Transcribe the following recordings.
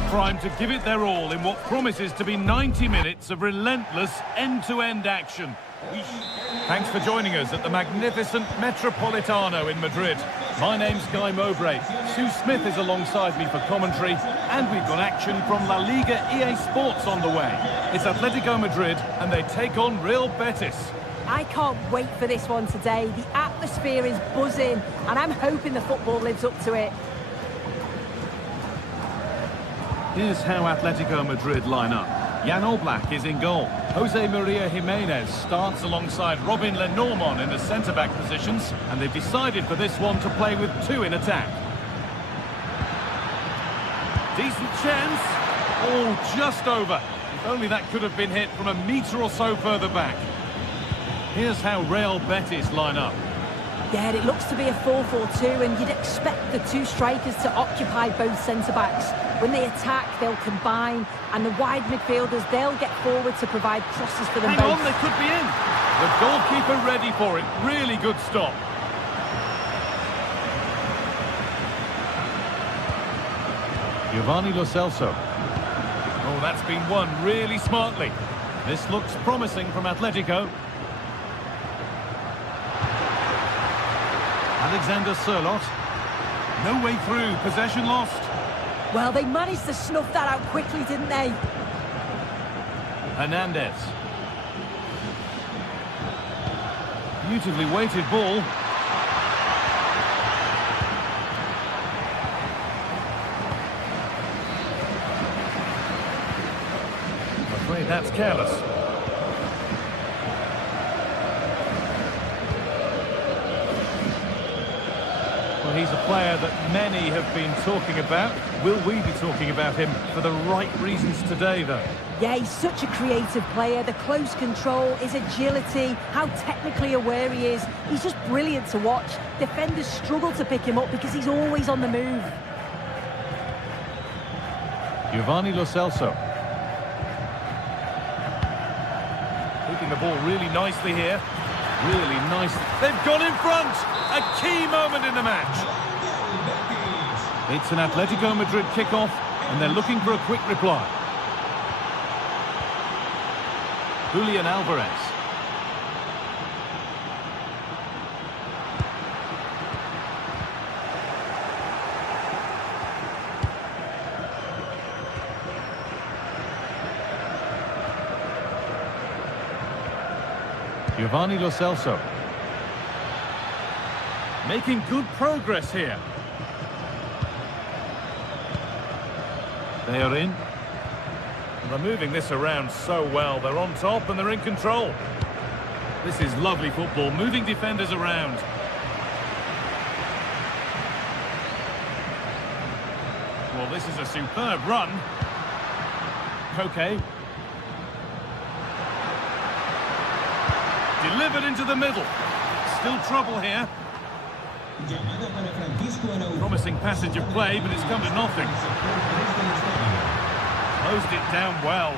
are primed to give it their all in what promises to be 90 minutes of relentless end-to-end action. Thanks for joining us at the magnificent Metropolitano in Madrid. My name's Guy Mowbray. Sue Smith is alongside me for commentary, and we've got action from La Liga EA Sports on the way. It's Atletico Madrid, and they take on Real Betis. I can't wait for this one today. The atmosphere is buzzing, and I'm hoping the football lives up to it. Here's how Atletico Madrid line up. Jan Oblak is in goal. Jose Maria Jimenez starts alongside Robin Lenormand in the centre-back positions, and they've decided for this one to play with two in attack. Decent chance. Oh, just over. If only that could have been hit from a metre or so further back. Here's how Real Betis line up. Yeah, it looks to be a 4-4-2, and you'd expect the two strikers to occupy both centre-backs. When they attack, they'll combine, and the wide midfielders, they'll get forward to provide crosses for them both. Hang on, they could be in. The goalkeeper ready for it. Really good stop. Giovanni Lo Celso. Oh, that's been won really smartly. This looks promising from Atletico. Alexander Sørloth. No way through. Possession lost. Well, they managed to snuff that out quickly, didn't they? Hernandez. Beautifully weighted ball. I'm afraid that's careless. Well, he's a player that many have been talking about. Will we be talking about him for the right reasons today, though? Yeah, he's such a creative player. The close control, his agility, how technically aware he is. He's just brilliant to watch. Defenders struggle to pick him up because he's always on the move. Giovanni Lo Celso. Keeping the ball really nicely here. Really nice. They've got in front. A key moment in the match. It's an Atletico Madrid kickoff, and they're looking for a quick reply. Julian Alvarez. Giovanni Lo Celso. Making good progress here. They are in. They're moving this around so well. They're on top and they're in control. This is lovely football, moving defenders around. Well, this is a superb run. Koke. Delivered into the middle. Still trouble here. Promising passage of play, but it's come to nothing. Closed it down well.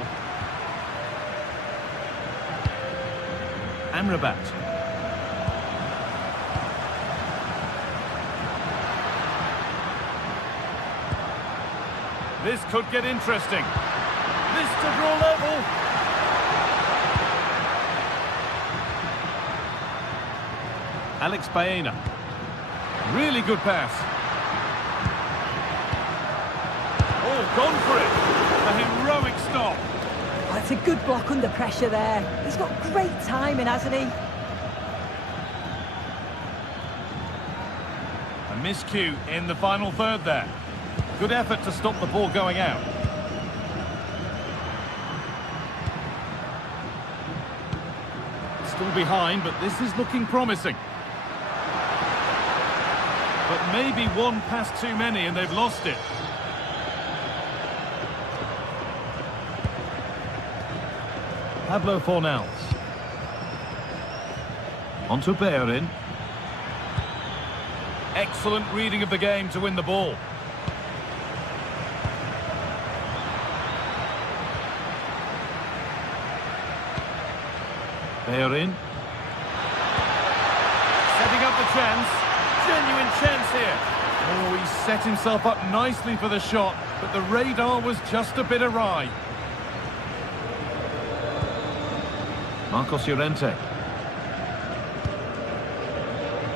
Amrabat. This could get interesting. This to draw level. Alex Baena. Really good pass. Oh, gone for it. A heroic stop. Oh, it's a good block under pressure there. He's got great timing, hasn't he? A miscue in the final third there. Good effort to stop the ball going out. Still behind, but this is looking promising. But maybe one pass too many and they've lost it. Pablo Fornals. On to Bellerin. Excellent reading of the game to win the ball. Bellerin. Setting up the chance. Genuine chance here. Oh, he set himself up nicely for the shot. but the radar was just a bit awry. Marcos Llorente.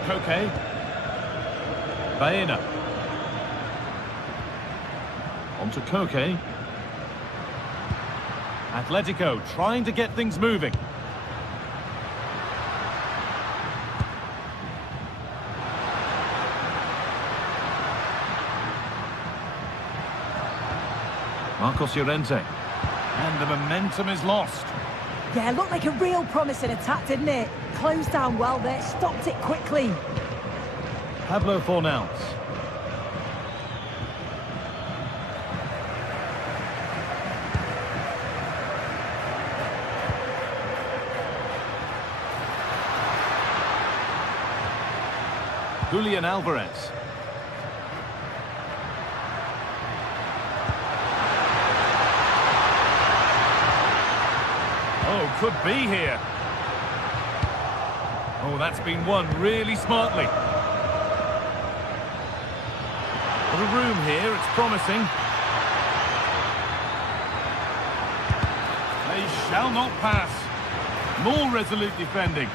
Koke. Baena. On to Koke. Atletico trying to get things moving. Marcos Llorente. And the momentum is lost. Yeah, looked like a real promising attack, didn't it? Closed down well there, stopped it quickly. Pablo Fornals. Julian Alvarez. Oh, could be here. Oh, that's been won really smartly. Got a room here, it's promising. They shall not pass. More resolute defending.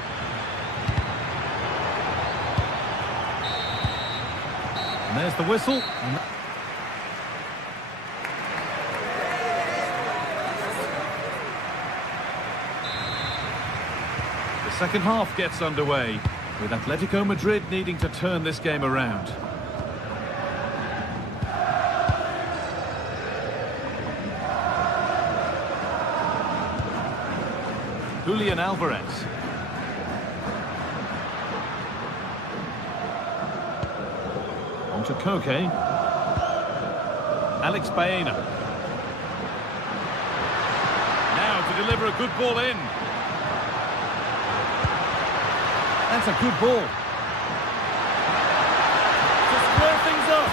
And there's the whistle. The second half gets underway, with Atletico Madrid needing to turn this game around. Julian Alvarez. On to Koke. Alex Baena. Now to deliver a good ball in. That's a good ball. To square things up.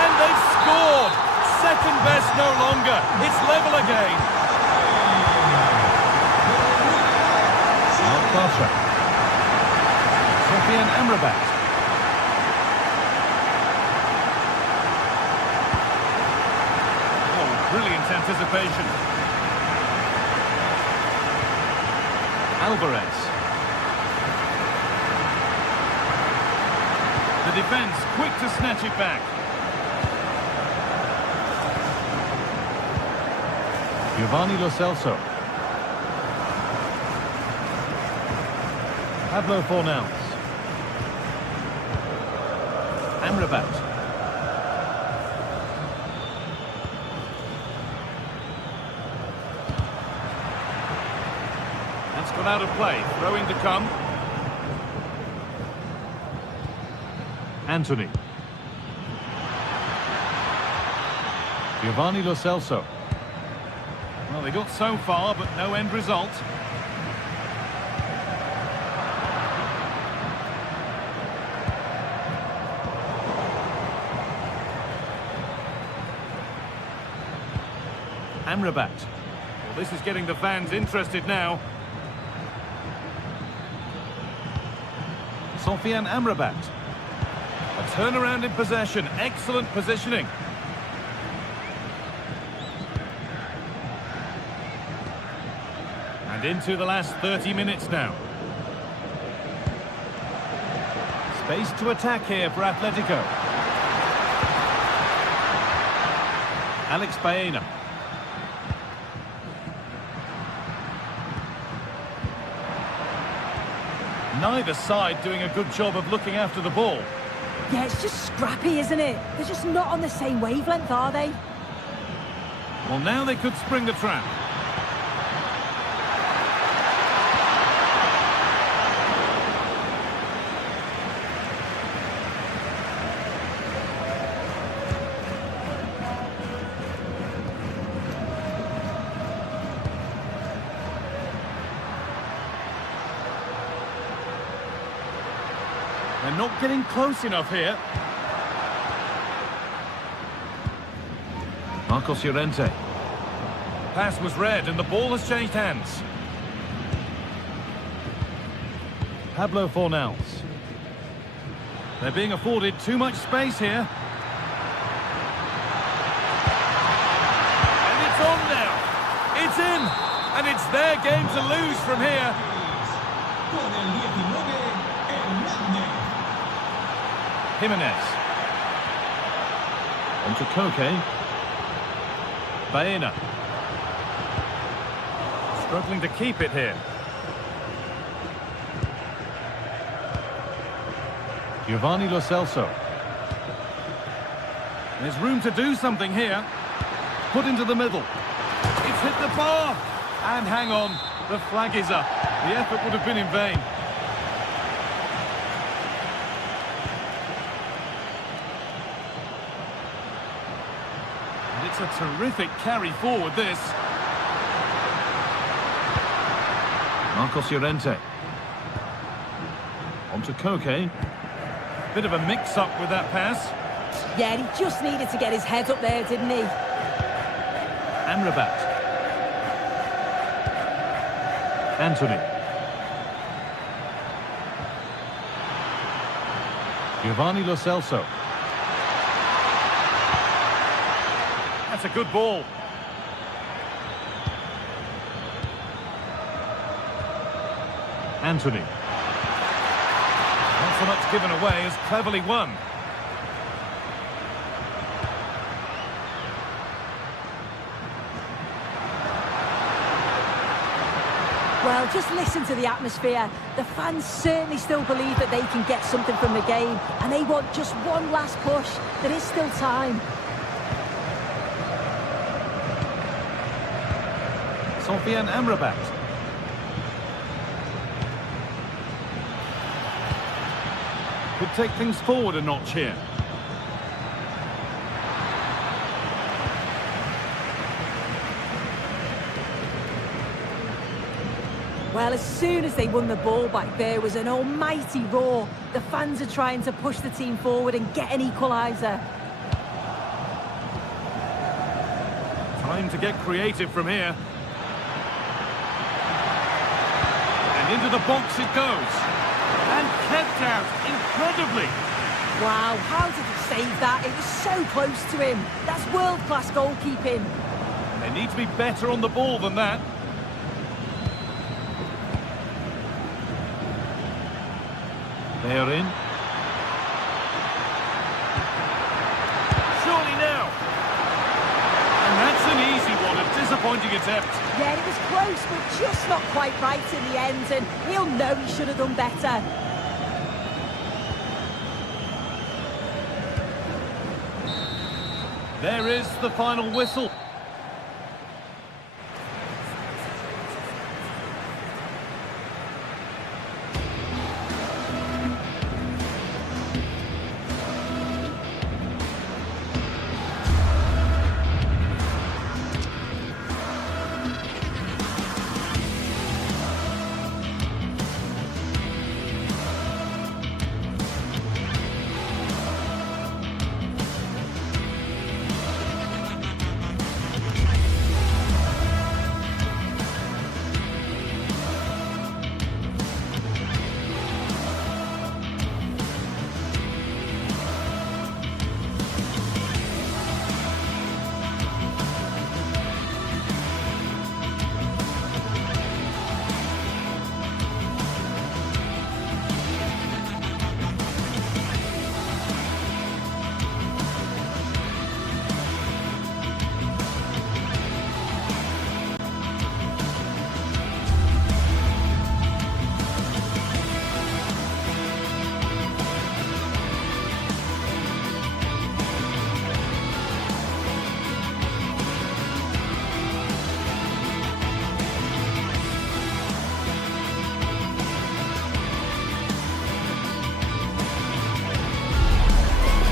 And they've scored. Second best no longer. It's level again. Bartra. Sofian Amrabat. Oh, brilliant anticipation. Alvarez. The defence quick to snatch it back. Giovanni Lo Celso. Pablo Fornals. Amrabat. That's gone out of play. Throw-in to come. Anthony. Giovanni Lo Celso. Well, they got so far, but no end result. Amrabat. Well, this is getting the fans interested now. Sofian Amrabat. A turnaround in possession. Excellent positioning. And into the last 30 minutes now. Space to attack here for Atletico. Alex Baena. Neither side doing a good job of looking after the ball. Yeah, it's just scrappy, isn't it? They're just not on the same wavelength, are they? Well, now they could spring the trap. They're not getting close enough here. Marcos Llorente. Pass was read and the ball has changed hands. Pablo Fornals. They're being afforded too much space here. And it's their game to lose from here. Jimenez. On to Koke. Baena. Struggling to keep it here. Giovanni Lo Celso. There's room to do something here. Put into the middle. It's hit the bar. And hang on, the flag is up. The effort would have been in vain. And it's a terrific carry forward, this. Marcos Llorente. On to Koke. Bit of a mix-up with that pass. Yeah, he just needed to get his head up there, didn't he? Amrabat. Anthony. Giovanni Lo Celso. That's a good ball. Anthony. Not so much given away as cleverly won. Well, just listen to the atmosphere. The fans certainly still believe that they can get something from the game, and they want just one last push. There is still time. Sofian Amrabat. Could take things forward a notch here. Well, as soon as they won the ball back, there was an almighty roar. The fans are trying to push the team forward and get an equaliser. Time to get creative from here. And into the box it goes. And kept out incredibly. Wow, how did he save that? It was so close to him. That's world-class goalkeeping. They need to be better on the ball than that. They are in. Surely now. And that's an easy one, a disappointing attempt. Yeah, it was close, but just not quite right in the end, and he'll know he should have done better. There is the final whistle.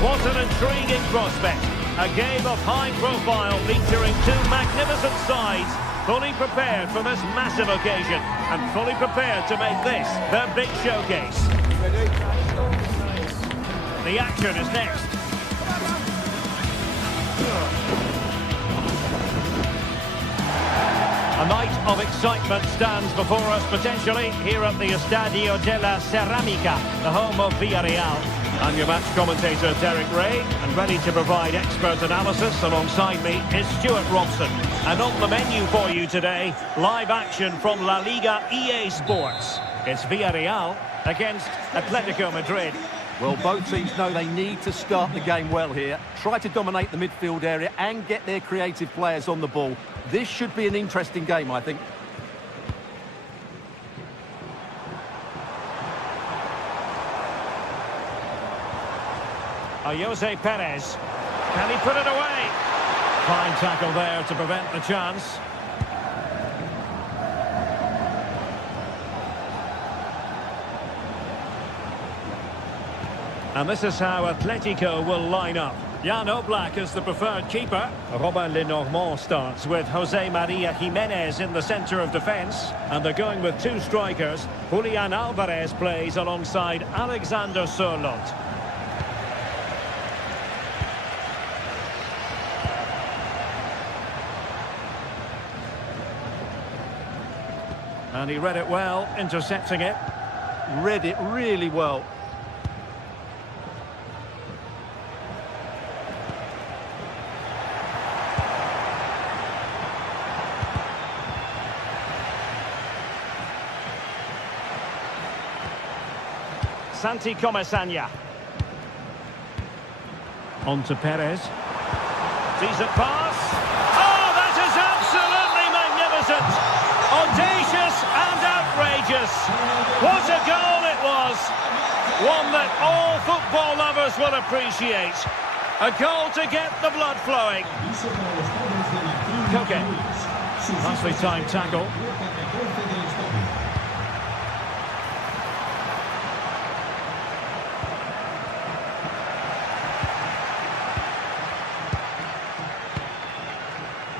What an intriguing prospect. A game of high profile featuring two magnificent sides, fully prepared for this massive occasion and fully prepared to make this their big showcase. The action is next. A night of excitement stands before us potentially here at the Estadio de la Ceramica, the home of Villarreal. I'm your match commentator, Derek Ray, and ready to provide expert analysis alongside me is Stuart Robson. And on the menu for you today, live action from La Liga EA Sports. It's Villarreal against Atletico Madrid. Well, both teams know they need to start the game well here. Try to dominate the midfield area and get their creative players on the ball. This should be an interesting game, I think. Jose Perez. Can he put it away? Fine tackle there to prevent the chance. And this is how Atletico will line up. Jan Oblak is the preferred keeper. Robin Lenormand starts with Jose Maria Jimenez in the centre of defence. And they're going with two strikers. Julian Alvarez plays alongside Alexander Sørloth. And he read it well, intercepting it. Read it really well. Santi Comesaña. On to Perez. Decent pass. Oh, that is absolutely magnificent. Audacious and outrageous. What a goal it was. One that all football lovers will appreciate. A goal to get the blood flowing. Koke. Nicely timed tackle.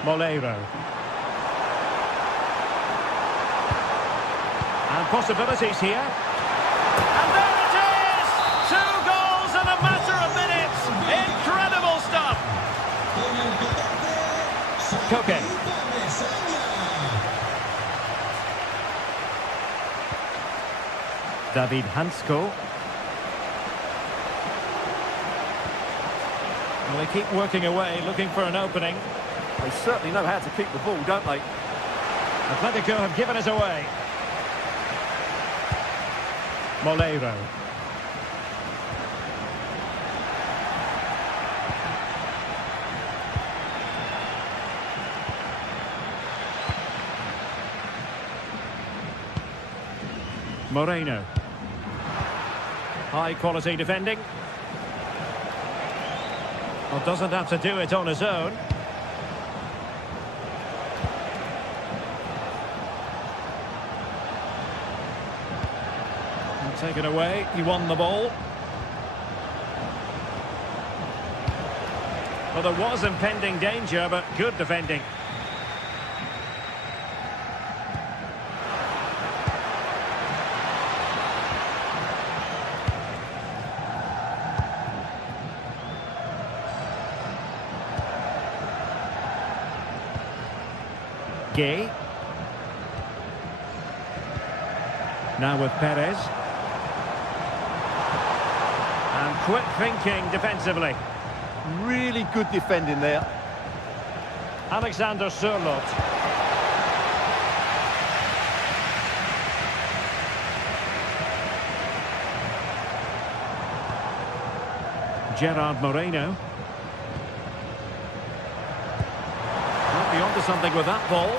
Moleiro. And possibilities here. And there it is! 2 goals in a matter of minutes. Incredible stuff. Koke. David Hansko. Well, they keep working away, looking for an opening. They certainly know how to keep the ball, don't they? Atletico have given us away. Moleiro. Moreno. High quality defending. Well, doesn't have to do it on his own. Taken away, he won the ball. Well, there was impending danger, but good defending. Gay. Now with Perez. And quick thinking defensively. Really good defending there. Alexander Sørloth. Gerard Moreno. Might be onto something with that ball.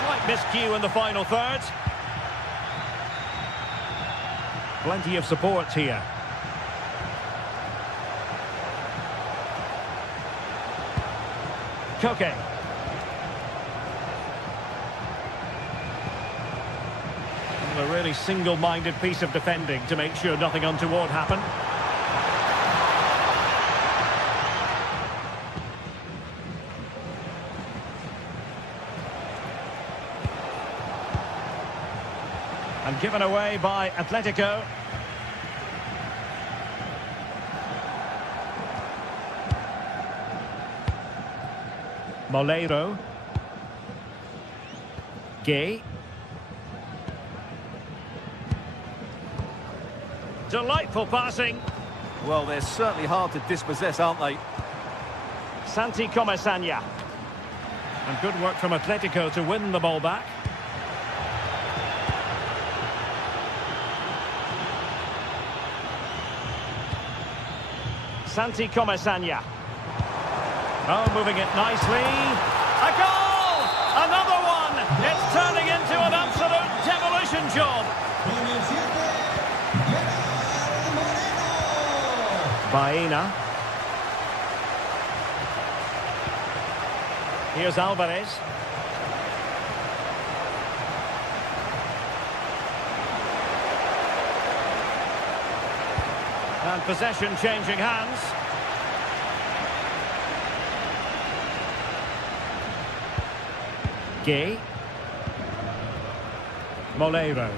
Slight miscue in the final third. Plenty of support here. Koke. A really single-minded piece of defending to make sure nothing untoward happened. And given away by Atletico. Moleiro. Gay. Delightful passing. Well, they're certainly hard to dispossess, aren't they? Santi Comesaña. And good work from Atletico to win the ball back. Santi Comesaña. Oh, moving it nicely. A goal! Another one! It's turning into an absolute demolition job. Baena. Here's Alvarez. And possession changing hands. Gay. Moleiro.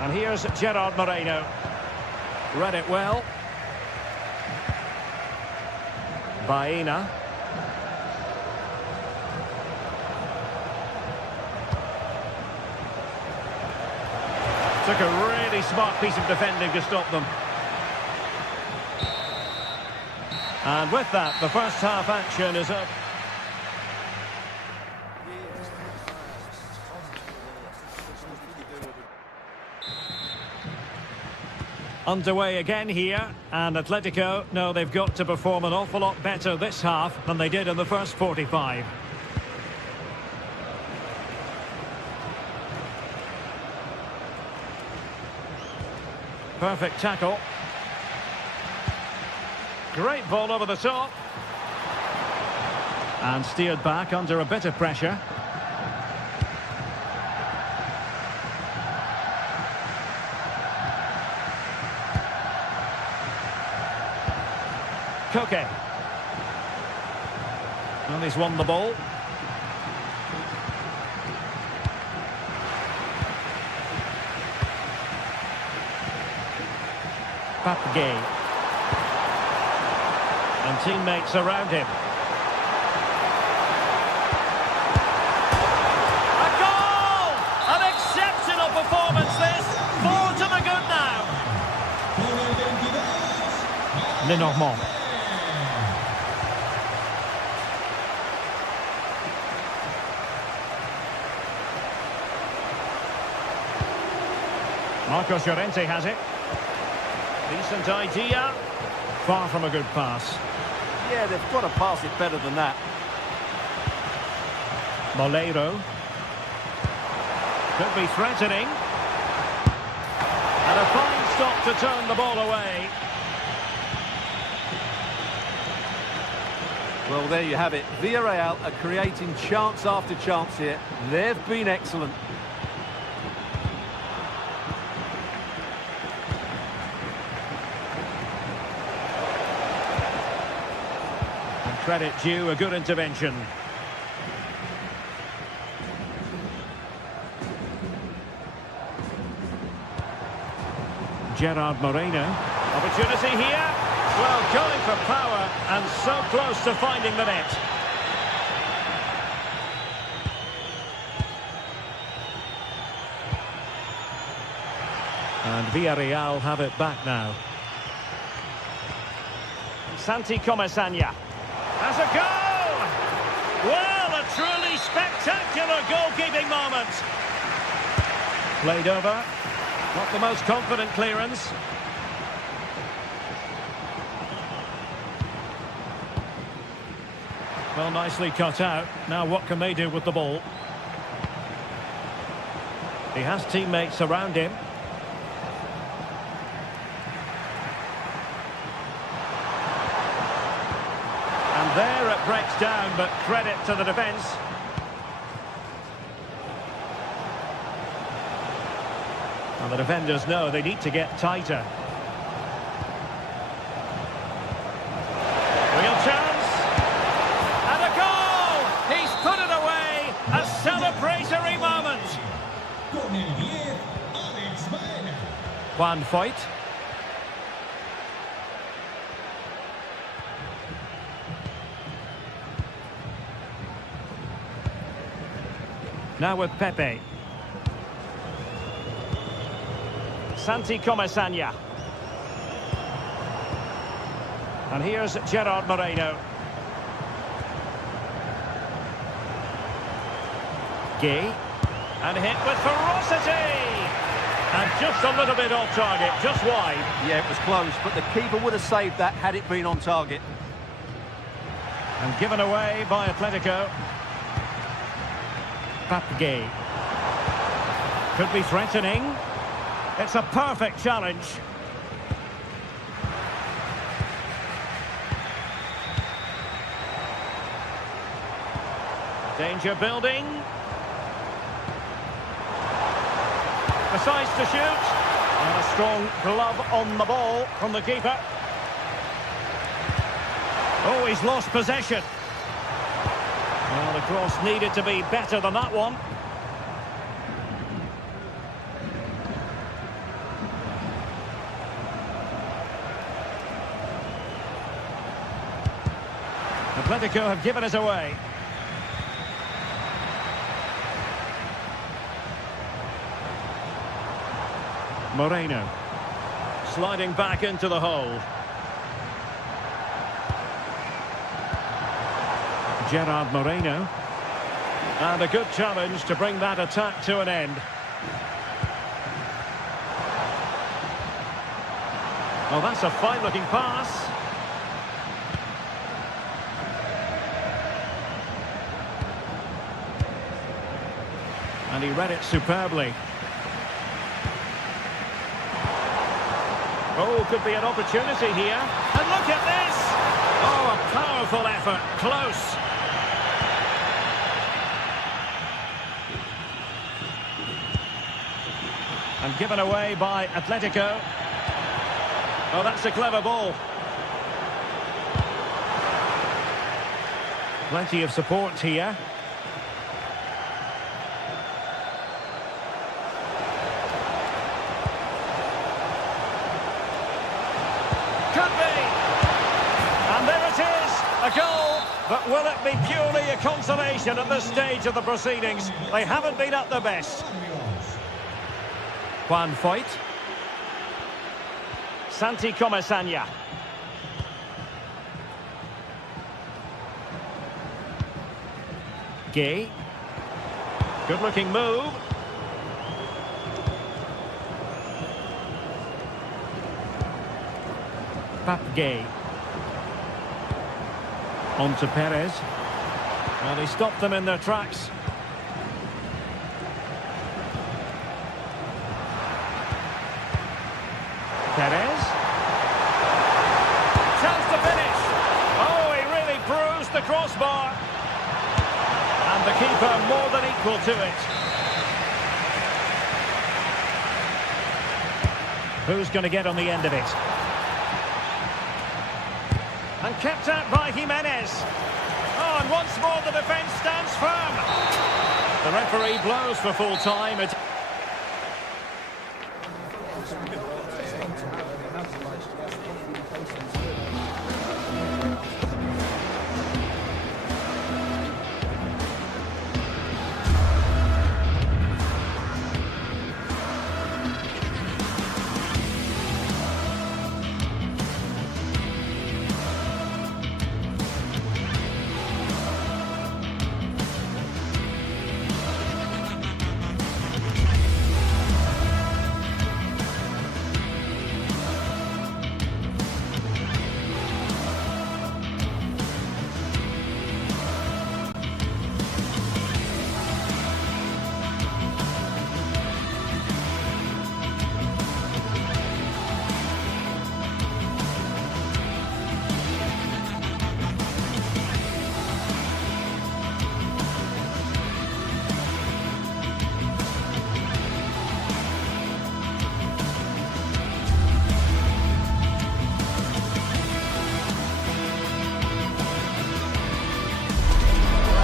And here's Gerard Moreno. Read it well. Baena. Took a really smart piece of defending to stop them. And with that, the first half action is up. Underway again here, and Atletico know they've got to perform an awful lot better this half than they did in the first 45. Perfect tackle. Great ball over the top. And steered back under a bit of pressure. Koke. And he's won the ball. Papgay. And teammates around him. A goal! An exceptional performance this. 4 to the good now. Lenormand. Marcos Llorente has it. Decent idea. Far from a good pass. Yeah, they've got to pass it better than that. Moleiro. Could be threatening. And a fine stop to turn the ball away. Well, there you have it. Villarreal are creating chance after chance here. They've been excellent. Credit due, a good intervention. Gerard Moreno. Opportunity here. Well, going for power and so close to finding the net. And Villarreal have it back now. Santi Comesaña. Has a goal! Well, a truly spectacular goalkeeping moment. Played over. Not the most confident clearance. Well, nicely cut out. Now what can they do with the ball? He has teammates around him. There it breaks down, but credit to the defence. And the defenders know they need to get tighter. Real chance. And a goal! He's put it away. A celebratory moment. Juan Foyt. Now with Pepe. Santi Comesaña. And here's Gerard Moreno. Gay. And hit with ferocity! And just a little bit off target, just wide. Yeah, it was close, but the keeper would have saved that had it been on target. And given away by Atletico. Gay. Could be threatening. It's a perfect challenge. Danger building. Decides to shoot. And a strong glove on the ball from the keeper. Oh, he's lost possession. Well, the cross needed to be better than that one. Atletico have given us away. Moreno. Sliding back into the hole. Gerard Moreno. And a good challenge to bring that attack to an end. Oh, that's a fine-looking pass. And he read it superbly. Oh, could be an opportunity here. And look at this! Oh, a powerful effort. Close. And given away by Atletico. Oh, that's a clever ball. Plenty of support here. Could be! And there it is, a goal, but will it be purely a consolation at this stage of the proceedings? They haven't been at their best. Juan Foyt. Santi Comesaña. Gay. Good-looking move. Gay. On to Perez. Well, he stopped them in their tracks. Perez. Chance to finish. Oh, he really bruised the crossbar. And the keeper more than equal to it. Who's going to get on the end of it? And kept out by Jimenez. Oh, and once more the defence stands firm. The referee blows for full time.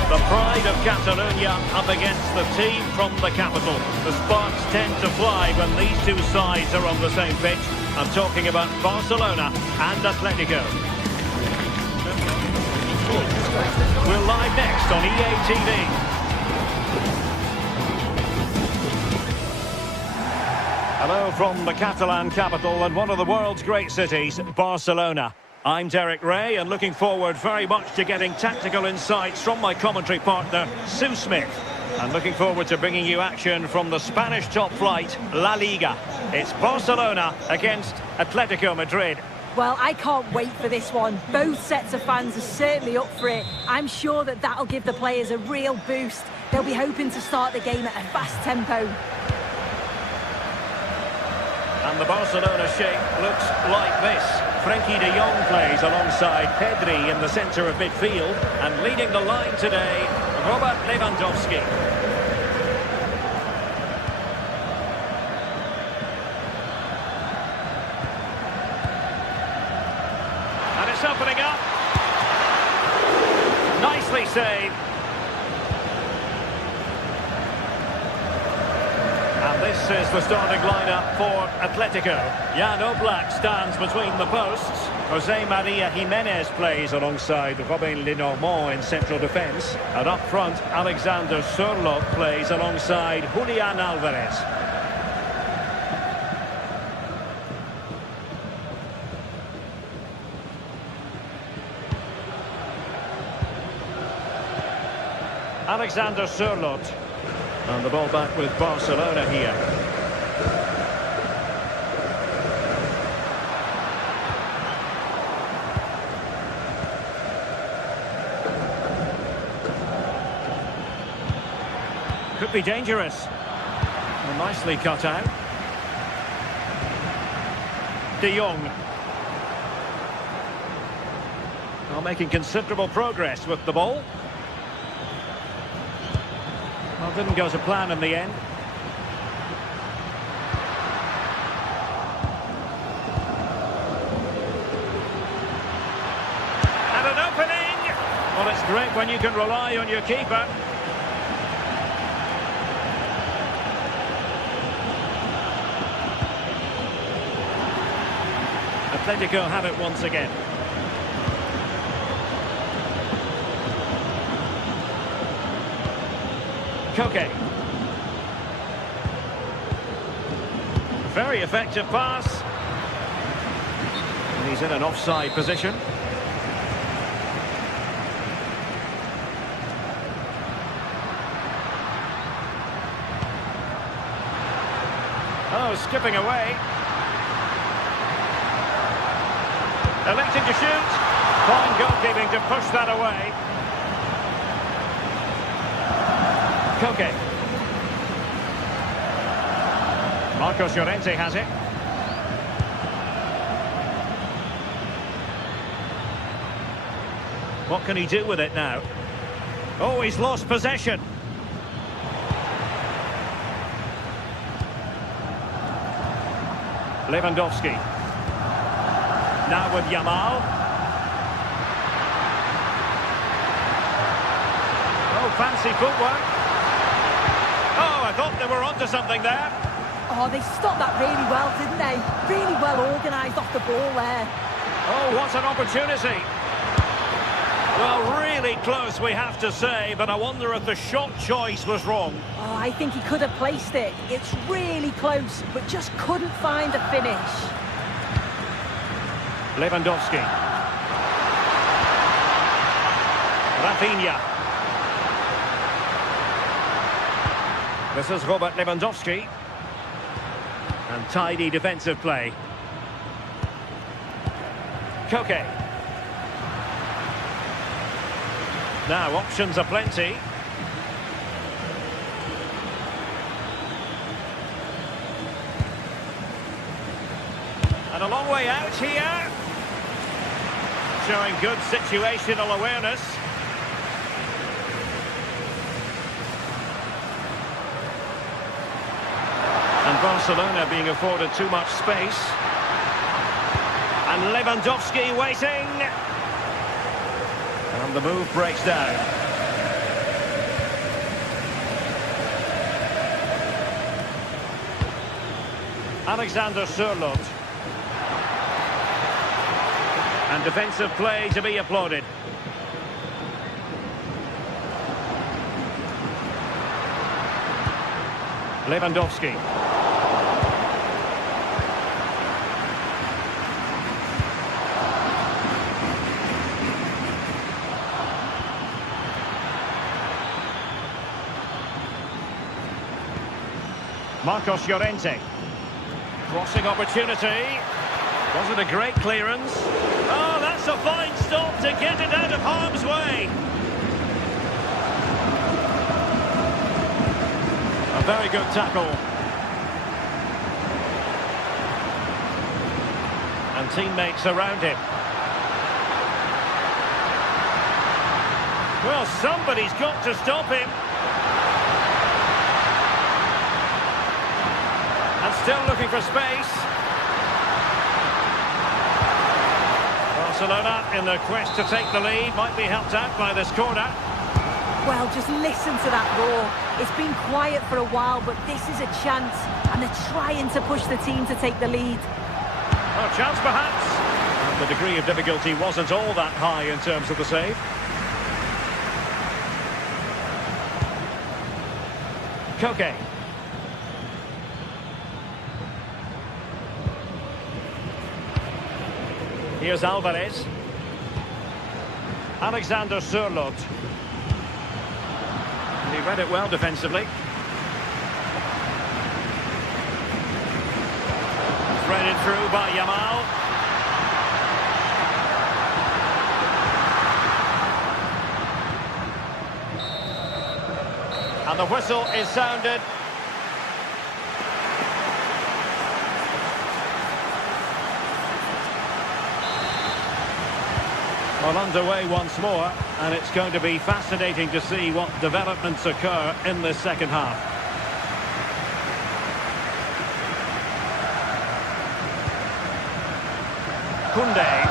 The pride of Catalonia up against the team from the capital. The sparks tend to fly when these two sides are on the same pitch. I'm talking about Barcelona and Atletico. We're live next on EA TV. A Hello from the Catalan capital and one of the world's great cities, Barcelona. I'm Derek Ray and looking forward very much to getting tactical insights from my commentary partner, Sue Smith. And looking forward to bringing you action from the Spanish top flight, La Liga. It's Barcelona against Atletico Madrid. Well, I can't wait for this one. Both sets of fans are certainly up for it. I'm sure that that'll give the players a real boost. They'll be hoping to start the game at a fast tempo. And the Barcelona shape looks like this. Frenkie de Jong plays alongside Pedri in the centre of midfield. And leading the line today, Robert Lewandowski. And it's opening up. Nicely saved. And this is the starting lineup for Atletico. Jan Oblak stands between the posts. Jose Maria Jimenez plays alongside Robin Lenormand in central defence. And up front, Alexander Sørloth plays alongside Julian Alvarez. Alexander Sørloth. And the ball back with Barcelona here. Could be dangerous. Well, nicely cut out. De Jong. Well, making considerable progress with the ball. Well, didn't go to plan in the end. And an opening! Well, it's great when you can rely on your keeper. Atletico have it once again. Koke. Very effective pass. And he's in an offside position. Oh, skipping away. Electing to shoot. Fine goalkeeping to push that away. Koke. Marcos Llorente has it. What can he do with it now? Oh, he's lost possession. Lewandowski. Now with Yamal. Oh, fancy footwork. Oh, I thought they were onto something there. Oh, they stopped that really well, didn't they? Really well organised off the ball there. Oh, what an opportunity. Well, really close, we have to say, but I wonder if the shot choice was wrong. Oh, I think he could have placed it. It's really close, but just couldn't find a finish. Lewandowski. Rafinha. This is Robert Lewandowski. And tidy defensive play. Koke. Now options are plenty. And a long way out here. Showing good situational awareness. And Barcelona being afforded too much space. And Lewandowski waiting. And the move breaks down. Alexander Sørloth. And defensive play to be applauded. Lewandowski. Marcos Llorente. Crossing opportunity. Wasn't a great clearance. Oh, that's a fine stop to get it out of harm's way. A very good tackle. And teammates around him. Well, somebody's got to stop him. And still looking for space. Barcelona, in their quest to take the lead, might be helped out by this corner. Well, just listen to that roar. It's been quiet for a while, but this is a chance, and they're trying to push the team to take the lead. Oh, chance perhaps. And the degree of difficulty wasn't all that high in terms of the save. Koke. Here's Alvarez. Alexander Sørloth. He read it well defensively. Threaded through by Yamal. And the whistle is sounded. Well, underway once more, and it's going to be fascinating to see what developments occur in this second half. Koundé.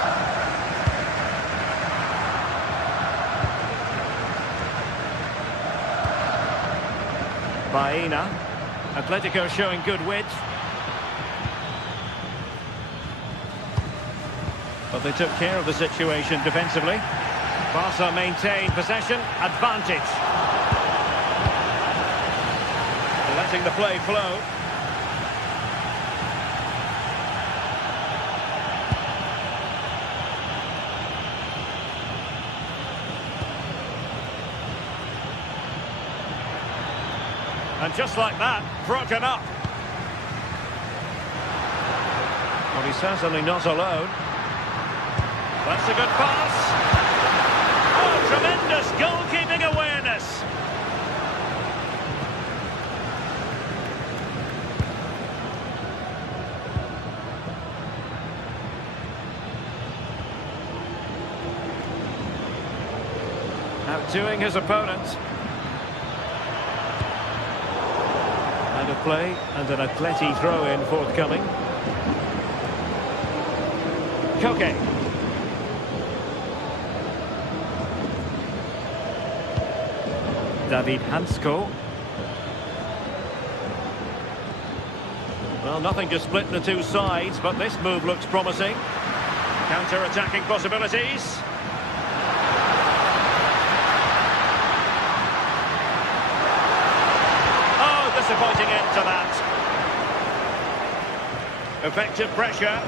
Baena. Atletico showing good width. But they took care of the situation defensively. Barca maintain possession, advantage. Letting the play flow. And just like that, broken up. Well, he's certainly not alone. That's a good pass. Oh, tremendous goalkeeping awareness. Outdoing his opponent. Out of play and an Atleti throw-in forthcoming. Koke. David Hansko. Well, nothing to split the two sides, but this move looks promising. Counter-attacking possibilities. Oh, disappointing end to that. Effective pressure.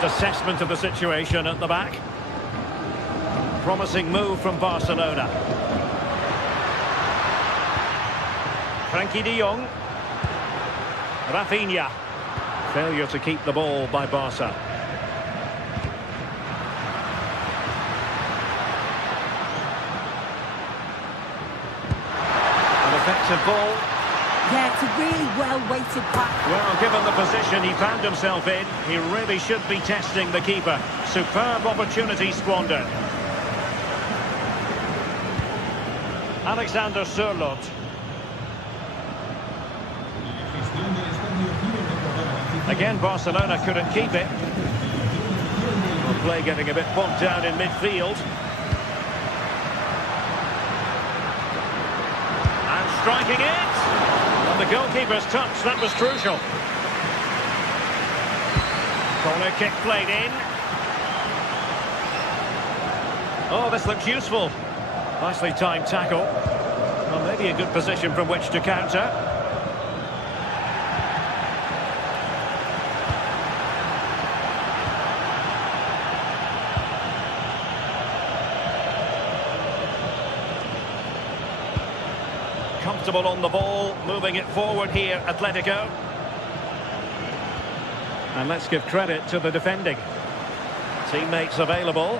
Assessment of the situation at the back. Promising move from Barcelona. Frankie de Jong. Rafinha. Failure to keep the ball by Barca. An effective ball. Yeah, it's a really well-weighted pack. Well, given the position he found himself in, he really should be testing the keeper. Superb opportunity squandered. Alexander Sørloth. Again, Barcelona couldn't keep it. The play getting a bit bogged down in midfield. And striking it. And the goalkeeper's touch, that was crucial. Corner kick played in. Oh, this looks useful. Nicely timed tackle. Well, maybe a good position from which to counter. comfortable on the ball, moving it forward here, Atletico. And let's give credit to the defending. Teammates available.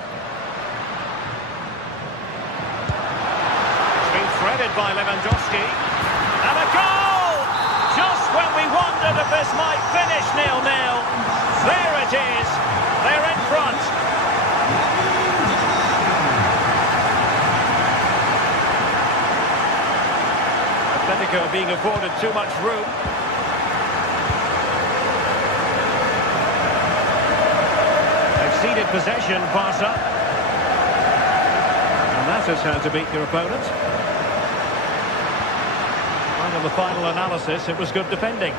It's been threaded by Lewandowski. And a goal! Just when we wondered if this might finish 0-0. There it is. They're in front. Atletico being afforded too much room. They've ceded possession, Barca. And that is how to beat your opponent. And on the final analysis, it was good defending.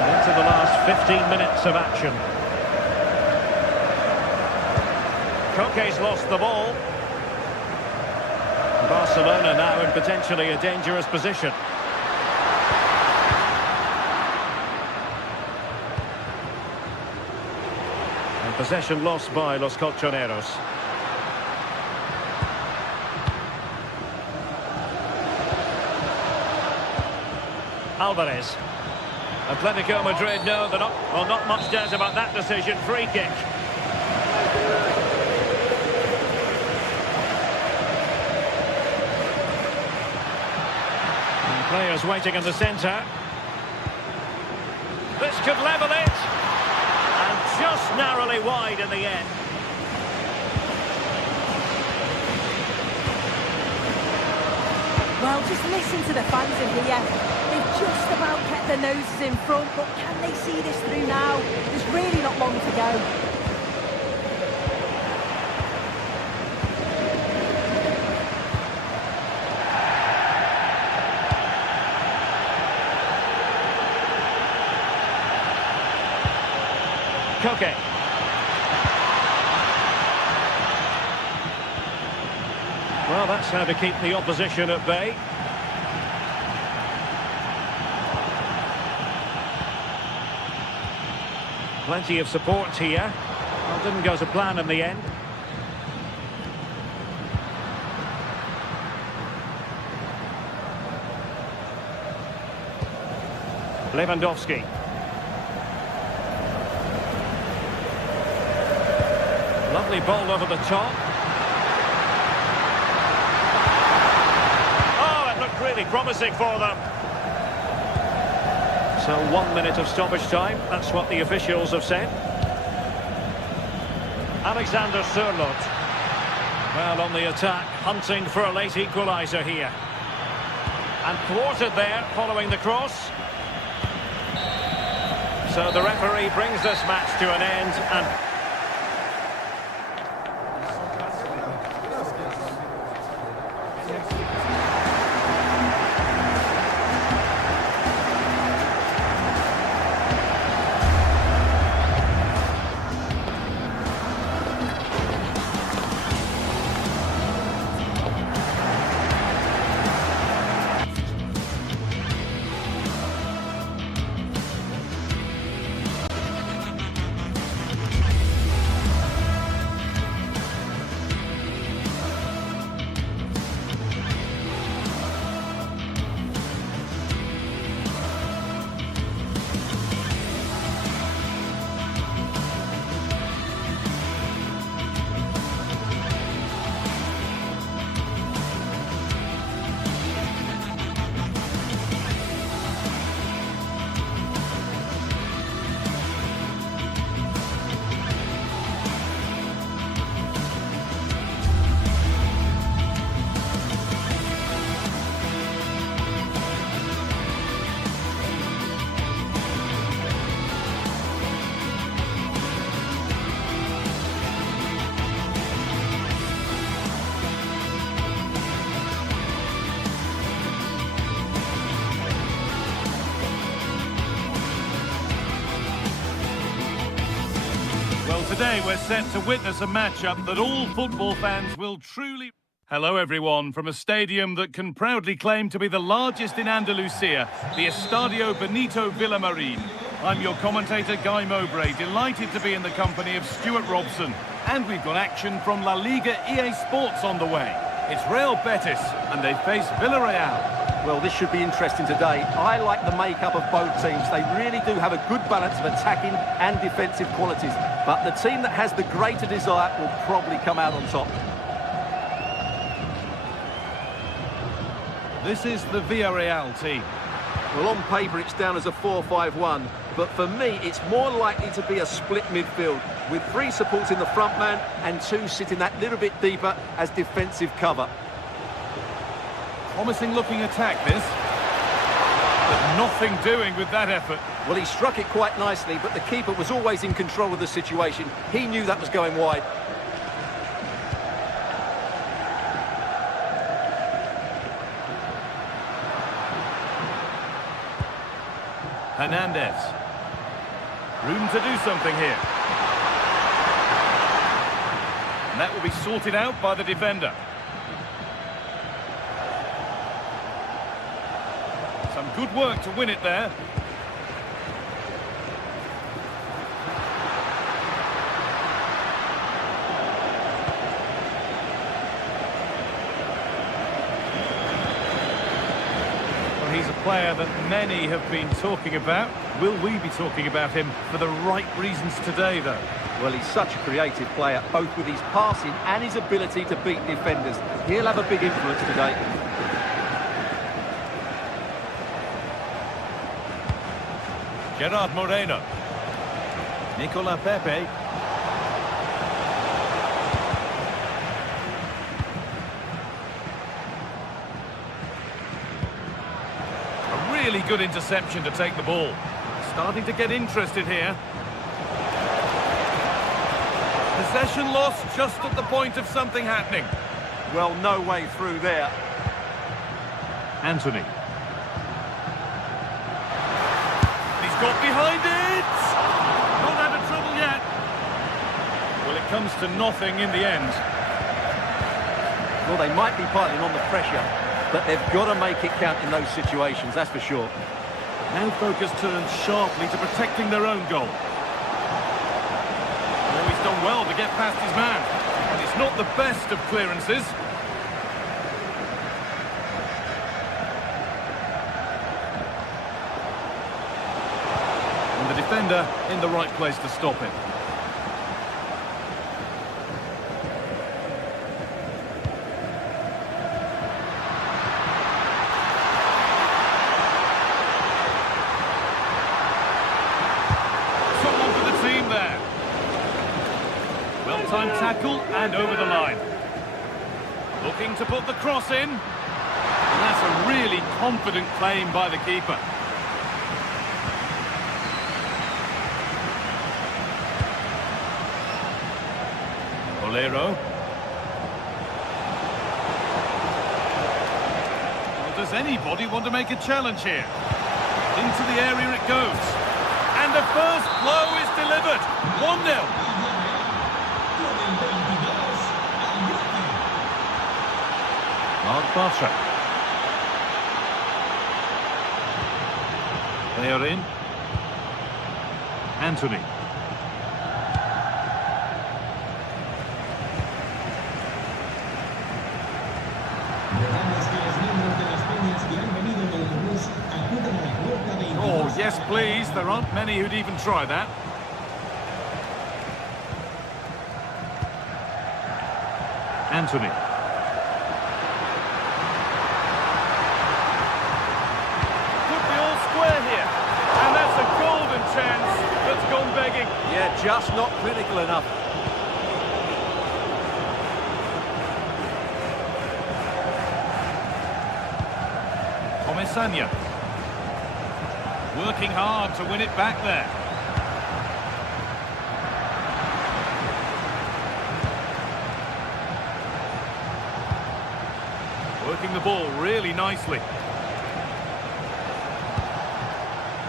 And into the last 15 minutes of action. Koke's lost the ball. Barcelona now in potentially a dangerous position. And possession lost by Los Colchoneros. Alvarez. Atletico Madrid know they're not much doubt about that decision. Free kick. Players waiting in the centre. This could level it. And just narrowly wide in the end. Well, just listen to the fans in here. They've just about kept their noses in front, but can they see this through now? There's really not long to go. Koke. Well, that's how to keep the opposition at bay. Plenty of support here. Well, didn't go to plan in the end. Lewandowski. Lovely ball over the top. Oh, it looked really promising for them. So 1 minute of stoppage time. That's what the officials have said. Alexander Sørloth. Well, on the attack, hunting for a late equaliser here. And thwarted there, following the cross. So the referee brings this match to an end and... Today we're set to witness a matchup that all football fans will truly... Hello everyone, from a stadium that can proudly claim to be the largest in Andalusia, the Estadio Benito Villamarín. I'm your commentator Guy Mowbray, delighted to be in the company of Stuart Robson. And we've got action from La Liga Sports on the way. It's Real Betis, and they face Villarreal. Well, this should be interesting today. I like the makeup of both teams. They really do have a good balance of attacking and defensive qualities. But the team that has the greater desire will probably come out on top. This is the Villarreal team. Well, on paper, it's down as a 4-5-1. But for me, it's more likely to be a split midfield, with 3 supports in the front man and 2 sitting that little bit deeper as defensive cover. Promising looking attack, this. But nothing doing with that effort. Well, he struck it quite nicely, but the keeper was always in control of the situation. He knew that was going wide. Hernandez. Room to do something here. And that will be sorted out by the defender. Some good work to win it there. Well, he's a player that many have been talking about. Will we be talking about him for the right reasons today, though? Well, he's such a creative player, both with his passing and his ability to beat defenders. He'll have a big influence today. Gerard Moreno. Nicola Pepe. A really good interception to take the ball. Starting to get interested here. Possession lost just at the point of something happening. Well, no way through there. Anthony. He's got behind it! Not out of trouble yet. Well, it comes to nothing in the end. Well, they might be piling on the pressure, but they've got to make it count in those situations, that's for sure. Now focus turns sharply to protecting their own goal. Oh, he's done well to get past his man. And it's not the best of clearances. And the defender in the right place to stop it. Well-timed tackle and over the line. Looking to put the cross in. And that's a really confident claim by the keeper. Bolero. Well, does anybody want to make a challenge here? Into the area it goes. And the first blow is delivered. 1-0. Mark Bartra. They are in. Anthony. Oh, yes, please. There aren't many who'd even try that. Anthony. That's gone begging. Yeah, just not clinical enough. Comesaña. Working hard to win it back there. Working the ball really nicely.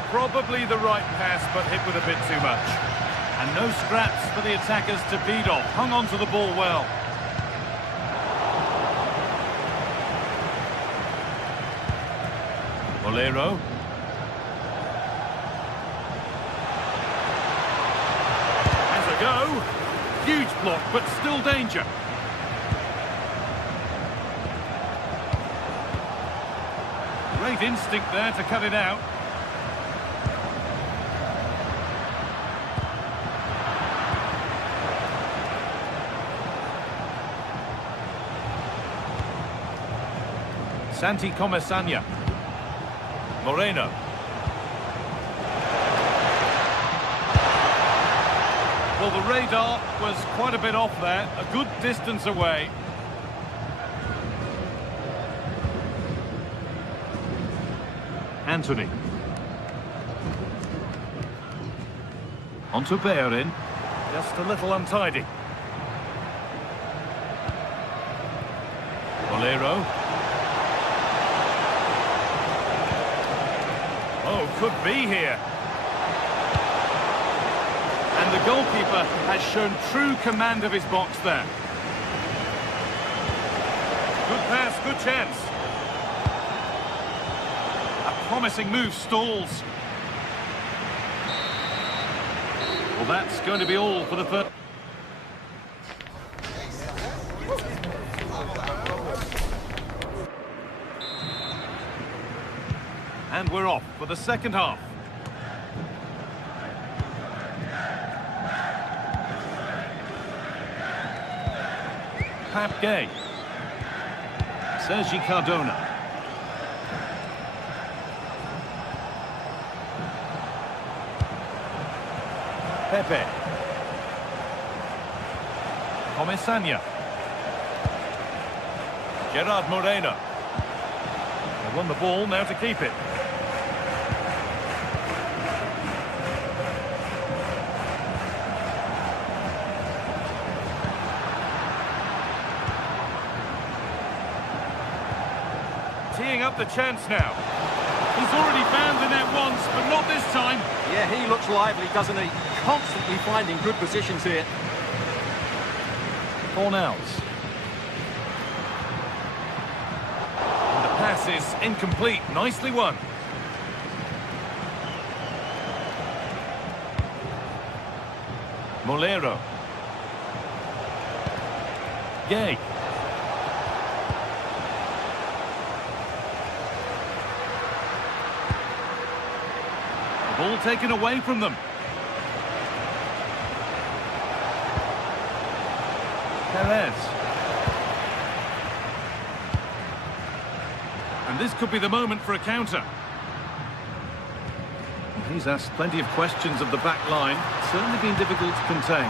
Probably the right pass, but hit with a bit too much. And no scraps for the attackers to beat off. Hung on to the ball well. Bolero. Has a go. Huge block, but still danger. Great instinct there to cut it out. Santi Comesaña. Moreno. Well, the radar was quite a bit off there, a good distance away. Anthony. On to Bellerin. Just a little untidy. Bolero. Oh, could be here. And the goalkeeper has shown true command of his box there. Good pass, good chance. A promising move stalls. Well, that's going to be all for the first. And we're off for the second half. Pap Gay. Sergi Cardona. Pepe. Comesaña. Gerard Moreno. They won the ball, now to keep it. Teeing up the chance now. He's already found the net once, but not this time. Yeah, he looks lively, doesn't he? Constantly finding good positions here. Cornels. And the pass is incomplete. Nicely won. Molero. Gay. Ball taken away from them. Perez. And this could be the moment for a counter. He's asked plenty of questions of the back line. Certainly been difficult to contain.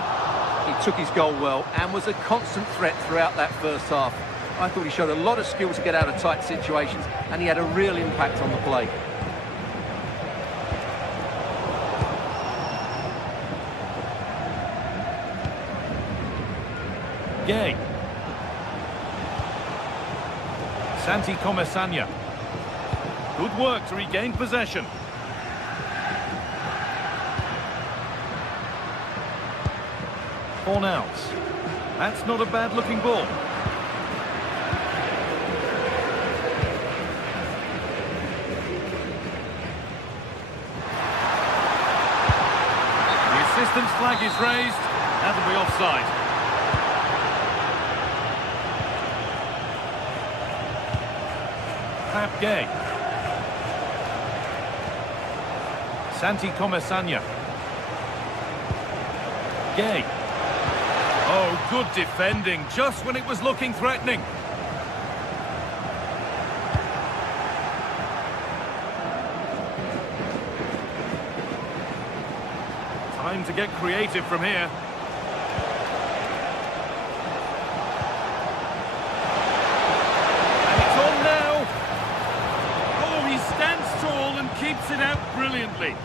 He took his goal well and was a constant threat throughout that first half. I thought he showed a lot of skill to get out of tight situations, and he had a real impact on the play. Gay. Santi Comesaña. Good work to regain possession. Cornels. That's not a bad looking ball. The assistant's flag is raised. That'll be offside. Pap Gay. Santi Comesaña. Gay. Oh, good defending, just when it was looking threatening. Time to get creative from here. Keeps it out brilliantly.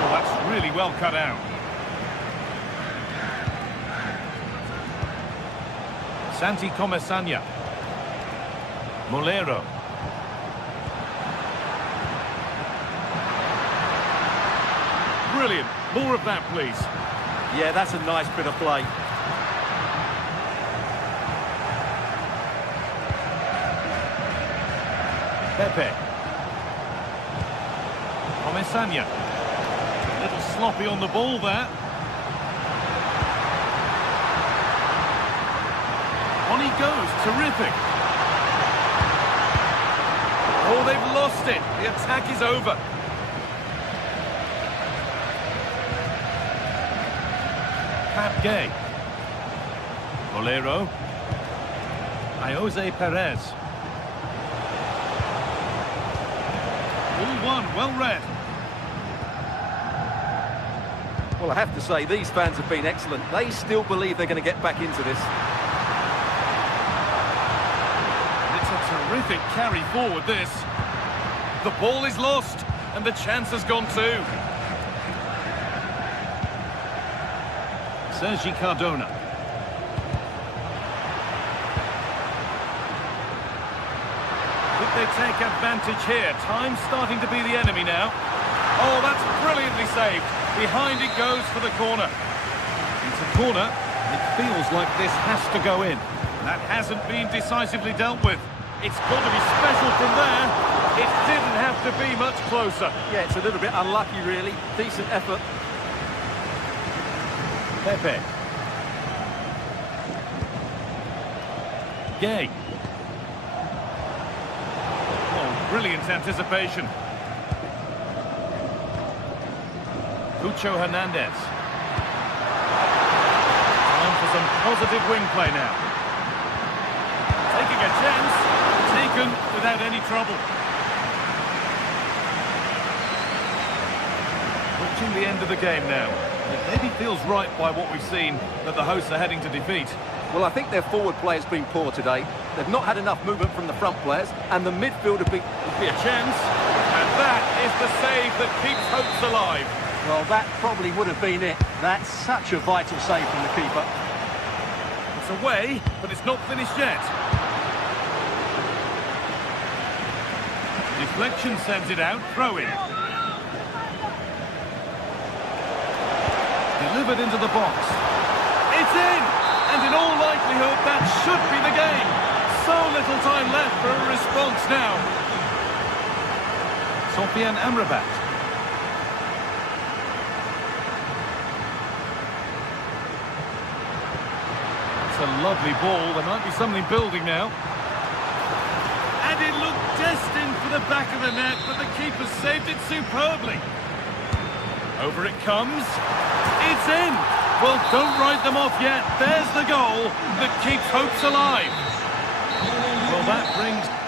Oh, that's really well cut out. Santi Comesaña. Molero. Brilliant. More of that, please. Yeah, that's a nice bit of play. Pepe. Lasagna. A little sloppy on the ball there. On he goes, terrific. Oh, they've lost it. The attack is over. Pap Gay. Bolero. Jose Perez. All one, well read. Well, I have to say, these fans have been excellent. They still believe they're going to get back into this. It's a terrific carry forward, this. The ball is lost, and the chance has gone too. Sergi Cardona. Could they take advantage here? Time's starting to be the enemy now. Oh, that's brilliantly saved. Behind it goes for the corner. It's a corner. It feels like this has to go in. That hasn't been decisively dealt with. It's got to be special from there. It didn't have to be much closer. Yeah, it's a little bit unlucky, really. Decent effort. Pepe. Gay. Oh, brilliant anticipation. Cucho Hernandez. Time for some positive wing play now. Taking a chance. Taken without any trouble. Reaching the end of the game now. It maybe feels right by what we've seen that the hosts are heading to defeat. Well, I think their forward play has been poor today. They've not had enough movement from the front players, and the midfield would be a chance. And that is the save that keeps hopes alive. Well, that probably would have been it. That's such a vital save from the keeper. It's away, but it's not finished yet. Deflection sends it out, throw in. Delivered into the box. It's in! And in all likelihood, that should be the game. So little time left for a response now. Sofian Amrabat. It's a lovely ball. There might be something building now. And it looked destined for the back of the net, but the keeper saved it superbly. Over it comes. It's in! Well, don't write them off yet. There's the goal that keeps hopes alive. Well, that brings...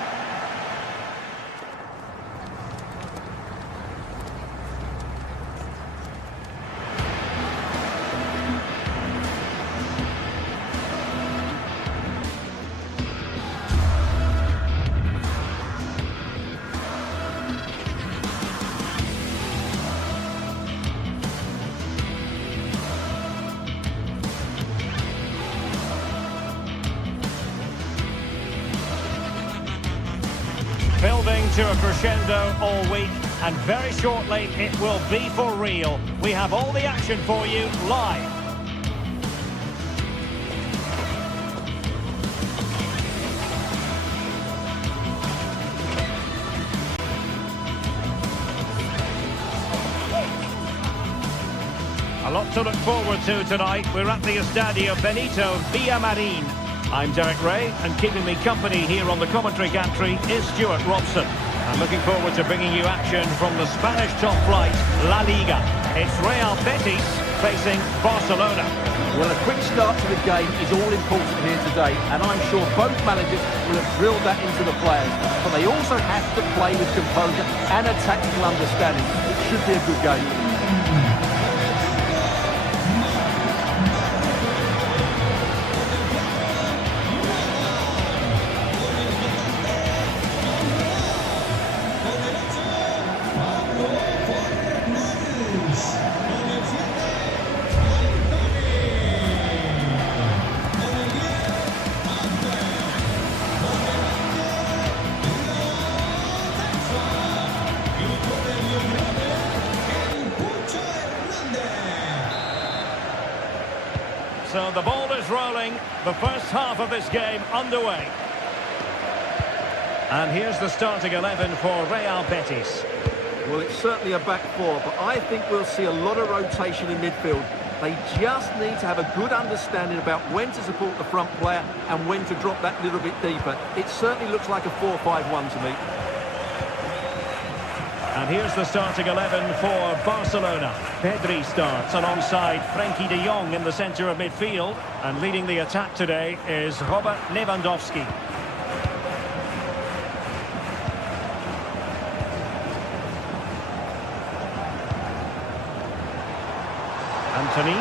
Building to a crescendo all week, and very shortly it will be for real. We have all the action for you live. A lot to look forward to tonight. We're at the Estadio Benito Villamarin. I'm Derek Ray, and keeping me company here on the commentary gantry is Stuart Robson. I'm looking forward to bringing you action from the Spanish top flight, La Liga. It's Real Betis facing Barcelona. Well, a quick start to the game is all important here today, and I'm sure both managers will have drilled that into the players. But they also have to play with composure and a tactical understanding. It should be a good game. So the ball is rolling, the first half of this game underway. And here's the starting 11 for Real Betis. Well, it's certainly a back four, but I think we'll see a lot of rotation in midfield. They just need to have a good understanding about when to support the front player and when to drop that little bit deeper. It certainly looks like a 4-5-1 to me. And here's the starting 11 for Barcelona. Pedri starts alongside Frenkie de Jong in the centre of midfield. And leading the attack today is Robert Lewandowski. Anthony.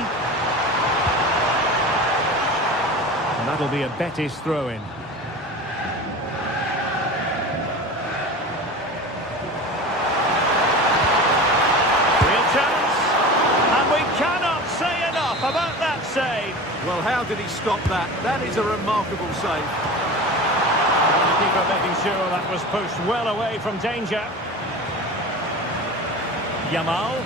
And that'll be a Betis throw-in. About that save. Well, how did he stop that? That is a remarkable save. The keeper making sure that was pushed well away from danger. Yamal.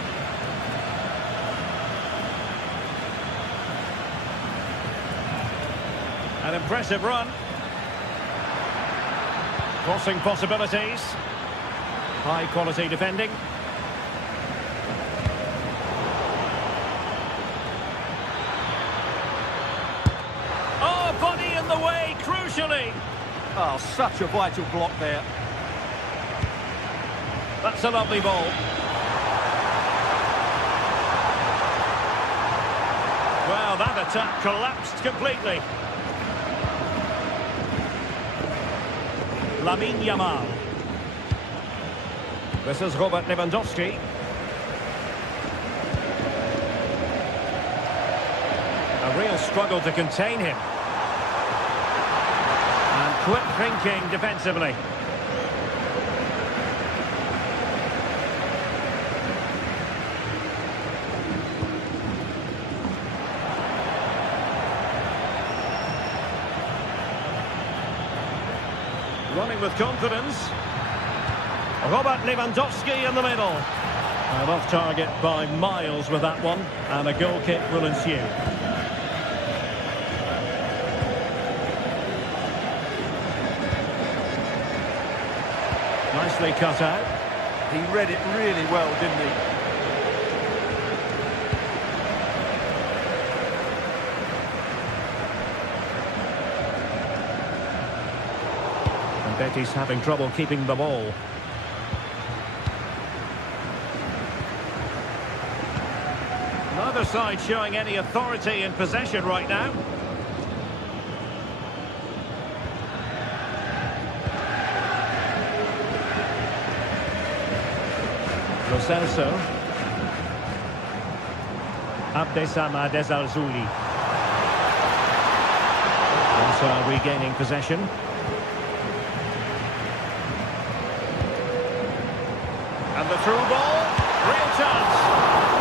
An impressive run. Crossing possibilities. High quality defending. Body in the way, crucially. Oh, such a vital block there. That's a lovely ball. Well, that attack collapsed completely. Lamine Yamal. This is Robert Lewandowski. A real struggle to contain him. Quick thinking defensively. Running with confidence. Robert Lewandowski in the middle. And off target by miles with that one. And a goal kick will ensue. Nicely cut out. He read it really well, didn't he? And Betis having trouble keeping the ball. Neither side showing any authority in possession right now. Lo Celso. Abdesama Desalzuli. Also regaining possession. And the through ball. Real chance.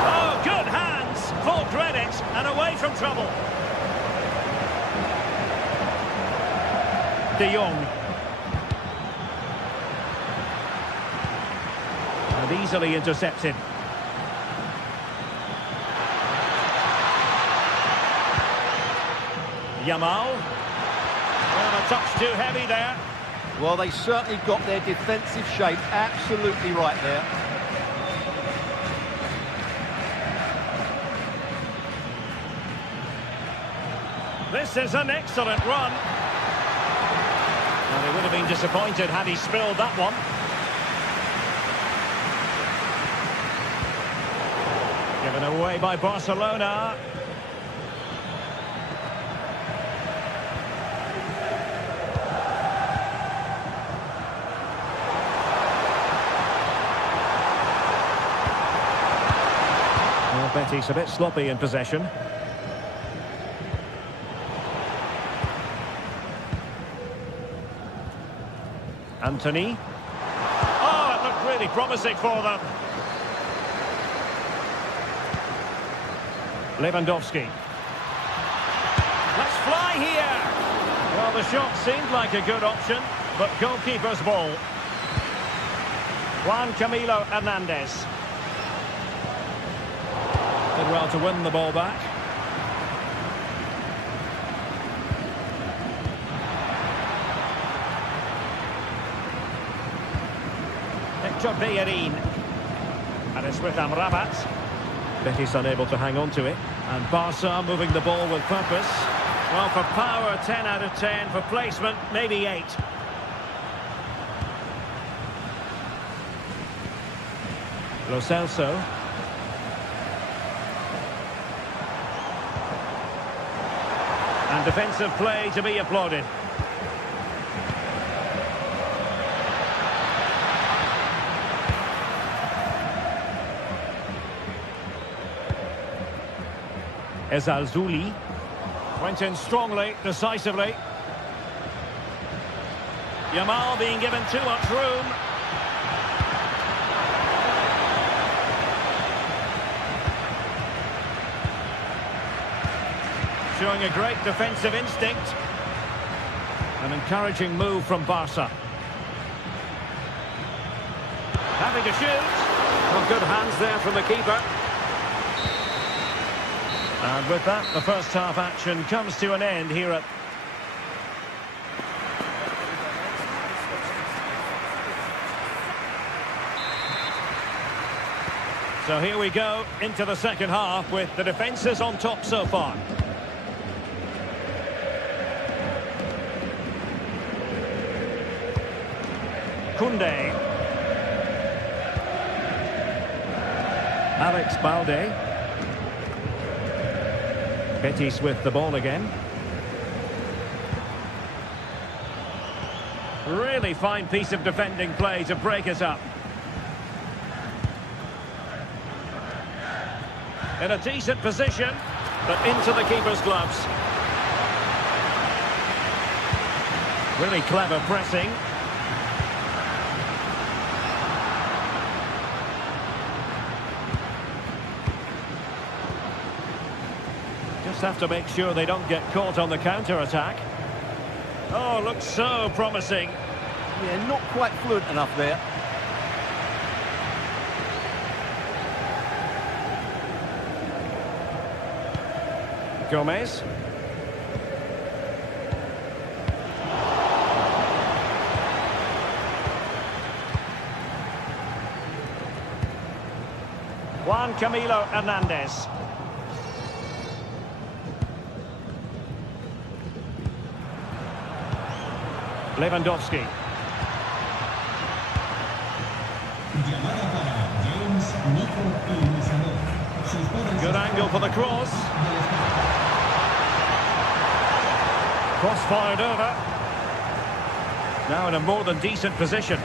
Oh, good hands. Full credit and away from trouble. De Jong. Easily intercepted. Yamal. Well, a touch too heavy there. Well, they certainly got their defensive shape absolutely right there. This is an excellent run. Well, he would have been disappointed had he spilled that one. Given away by Barcelona. Well, Betis a bit sloppy in possession. Anthony. Oh, it looked really promising for them. Lewandowski. Let's fly here. Well, the shot seemed like a good option, but goalkeeper's ball. Juan Camilo Hernandez. Did well to win the ball back. Hector Bellerin. And it's with Amrabat. Betis unable to hang on to it. And Barca moving the ball with purpose. Well, for power, 10 out of 10. For placement, maybe 8. Lo Celso. And defensive play to be applauded. Ezalzouli went in strongly, decisively. Yamal being given too much room. Showing a great defensive instinct. An encouraging move from Barca. Having to shoot. Well, good hands there from the keeper. And with that, the first half action comes to an end here at... So here we go into the second half with the defences on top so far. Koundé. Alex Balde. Betis with the ball again. Really fine piece of defending play to break it up. In a decent position, but into the keeper's gloves. Really clever pressing. Have to make sure they don't get caught on the counter-attack. Oh, looks so promising. Yeah, not quite fluent enough there. Gomez. Juan Camilo Hernandez. Lewandowski. Good angle for the cross. Cross fired over. Now in a more than decent position.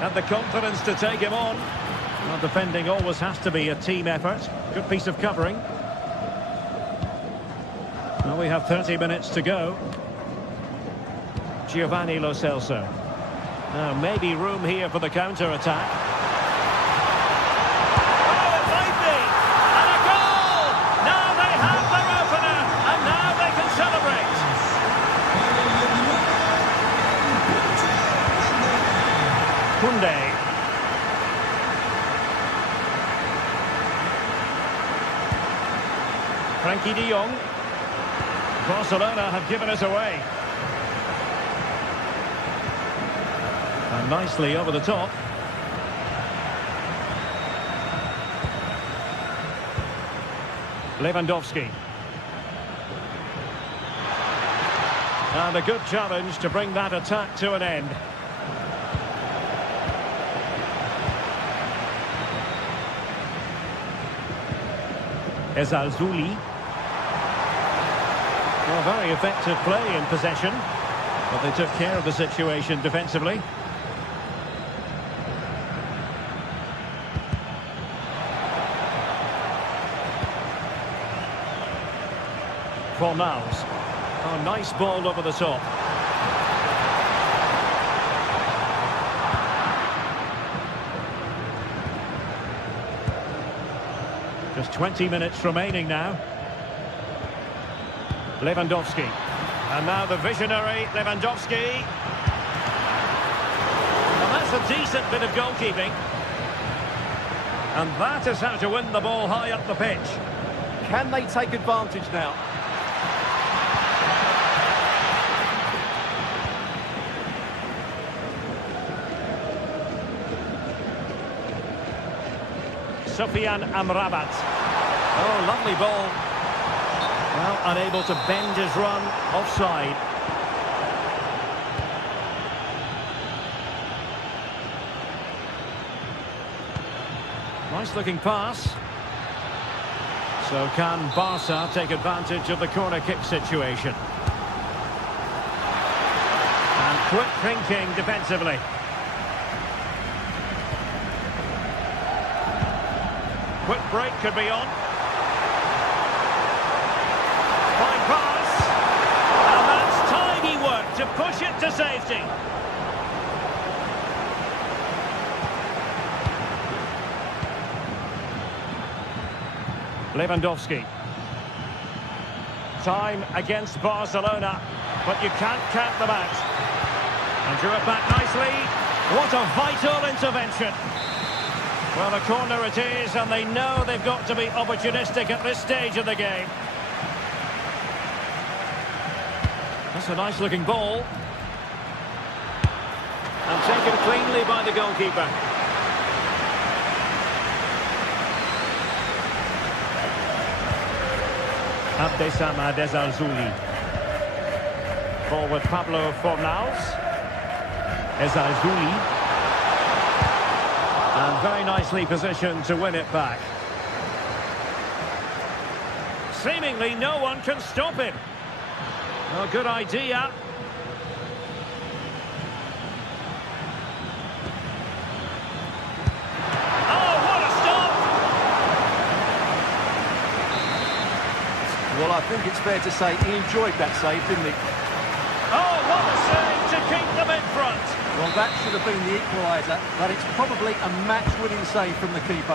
And the confidence to take him on. Well, defending always has to be a team effort. Good piece of covering. Well, we have 30 minutes to go. Giovanni Lo Celso. Now, maybe room here for the counter-attack. Oh, it might be! And a goal! Now they have their opener, and now they can celebrate. Koundé. Frankie de Jong. Barcelona have given us away. And nicely over the top. Lewandowski. And a good challenge to bring that attack to an end. Ezalzouli. Well, very effective play in possession, but they took care of the situation defensively. Fornals. Oh, nice ball over the top. Just 20 minutes remaining now. Lewandowski. And now the visionary Lewandowski. Well, that's a decent bit of goalkeeping. And that is how to win the ball high up the pitch. Can they take advantage now? Sufyan Amrabat. Oh, lovely ball. Well, unable to bend his run. Offside. Nice looking pass. So can Barca take advantage of the corner kick situation? And quick thinking defensively. Quick break could be on. Fine pass. And that's tidy work to push it to safety. Lewandowski. Time against Barcelona, but you can't count them out. And drew it back nicely. What a vital intervention. Well, a corner it is, and they know they've got to be opportunistic at this stage of the game. That's a nice-looking ball. And taken cleanly by the goalkeeper. Abdessamad Ezalzouli. Forward Pablo Fornals. Ezalzouli. And very nicely positioned to win it back. Seemingly no one can stop him. Well, good idea. Oh, what a stop! Well, I think it's fair to say he enjoyed that save, didn't he? Oh, what a save to keep them in front. Well, that should have been the equaliser, but it's probably a match-winning save from the keeper.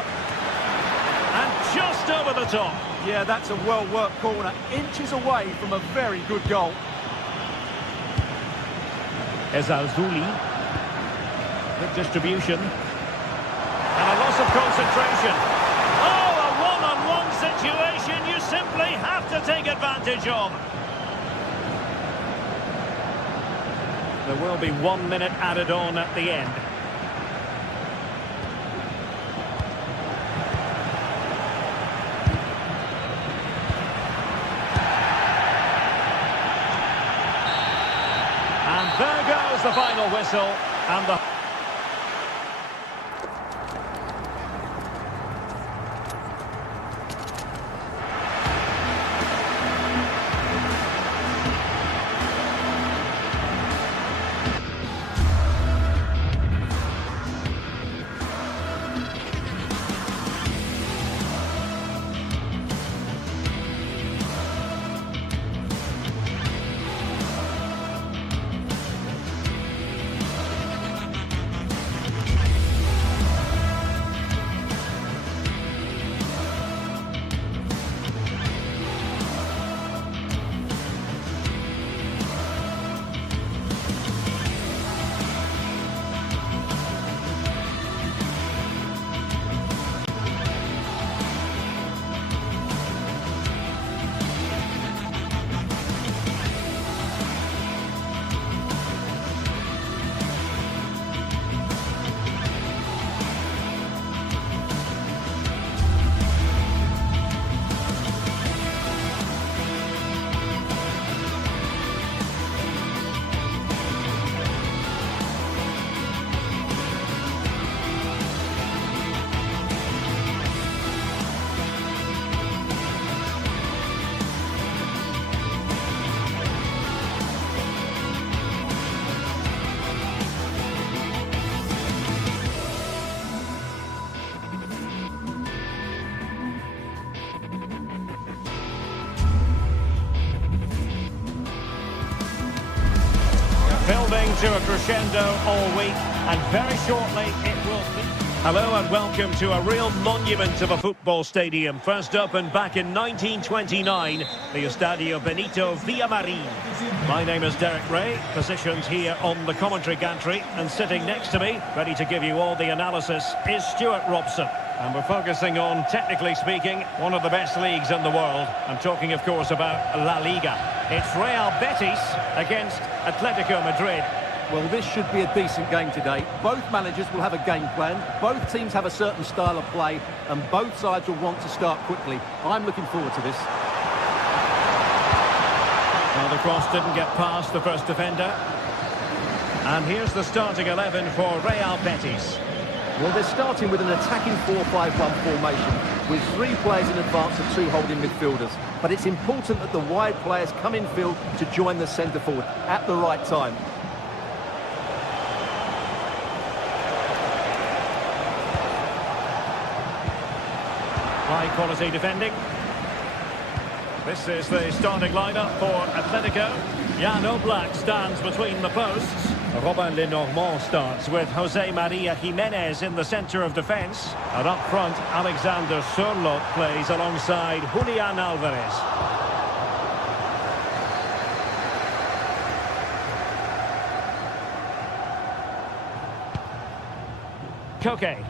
And just over the top. Yeah, that's a well-worked corner, inches away from a very good goal. Ezalzouli. Good distribution. And a loss of concentration. Oh, a one-on-one situation you simply have to take advantage of. There will be 1 minute added on at the end. And there goes the final whistle, and the... Building to a crescendo all week, and very shortly it will be. Hello and welcome to a real monument of a football stadium. First opened back in 1929, the Estadio Benito Villamarin. My name is Derek Ray, positioned here on the commentary gantry, and sitting next to me, ready to give you all the analysis, is Stuart Robson. And we're focusing on, technically speaking, one of the best leagues in the world. I'm talking, of course, about La Liga. It's Real Betis against Atletico Madrid. Well, this should be a decent game today. Both managers will have a game plan. Both teams have a certain style of play, and both sides will want to start quickly. I'm looking forward to this. Well, the cross didn't get past the first defender. And here's the starting 11 for Real Betis. Well, they're starting with an attacking 4-5-1 formation with 3 players in advance of 2 holding midfielders. But it's important that the wide players come in field to join the centre forward at the right time. High quality defending. This is the starting lineup for Atletico. Jan Oblak stands between the posts. Robin Lenormand starts with Jose Maria Jimenez in the centre of defence. And up front, Alexander Sørloth plays alongside Julian Alvarez. Koke.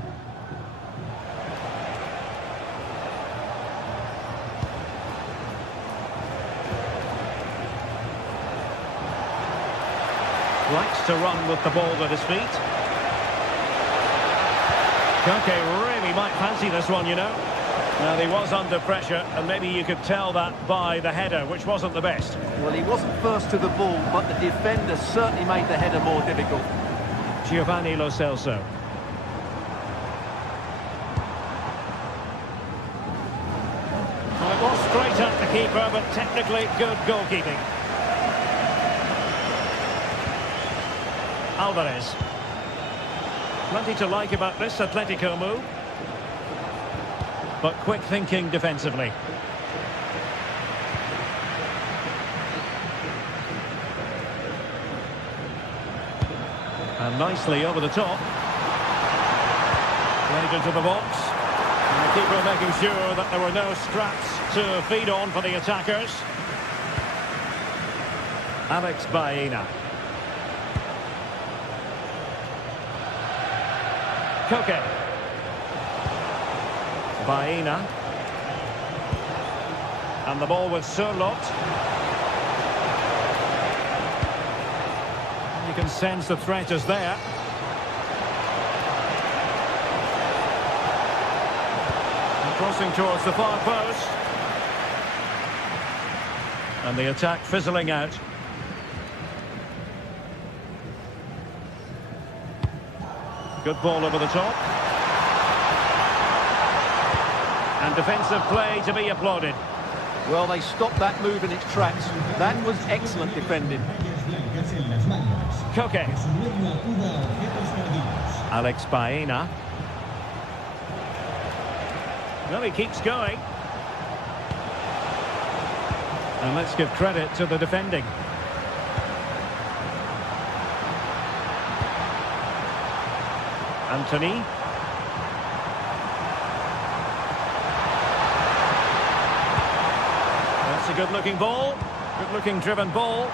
Likes to run with the ball at his feet. Koke really might fancy this one, you know. Now, he was under pressure, and maybe you could tell that by the header, which wasn't the best. Well, he wasn't first to the ball, but the defender certainly made the header more difficult. Giovanni Lo Celso. Well, it was straight at the keeper, but technically good goalkeeping. Alvarez. Plenty to like about this Atletico move. But quick thinking defensively. And nicely over the top. Played into the box. And the keeper making sure that there were no straps to feed on for the attackers. Alex Baena. Koke. Baena. And the ball with Sørloth. You can sense the threat is there. And crossing towards the far post. And the attack fizzling out. Good ball over the top. And defensive play to be applauded. Well, they stopped that move in its tracks. That was excellent defending. Koke. Alex Baena. Well, he keeps going. And let's give credit to the defending. Anthony. That's a good-looking ball. Good-looking driven ball.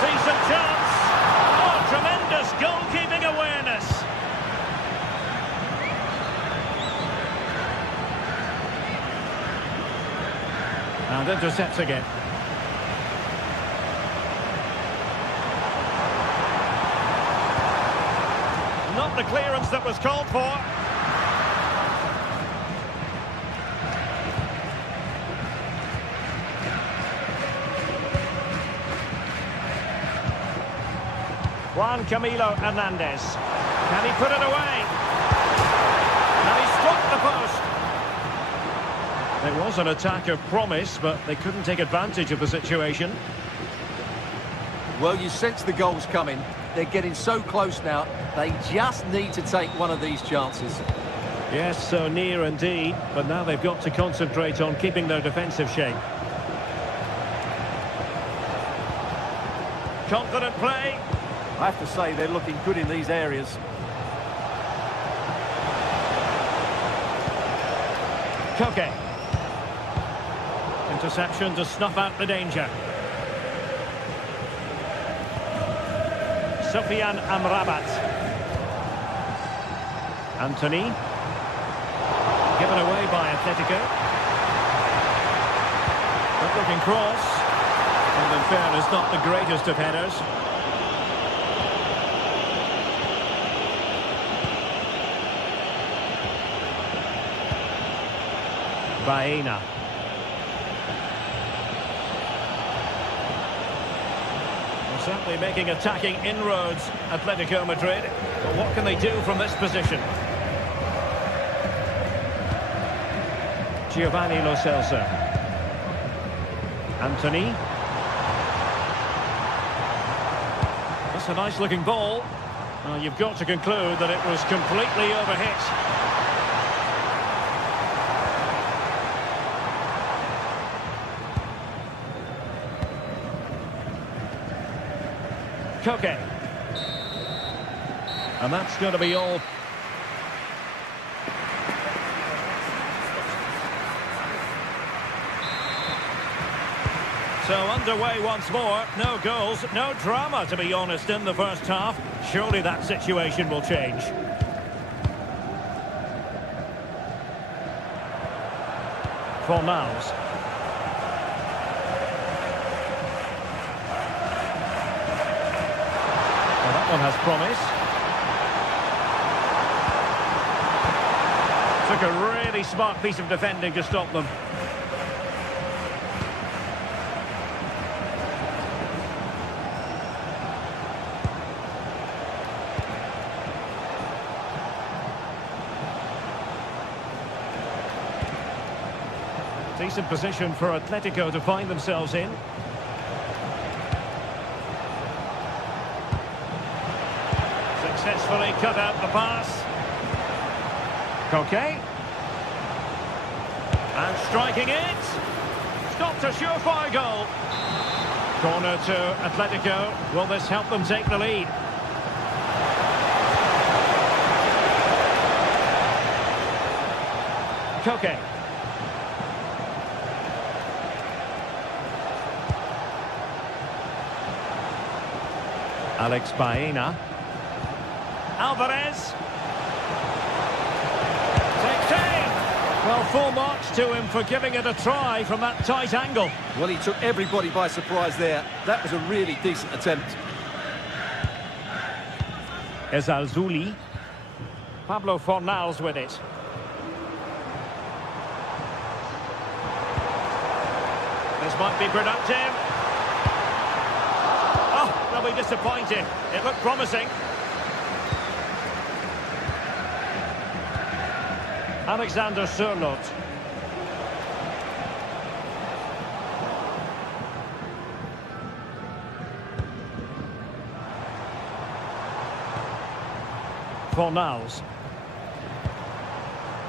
Decent chance. Oh, tremendous goalkeeping awareness. And intercepts again. Not the clearance that was called for. Juan Camilo Hernandez. Can he put it away? And he struck the post. There was an attack of promise, but they couldn't take advantage of the situation. Well, you sense the goals coming. They're getting so close now. They just need to take one of these chances. Yes, so near indeed. But now they've got to concentrate on keeping their defensive shape. Confident play. I have to say they're looking good in these areas. Koke. Interception to snuff out the danger. Sofian Amrabat. Anthony. Given away by Atletico. Good looking cross. And in fairness, not the greatest of headers. Baena. Certainly making attacking inroads, Atletico Madrid. But what can they do from this position? Giovanni Lo Celso. Anthony. That's a nice looking ball. Well, you've got to conclude that it was completely overhit. Koke. And that's going to be all. So underway once more. No goals, no drama, to be honest, in the first half. Surely that situation will change. Fornals. One has promise. Took a really smart piece of defending to stop them. Decent position for Atletico to find themselves in. Successfully cut out the pass. Koke. And striking it. Stopped a surefire goal. Corner to Atletico. Will this help them take the lead? Koke. Alex Baena. Alvarez. Takes aim. Well, full marks to him for giving it a try from that tight angle. Well, he took everybody by surprise there. That was a really decent attempt. Ezalzouli. Pablo Fornals with it. This might be productive. Oh, they'll be disappointed. It looked promising. Alexander Sørloth. Fornals.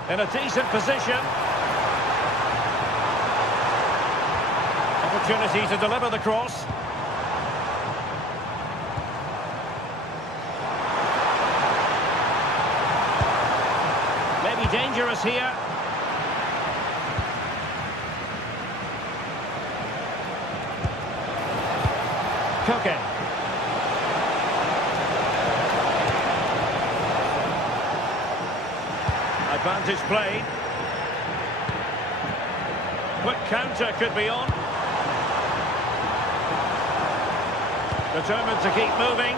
In a decent position. Opportunity to deliver the cross. Maybe dangerous here. Koke. Advantage played. Quick counter could be on. Determined to keep moving.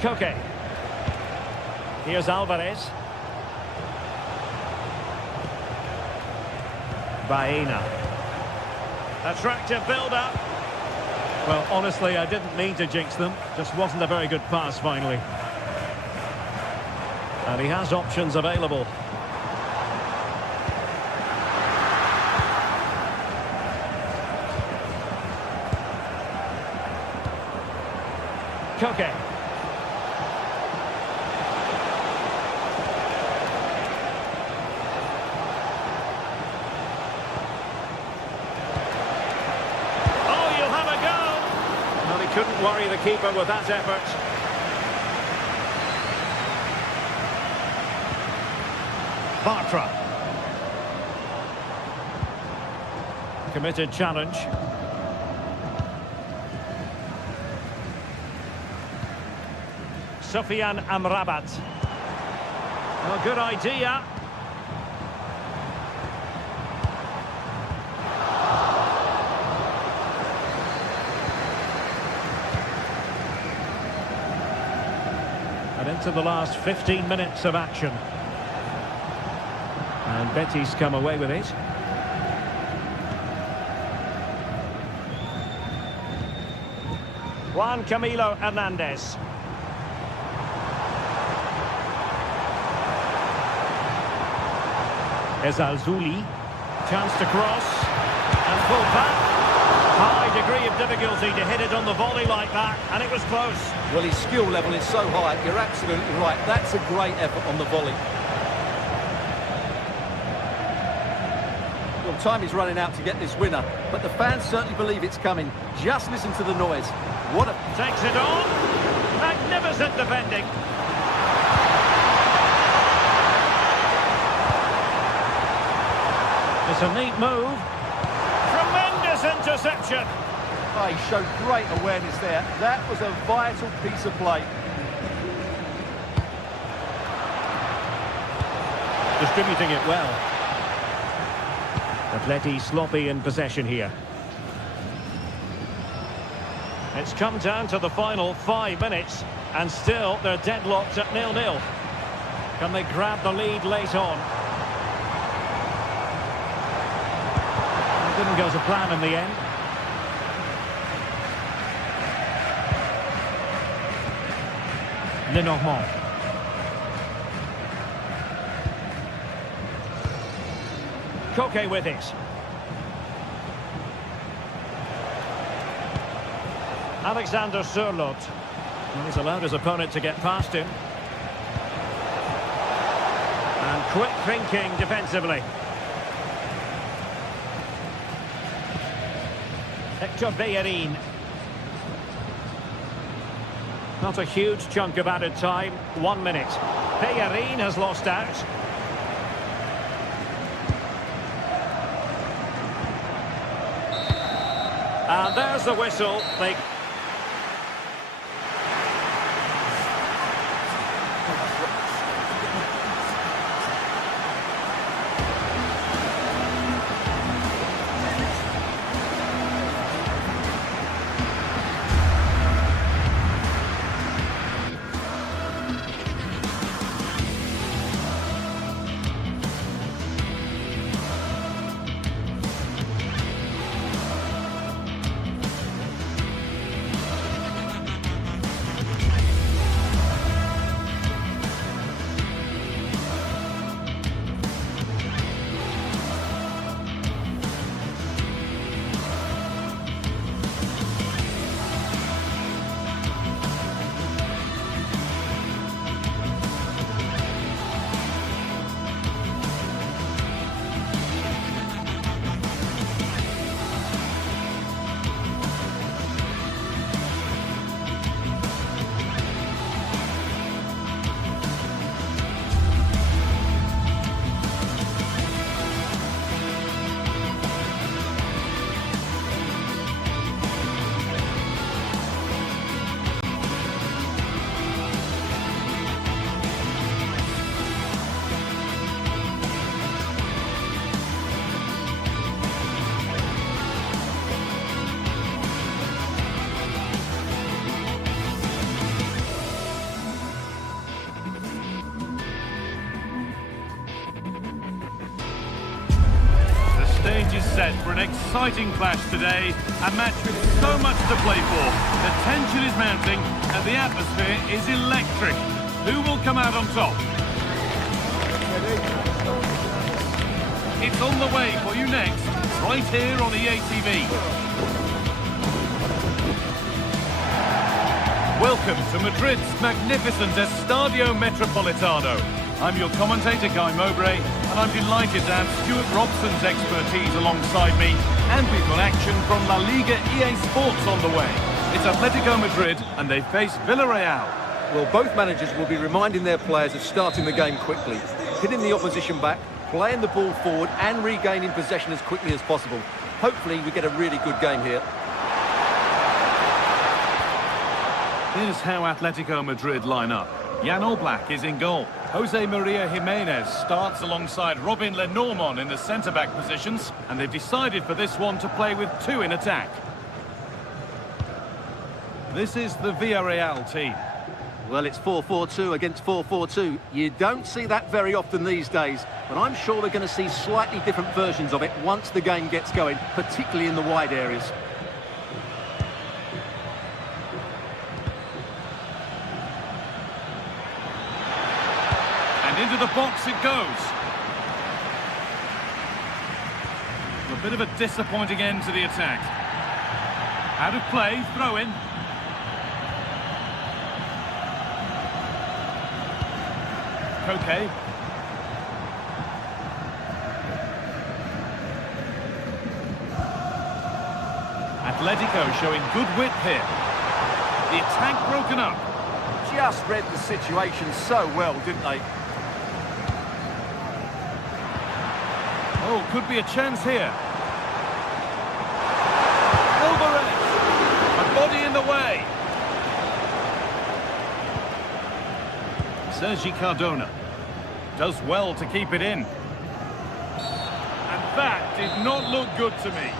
Koke. Here's Alvarez. Baena. Attractive build-up. Well, honestly, I didn't mean to jinx them. Just wasn't a very good pass, finally. And he has options available. Koke. Couldn't worry the keeper with that effort. Bartra. Committed challenge. Sofian Amrabat. Well, good idea. And into the last 15 minutes of action. And Betis come away with it. Juan Camilo Hernandez. Ezalzouli. Chance to cross. And full back. High degree of difficulty to hit it on the volley like that. And it was close. Well, his skill level is so high. You're absolutely right. That's a great effort on the volley. Well, time is running out to get this winner. But the fans certainly believe it's coming. Just listen to the noise. What a... Takes it on. Magnificent defending. It's a neat move. Tremendous interception. Oh, he showed great awareness there. That was a vital piece of play. Distributing it well. Atleti sloppy in possession here. It's come down to the final 5 minutes, and still they're deadlocked at 0-0. Can they grab the lead late on? It didn't go to plan in the end. Lenormand. Koke with it. Alexander Sørloth. Well, he's allowed his opponent to get past him. And quick thinking defensively. Hector Bellerin. Not a huge chunk of added time. 1 minute. Bellerin has lost out. And there's the whistle. Stage is set for an exciting clash today, a match with so much to play for. The tension is mounting and the atmosphere is electric. Who will come out on top? It's on the way for you next, right here on EA TV. Welcome to Madrid's magnificent Estadio Metropolitano. I'm your commentator, Guy Mowbray, and I'm delighted to have Stuart Robson's expertise alongside me, and we've got action from La Liga EA Sports on the way. It's Atletico Madrid, and they face Villarreal. Well, both managers will be reminding their players of starting the game quickly, hitting the opposition back, playing the ball forward, and regaining possession as quickly as possible. Hopefully, we get a really good game here. Here's how Atletico Madrid line up. Jan Oblak is in goal. Jose Maria Jimenez starts alongside Robin Lenormand in the centre-back positions, and they've decided for this one to play with two in attack. This is the Villarreal team. Well, it's 4-4-2 against 4-4-2. You don't see that very often these days, but I'm sure we're going to see slightly different versions of it once the game gets going, particularly in the wide areas. And into the box it goes. A bit of a disappointing end to the attack. Out of play, throw in. Okay. Atletico showing good width here. The attack broken up. Just read the situation so well, didn't they? Oh, could be a chance here. Alvarez. A body in the way. Sergi Cardona does well to keep it in. And that did not look good to me.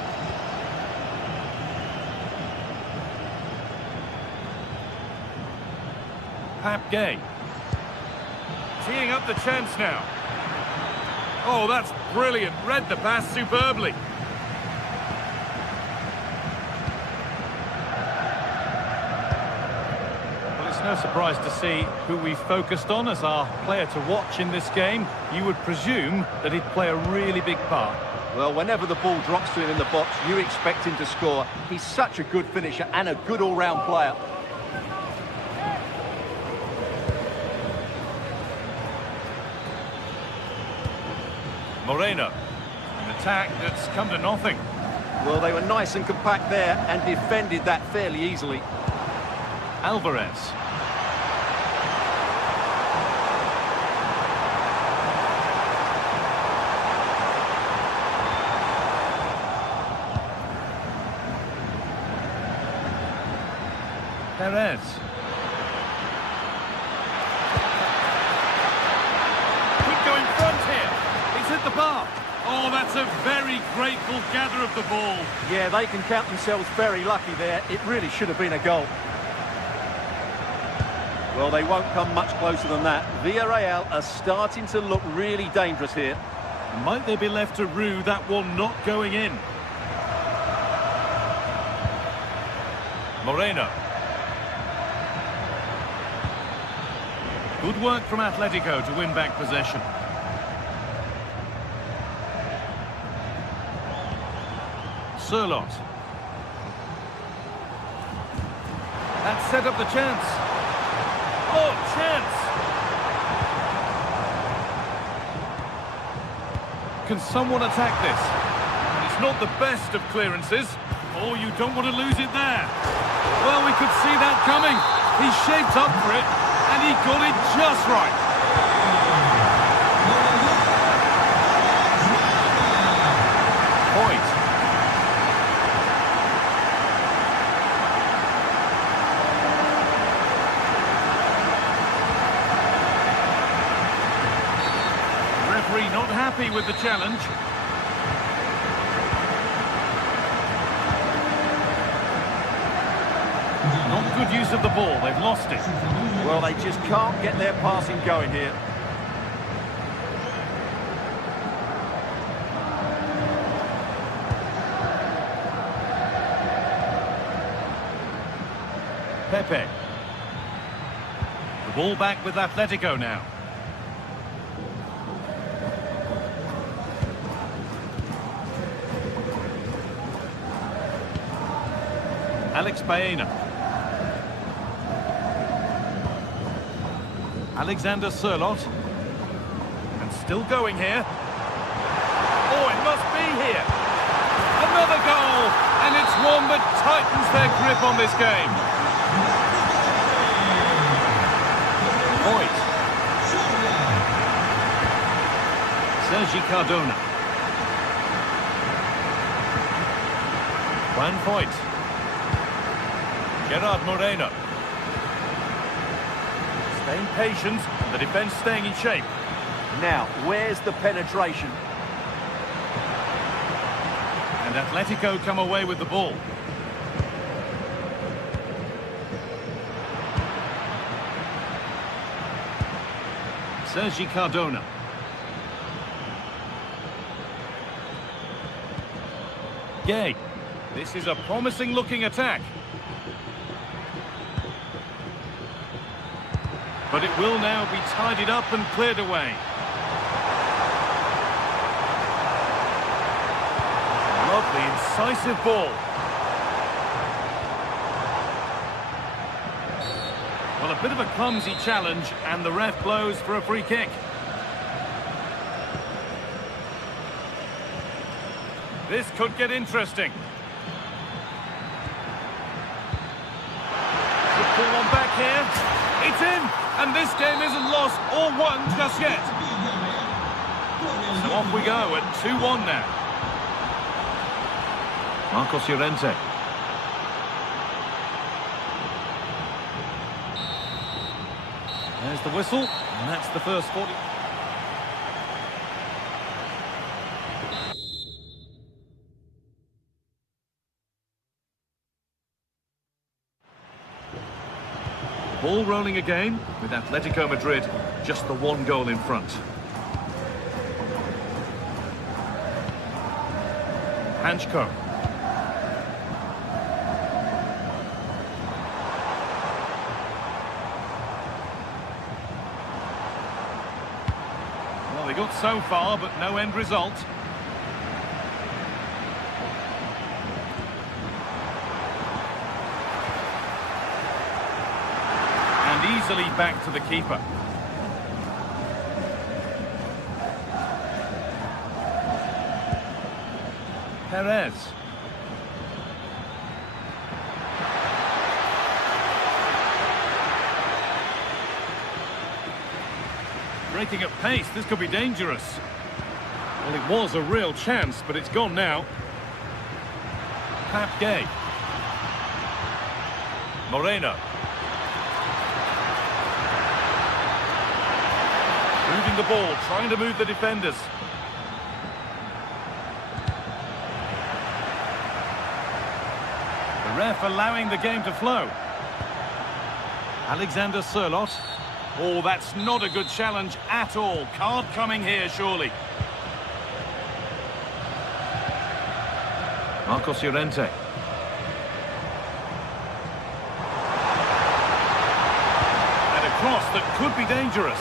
Pap Gay. Teeing up the chance now. Oh, that's brilliant. Read the pass superbly. No surprise to see who we focused on as our player to watch in this game. You would presume that he'd play a really big part. Well, whenever the ball drops to him in the box, you expect him to score. He's such a good finisher and a good all-round player. Moreno, an attack that's come to nothing. Well, they were nice and compact there and defended that fairly easily. Alvarez. Perez. Could go in front here. He's hit the bar. Oh, that's a very grateful gather of the ball. Yeah, they can count themselves very lucky there. It really should have been a goal. Well, they won't come much closer than that. Villarreal are starting to look really dangerous here. Might they be left to rue that one not going in? Moreno. Good work from Atletico to win back possession. Sirlot. That set up the chance. Oh, chance! Can someone attack this? It's not the best of clearances. Oh, you don't want to lose it there. Well, we could see that coming. He shaped up for it, and he got it just right. Point. Referee not happy with the challenge. Not good use of the ball, they've lost it. Well, they just can't get their passing going here. Pepe. The ball back with Atletico now. Alex Baena. Alexander Sirlot. And still going here. Oh, it must be here. Another goal. And it's one that tightens their grip on this game. Voigt. Sergi Cardona. Juan Voigt. Gerard Moreno. Staying patient, the defence staying in shape. Now, where's the penetration? And Atletico come away with the ball. Sergi Cardona. Gay. This is a promising looking attack. But it will now be tidied up and cleared away. Lovely, incisive ball. Well, a bit of a clumsy challenge, and the ref blows for a free kick. This could get interesting. Good ball on back here. It's in, and this game isn't lost or won just yet. So off we go at 2-1 now. Marcos Llorente. There's the whistle, and that's the first 40. Ball rolling again, with Atletico Madrid just the one goal in front. Hanchko. Well, they got so far, but no end result. And easily back to the keeper. Perez. Breaking at pace, this could be dangerous. Well, it was a real chance, but it's gone now. Pap Gay. Moreno. Moving the ball, trying to move the defenders. The ref allowing the game to flow. Alexander Sørloth. Oh, that's not a good challenge at all. Card coming here, surely. Marcos Llorente. And a cross that could be dangerous.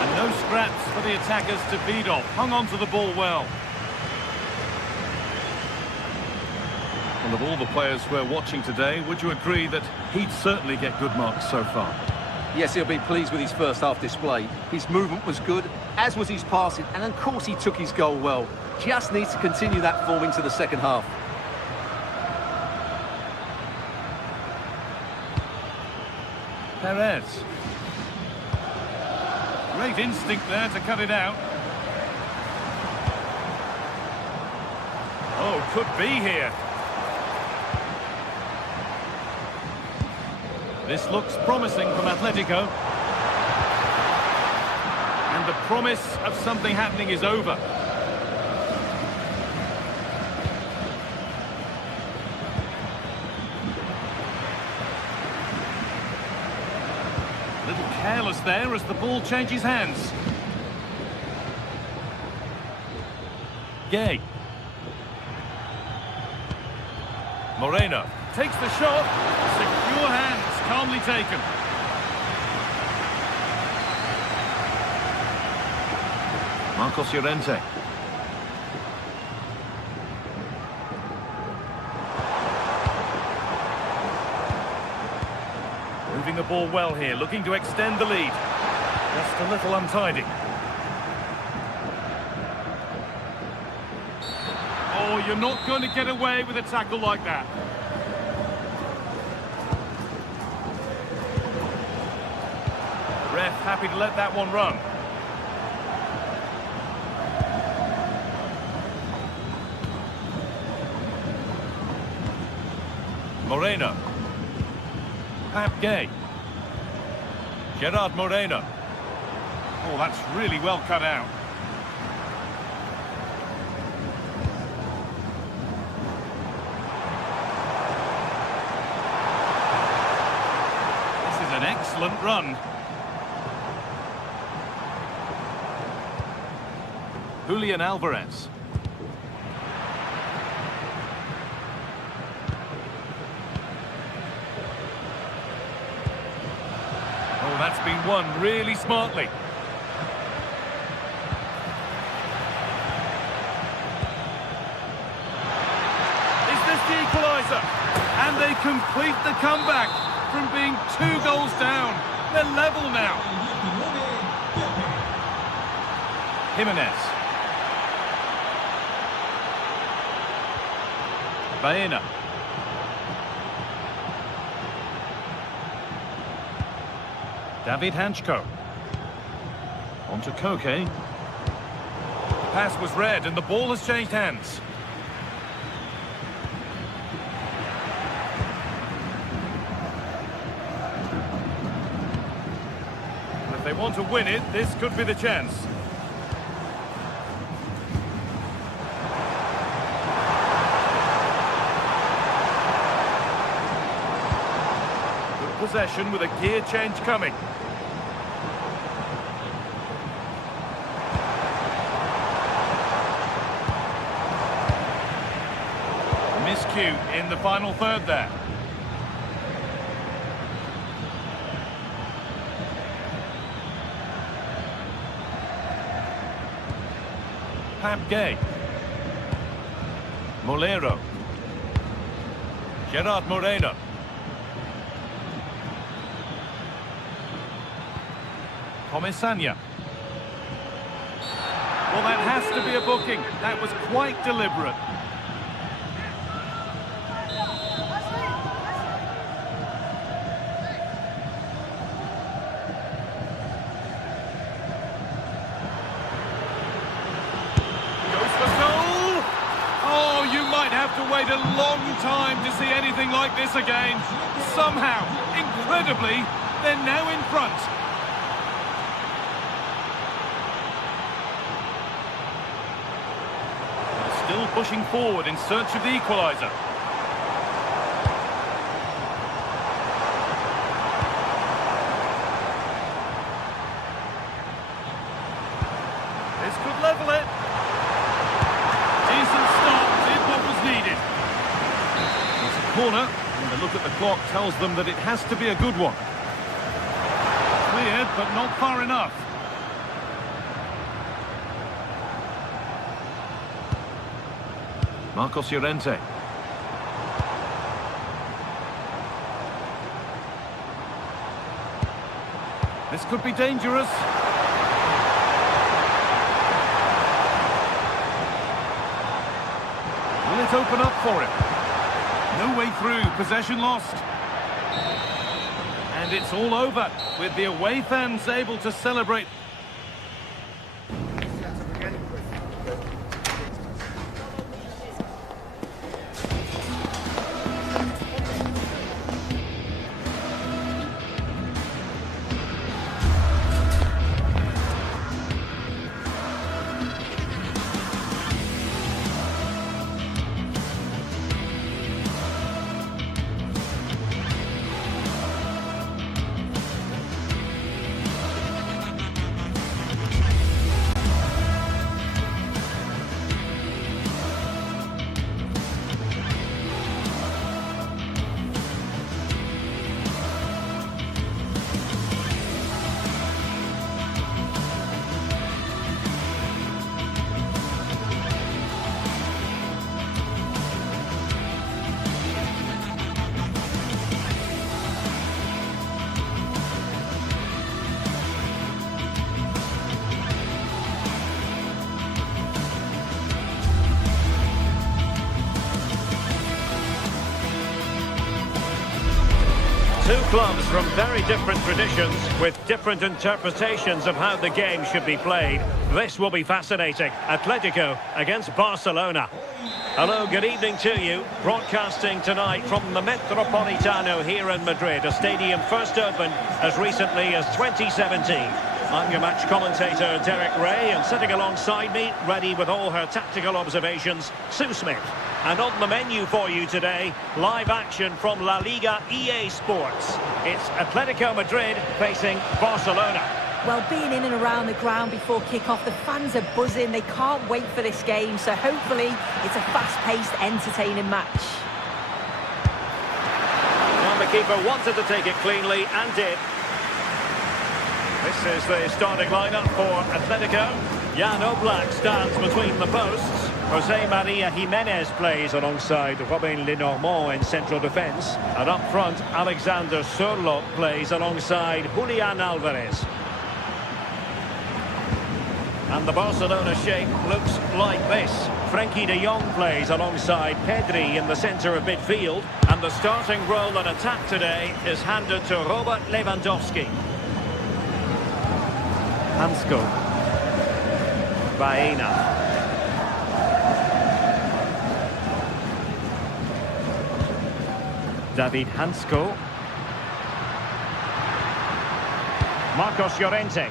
And no scraps for the attackers to feed off. Hung on to the ball well. Well, of all the players we're watching today, would you agree that he'd certainly get good marks so far? Yes, he'll be pleased with his first half display. His movement was good, as was his passing, and of course he took his goal well. Just needs to continue that form into the second half. Perez. Great instinct there to cut it out. Oh, could be here. This looks promising from Atletico. And the promise of something happening is over. A little careless there as the ball changes hands. Gay. Moreno takes the shot. Secure hands. Calmly taken. Marcos Llorente. Moving the ball well here, looking to extend the lead. Just a little untidy. Oh, you're not going to get away with a tackle like that. Ref happy to let that one run. Moreno. Pap Gay. Gerard Moreno. Oh, that's really well cut out. This is an excellent run. Julian Alvarez. Oh, that's been won really smartly. Is this the equaliser? And they complete the comeback from being 2 goals down. They're level now. Jimenez. Baena. David Hanchko. On to Koke. The pass was read and the ball has changed hands. If they want to win it, this could be the chance. Possession with a gear change coming. Miscue in the final third there. Pap Gay. Molero. Gerard Moreno. Comesaña. Well, that has to be a booking. That was quite deliberate. Goes for goal. Oh, you might have to wait a long time to see anything like this again. Somehow, incredibly, they're now in front. Still pushing forward in search of the equaliser. This could level it. Decent start, did what was needed. It's a corner, and the look at the clock tells them that it has to be a good one. Cleared, but not far enough. Marcos Llorente. This could be dangerous. Will it open up for him? No way through, possession lost. And it's all over, with the away fans able to celebrate. Two clubs from very different traditions with different interpretations of how the game should be played. This will be fascinating. Atletico against Barcelona. Hello, good evening to you. Broadcasting tonight from the Metropolitano here in Madrid, a stadium first opened as recently as 2017. I'm your match commentator, Derek Ray, and sitting alongside me, ready with all her tactical observations, Sue Smith. And on the menu for you today, live action from La Liga EA Sports. It's Atletico Madrid facing Barcelona. Well, being in and around the ground before kick-off, the fans are buzzing. They can't wait for this game, so hopefully it's a fast-paced, entertaining match. Well, the keeper wanted to take it cleanly and did. This is the starting lineup for Atletico. Jan Oblak stands between the posts. Jose Maria Jimenez plays alongside Robin Lenormand in central defence. And up front, Alexander Sørloth plays alongside Julian Alvarez. And the Barcelona shape looks like this. Frenkie de Jong plays alongside Pedri in the centre of midfield. And the starting role in attack today is handed to Robert Lewandowski. Hansko. Baena. David Hansko. Marcos Llorente.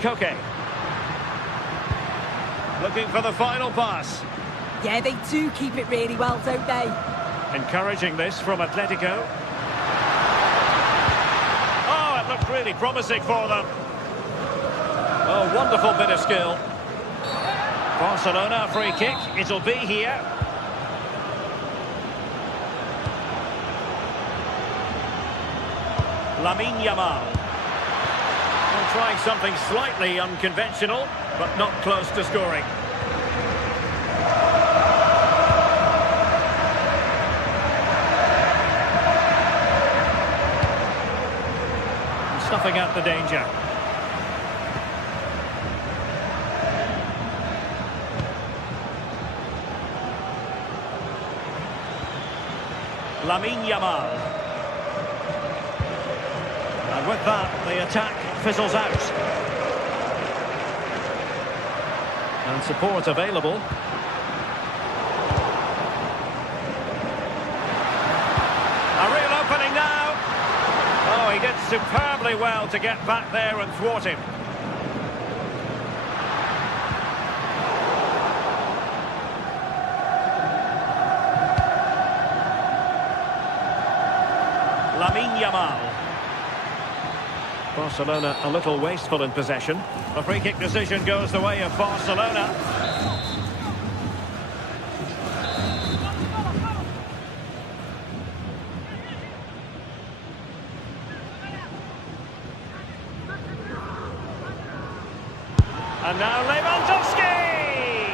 Koke. Looking for the final pass. Yeah, they do keep it really well, don't they? Encouraging this from Atletico. Oh, it looked really promising for them. Oh, wonderful bit of skill. Barcelona free kick. It'll be here. Lamine Yamal. Well, trying something slightly unconventional, but not close to scoring. Snuffing out the danger. Lamine Yamal. And with that, the attack fizzles out. And support available. A real opening now. Oh, he did superbly well to get back there and thwart him. Lamine Yamal. Barcelona a little wasteful in possession. The free kick decision goes the way of Barcelona. And now Lewandowski!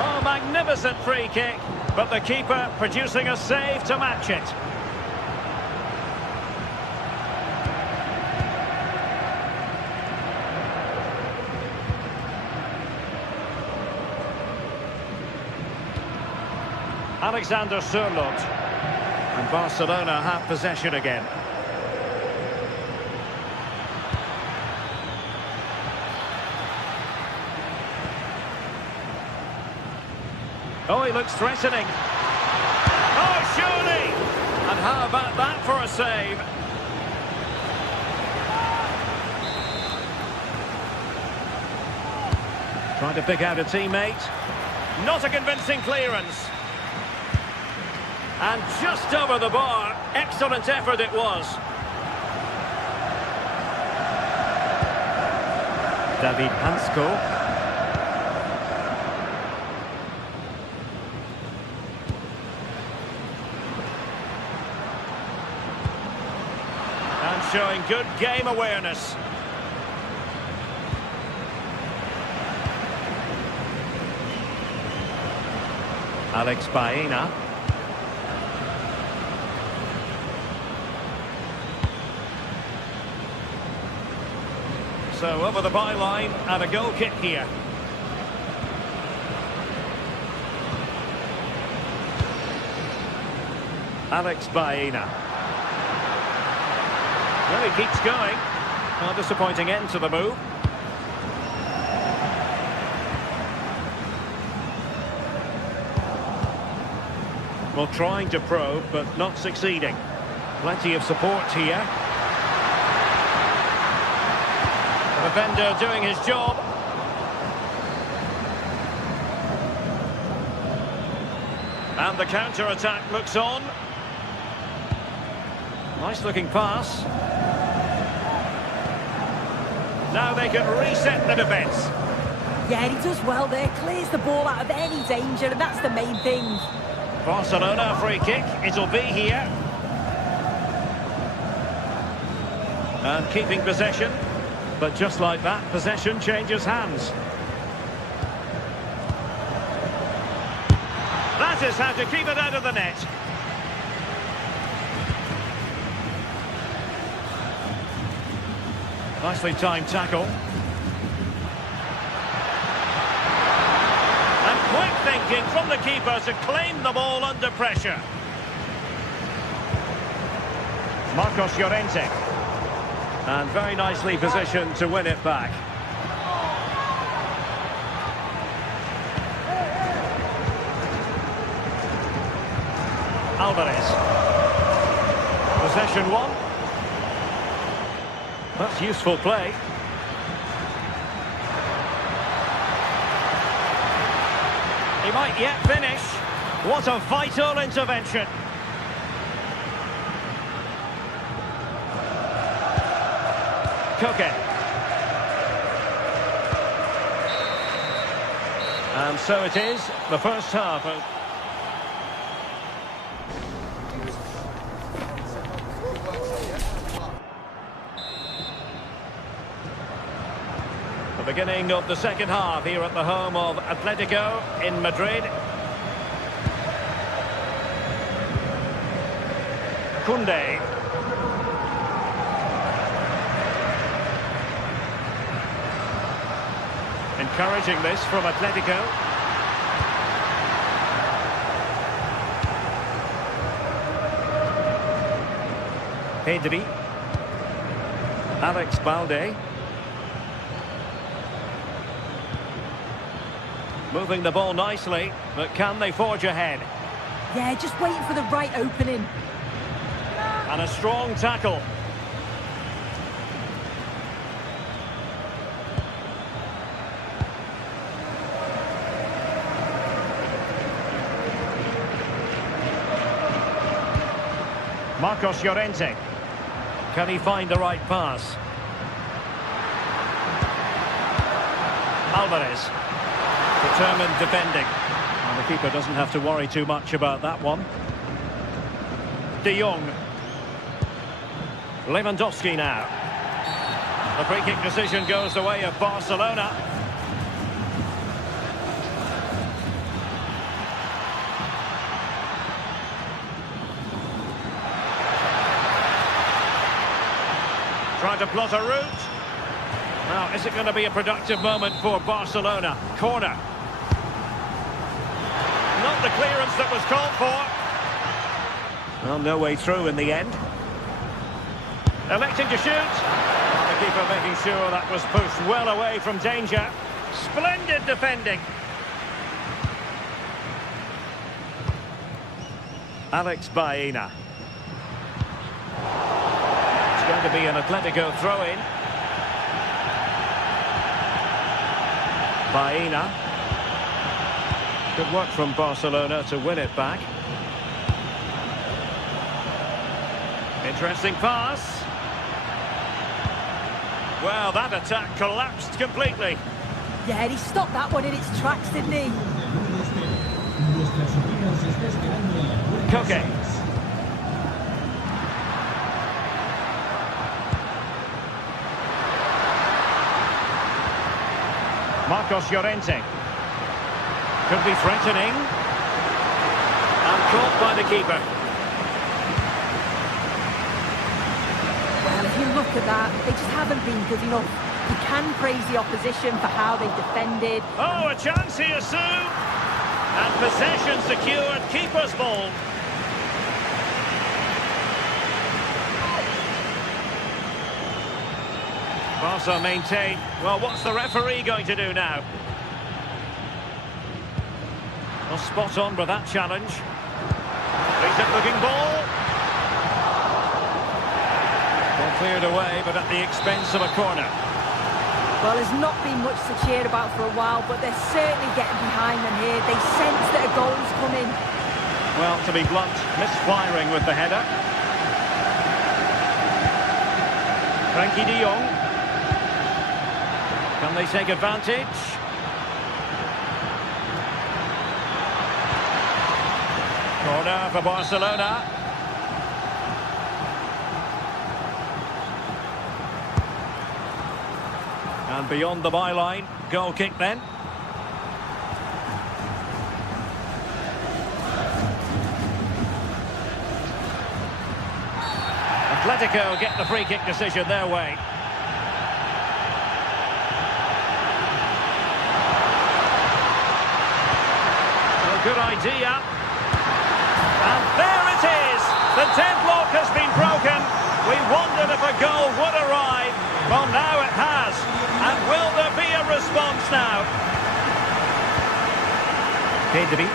Oh, magnificent free kick, but the keeper producing a save to match it. Alexander Sørloth. And Barcelona have possession again. Oh, he looks threatening. Oh, surely! And how about that for a save? Trying to pick out a teammate. Not a convincing clearance. And just over the bar. Excellent effort it was. David Hansko. And showing good game awareness. Alex Baena. So over the byline and a goal kick here. Alex Baena. Well, he keeps going. A disappointing end to the move. Well, trying to probe, but not succeeding. Plenty of support here. The defender doing his job. And the counter-attack looks on. Nice-looking pass. Now they can reset the defence. Yeah, he does well there. Clears the ball out of any danger, and that's the main thing. Barcelona free kick. It'll be here. And keeping possession. But just like that, possession changes hands. That is how to keep it out of the net. Nicely timed tackle. And quick thinking from the keeper to claim the ball under pressure. Marcos Llorente. And very nicely positioned to win it back. Alvarez. Possession one. That's useful play. He might yet finish. What a vital intervention. Koke. And so it is, the first half. The beginning of the second half here at the home of Atletico in Madrid. Koundé. Encouraging this from Atletico. Pedri. Alex Balde. Moving the ball nicely, but can they forge ahead? Yeah, just waiting for the right opening. And a strong tackle. Marcos Llorente. Can he find the right pass? Alvarez. Determined defending. And the keeper doesn't have to worry too much about that one. De Jong. Lewandowski now. The free kick decision goes the way of Barcelona. Trying to plot a route. Now, is it going to be a productive moment for Barcelona? Corner. Not the clearance that was called for. Well, no way through in the end. Electing to shoot. The keeper making sure that was pushed well away from danger. Splendid defending. Alex Baena. It's going to be an Atletico throw-in. Baena. Good work from Barcelona to win it back. Interesting pass. Well, that attack collapsed completely. Yeah, he stopped that one in its tracks, didn't he? Koke. Marcos Llorente. Could be threatening. And caught by the keeper. Well, if you look at that, they just haven't been good enough. You can praise the opposition for how they've defended. Oh, a chance here soon. And possession secured, keeper's ball. Barca maintain. Well, what's the referee going to do now? Well, spot on with that challenge. Decent-looking ball. Well, cleared away, but at the expense of a corner. Well, there's not been much to cheer about for a while, but they're certainly getting behind them here. They sense that a goal's coming. Well, to be blunt, misfiring with the header. Frankie de Jong. Can they take advantage? Corner for Barcelona. And beyond the byline, goal kick then. Atletico get the free kick decision their way. Well, good idea. And there it is! The deadlock has been broken. We wondered if a goal would arrive. Well, now it has. And will there be a response now? Pedri.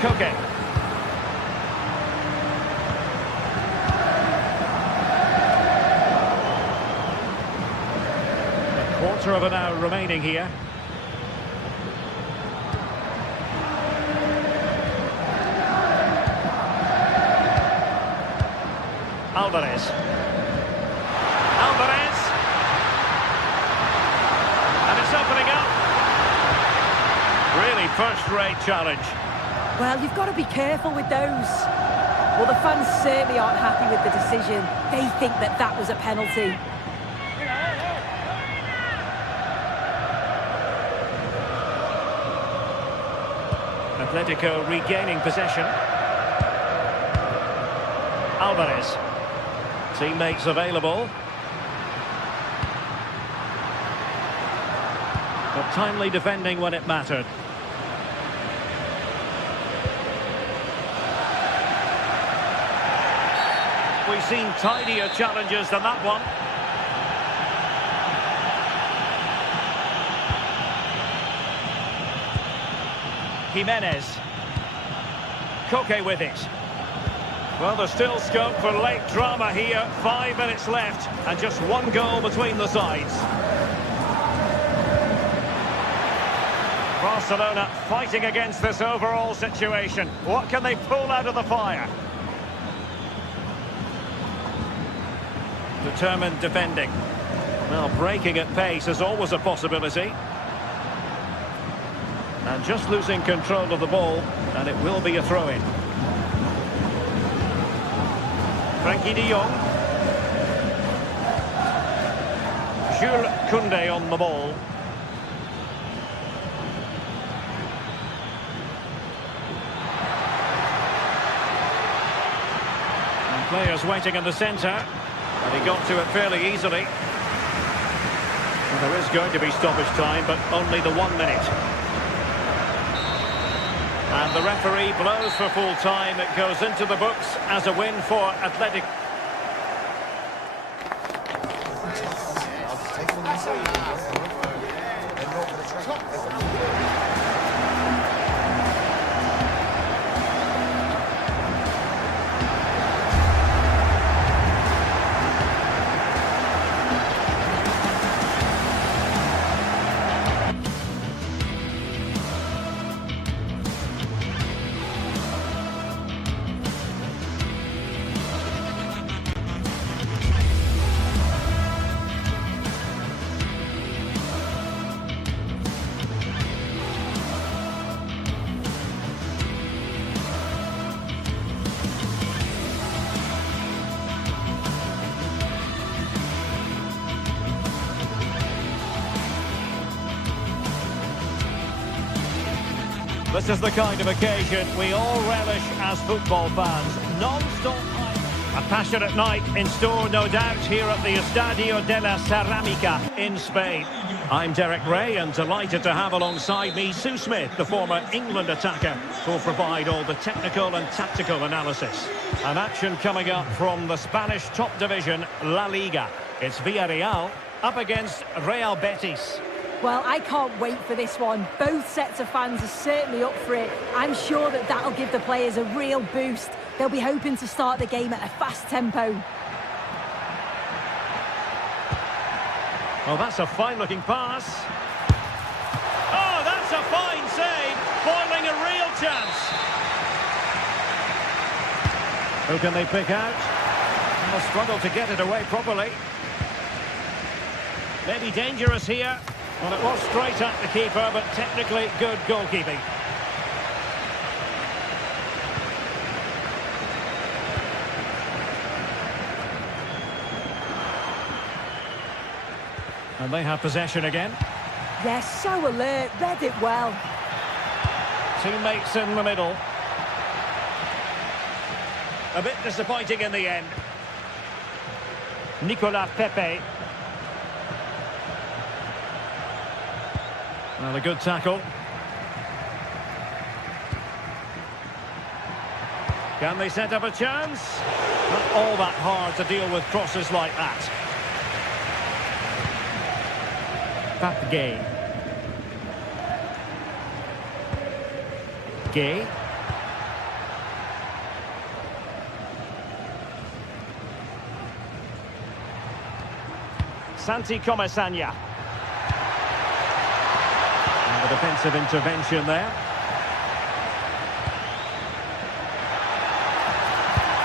Koke. A quarter of an hour remaining here. Alvarez. Alvarez. And it's opening up. Really first-rate challenge. Well, you've got to be careful with those. Well, the fans certainly aren't happy with the decision. They think that that was a penalty. Atletico regaining possession. Alvarez. Teammates available. But timely defending when it mattered. We've seen tidier challenges than that one. Jimenez. Koke with it. Well, there's still scope for late drama here. 5 minutes left and just one goal between the sides. Barcelona fighting against this overall situation. What can they pull out of the fire? Determined defending. Well, breaking at pace is always a possibility. And just losing control of the ball, and it will be a throw-in. Frankie de Jong. Jules Koundé on the ball. And players waiting in the centre. And he got to it fairly easily. Well, there is going to be stoppage time, but only the 1 minute. And the referee blows for full time. It goes into the books as a win for Athletic. This is the kind of occasion we all relish as football fans. Non-stop hype. A passionate night in store, no doubt, here at the Estadio de la Ceramica in Spain. I'm Derek Ray, and delighted to have alongside me Sue Smith, the former England attacker, who'll provide all the technical and tactical analysis. An action coming up from the Spanish top division, La Liga. It's Villarreal up against Real Betis. Well, I can't wait for this one. Both sets of fans are certainly up for it. I'm sure that that'll give the players a real boost. They'll be hoping to start the game at a fast tempo. Oh, that's a fine-looking pass. Oh, that's a fine save, foiling a real chance. Who can they pick out? They'll struggle to get it away properly. Maybe dangerous here. Well, it was straight at the keeper, but technically good goalkeeping. And they have possession again. Yes, so alert, read it well. Teammates in the middle. A bit disappointing in the end. Nicolas Pepe. Well, a good tackle. Can they set up a chance? Not all that hard to deal with crosses like that. Pape Gay. Gay. Santi Comesaña. And the defensive intervention there.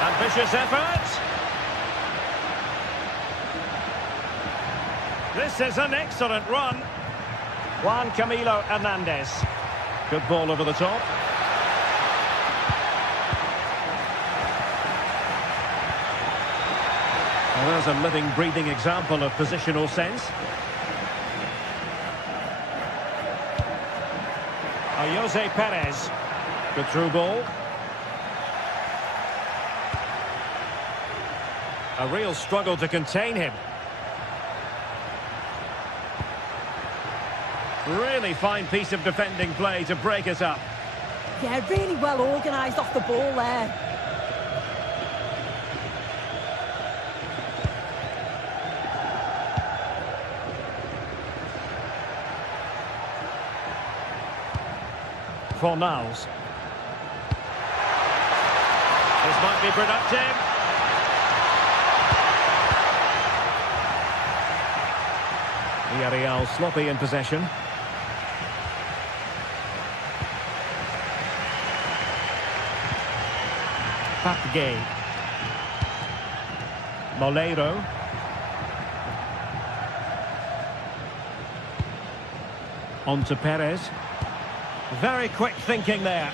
Ambitious effort. This is an excellent run. Juan Camilo Hernandez. Good ball over the top. Well, there's a living, breathing example of positional sense. Jose Perez. Good through ball. A real struggle to contain him. Really fine piece of defending play to break us up. Yeah, really well organised off the ball there. Fornals. This might be productive. Villarreal sloppy in possession. Pape Gay. Moleiro. On to Perez. Very quick thinking there.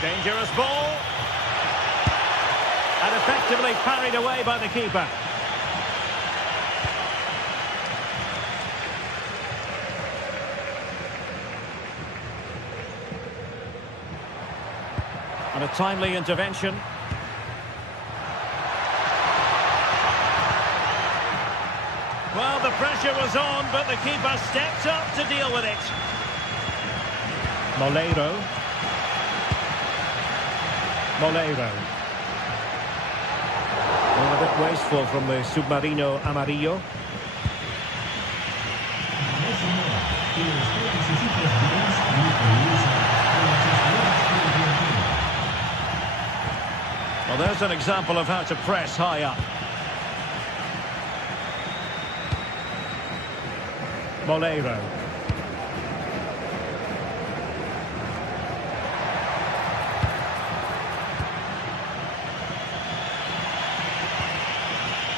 Dangerous ball. And effectively parried away by the keeper. And a timely intervention. Well, the pressure was on, but the keeper stepped up to deal with it. Moleiro. Well, a bit wasteful from the Submarino Amarillo. Well, there's an example of how to press high up. Moleiro.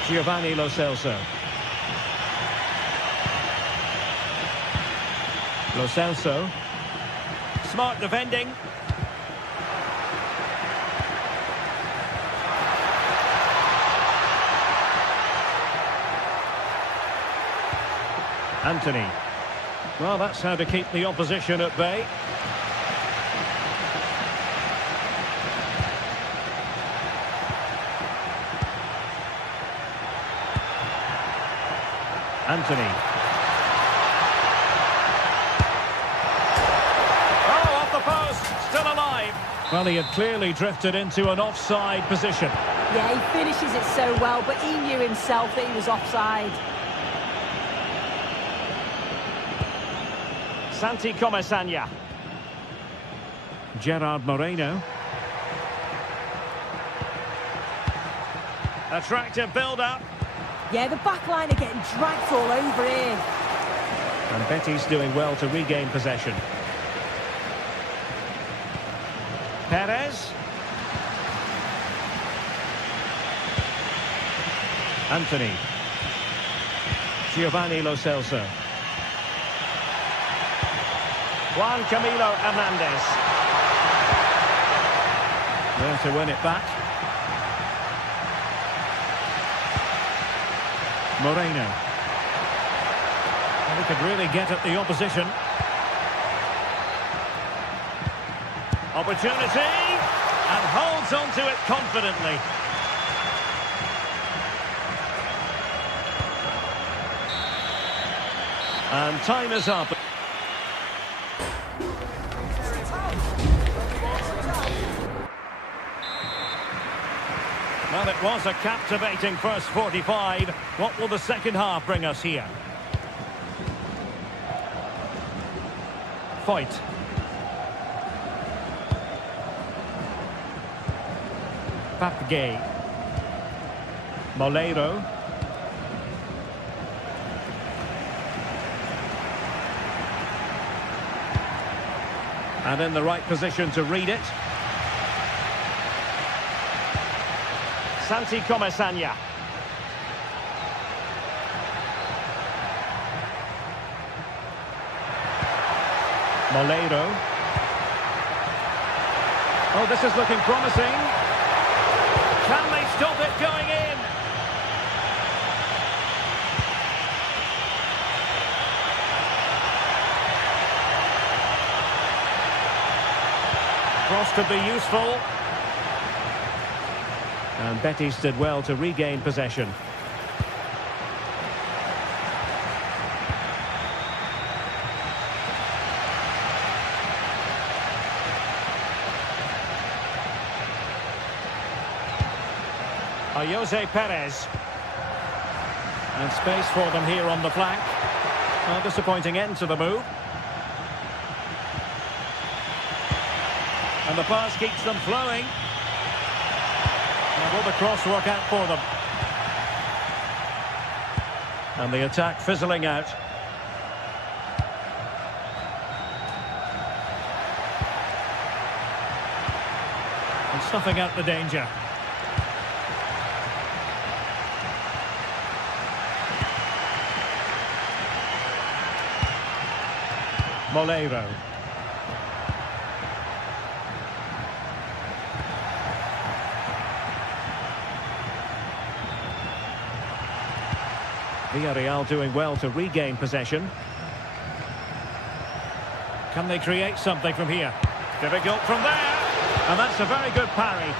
Giovanni Lo Celso. Lo Celso. Smart defending. Anthony. Well, that's how to keep the opposition at bay. Anthony. Well, he had clearly drifted into an offside position. Yeah, he finishes it so well, but he knew himself that he was offside. Santi Comesaña. Gerard Moreno. Attractive build-up. Yeah, the back line are getting dragged all over here. And Betis doing well to regain possession. Perez. Anthony. Giovanni Lo Celso. Juan Camilo Hernandez. There to win it back. Moreno. Well, he could really get at the opposition. Opportunity. And holds on to it confidently. And time is up. Well, it was a captivating first 45. What will the second half bring us here? Foyt. Papgay. Moleiro. And in the right position to read it. Santi Comesaña. Moleiro. Oh, this is looking promising. Can they stop it going in? Cross could be useful. And Betis did well to regain possession. Jose Perez. And space for them here on the flank. A disappointing end to the move. And the pass keeps them flowing. And will the cross work out for them? And the attack fizzling out. And snuffing out the danger. Moleiro. Villarreal doing well to regain possession. Can they create something from here? Difficult from there. And that's a very good parry.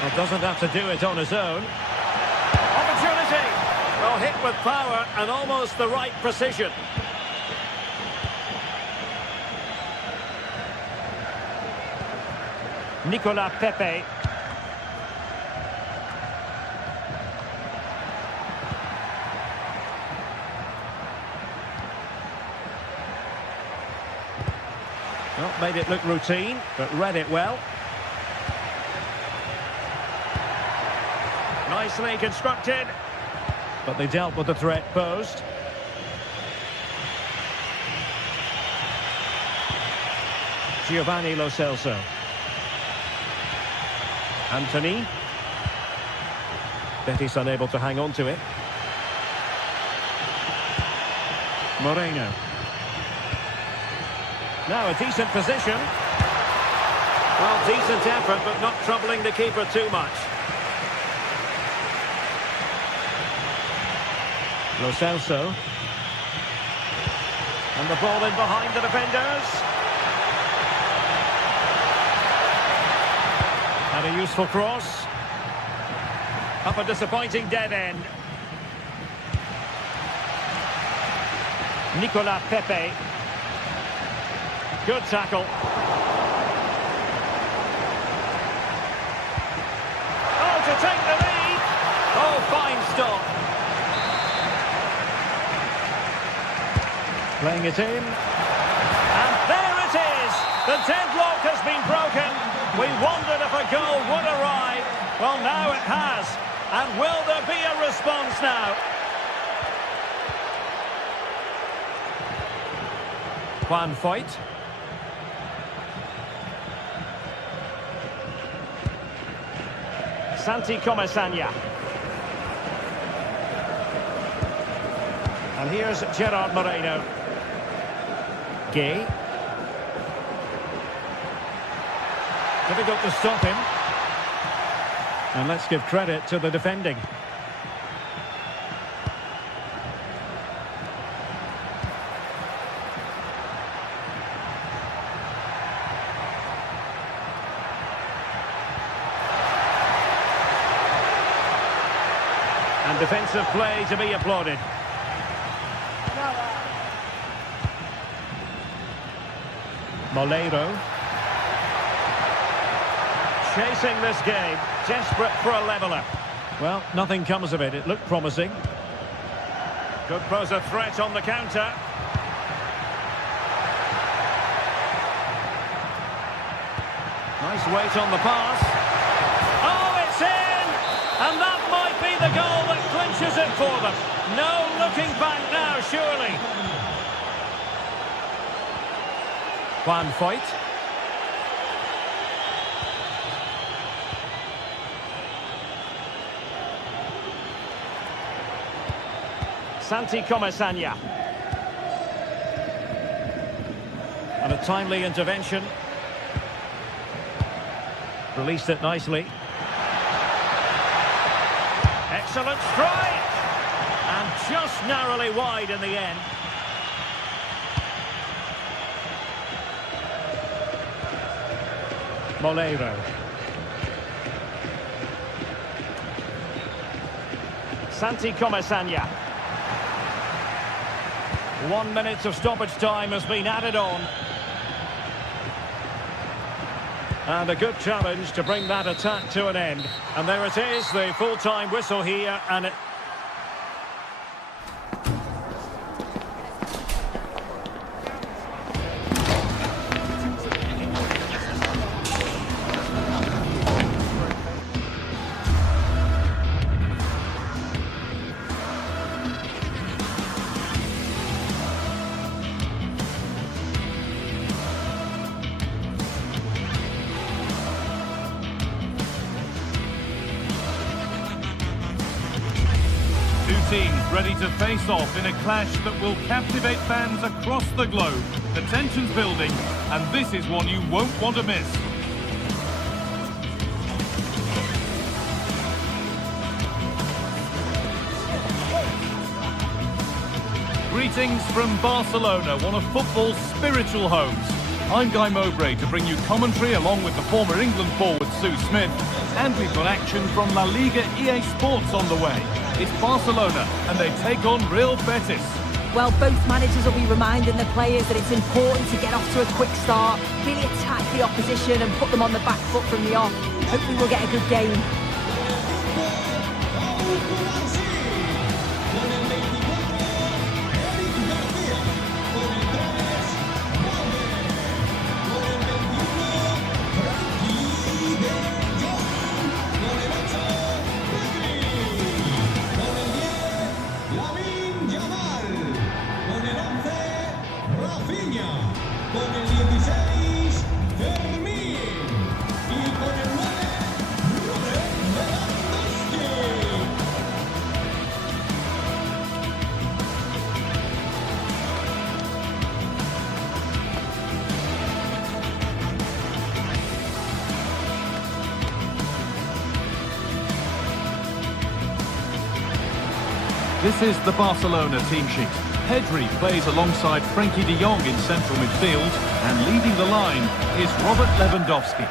Well, doesn't have to do it on his own. Opportunity! Well, hit with power and almost the right precision. Nicolas Pepe. Well, made it look routine, but read it well. Nicely constructed, but they dealt with the threat posed. Giovanni Lo Celso. Anthony. Betis unable to hang on to it. Moreno. Now a decent position. Well, decent effort, but not troubling the keeper too much. Lo Celso. And the ball in behind the defenders. And a useful cross. Up a disappointing dead end. Nicolas Pepe. Good tackle. Oh, to take the lead. Oh, fine stop. Playing it in. And there it is. The deadlock has been broken. We wondered if a goal would arrive. Well, now it has. And will there be a response now? Juan Foyt. Santi Comesaña. And here's Gerard Moreno. Gay. Difficult to stop him. And let's give credit to the defending. And defensive play to be applauded. Molero. Chasing this game, desperate for a leveller. Well, nothing comes of it. It looked promising. Could pose a threat on the counter. Nice weight on the pass. Oh, it's in! And that might be the goal that clinches it for them. No looking back now, surely. Juan Foyt. Santi Comesaña. And a timely intervention. Released it nicely. Excellent strike! And just narrowly wide in the end. Molero. Santi Comesaña. 1 minute of stoppage time has been added on. And a good challenge to bring that attack to an end. And there it is, the full-time whistle here, and it... Two teams ready to face off in a clash that will captivate fans across the globe. The tension's building, and this is one you won't want to miss. Greetings from Barcelona, one of football's spiritual homes. I'm Guy Mowbray to bring you commentary along with the former England forward Sue Smith. And we've got action from La Liga EA Sports on the way. It's Barcelona and they take on Real Betis. Well, both managers will be reminding the players that it's important to get off to a quick start, really attack the opposition and put them on the back foot from the off. Hopefully we'll get a good game. This is the Barcelona team sheet. Pedri plays alongside Frenkie de Jong in central midfield, and leading the line is Robert Lewandowski.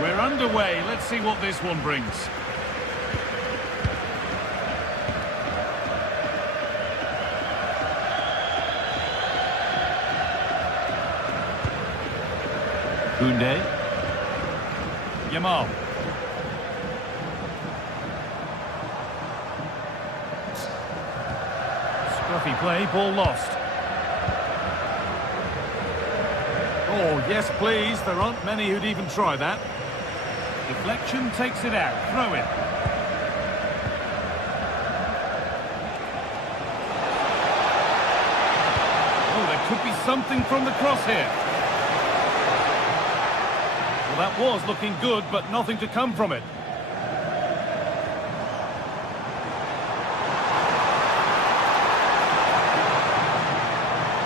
We're underway. Let's see what this one brings. Koundé. Yamal. Scruffy play, ball lost. Oh, yes, please. There aren't many who'd even try that. Deflection takes it out. Throw in. Oh, there could be something from the cross here. Well, that was looking good, but nothing to come from it.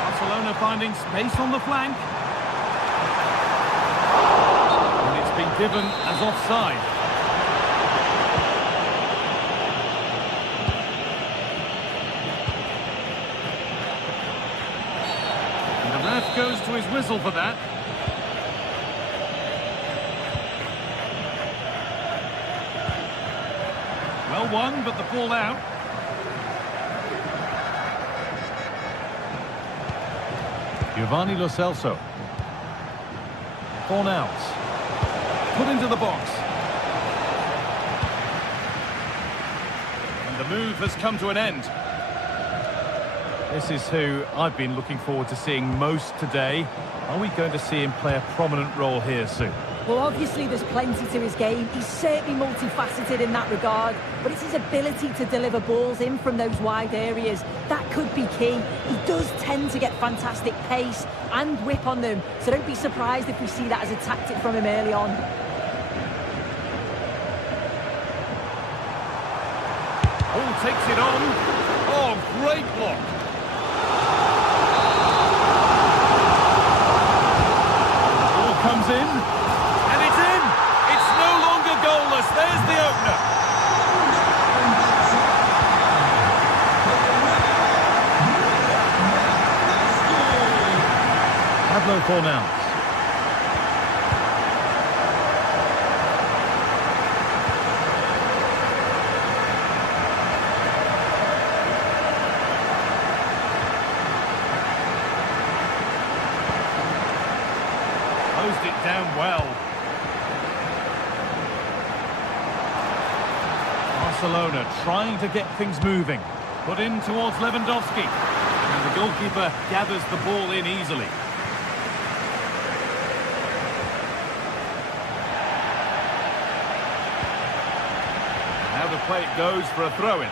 Barcelona finding space on the flank. Been given as offside. And the ref goes to his whistle for that. Well won, but the ball out. Giovanni Lo Celso. Fornals. Put into the box. And the move has come to an end. This is who I've been looking forward to seeing most today. Are we going to see him play a prominent role here soon? Well, obviously there's plenty to his game. He's certainly multifaceted in that regard, but it's his ability to deliver balls in from those wide areas. That could be key. He does tend to get fantastic pace and whip on them, so don't be surprised if we see that as a tactic from him early on. Oh, takes it on. Oh, great block. Ball comes in. And it's in. It's no longer goalless. There's the opener. Pablo Fornals. Closed it down well. Barcelona trying to get things moving. Put in towards Lewandowski. And the goalkeeper gathers the ball in easily. Now the play it goes for a throw-in.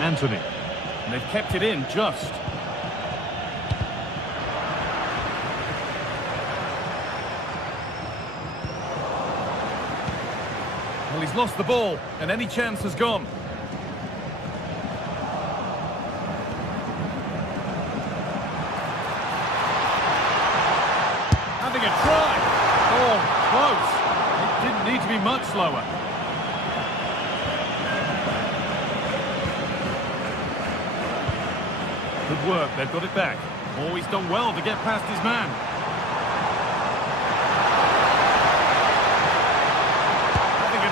Anthony. And they've kept it in just. Well, he's lost the ball, and any chance has gone. Having a try. Oh, close. It didn't need to be much slower. Good work, they've got it back. Oh, he's done well to get past his man.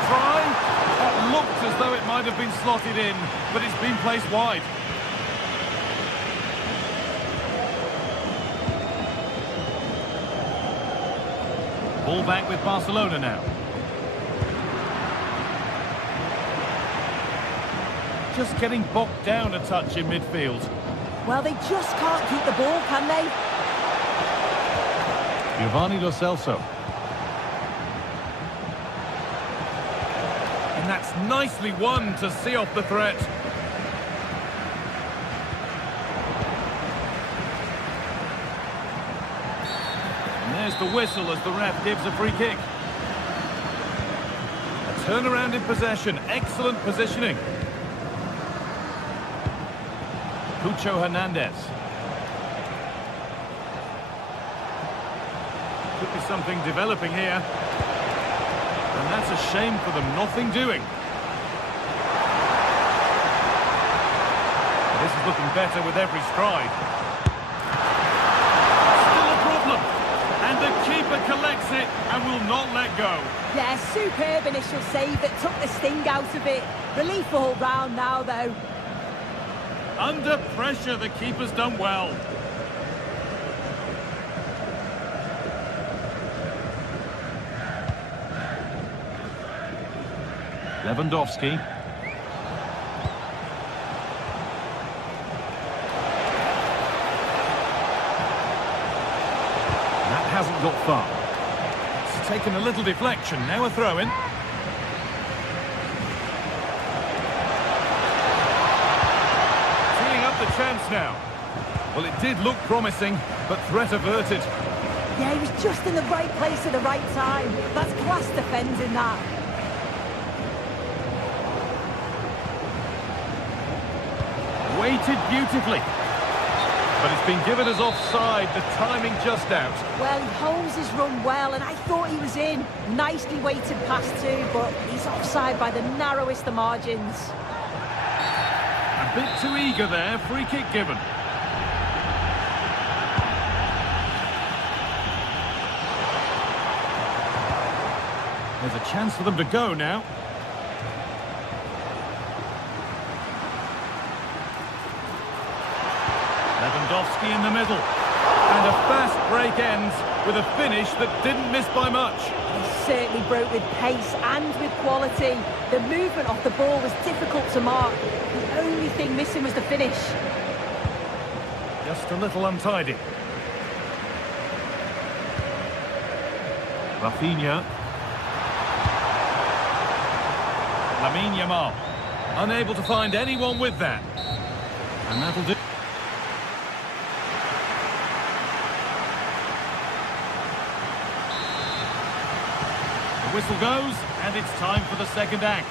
Try. That looked as though it might have been slotted in, but it's been placed wide. Ball back with Barcelona now. Just getting bogged down a touch in midfield. Well, they just can't keep the ball, can they? Giovanni Lo Celso. And that's nicely won to see off the threat. And there's the whistle as the ref gives a free kick. A turnaround in possession. Excellent positioning. Cucho Hernandez. Could be something developing here. And that's a shame for them, nothing doing. This is looking better with every stride. Still a problem. And the keeper collects it and will not let go. Yeah, superb initial save that took the sting out of it. Relief all round now, though. Under pressure, the keeper's done well. Lewandowski. That hasn't got far. It's taken a little deflection. Now a throw-in. Teeing up the chance now. Well, it did look promising, but threat averted. Yeah, he was just in the right place at the right time. That's class defending that. Weighted beautifully. But it's been given as offside, the timing just out. Well, he holds his run well, and I thought he was in. Nicely weighted pass too, but he's offside by the narrowest of margins. A bit too eager there, free kick given. There's a chance for them to go now. Lewandowski in the middle. And a fast break ends with a finish that didn't miss by much. He certainly broke with pace and with quality. The movement off the ball was difficult to mark. The only thing missing was the finish. Just a little untidy. Rafinha. Lamine Yamal. Unable to find anyone with that. And that'll do. The whistle goes, and it's time for the second act.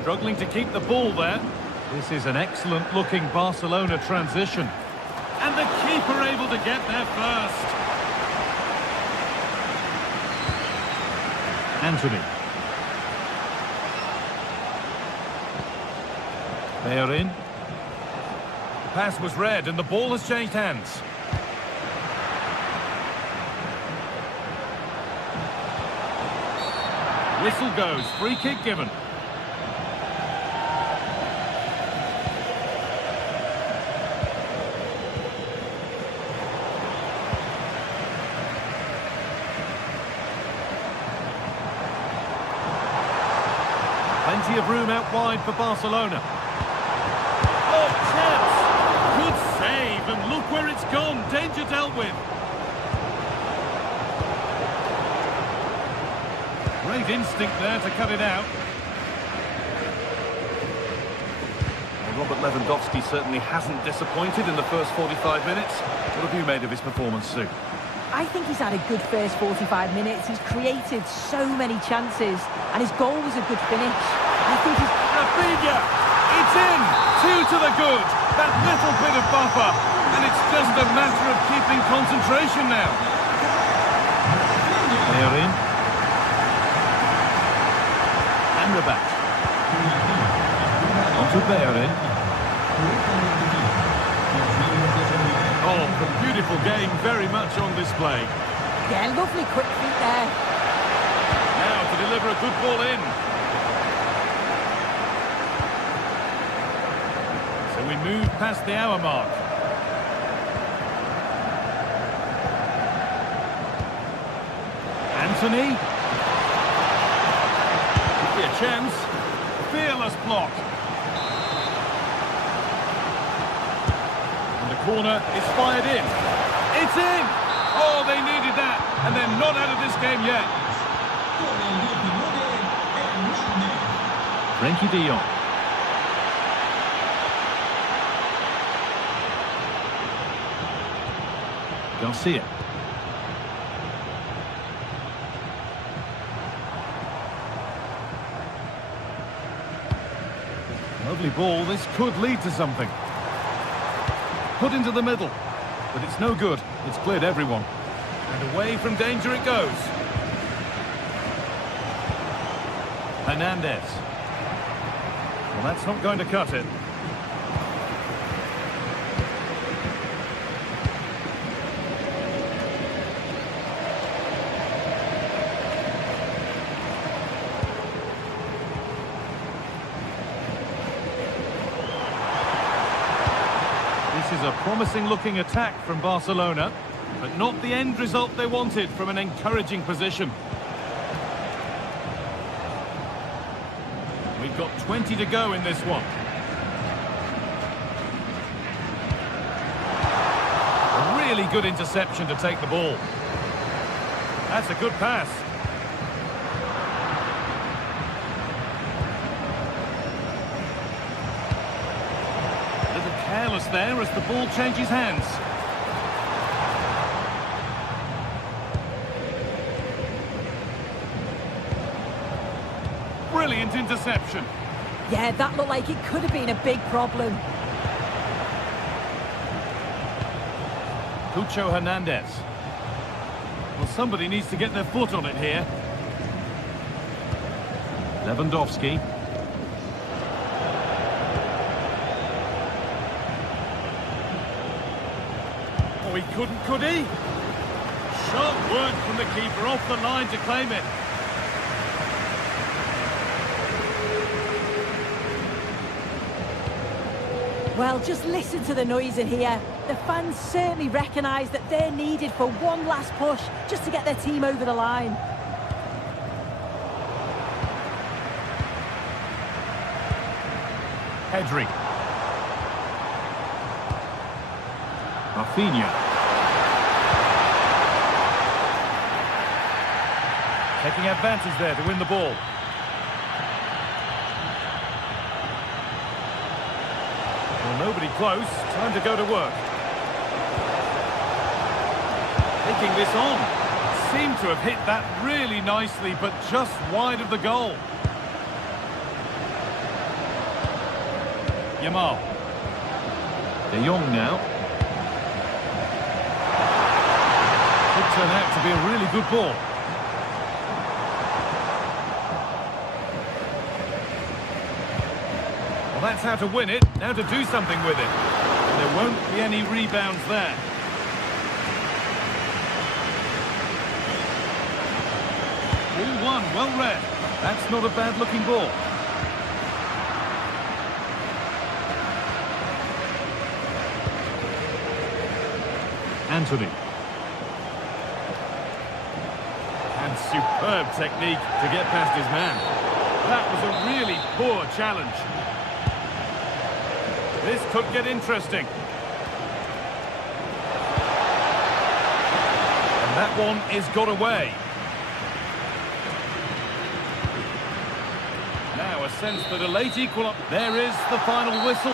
Struggling to keep the ball there. This is an excellent-looking Barcelona transition. And the keeper able to get there first. Anthony. They are in. The pass was read and the ball has changed hands. Whistle goes, free kick given. Plenty of room out wide for Barcelona. Oh, chance! Good save, and look where it's gone. Danger dealt with. Great instinct there to cut it out. Well, Robert Lewandowski certainly hasn't disappointed in the first 45 minutes. What have you made of his performance, Sue? I think he's had a good first 45 minutes. He's created so many chances, and his goal was a good finish. I think he's... Rafinha! It's in! 2 to the good! That little bit of buffer, and it's just a matter of keeping concentration now. They are in. And we're back. On to Bellerin. Oh, a beautiful game, very much on display. Yeah, lovely quick feet there. Now to deliver a good ball in. So we move past the hour mark. Anthony. Could be a chance. Fearless block. Corner is fired in. It's in! Oh, they needed that, and they're not out of this game yet. Frenkie de Jong. Garcia. Lovely ball. This could lead to something. Put into the middle, but it's no good. It's cleared everyone. And away from danger it goes. Hernandez. Well, that's not going to cut it. a promising-looking attack from Barcelona, but not the end result they wanted from an encouraging position. We've got 20 to go in this one. A really good interception to take the ball. That's a good pass. A little careless there as the ball changes hands. Brilliant interception. Yeah, that looked like it could have been a big problem. Cucho Hernandez. Well, somebody needs to get their foot on it here. Lewandowski. Oh, he couldn't, could he? Sharp work from the keeper off the line to claim it. Well, just listen to the noise in here. The fans certainly recognise that they're needed for one last push just to get their team over the line. Pedri. Rafinha. Taking advantage there to win the ball. Well, nobody close. Time to go to work. Taking this on. Seemed to have hit that really nicely, but just wide of the goal. Yamal. De Jong now. Could turn out to be a really good ball. Well, that's how to win it. Now to do something with it. And there won't be any rebounds there. All one, well read. That's not a bad-looking ball. Anthony. And superb technique to get past his man. That was a really poor challenge. This could get interesting. And that one is got away. Now a sense that a late equaliser. There is the final whistle.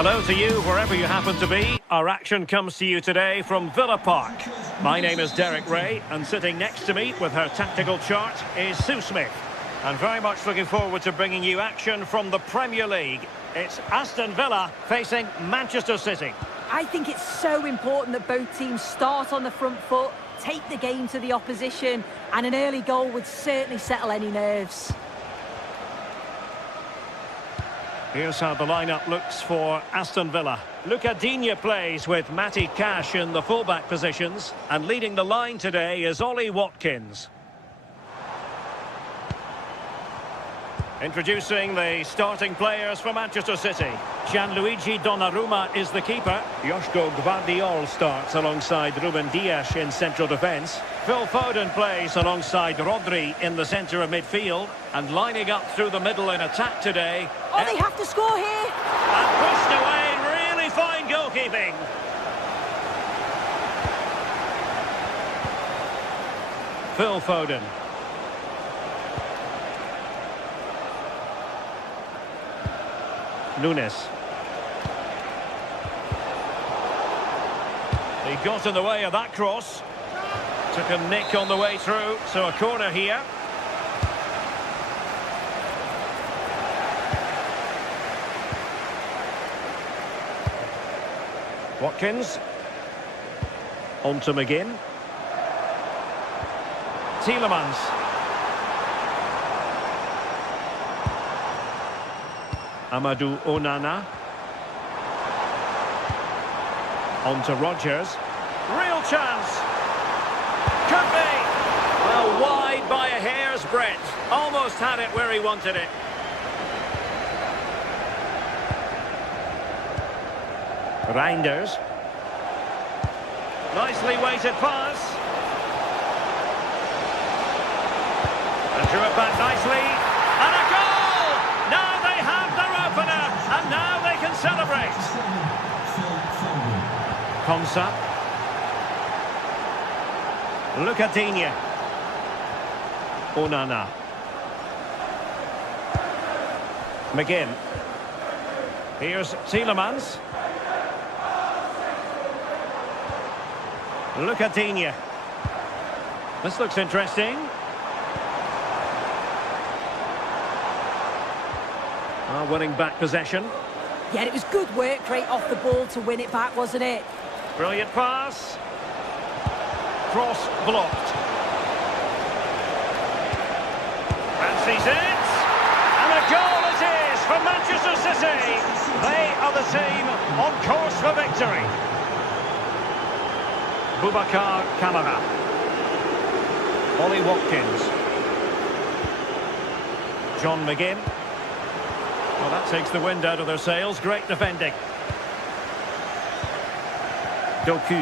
Hello to you, wherever you happen to be. Our action comes to you today from Villa Park. My name is Derek Ray, and sitting next to me with her tactical chart is Sue Smith. And very much looking forward to bringing you action from the Premier League. It's Aston Villa facing Manchester City. I think it's so important that both teams start on the front foot, take the game to the opposition, and an early goal would certainly settle any nerves. Here's how the lineup looks for Aston Villa. Luca Digne plays with Matty Cash in the fullback positions, and leading the line today is Ollie Watkins. Introducing the starting players for Manchester City. Gianluigi Donnarumma is the keeper. Joshko Gvardiol starts alongside Ruben Dias in central defence. Phil Foden plays alongside Rodri in the centre of midfield. And lining up through the middle in attack today. Oh, they have to score here! And pushed away, really fine goalkeeping. Phil Foden. Nunes. He got in the way of that cross. Took a nick on the way through, so a corner here. Watkins. On to McGinn. Tielemans. Amadou Onana. On to Rodgers. Real chance. Could be. Well, wide by a hair's breadth. Almost had it where he wanted it. Reinders. Nicely weighted pass. And drew it back nicely. And a goal! Now they have their opener. And now they can celebrate. Konsa. Look at Digne. Onana. McGinn. Here's Tielemans. Look at Digne. This looks interesting. Winning back possession. Yeah, it was good work right off the ball to win it back, wasn't it? Brilliant pass. Cross blocked. Fancies it. And a goal it is for Manchester City. They are the team on course for victory. Boubacar Kamara. Ollie Watkins. John McGinn. Well, that takes the wind out of their sails. Great defending. Doku.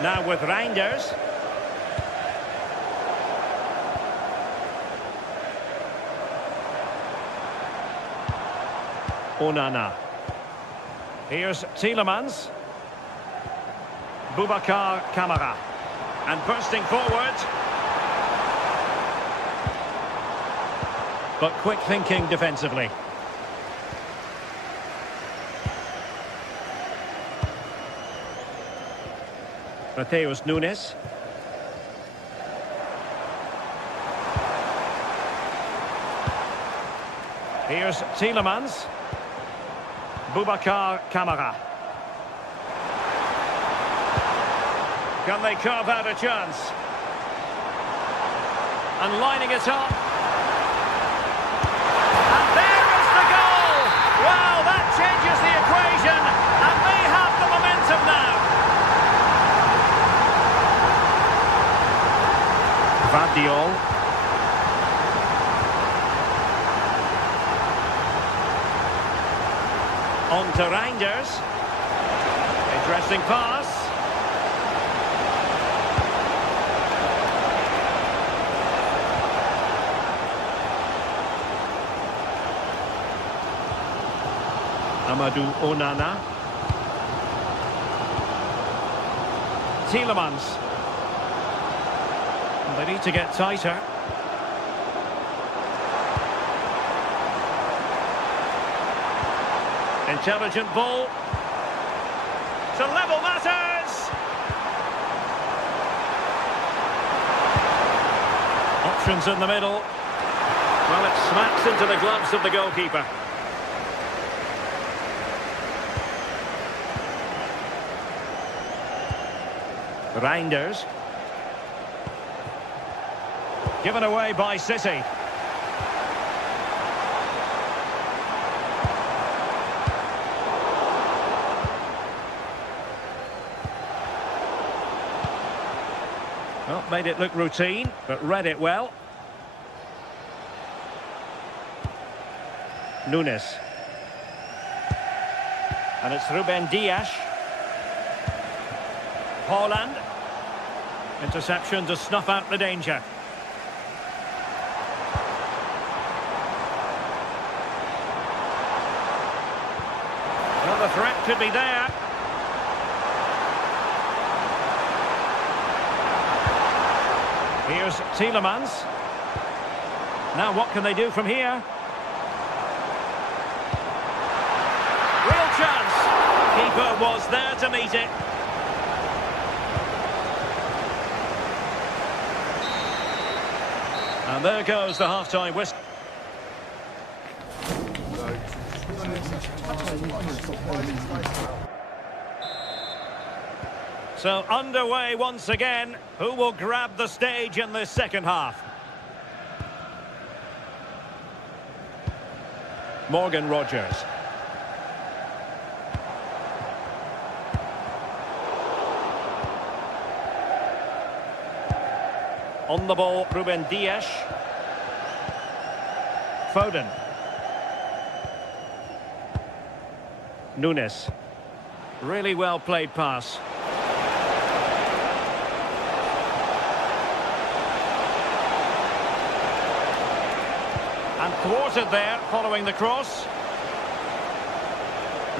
Now with Reinders. Onana. Here's Tielemans. Boubacar Kamara. And bursting forward. But quick thinking defensively. Mateus Nunes. Here's Tielemans. Boubacar Kamara. Can they carve out a chance? And lining it up. And there is the goal! Wow, that changes the equation. And they have the momentum now. Gvardiol. On to Reinders. Interesting pass. Amadou Onana. Tielemans. They need to get tighter. Intelligent ball. To level matters. Options in the middle. Well, it smacks into the gloves of the goalkeeper. Reinders. Given away by City. Well, made it look routine, but read it well. Nunes. And it's Ruben Dias. Haaland. Interception to snuff out the danger. Well, the threat could be there. Here's Tielemans. Now what can they do from here? Real chance. Keeper was there to meet it. And there goes the half-time whistle. So underway once again. Who will grab the stage in this second half? Morgan Rogers. On the ball, Ruben Dias. Foden. Nunes. Really well played pass. And thwarted there, following the cross.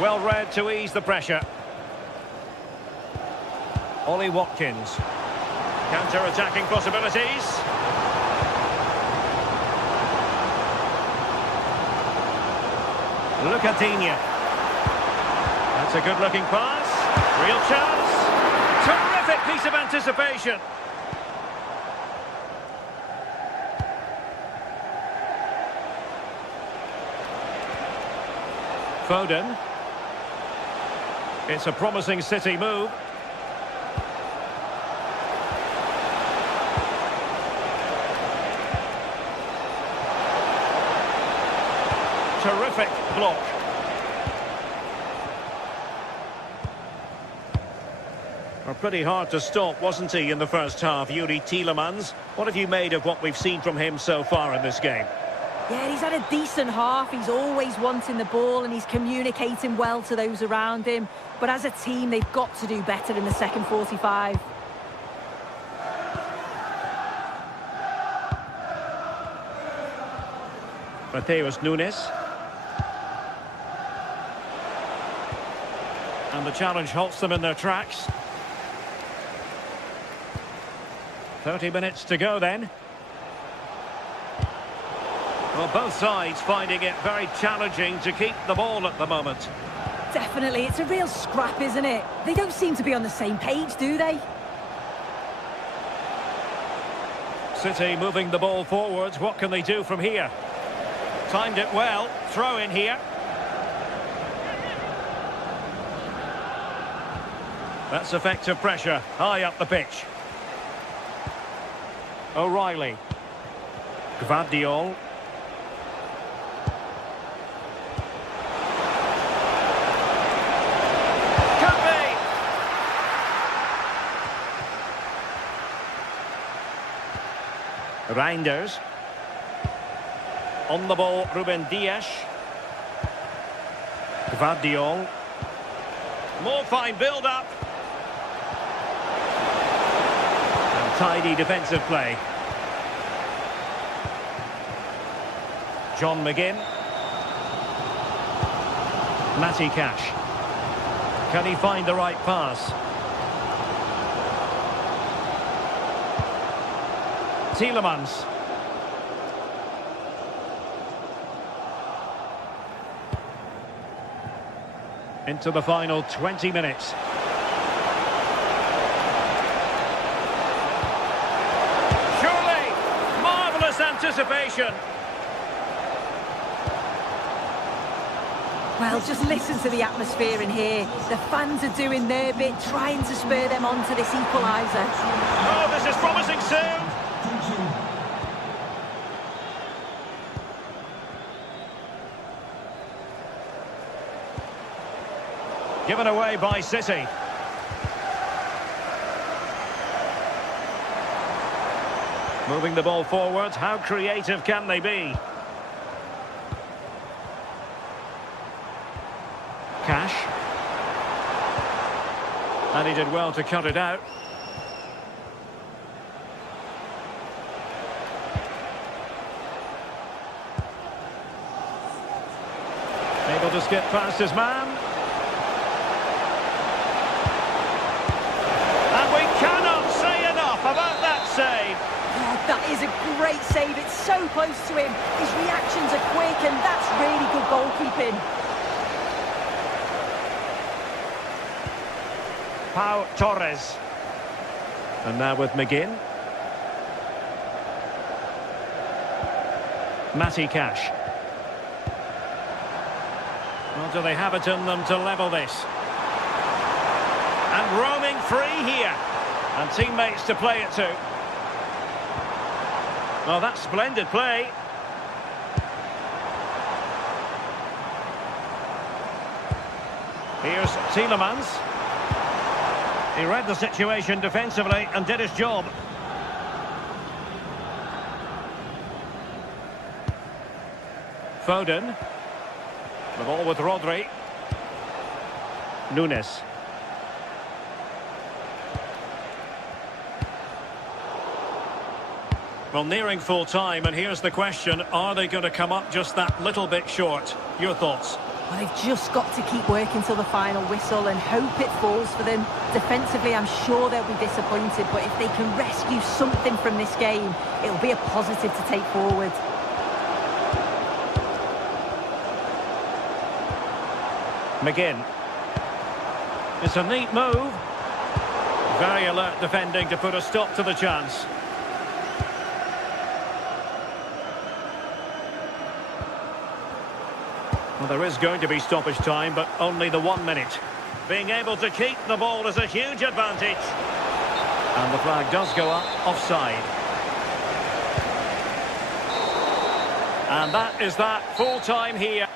Well read to ease the pressure. Ollie Watkins. Counter-attacking possibilities. Lucatinha. That's a good-looking pass. Real chance. Terrific piece of anticipation. Foden. It's a promising City move. Terrific block. Well, pretty hard to stop, wasn't he, in the first half, Yuri Tielemans? What have you made of what we've seen from him so far in this game? Yeah, he's had a decent half. He's always wanting the ball and he's communicating well to those around him. But as a team, they've got to do better in the second 45. Mateus Nunes. And the challenge halts them in their tracks. 30 minutes to go then. Well, both sides finding it very challenging to keep the ball at the moment. Definitely, it's a real scrap, isn't it? They don't seem to be on the same page, do they? City moving the ball forwards. What can they do from here? Timed it well. Throw in here. That's effective pressure. High up the pitch. O'Reilly. Gvardiol. Reinders. On the ball, Ruben Dias. Gvardiol. More fine build-up. And tidy defensive play. John McGinn. Matty Cash. Can he find the right pass? Tielemans. Into the final 20 minutes. Surely! Marvellous anticipation. Well, just listen to the atmosphere in here. The fans are doing their bit, trying to spur them on to this equaliser. Oh, this is promising soon. Given away by City. Moving the ball forward. How creative can they be? And he did well to cut it out. Able to skip past his man. And we cannot say enough about that save. Oh, that is a great save. It's so close to him. His reactions are quick, and that's really good goalkeeping. Pau Torres. And now with McGinn. Matty Cash. Well, do they have it in them to level this? And roaming free here. And teammates to play it to. Oh, that's splendid play. Here's Tielemans. He read the situation defensively and did his job. Foden. The ball with Rodri. Nunes. Well, nearing full time, and here's the question: are they going to come up just that little bit short? Your thoughts? Well, they've just got to keep working till the final whistle and hope it falls for them. Defensively, I'm sure they'll be disappointed, but if they can rescue something from this game, it'll be a positive to take forward. McGinn. It's a neat move. Very alert defending to put a stop to the chance. Well, there is going to be stoppage time, but only the 1 minute. Being able to keep the ball is a huge advantage. And the flag does go up, offside. And that is that, full time here.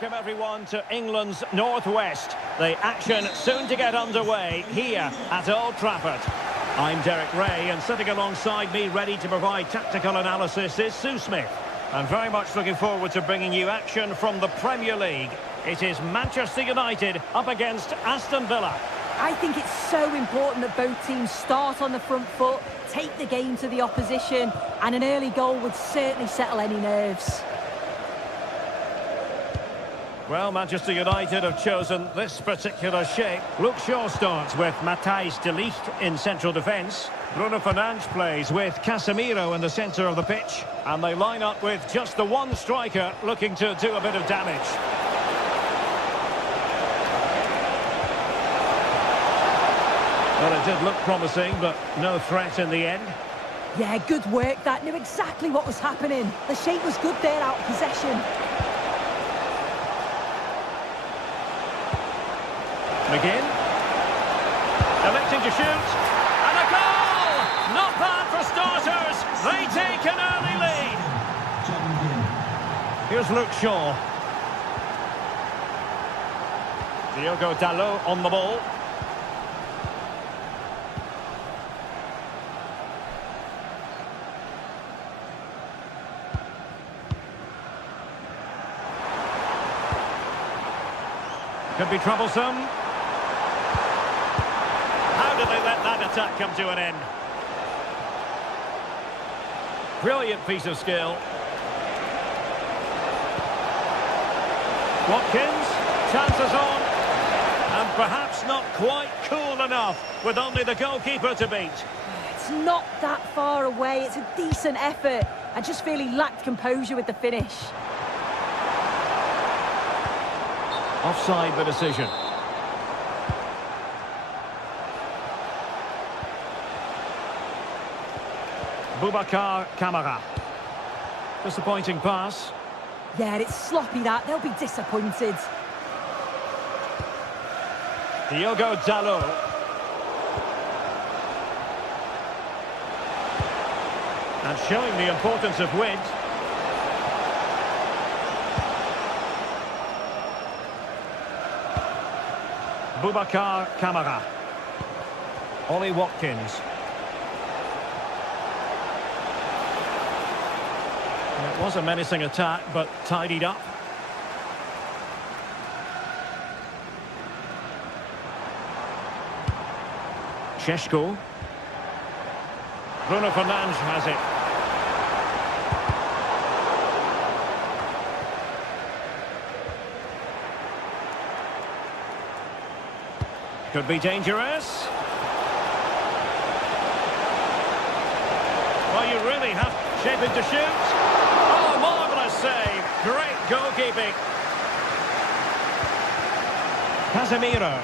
Welcome everyone to England's northwest. The action soon to get underway here at Old Trafford. I'm Derek Ray, and sitting alongside me ready to provide tactical analysis is Sue Smith. I'm very much looking forward to bringing you action from the Premier League. It is Manchester United up against Aston Villa. I think it's so important that both teams start on the front foot, take the game to the opposition, and an early goal would certainly settle any nerves. Well, Manchester United have chosen this particular shape. Luke Shaw starts with Matthijs de Ligt in central defence. Bruno Fernandes plays with Casemiro in the centre of the pitch. And they line up with just the one striker looking to do a bit of damage. Well, it did look promising, but no threat in the end. Yeah, good work. That knew exactly what was happening. The shape was good there out of possession. McGinn. Electing to shoot. And a goal! Not bad for starters. They take an early lead. Here's Luke Shaw. Diogo Dalot on the ball. Could be troublesome. How did they let that attack come to an end? Brilliant piece of skill. Watkins, chances on. And perhaps not quite cool enough with only the goalkeeper to beat. It's not that far away. It's a decent effort. I just feel he lacked composure with the finish. Offside the decision. Boubacar Kamara. Disappointing pass. Yeah, it's sloppy that. They'll be disappointed. Diogo Dalot. And showing the importance of width. Boubacar Kamara. Ollie Watkins. It was a menacing attack, but tidied up. Šeško. Bruno Fernandes has it. Could be dangerous. Well, you really have shaping to shoot. Oh, marvellous save. Great goalkeeping. Casemiro.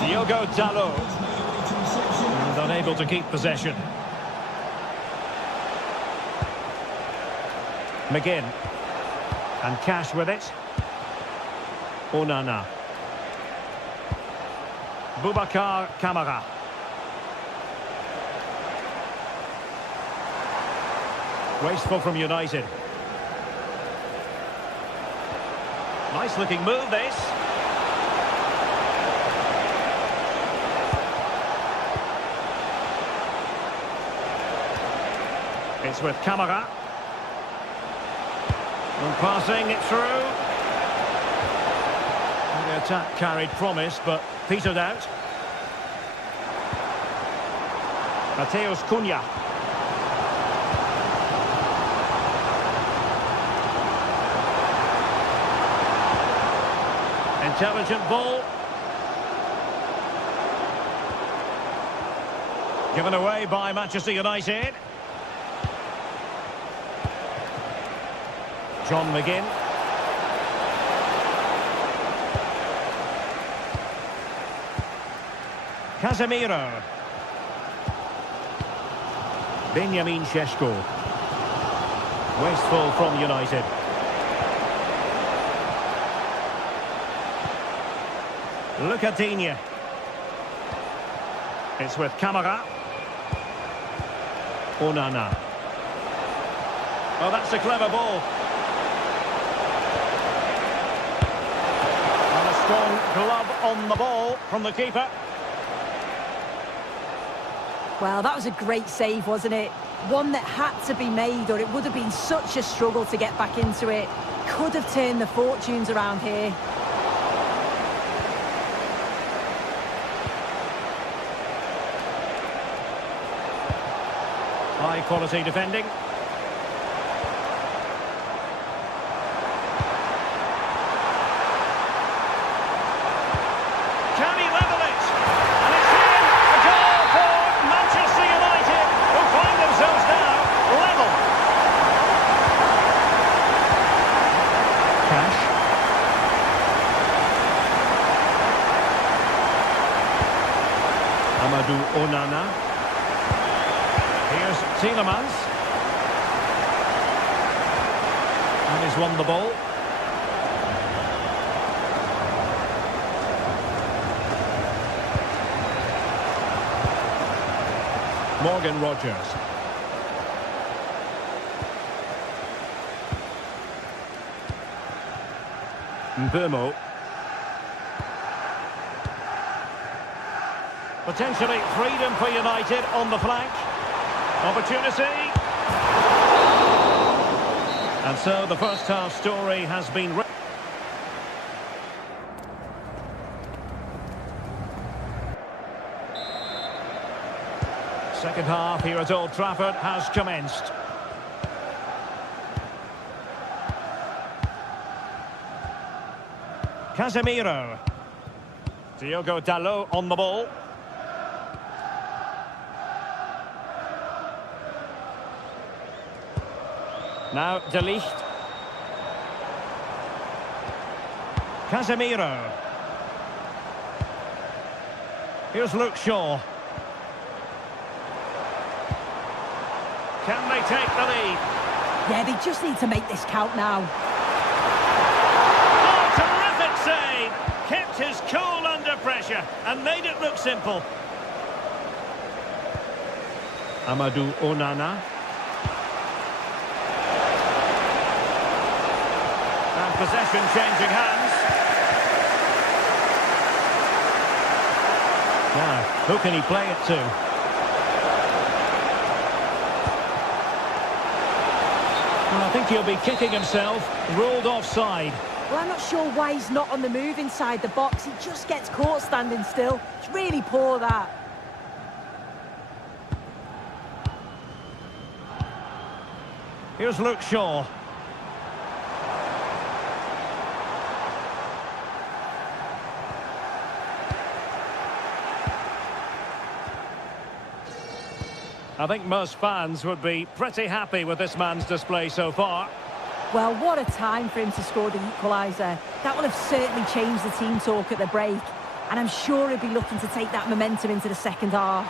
Diogo Dalot. And unable to keep possession. McGinn. And Cash with it. Onana. Boubacar Kamara. Wasteful from United. Nice looking move this. It's with Kamara. And passing it through. And the attack carried promise, but petered out. Mateus Cunha. Intelligent ball. Given away by Manchester United. John McGinn. Casemiro. Benjamin Šeško. Wasteful from United. Lucadinha. It's with Kamara. Onana. Oh, that's a clever ball. And a strong glove on the ball from the keeper. Well, that was a great save, wasn't it? One that had to be made, or it would have been such a struggle to get back into it. Could have turned the fortunes around here. High quality defending. Tielemans. And he's won the ball. Morgan Rogers. Mbumo. Potentially freedom for United on the flank. Opportunity. And so the first half story has been written. Second half here at Old Trafford has commenced. Casemiro. Diogo Dalot on the ball. Now De Ligt. Casemiro. Here's Luke Shaw. Can they take the lead? Yeah, they just need to make this count now. Oh, terrific save! Kept his cool under pressure and made it look simple. Amadou Onana. And possession changing hands. Now, who can he play it to? Well, I think he'll be kicking himself. Ruled offside. Well, I'm not sure why he's not on the move inside the box. He just gets caught standing still. It's really poor, that. Here's Luke Shaw. I think most fans would be pretty happy with this man's display so far. Well, what a time for him to score the equaliser. That will have certainly changed the team talk at the break. And I'm sure he'll be looking to take that momentum into the second half.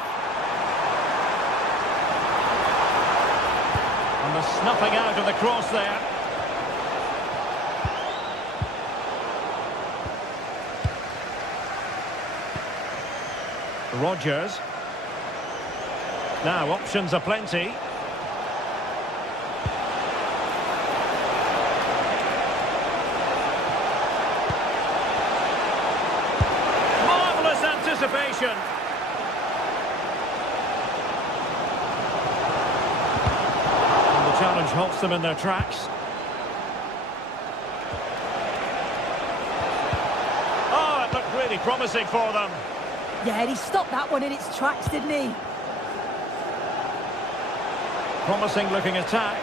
And the snuffing out of the cross there. Rogers. Now, options are plenty. Marvellous anticipation. And the challenge halts them in their tracks. Oh, it looked really promising for them. Yeah, he stopped that one in its tracks, didn't he? Promising looking attack.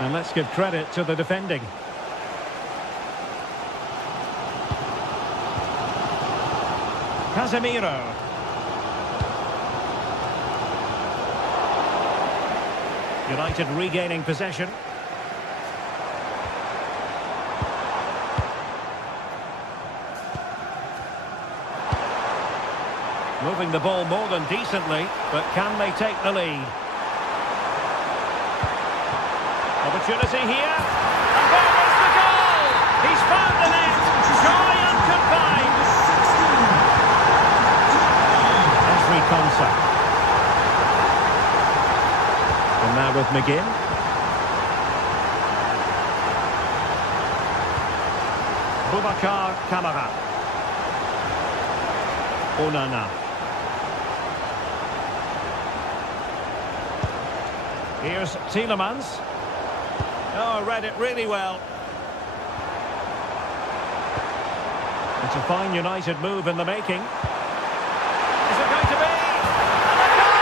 And let's give credit to the defending. Casemiro. United regaining possession. Moving the ball more than decently, but can they take the lead? Opportunity here. And there is the goal! He's found the net! Joy unconfined! Ezri Konsa. And now with McGinn. Boubacar Kamara. Onana. Here's Tielemans. Oh, read it really well. It's a fine United move in the making. Is it going to be? And a goal!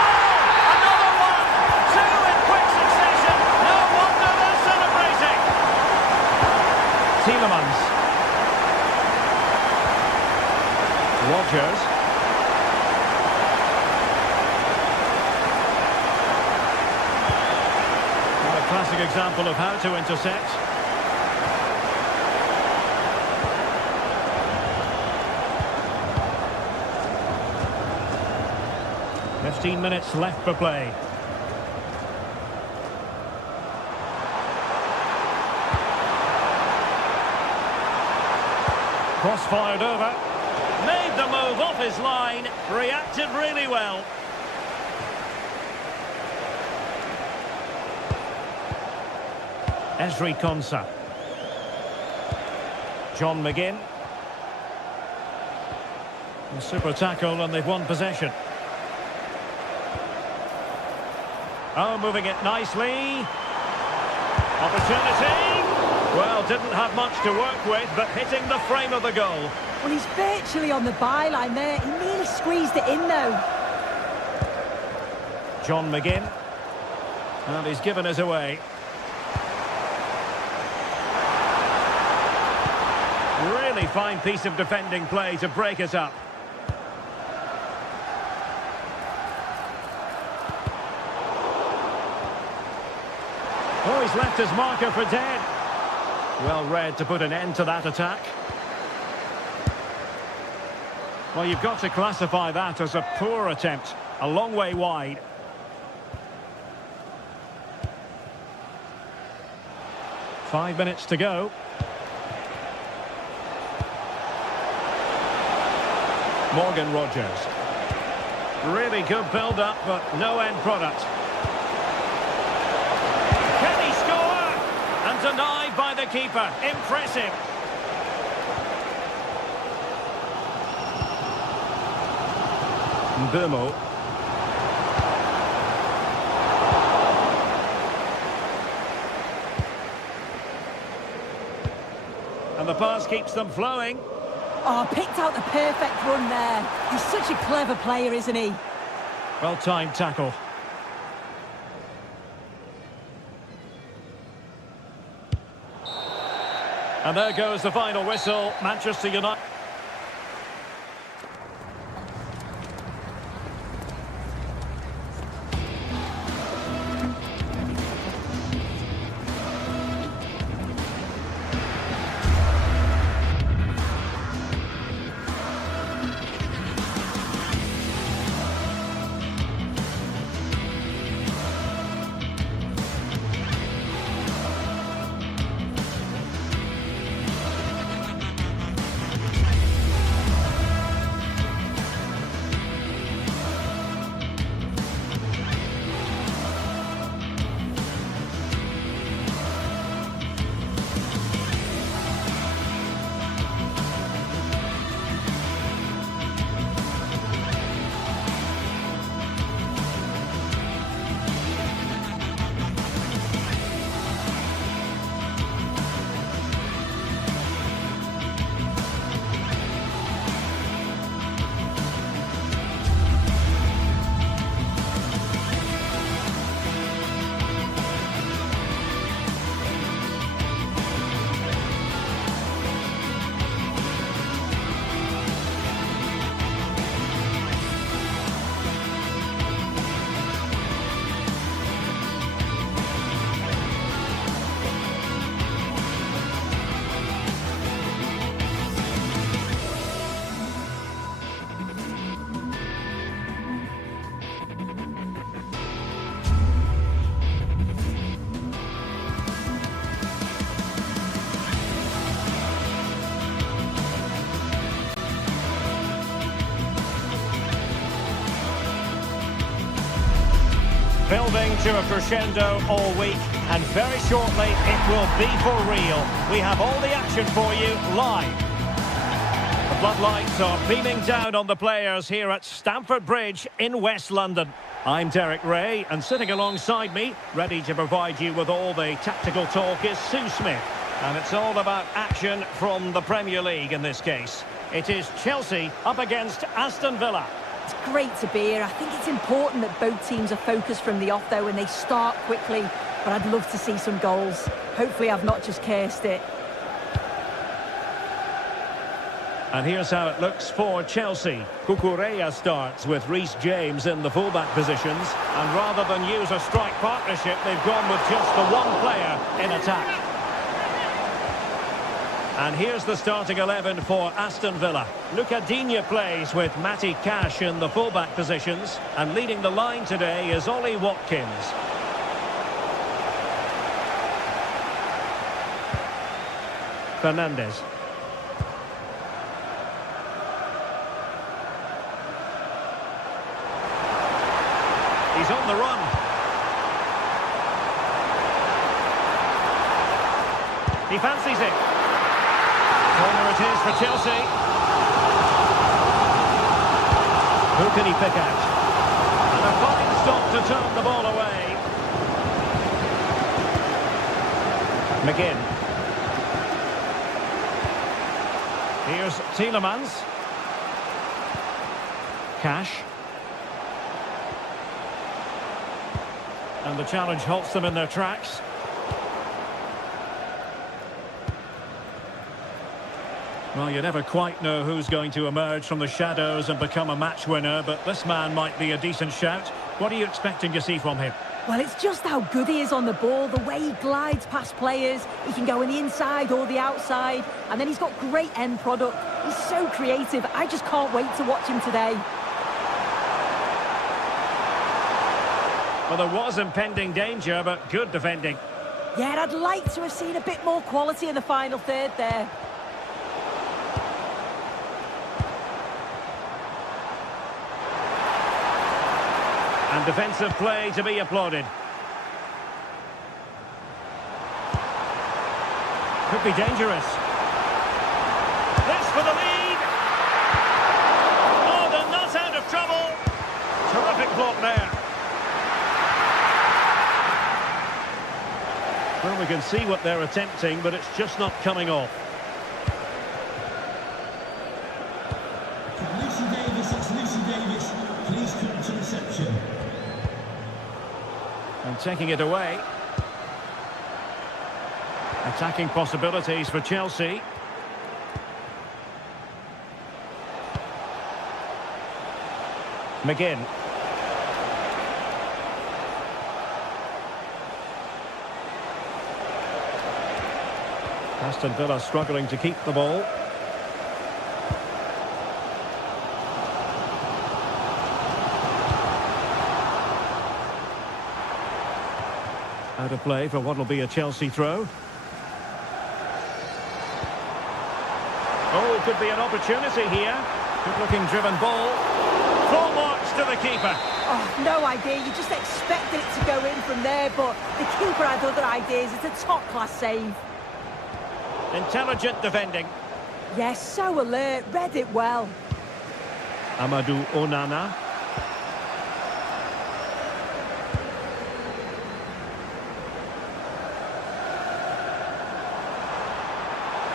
Another one! Two in quick succession! No wonder they're celebrating! Tielemans. Rogers. Classic example of how to intercept. 15 minutes left for play. Cross-fired over. Made the move off his line. Reacted really well. Esri Konsa. John McGinn. A super tackle and they've won possession. Oh, moving it nicely. Opportunity. Well, didn't have much to work with, but hitting the frame of the goal. Well, he's virtually on the byline there. He nearly squeezed it in, though. John McGinn. And he's given us away. Really fine piece of defending play to break us up. Oh, he's left his marker for dead. Well read to put an end to that attack. Well, you've got to classify that as a poor attempt. A long way wide. Five minutes to go. Morgan Rogers. Really good build-up, but no end product. Can he score? And denied by the keeper. Impressive. Mbumo. And the pass keeps them flowing. Oh, picked out the perfect run there. He's such a clever player, isn't he? Well-timed tackle. And there goes the final whistle. Manchester United. Building to a crescendo all week, and very shortly it will be for real. We have all the action for you live. The floodlights are beaming down on the players here at Stamford Bridge in West London. I'm Derek Ray, and sitting alongside me, ready to provide you with all the tactical talk, is Sue Smith. And it's all about action from the Premier League in this case. It is Chelsea up against Aston Villa. It's great to be here. I think it's important that both teams are focused from the off, though, and they start quickly. But I'd love to see some goals. Hopefully I've not just cursed it. And here's how it looks for Chelsea. Cucurella starts with Reece James in the fullback positions. And rather than use a strike partnership, they've gone with just the one player in attack. And here's the starting 11 for Aston Villa. Luca Digne plays with Matty Cash in the fullback positions. And leading the line today is Ollie Watkins. Fernandes. He's on the run. He fancies it. Corner it is for Chelsea. Who can he pick out? And a fine stop to turn the ball away. McGinn. Here's Tielemans. Cash. And the challenge halts them in their tracks. Well, you never quite know who's going to emerge from the shadows and become a match winner, but this man might be a decent shout. What are you expecting to see from him? Well, it's just how good he is on the ball, the way he glides past players. He can go on the inside or the outside, and then he's got great end product. He's so creative. I just can't wait to watch him today. Well, there was impending danger, but good defending. Yeah, and I'd like to have seen a bit more quality in the final third there. And defensive play to be applauded. Could be dangerous. This for the lead. Oh, they're not out of trouble. Terrific block there. Well, we can see what they're attempting, but it's just not coming off. Lucy Davis, it's Lucy Davis. Please come to reception. And taking it away. Attacking possibilities for Chelsea. McGinn. Aston Villa struggling to keep the ball. Out of play for what will be a Chelsea throw. Oh, could be an opportunity here. Good-looking driven ball. Full marks to the keeper. Oh, no idea. You just expected it to go in from there, but the keeper had other ideas. It's a top-class save. Intelligent defending. Yes, so alert. Read it well. Amadou Onana.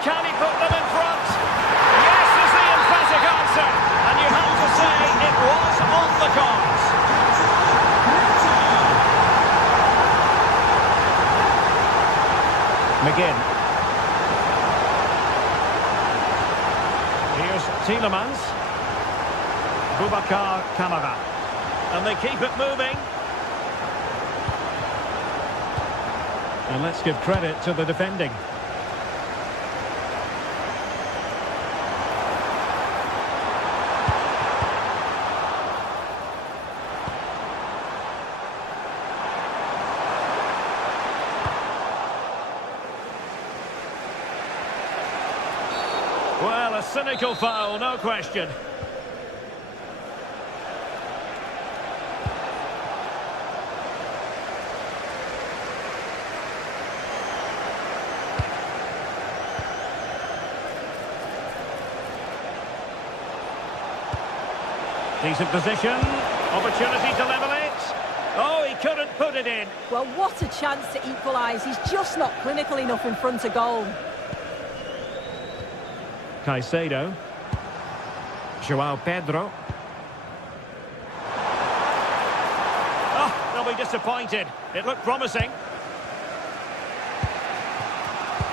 Can he put them in front? Yes is the emphatic answer. And you have to say it was on the cards. McGinn. Here's Tielemans. Boubacar Kamara. And they keep it moving. And let's give credit to the defending. Well, a cynical foul, no question. Decent position, opportunity to level it. Oh, he couldn't put it in. Well, what a chance to equalise. He's just not clinical enough in front of goal. Caicedo. João Pedro. Oh, they'll be disappointed. It looked promising.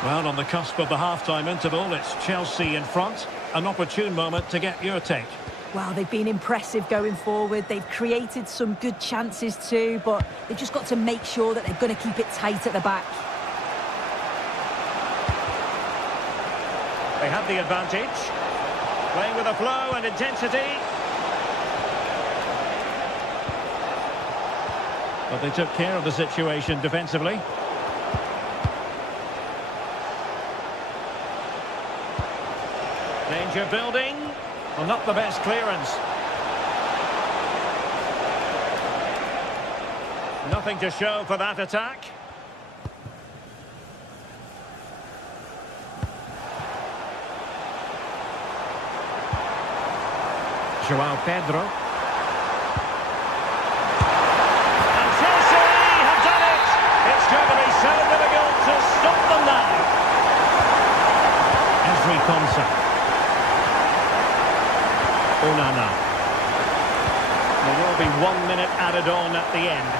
Well, on the cusp of the half-time interval, it's Chelsea in front. An opportune moment to get your take. Well, they've been impressive going forward. They've created some good chances too, but they've just got to make sure that they're going to keep it tight at the back. They have the advantage. Playing with a flow and intensity. But they took care of the situation defensively. Danger building. Well, not the best clearance. Nothing to show for that attack. João Pedro. And Chelsea have done it! It's going to be so difficult to stop them now. Ezri Konsa. Onana. There will be 1 minute added on at the end.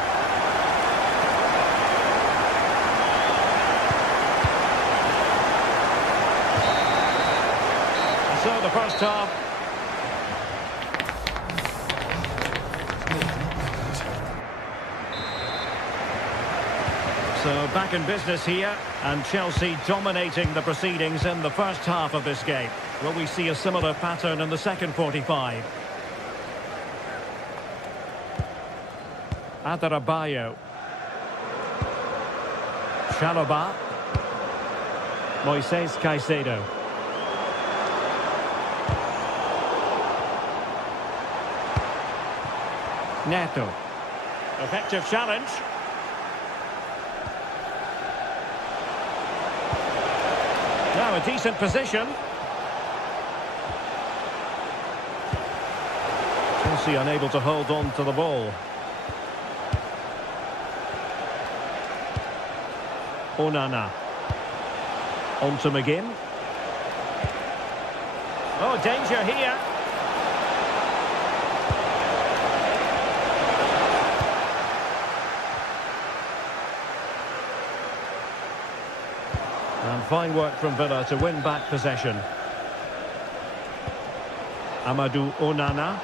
So the first half. So back in business here, and Chelsea dominating the proceedings in the first half of this game. Will we see a similar pattern in the second 45? Adarabioyo. Chalobah. Moises Caicedo. Neto. Effective challenge. Now a decent position. Chelsea unable to hold on to the ball. Onana. On to McGinn. Oh, danger here. And fine work from Villa to win back possession. Amadou Onana.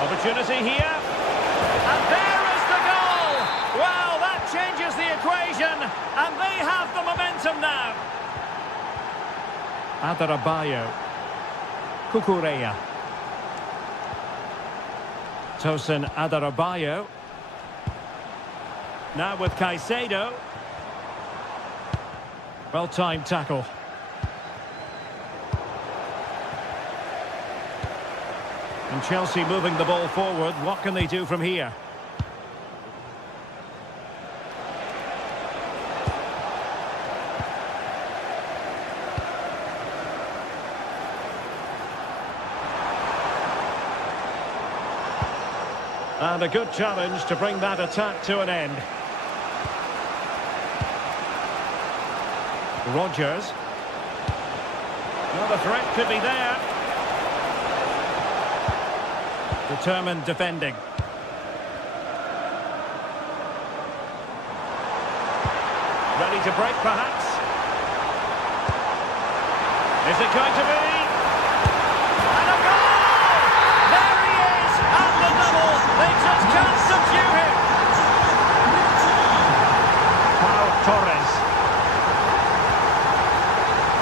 Opportunity here. And there is the goal! Well, that changes the equation. And they have the momentum now. Adarabioyo. Cucurella. Tosin Adarabioyo. Now with Caicedo. Well-timed tackle. And Chelsea moving the ball forward. What can they do from here? And a good challenge to bring that attack to an end. Rodgers. Well, the threat could be there. Determined defending. Ready to break, perhaps. Is it going to be? And a goal! There he is! At the double! They just can't subdue him! Pau Torres.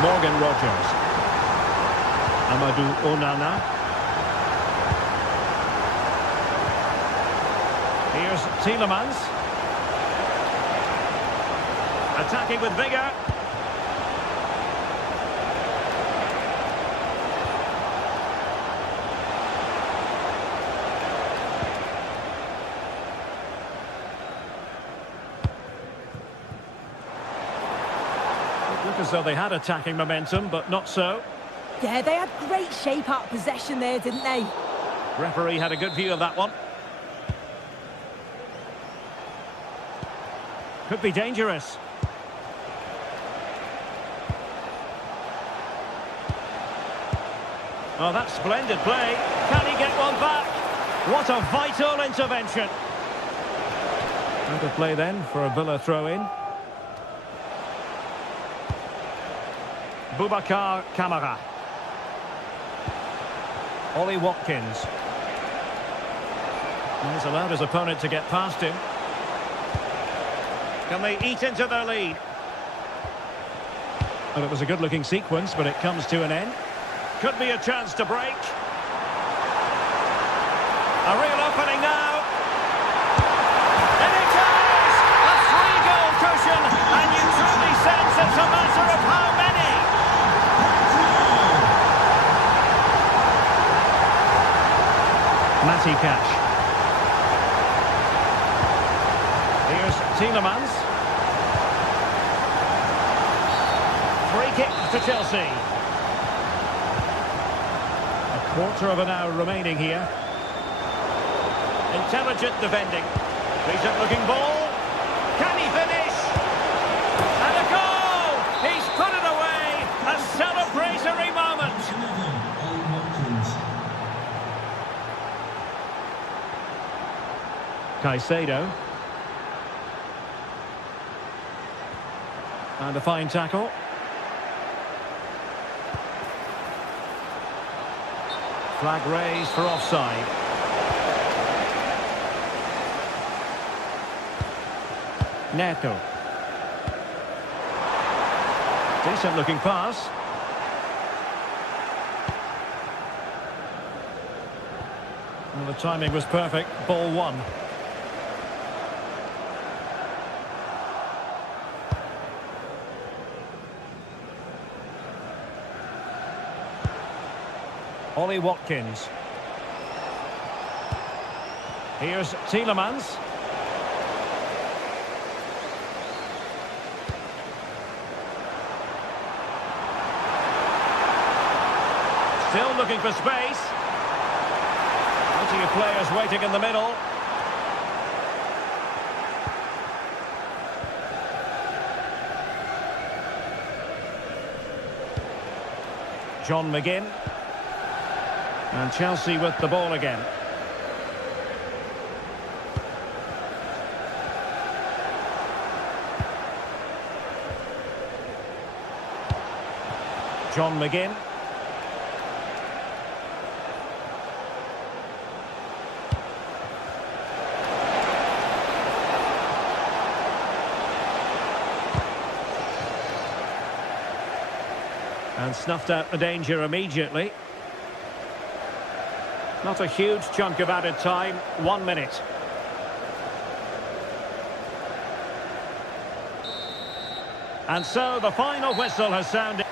Morgan Rodgers. Amadou Onana. Here's Tielemans. Attacking with vigour. Look as though they had attacking momentum, but not so. Yeah, they had great shape out of possession there, didn't they? Referee had a good view of that one. Could be dangerous. Oh, that's splendid play. Can he get one back? What a vital intervention. Out of play then for a Villa throw-in. Boubacar Kamara. Ollie Watkins. He's allowed his opponent to get past him. Can they eat into their lead? Well, it was a good-looking sequence, but it comes to an end. Could be a chance to break. A real opening now. And it is! A 3-goal cushion, and you truly sense it's a matter of how many. Matty Cash. Here's Tielemans. Free kick to Chelsea. A quarter of an hour remaining here. Intelligent defending. Decent looking ball. Can he finish? And a goal! He's put it away. A celebratory moment. Caicedo. And a fine tackle. Flag raised for offside. Neto. Decent looking pass. Well, the timing was perfect. Ball one. Ollie Watkins. Here's Tielemans. Still looking for space. Plenty of players waiting in the middle. John McGinn. And Chelsea with the ball again. John McGinn. And snuffed out the danger immediately. Not a huge chunk of added time, 1 minute. And so the final whistle has sounded.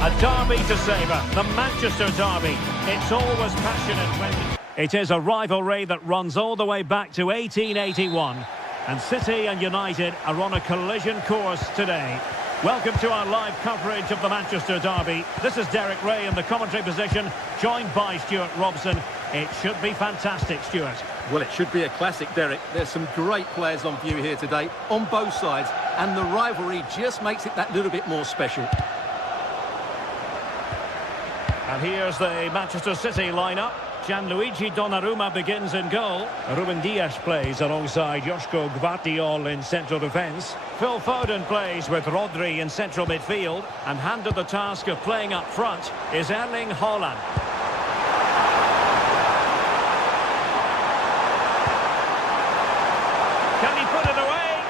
A derby to savour, the Manchester derby. It's always passionate when... It is a rivalry that runs all the way back to 1881. And City and United are on a collision course today. Welcome to our live coverage of the Manchester derby. This is Derek Ray in the commentary position, joined by Stuart Robson. It should be fantastic, Stuart. Well, it should be a classic, Derek. There's some great players on view here today, on both sides, and the rivalry just makes it that little bit more special. And here's the Manchester City lineup. Gianluigi Donnarumma begins in goal. Ruben Dias plays alongside Joško Gvardiol in central defence. Phil Foden plays with Rodri in central midfield. And handed the task of playing up front is Erling Haaland. Can he put it away?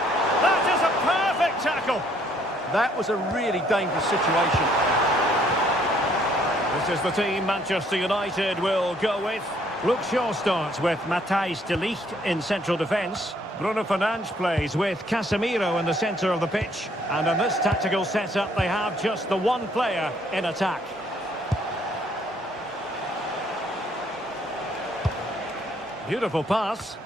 That was a really dangerous situation. This is the team Manchester United will go with. Luke Shaw starts with Matthijs de Ligt in central defence. Bruno Fernandes plays with Casemiro in the centre of the pitch. And in this tactical setup, they have just the one player in attack. Beautiful pass.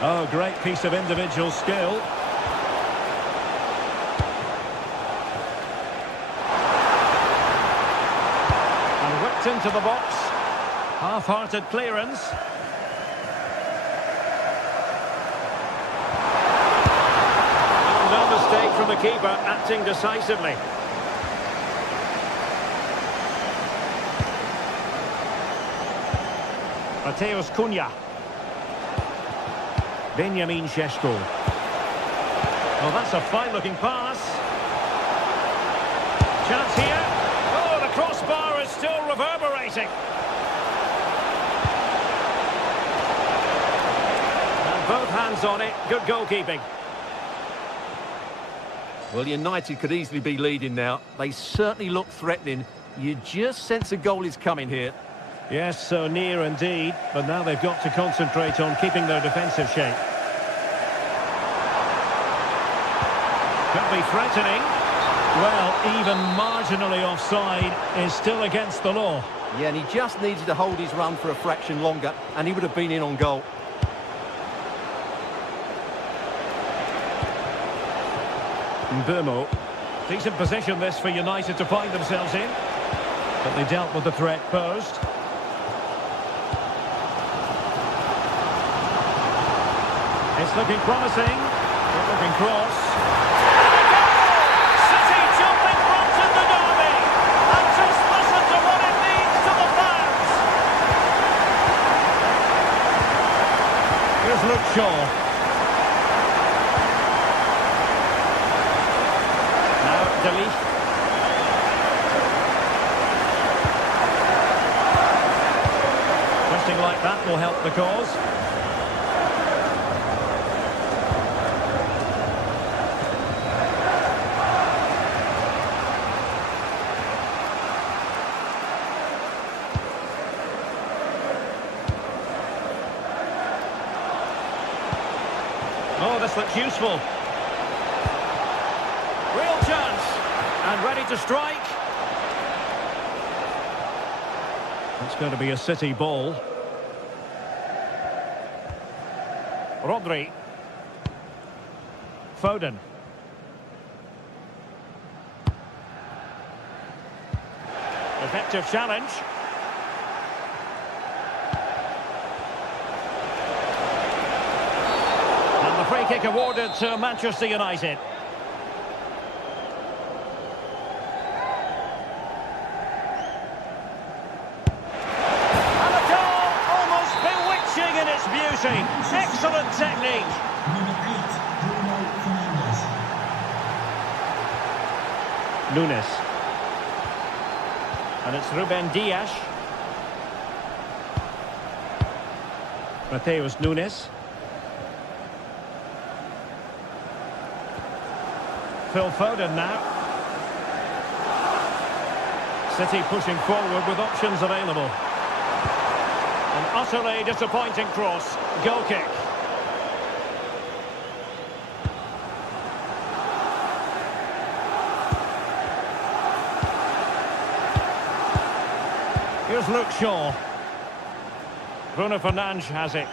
Oh, great piece of individual skill. And whipped into the box. Half-hearted clearance. No mistake from the keeper, acting decisively. Mateusz Cunha. Benjamin Šeško. Well, that's a fine-looking pass. Chance here. Oh, the crossbar is still reverberating. And both hands on it. Good goalkeeping. Well, United could easily be leading now. They certainly look threatening. You just sense a goal is coming here. Yes, so near indeed. But now they've got to concentrate on keeping their defensive shape. Could be threatening. Well, even marginally offside is still against the law. Yeah, and he just needed to hold his run for a fraction longer, and he would have been in on goal. Mbeumo. Decent position this for United to find themselves in. But they dealt with the threat posed. It's looking promising. Good looking cross. City jump in front in the derby. And just listen to what it means to the fans. Here's Luke Shaw. Now de Ligt. Twisting like that will help the cause. Oh, this looks useful. Real chance. And ready to strike. It's going to be a City ball. Rodri. Foden. Effective challenge. And the free kick awarded to Manchester United. And a goal, almost bewitching in its beauty. Excellent technique. Number 8, Bruno Fernandes. Nunes. And it's Ruben Dias. Mateus Nunes. Phil Foden now. City pushing forward with options available. An utterly disappointing cross. Goal kick. Here's Luke Shaw. Bruno Fernandes has it.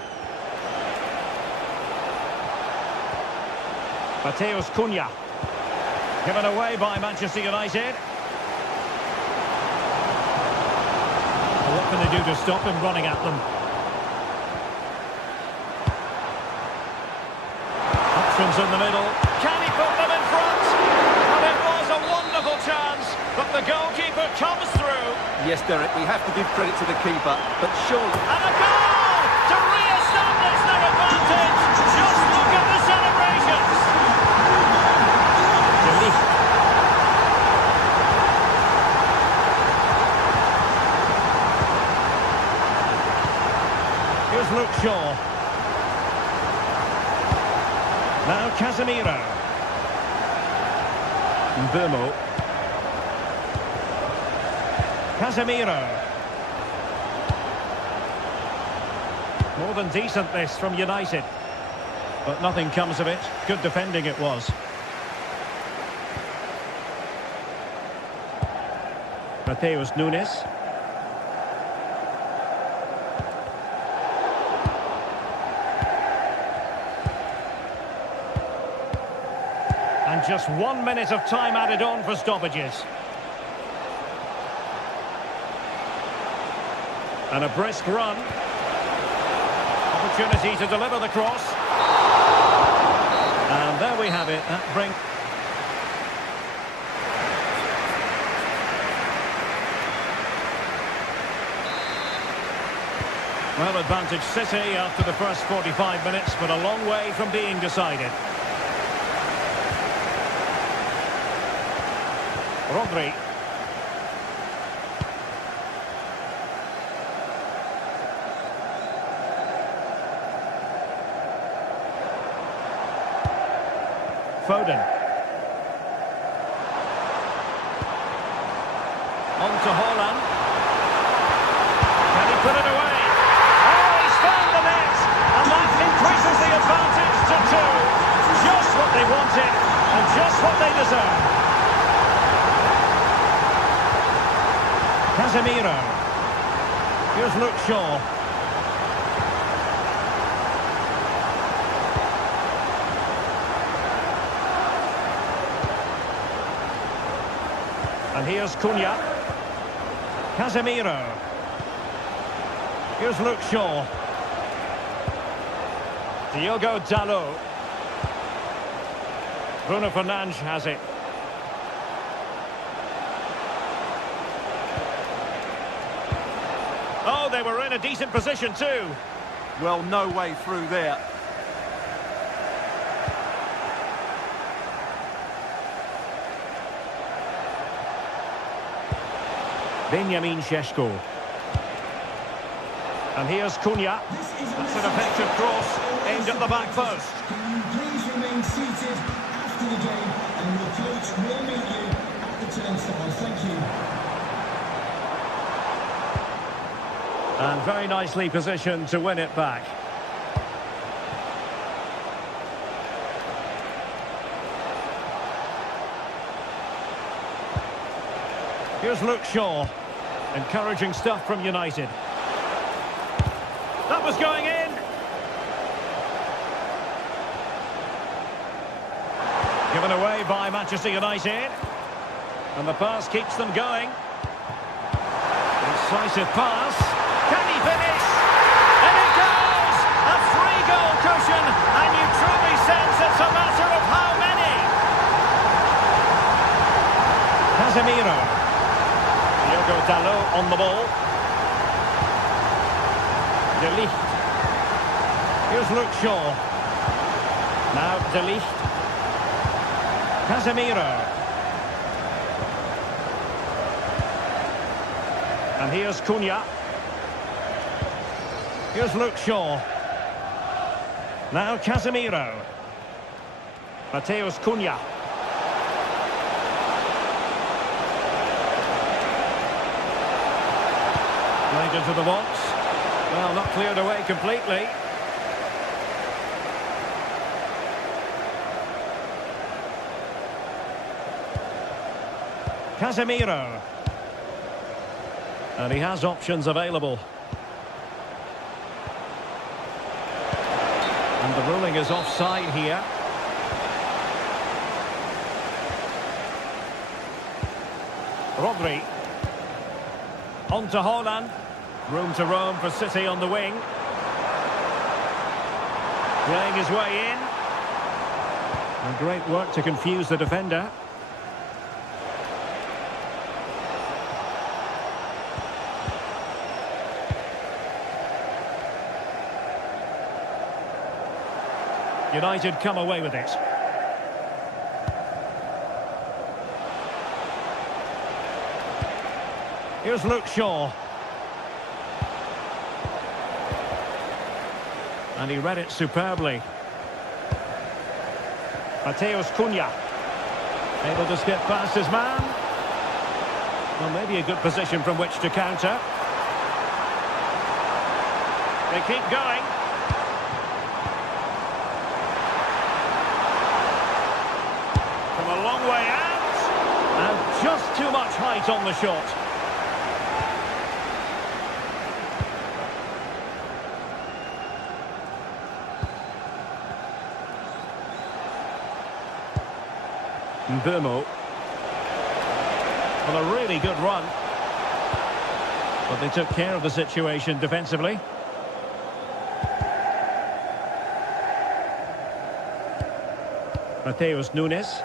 Mateus Cunha. Given away by Manchester United. Well, what can they do to stop him running at them? Options in the middle. Can he put them in front? And it was a wonderful chance, but the goalkeeper comes through. Yes, Derek, we have to give credit to the keeper, but surely... And a goal to re-establish their advantage. Just look at the celebrations. De Ligt. Shaw. Now Casemiro. Mbeumo. Casemiro. More than decent this from United. But nothing comes of it. Good defending it was. Mateus Nunes. And just 1 minute of time added on for stoppages. And a brisk run. Opportunity to deliver the cross. And there we have it. That brings... Well, advantage City after the first 45 minutes, but a long way from being decided. Rodri. Foden. On to Haaland. Can he put it away? Oh, he's found the net! And that increases the advantage to 2. Just what they wanted, and just what they deserve. Casemiro. Here's Luke Shaw. And here's Cunha. Casemiro. Here's Luke Shaw. Diogo Dalot. Bruno Fernandes has it. Oh, they were in a decent position too. Well, no way through there. Benjamin Šeško. And here's Cunha. That's an effective cross aimed at the back post. Can you please remain seated after the game, and your coach will meet you at the turnstile. Thank you. And very nicely positioned to win it back. Here's Luke Shaw. Encouraging stuff from United. That was going in. Given away by Manchester United. And the pass keeps them going. Decisive pass. Can he finish? And it goes! A 3-goal cushion. And you truly sense it's a matter of how many. Casemiro. Diogo Dalot on the ball. De Ligt. Here's Luke Shaw. Now De Ligt. Casemiro. And here's Cunha. Here's Luke Shaw. Now Casemiro. Mateus Cunha. Played into the box. Well, not cleared away completely. Casemiro. And he has options available. And the ruling is offside here. Rodri. On to Haaland. Room to roam for City on the wing. Playing his way in. And great work to confuse the defender. United come away with it. Here's Luke Shaw. And he read it superbly. Mateus Cunha. Able to skip past his man. Well, maybe a good position from which to counter. They keep going. From a long way out. And just too much height on the shot. Mbeumo. Well, a really good run. But they took care of the situation defensively. Mateus Nunes.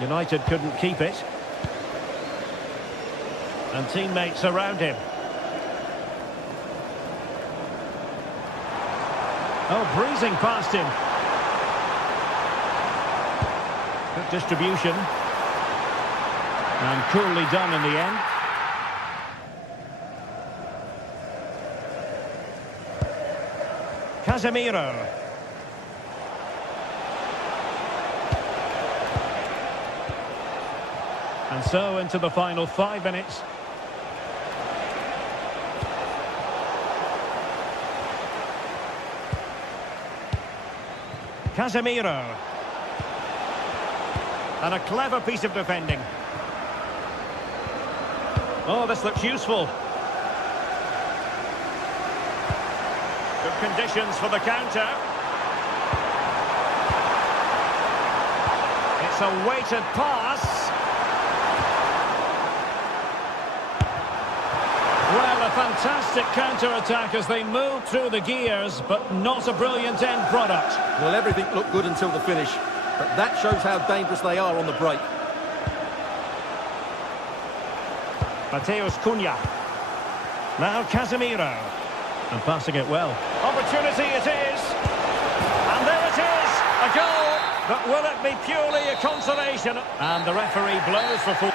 United couldn't keep it. And teammates around him. Oh, breezing past him. Good distribution. And coolly done in the end. Casemiro. And so into the final 5 minutes. Casemiro. And a clever piece of defending. Oh, this looks useful. Good conditions for the counter. It's a weighted pass. Well, a fantastic counter-attack as they move through the gears, but not a brilliant end product. Well, everything looked good until the finish, but that shows how dangerous they are on the break. Mateus Cunha. Now Casemiro. And passing it well. Opportunity it is. And there it is. A goal. But will it be purely a consolation? And the referee blows for full.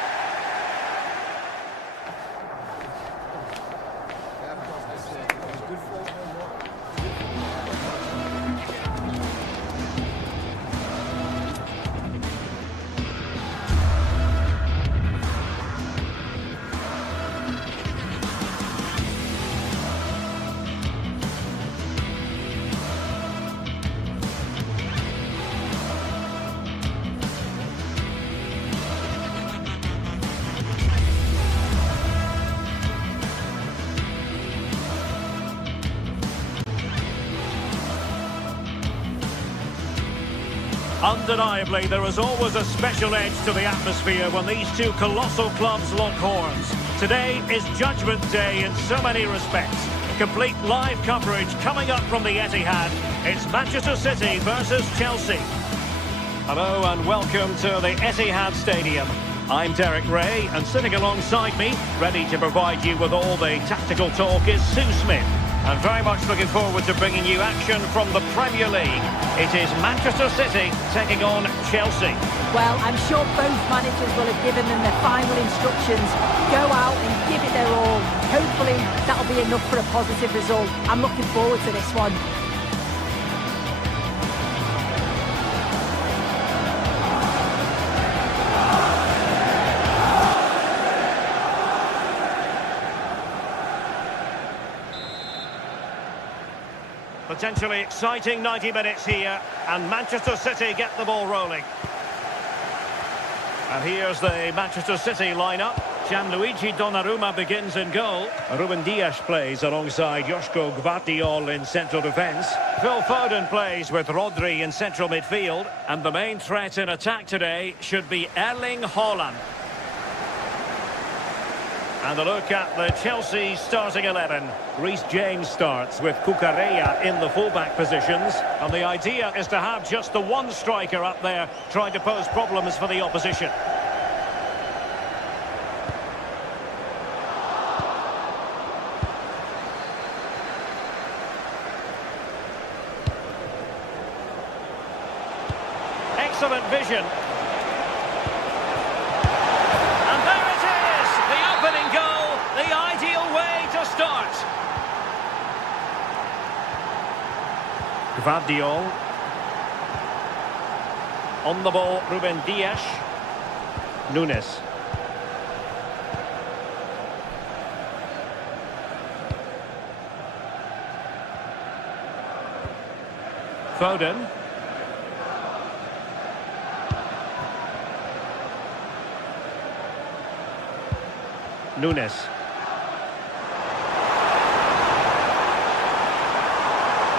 Undeniably, there is always a special edge to the atmosphere when these two colossal clubs lock horns. Today is Judgment Day in so many respects. Complete live coverage coming up from the Etihad. It's Manchester City versus Chelsea. Hello and welcome to the Etihad Stadium. I'm Derek Ray, and sitting alongside me, ready to provide you with all the tactical talk, is Sue Smith. And very much looking forward to bringing you action from the Premier League. It is Manchester City taking on Chelsea. Well, I'm sure both managers will have given them their final instructions. Go out and give it their all. Hopefully, that'll be enough for a positive result. I'm looking forward to this one. Potentially exciting 90 minutes here, and Manchester City get the ball rolling. And here's the Manchester City lineup. Gianluigi Donnarumma begins in goal. Ruben Dias plays alongside Joško Gvardiol in central defence. Phil Foden plays with Rodri in central midfield. And the main threat in attack today should be Erling Haaland. And a look at the Chelsea starting 11. Reece James starts with Cucurella in the fullback positions. And the idea is to have just the one striker up there trying to pose problems for the opposition. excellent vision. And there it is, the opening goal, the ideal way to start. Gvardiol. On the ball, Ruben Dias. Nunes. Foden. Nunes.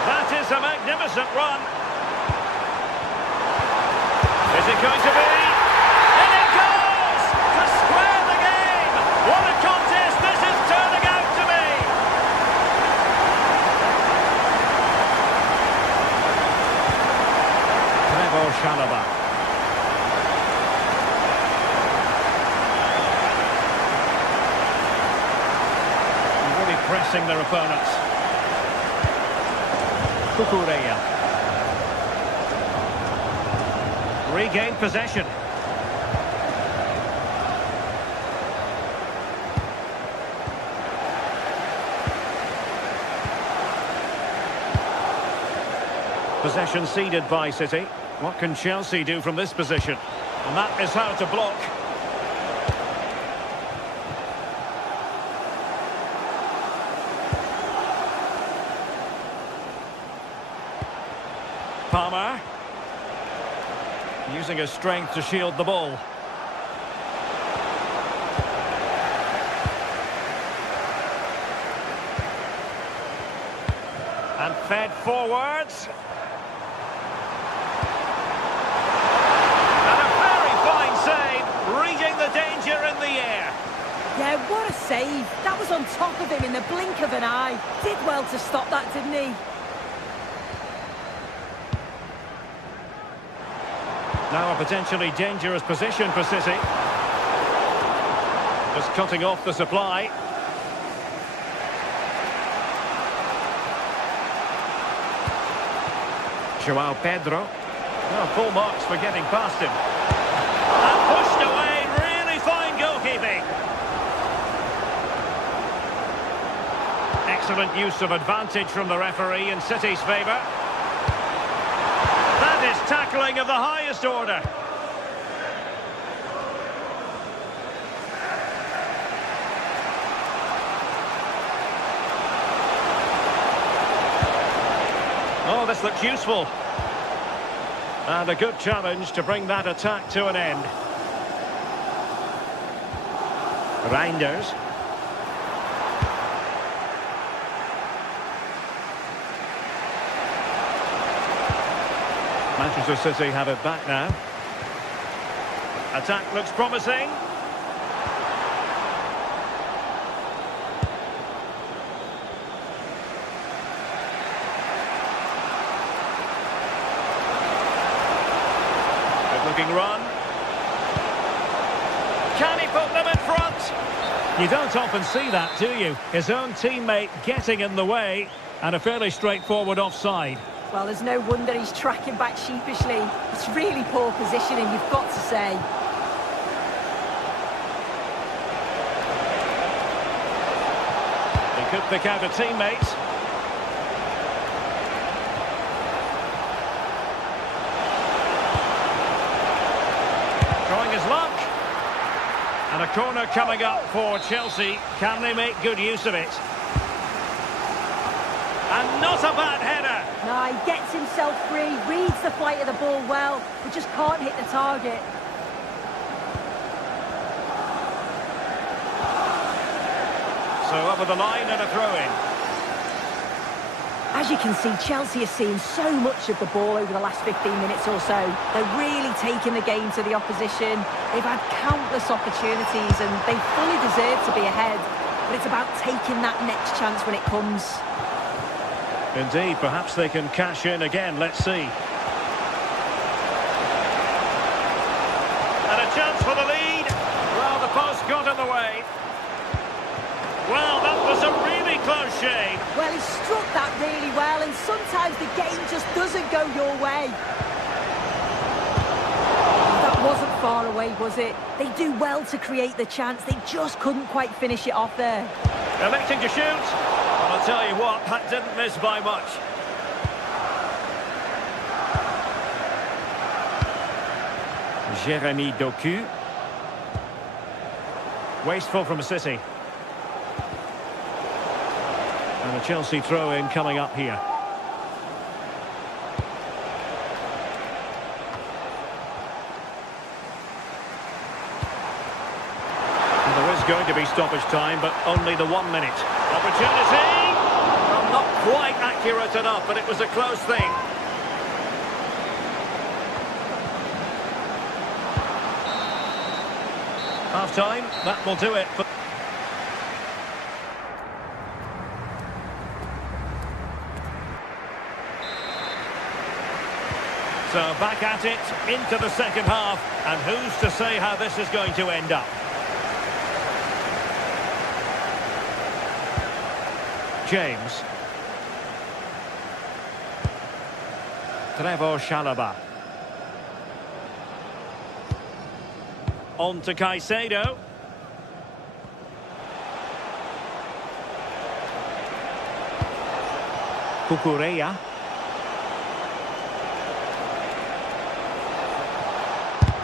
That is a magnificent run. Is it going to be? And it goes! To square the game! What a contest this is turning out to be! Trevor Chalobah. Really pressing their opponents. Kukureya. Regained possession. Possession ceded by City. What can Chelsea do from this position? And that is how to block. Palmer. Using his strength to shield the ball. And fed forwards. And a very fine save, reading the danger in the air. Yeah, what a save. That was on top of him in the blink of an eye. Did well to stop that, didn't he? Now a potentially dangerous position for City. Just cutting off the supply. João Pedro. No, full marks for getting past him. And pushed away, really fine goalkeeping. Excellent use of advantage from the referee in City's favour. That is tackling of the highest order. Oh, this looks useful. And a good challenge to bring that attack to an end. Reinders. Manchester City have it back now. Attack looks promising. Good looking run. Can he put them in front? You don't often see that, do you? His own teammate getting in the way, and a fairly straightforward offside. Well, there's no wonder he's tracking back sheepishly. It's really poor positioning, you've got to say. He could pick out a teammate. Trying his luck. And a corner coming up for Chelsea. Can they make good use of it? And not a bad header. No, he gets himself free, reads the flight of the ball well, but just can't hit the target. So over the line and a throw-in. As you can see, Chelsea has seen so much of the ball over the last 15 minutes or so. They're really taking the game to the opposition. They've had countless opportunities and they fully deserve to be ahead. But it's about taking that next chance when it comes. Indeed, perhaps they can cash in again. Let's see. And a chance for the lead. Well, the post got in the way. Well, that was a really close shave. Well, he struck that really well, and sometimes the game just doesn't go your way. wide, was it? They do well to create the chance. They just couldn't quite finish it off there. Electing to shoot. Well, I'll tell you what, that didn't miss by much. Jérémy Doku. Wasteful from City. And a Chelsea throw-in coming up here. And there is going to be stoppage time, but only the 1 minute. Opportunity! Well, not quite accurate enough, but it was a close thing. Half-time, that will do it. So back at it, into the second half, and who's to say how this is going to end up? James. Trevor Chalobah. On to Caicedo. Cucurella.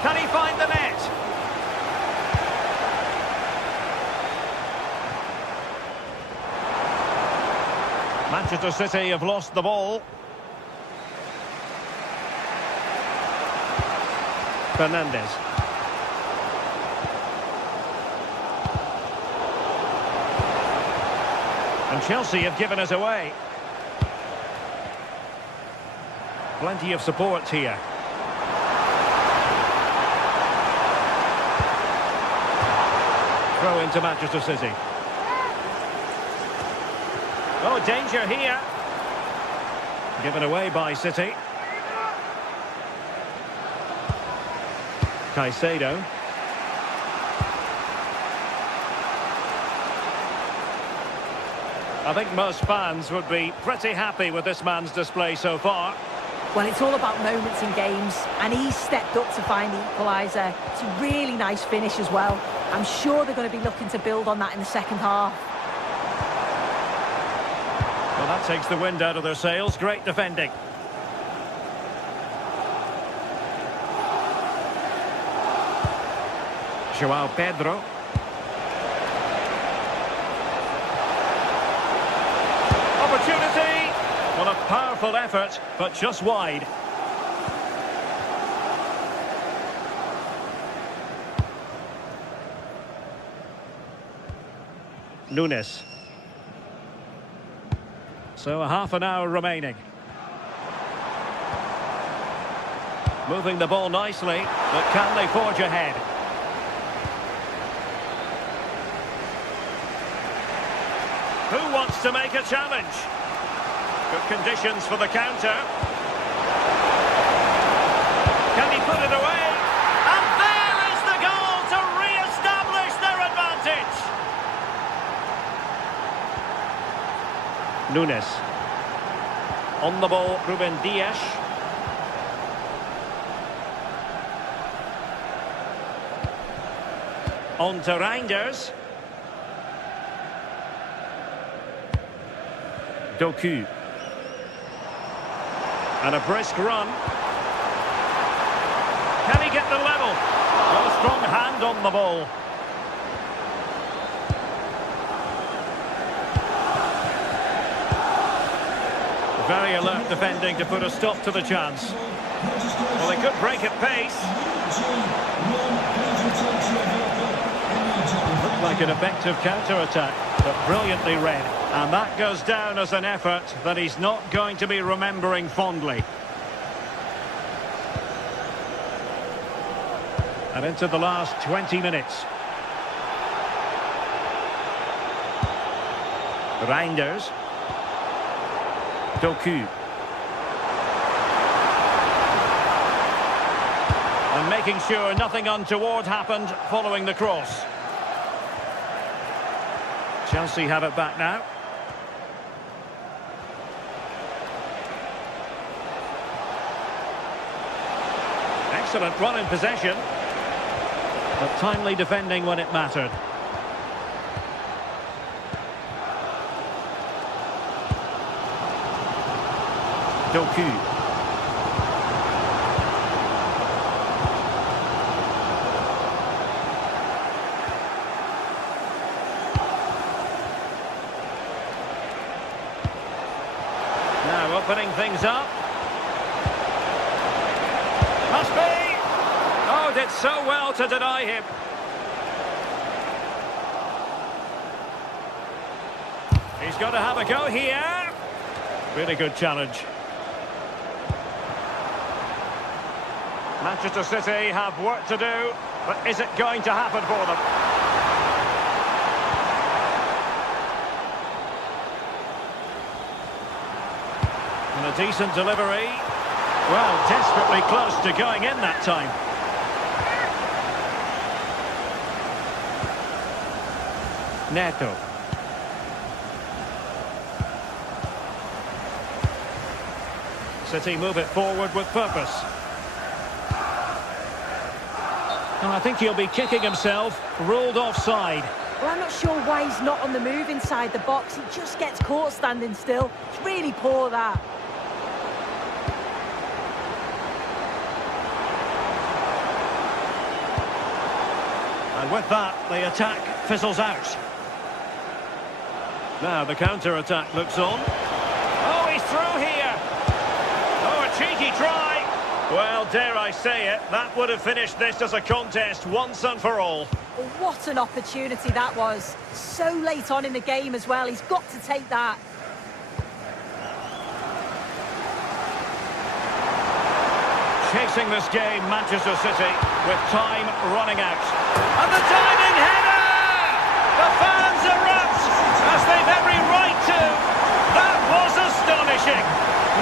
Can he find the net? Manchester City have lost the ball. Fernandes. And Chelsea have given us away. Plenty of support here. Throw into Manchester City. Oh, danger here. Given away by City. Caicedo. I think most fans would be pretty happy with this man's display so far. Well, it's all about moments in games, and he's stepped up to find the equaliser. It's a really nice finish as well. I'm sure they're going to be looking to build on that in the second half. Well, that takes the wind out of their sails. Great defending. João Pedro. Opportunity! What a powerful effort, but just wide. Nunes. So a half an hour remaining. Moving the ball nicely, but can they forge ahead? Who wants to make a challenge? Good conditions for the counter. Can he put it away? And there is the goal to re-establish their advantage. Nunes. On the ball, Ruben Dias. On to Reinders. Doku. And a brisk run. Can he get the level? Well, a strong hand on the ball. Very alert defending to put a stop to the chance. Well, they could break at pace. Looked like an effective counter-attack, but brilliantly read. And that goes down as an effort that he's not going to be remembering fondly. And into the last 20 minutes. Reinders. Doku. And making sure nothing untoward happened following the cross. Chelsea have it back now. Excellent run in possession. But timely defending when it mattered. Doku. Now opening things up. Must be! Oh, did so well to deny him. He's got to have a go here. Really good challenge. Manchester City have work to do, but is it going to happen for them? And a decent delivery. Well, desperately close to going in that time. Neto. City move it forward with purpose. And I think he'll be kicking himself, ruled offside. Well, I'm not sure why he's not on the move inside the box. He just gets caught standing still. It's really poor, that. And with that, the attack fizzles out. Now the counter-attack looks on. Oh, he's through here! Oh, a cheeky try! Well, dare I say it, that would have finished this as a contest once and for all. Well, what an opportunity that was. So late on in the game as well. He's got to take that. Chasing this game, Manchester City, with time running out. And the diving header! The fans erupt, as they've every right to. That was astonishing.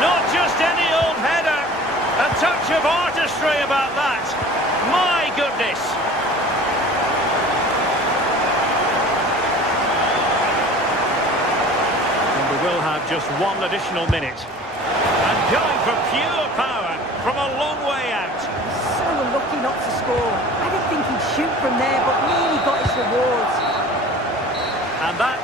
Not just any old header. A touch of artistry about that. My goodness. And we will have just one additional minute. And going for pure power from a long way out. So unlucky not to score. I didn't think he'd shoot from there, but nearly got his rewards. And that...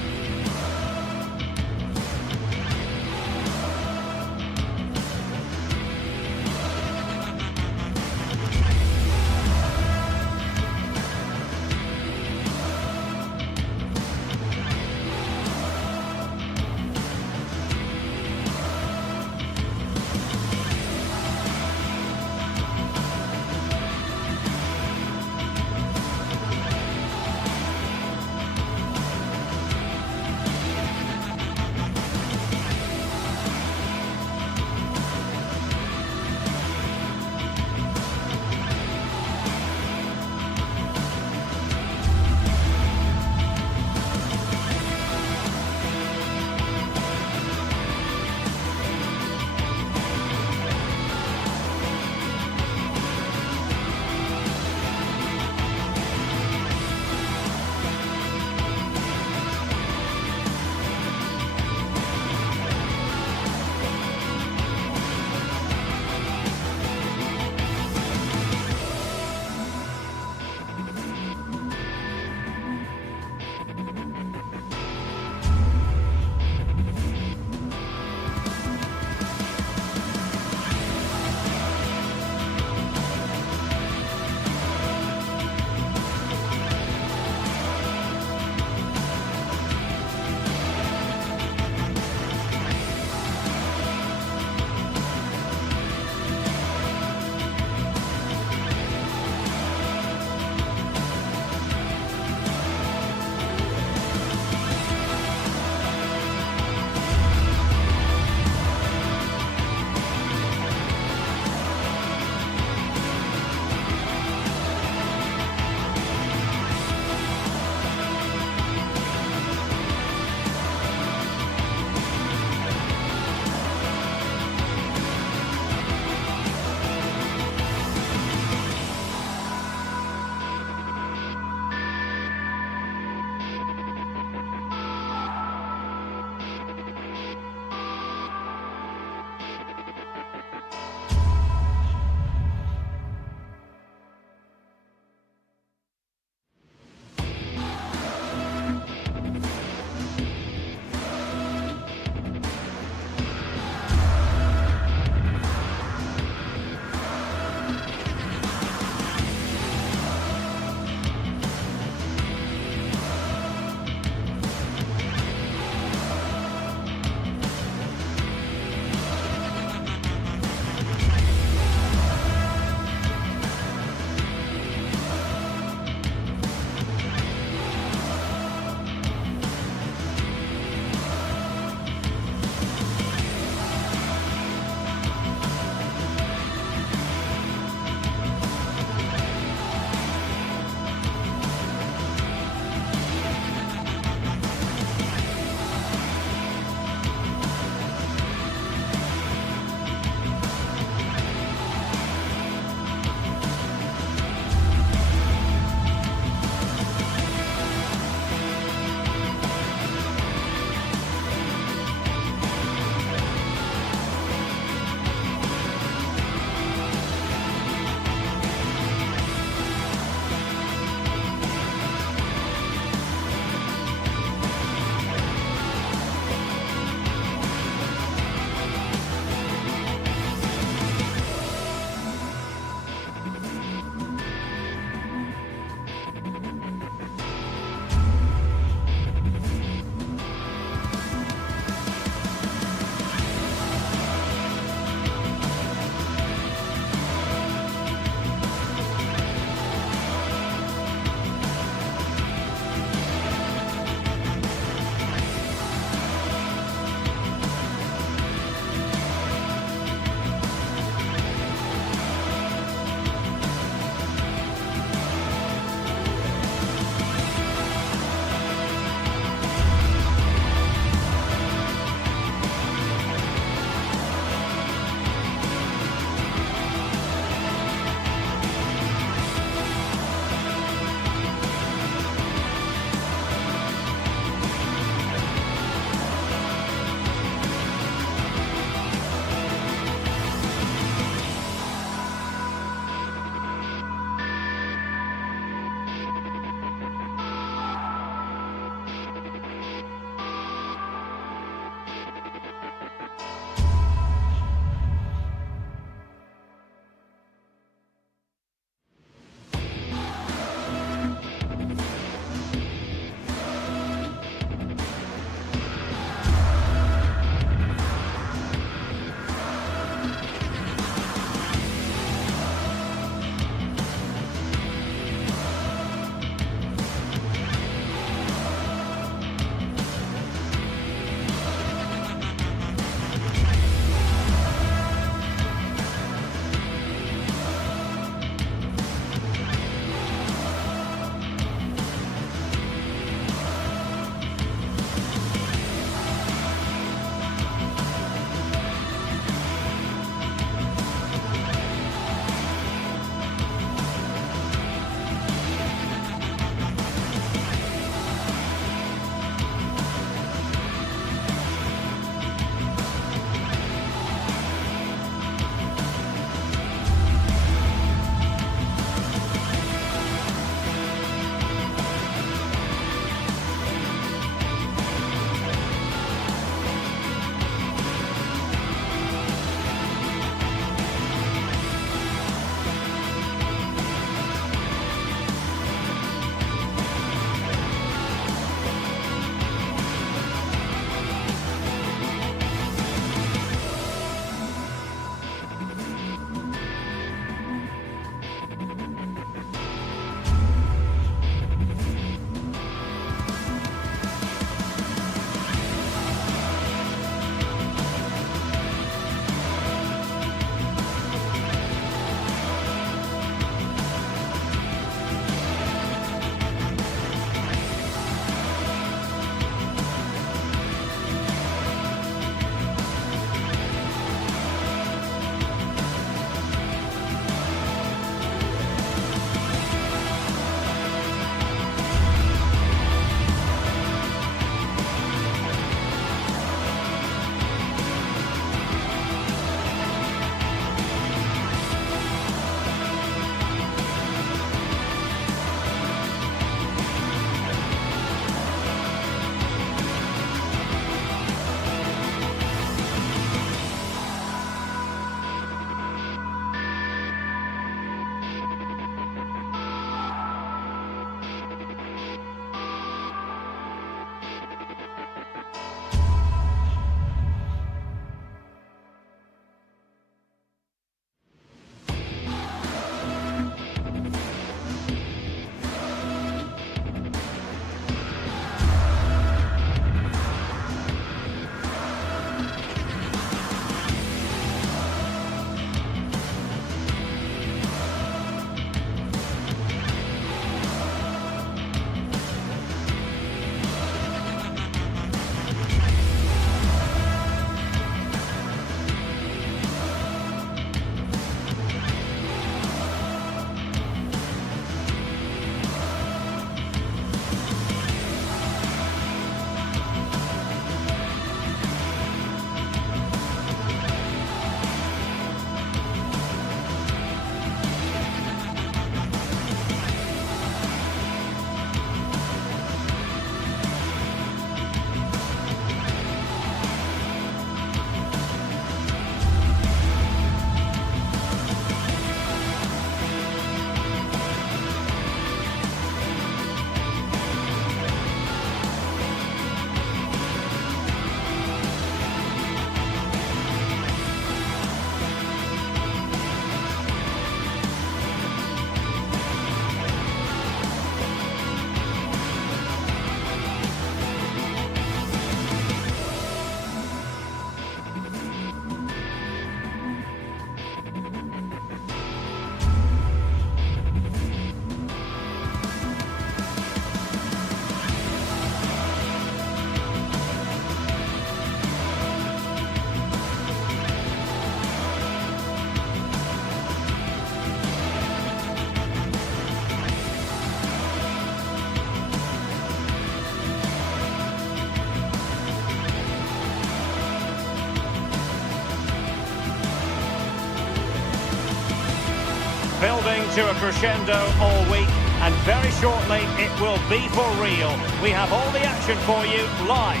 building to a crescendo all week, and very shortly it will be for real. We have all the action for you live.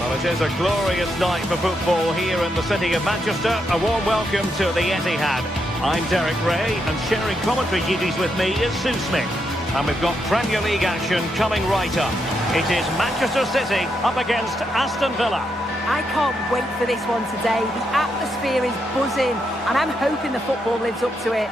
Well, it is a glorious night for football here in the city of Manchester. A warm welcome to the Etihad. I'm Derek Ray, and sharing commentary duties with me is Sue Smith. And we've got Premier League action coming right up. It is Manchester City up against Aston Villa. I can't wait for this one today. The atmosphere is buzzing, and I'm hoping the football lives up to it.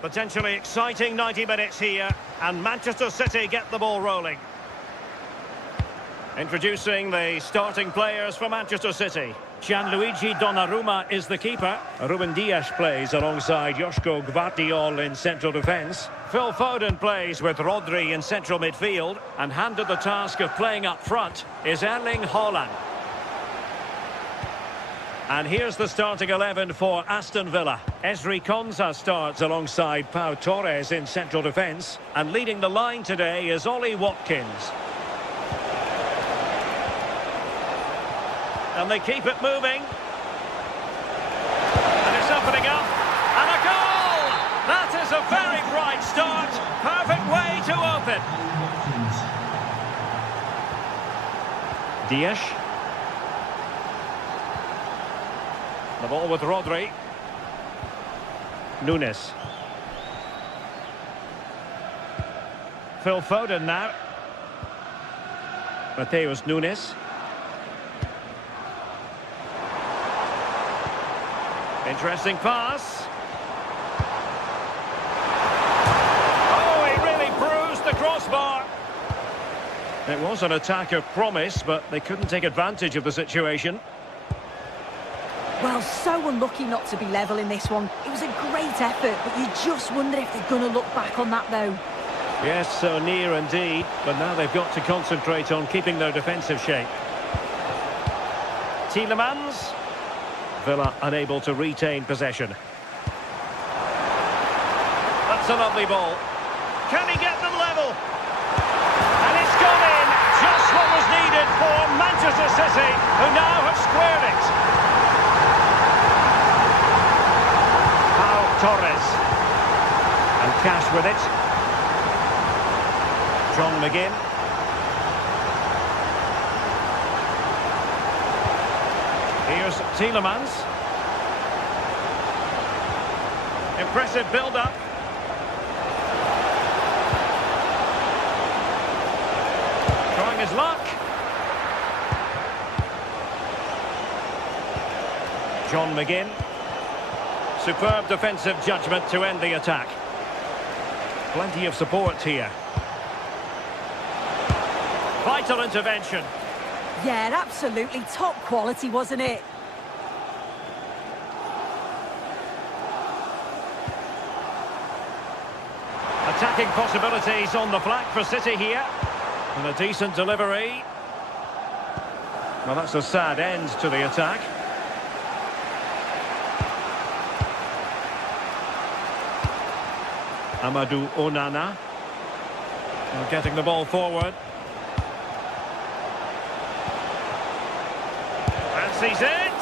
Potentially exciting 90 minutes here, and Manchester City get the ball rolling. Introducing the starting players for Manchester City. Gianluigi Donnarumma is the keeper. Ruben Dias plays alongside Joško Gvardiol in central defence. Phil Foden plays with Rodri in central midfield, and handed the task of playing up front is Erling Haaland. And here's the starting 11 for Aston Villa. Ezri Konsa starts alongside Pau Torres in central defence. And leading the line today is Ollie Watkins. And they keep it moving. And it's opening up. And a goal! That is a very bright start. Perfect way to open. Dias. The ball with Rodri. Nunes. Phil Foden now. Mateus Nunes. Interesting pass. Oh, he really bruised the crossbar. It was an attack of promise, but they couldn't take advantage of the situation. Well, so unlucky not to be level in this one. It was a great effort, but you just wonder if they're going to look back on that, though. Yes, so near indeed, but now they've got to concentrate on keeping their defensive shape. Tielemans. Villa unable to retain possession. That's a lovely ball. Can he get them level? And it's gone in! Just what was needed for Manchester City, who now have squared it. Torres. And Cash with it. John McGinn. Here's Tielemans. Impressive build-up. Trying his luck. John McGinn. Superb defensive judgment to end the attack. Plenty of support here. Vital intervention. Yeah, absolutely top quality, wasn't it? Attacking possibilities on the flank for City here. And a decent delivery. Well, that's a sad end to the attack. Amadou Onana. And getting the ball forward. Fancies it.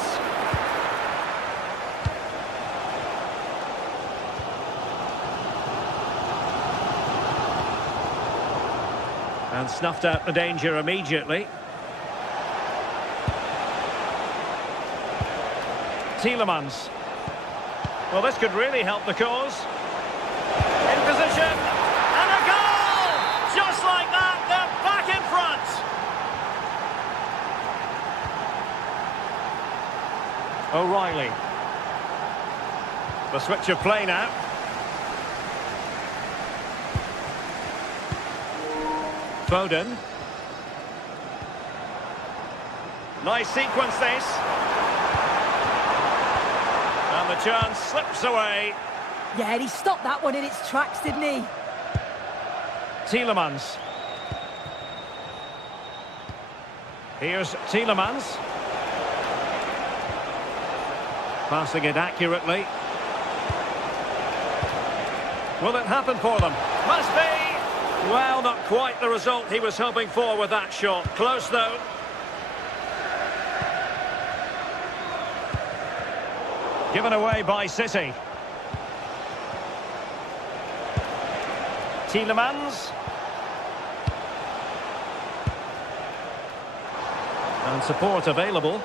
And snuffed out the danger immediately. Tielemans. Well, this could really help the cause. In position, and a goal! Just like that, they're back in front! O'Reilly. The switch of play now. Foden. Nice sequence this. And the chance slips away. Yeah, he stopped that one in its tracks, didn't he? Tielemans. Here's Tielemans. Passing it accurately. Will it happen for them? Must be! Well, not quite the result he was hoping for with that shot. Close, though. Given away by City. Tielemans. And support available.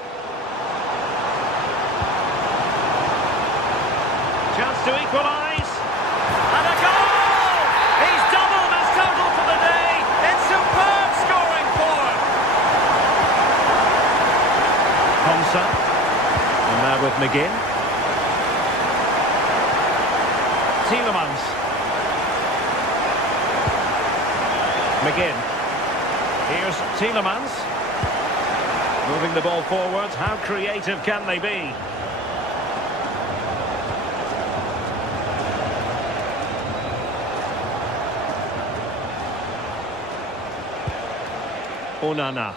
Chance to equalise. And a goal! He's doubled his total for the day. It's superb scoring form. Konsa. And now with McGinn. Tielemans. McGinn. Here's Tielemans. Moving the ball forwards. How creative can they be? Onana.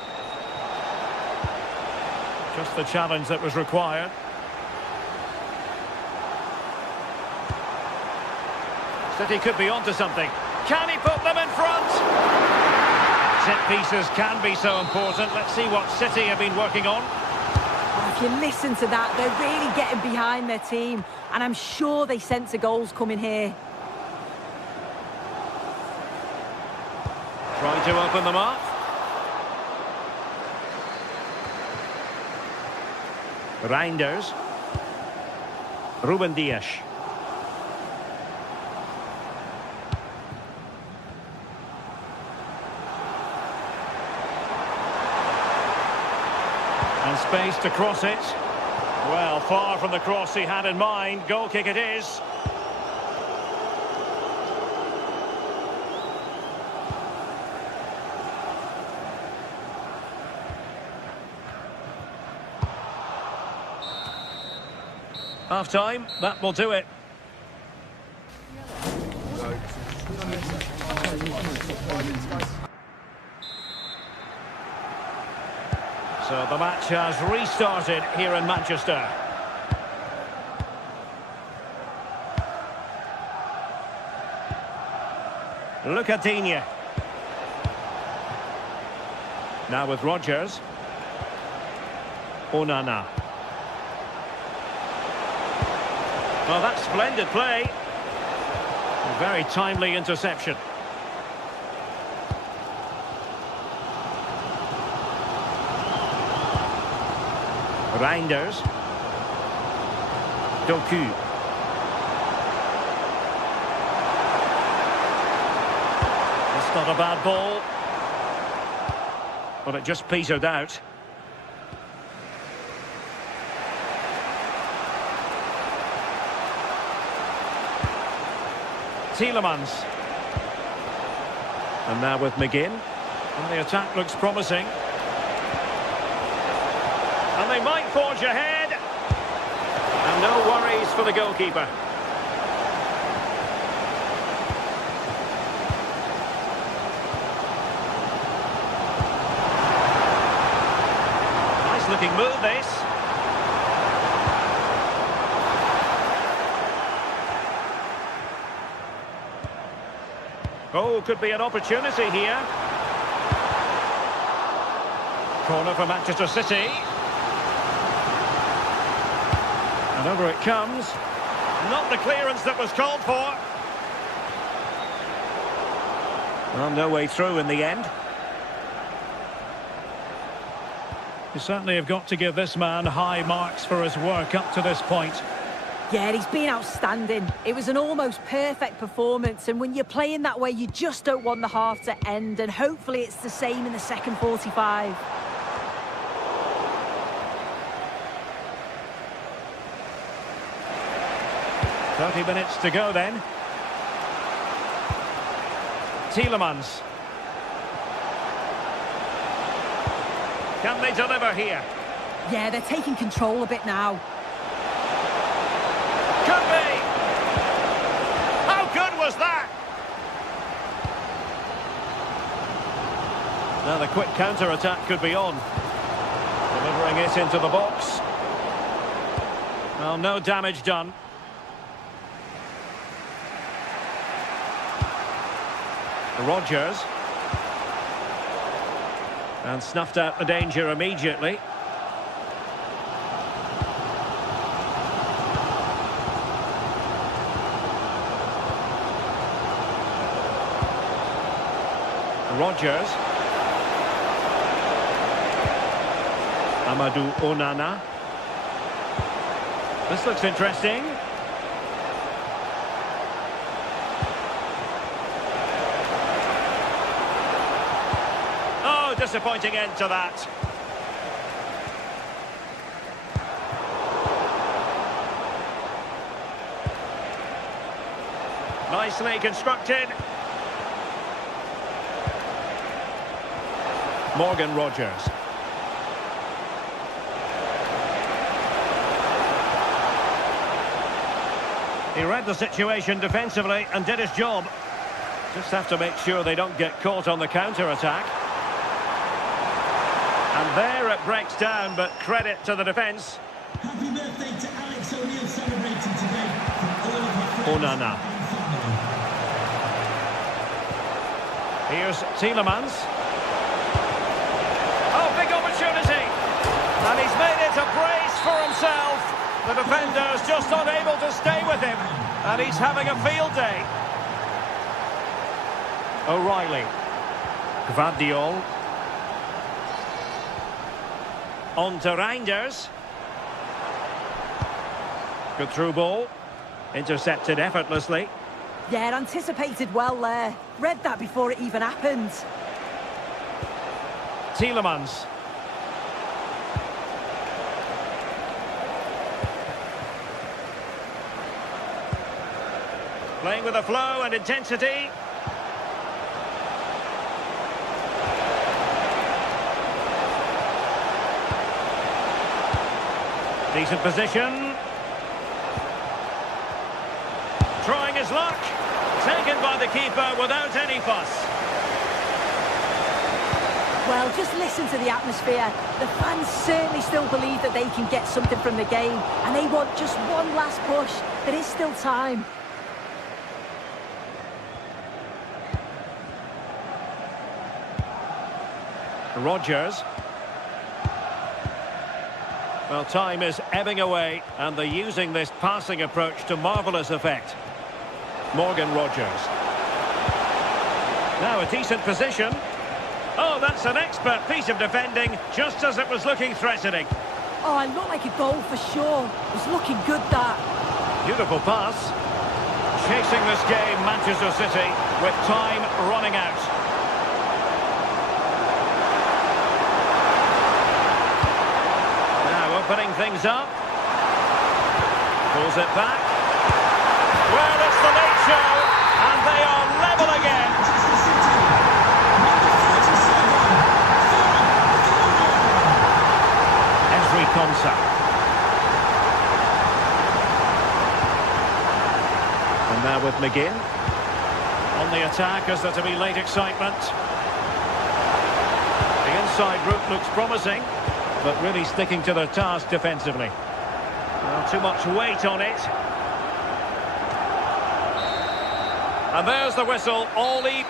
Just the challenge that was required. City could be onto something. Can he put them in front? Set pieces can be so important. Let's see what City have been working on. Well, if you listen to that, they're really getting behind their team. And I'm sure they sense a goal's coming here. Trying to open them up. Reinders. Ruben Dias. And space to cross it. Well, far from the cross he had in mind. Goal kick it is. Half time, that will do it. So the match has restarted here in Manchester. Look at Digne. Now with Rodgers. Onana. Well, that's splendid play. A very timely interception. Reinders. Doku. That's not a bad ball. But it just petered out. Tielemans. And now with McGinn. And the attack looks promising. And they might forge ahead. And no worries for the goalkeeper. Nice looking move, this. Oh, could be an opportunity here. Corner for Manchester City. And over it comes. Not the clearance that was called for. Well, no way through in the end. You certainly have got to give this man high marks for his work up to this point. Yeah, he's been outstanding. It was an almost perfect performance, and when you're playing that way, you just don't want the half to end, and hopefully it's the same in the second 45. "30 minutes to go then. Tielemans. Can they deliver here? Yeah, they're taking control a bit now. Could be! How good was that? Now the quick counter-attack could be on. Delivering it into the box. Well, no damage done. Rodgers. And snuffed out the danger immediately. Rodgers. Amadou Onana. This looks interesting. Oh, disappointing end to that. Nicely constructed. Morgan Rodgers. He read the situation defensively and did his job. Just have to make sure they don't get caught on the counter-attack. And there it breaks down, but credit to the defence. Happy birthday to Alex O'Neill celebrating today from all of her friends Onana. and family. Here's Tielemans. Oh, big opportunity. And he's made it a brace for himself. The defender's just unable to stay with him. And he's having a field day. O'Reilly. Gvardiol. On to Reinders. Good through ball. Intercepted effortlessly. Yeah, anticipated well there. Read that before it even happened. Tielemans. Playing with a flow and intensity. Decent position. Trying his luck. Taken by the keeper without any fuss. Well, just listen to the atmosphere. The fans certainly still believe that they can get something from the game, and they want just one last push. There is still time. Rodgers. Well, time is ebbing away, and they're using this passing approach to marvellous effect. Morgan Rodgers. Now a decent position. Oh, that's an expert piece of defending, just as it was looking threatening. Oh, it looked like a goal for sure. It was looking good, that. Beautiful pass. Chasing this game, Manchester City, with time running out. Opening things up. Pulls it back. Well, it's the late show, and they are level again. Ezri Konsa. And now with McGinn. On the attack as there to be late excitement. The inside route looks promising, but really sticking to their task defensively. Well, too much weight on it. And there's the whistle, all even.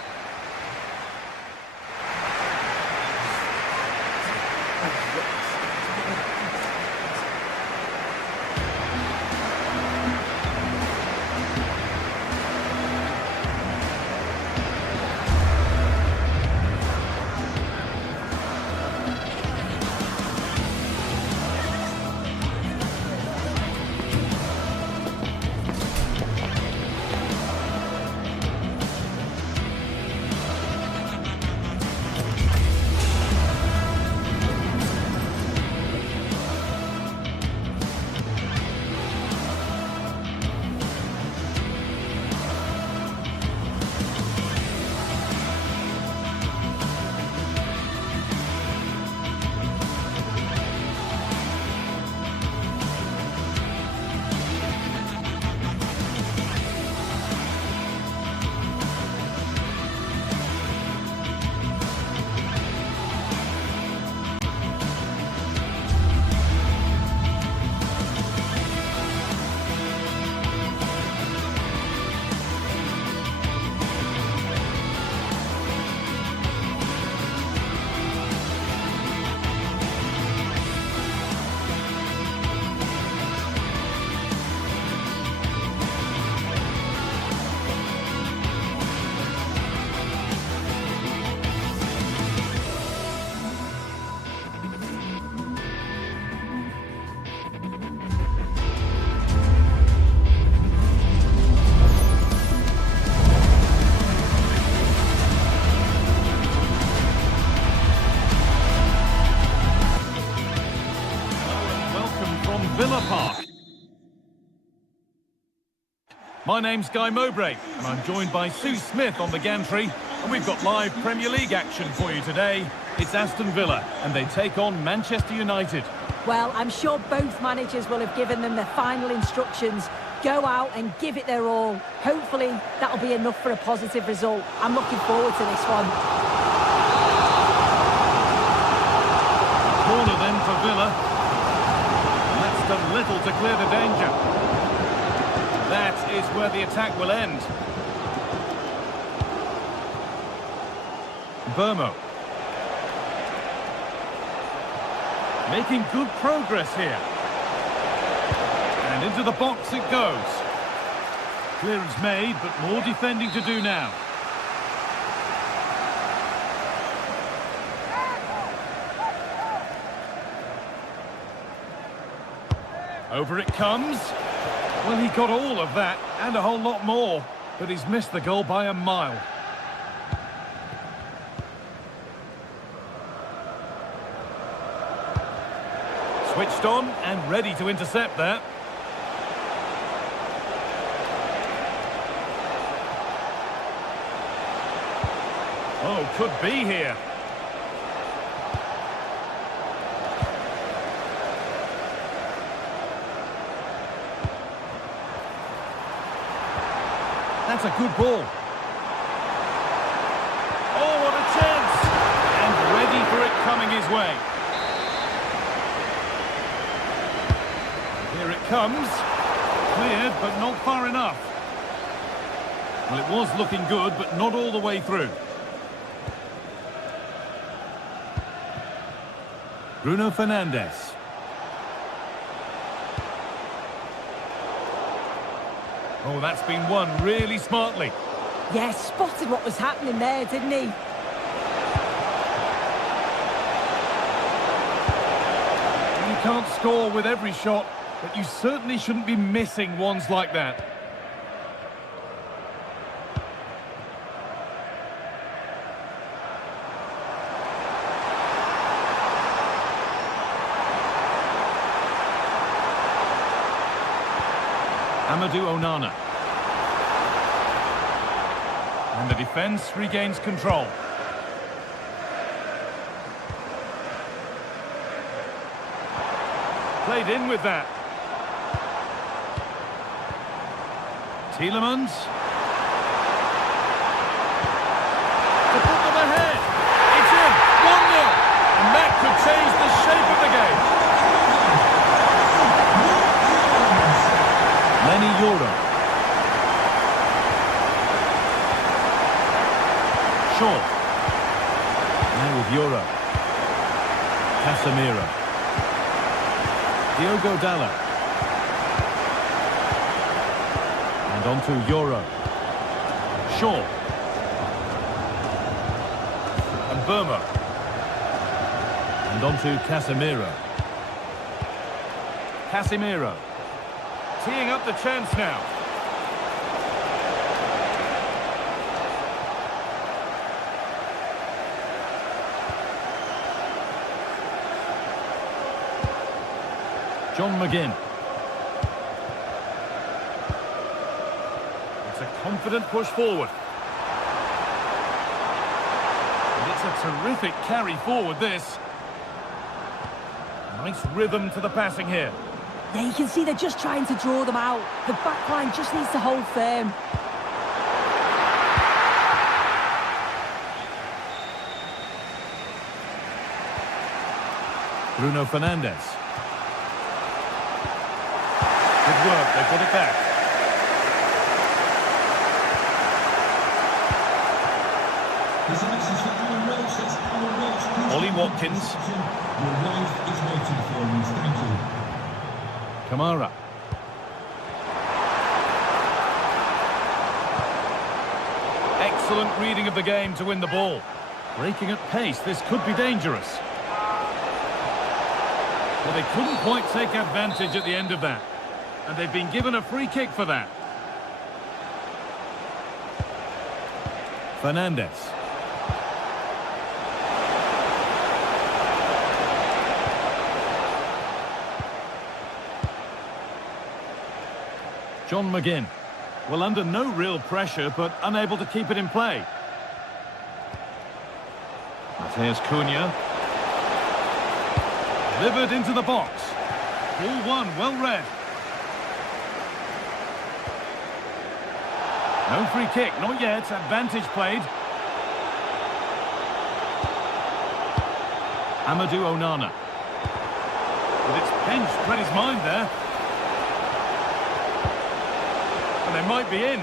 Villa Park. My name's Guy Mowbray, and I'm joined by Sue Smith on the gantry, and we've got live Premier League action for you today. It's Aston Villa, and they take on Manchester United. Well, I'm sure both managers will have given them their final instructions. Go out and give it their all. Hopefully, that'll be enough for a positive result. I'm looking forward to this one. Corner then for Villa. And that's done little to clear the danger. That is where the attack will end. Burmo. Making good progress here. And into the box it goes. Clearance made, but more defending to do now. Over it comes. Well, he got all of that, and a whole lot more, but he's missed the goal by a mile. Switched on and ready to intercept that. Oh, could be here. That's a good ball. Oh, what a chance! And ready for it coming his way. Here it comes. Cleared, but not far enough. Well, it was looking good, but not all the way through. Bruno Fernandes. Oh, that's been won really smartly. Yeah, spotted what was happening there, didn't he? You can't score with every shot, but you certainly shouldn't be missing ones like that. Amadou Onana. And the defence regains control. Played in with that. Tielemans. To put them ahead. It's in. 1-0. And that could change the shape of the game. Euro. Shaw. Now with Euro. Casemiro. Diogo Dalot. And on to Euro. Shaw. And Burma. And on to Casemiro. Casemiro. Teeing up the chance now. John McGinn. It's a confident push forward. And it's a terrific carry forward, this. Nice rhythm to the passing here. Yeah, you can see they're just trying to draw them out. The back line just needs to hold firm. Bruno Fernandes. Good work, they put it back. Ollie Watkins. Your wife is waiting for you. Thank you. Kamara. Excellent reading of the game to win the ball. Breaking at pace, this could be dangerous. Well, they couldn't quite take advantage at the end of that. And they've been given a free kick for that. Fernandes. John McGinn. Well, under no real pressure, but unable to keep it in play. Mateus Cunha. Delivered into the box. Ball one, well read. No free kick, not yet. Advantage played. Amadou Onana. With its pinch, read his mind there. And they might be in.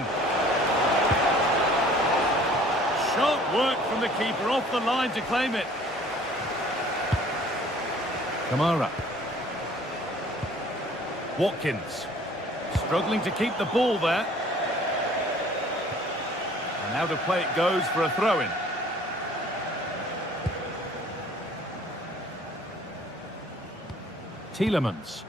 Sharp work from the keeper, off the line to claim it. Kamara. Watkins. Struggling to keep the ball there. And now to play it goes for a throw-in. Tielemans.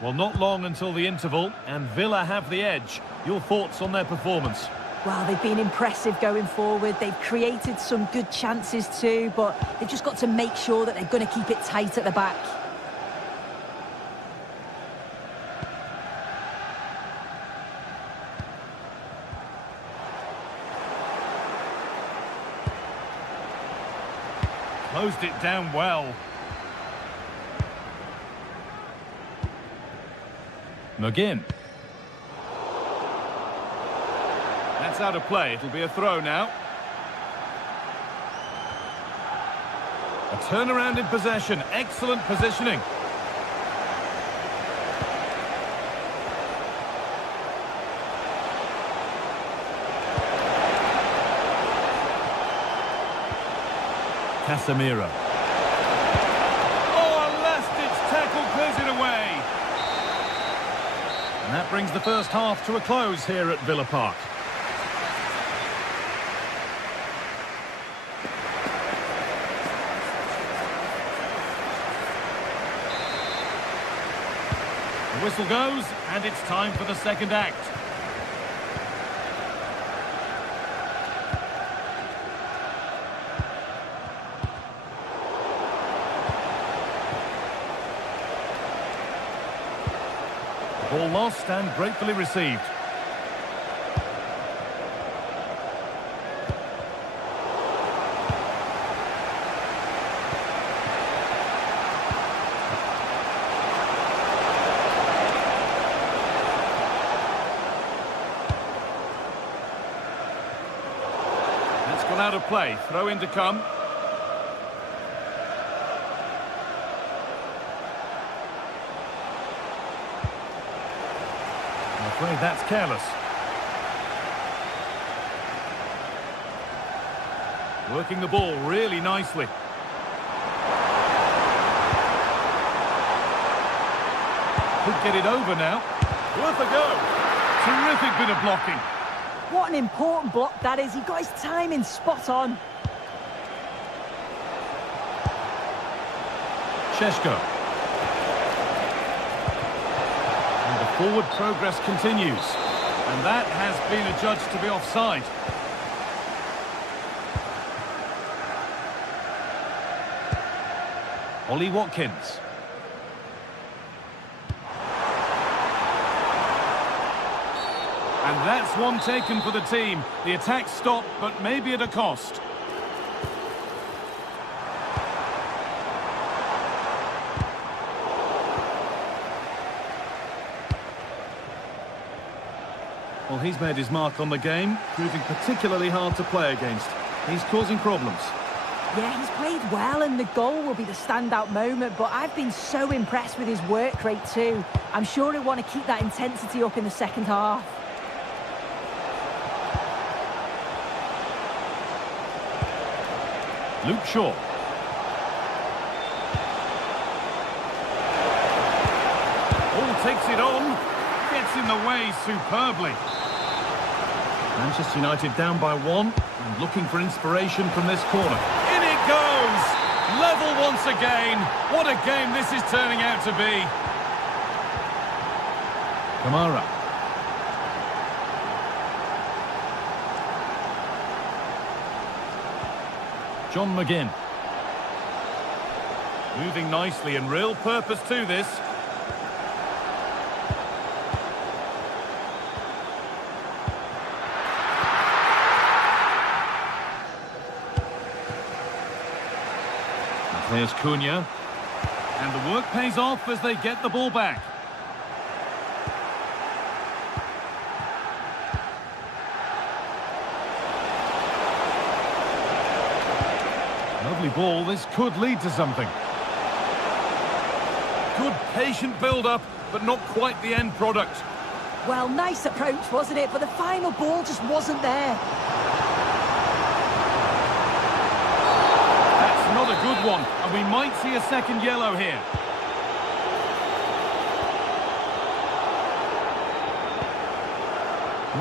Well, not long until the interval, and Villa have the edge. Your thoughts on their performance? Well, they've been impressive going forward. They've created some good chances too, but they've just got to make sure that they're going to keep it tight at the back. Closed it down well. McGinn. That's out of play. It'll be a throw now. A turnaround in possession. Excellent positioning. Casemiro. Oh, a last-ditch tackle clears it away. And that brings the first half to a close here at Villa Park. The whistle goes, and it's time for the second act. Ball lost and gratefully received. That's gone out of play. Throw in to come. I'm afraid that's careless. Working the ball really nicely. Could get it over now. Worth a go. Terrific bit of blocking. What an important block that is. He got his timing spot on. Šeško. Forward progress continues, and that has been adjudged to be offside. Ollie Watkins. And that's one taken for the team. The attack stopped, but maybe at a cost. Well, he's made his mark on the game, proving particularly hard to play against. He's causing problems. Yeah, he's played well, and the goal will be the standout moment, but I've been so impressed with his work rate too. I'm sure he'll want to keep that intensity up in the second half. Luke Shaw. Ball takes it on, gets in the way superbly. Manchester United down by one and looking for inspiration from this corner. In it goes! Level once again. What a game this is turning out to be. Kamara. John McGinn. Moving nicely and real purpose to this. Here's Cunha. And the work pays off as they get the ball back. Lovely ball. This could lead to something. Good patient build-up, but not quite the end product. Well, nice approach, wasn't it? But the final ball just wasn't there. That's not a good one, and we might see a second yellow here.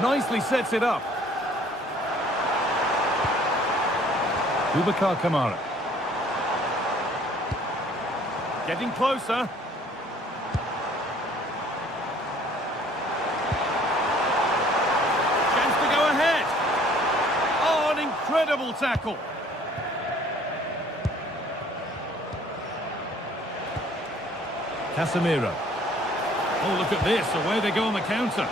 Nicely sets it up. Boubacar Kamara. Getting closer. Chance to go ahead. Oh, an incredible tackle. Casemiro. Oh, look at this. Away they go on the counter.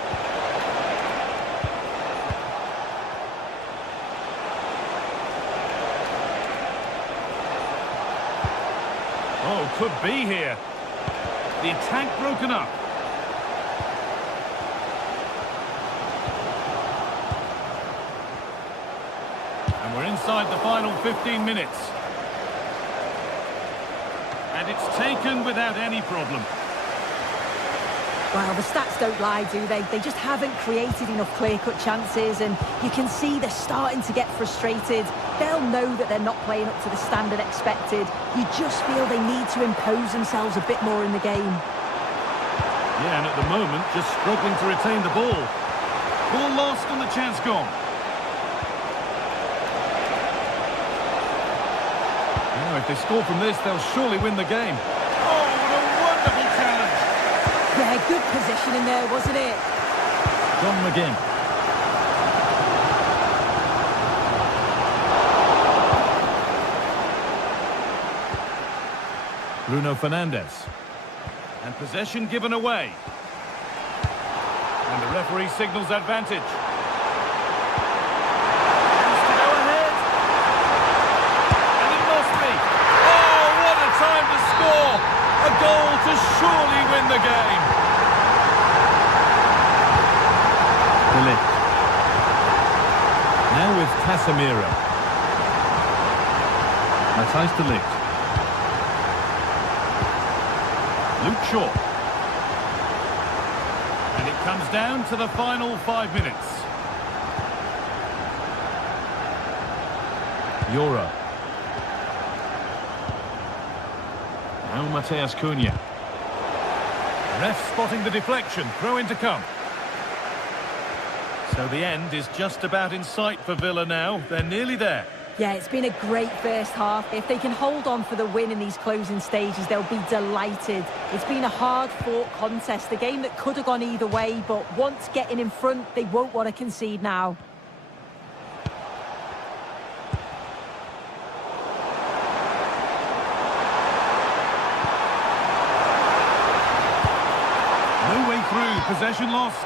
Oh, could be here. The attack broken up. And we're inside the final 15 minutes. And it's taken without any problem. Well, the stats don't lie, do they? They just haven't created enough clear-cut chances, and you can see they're starting to get frustrated. They'll know that they're not playing up to the standard expected. You just feel they need to impose themselves a bit more in the game. Yeah, and at the moment, just struggling to retain the ball. Ball lost and the chance gone. Now, if they score from this, they'll surely win the game. Oh, what a wonderful challenge! Yeah, good positioning there, wasn't it? John McGinn. Bruno Fernandes. And possession given away. And the referee signals advantage. Chance to go ahead. And it must be. Oh, what a time to score! A goal to surely win the game. Now with Casemiro. Matthijs de Ligt. Luke Shaw. And it comes down to the final 5 minutes. Euro. Now Matheus Cunha. Ref spotting the deflection. Throw in to come. So the end is just about in sight for Villa now. They're nearly there. Yeah, it's been a great first half. If they can hold on for the win in these closing stages, they'll be delighted. It's been a hard-fought contest, a game that could have gone either way, but once getting in front, they won't want to concede now. No way through. Possession lost.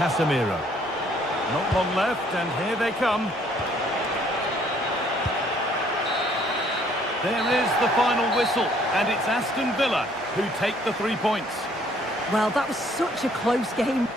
Casemiro. Not long left, and here they come. There is the final whistle, and it's Aston Villa who take the 3 points. Well, that was such a close game.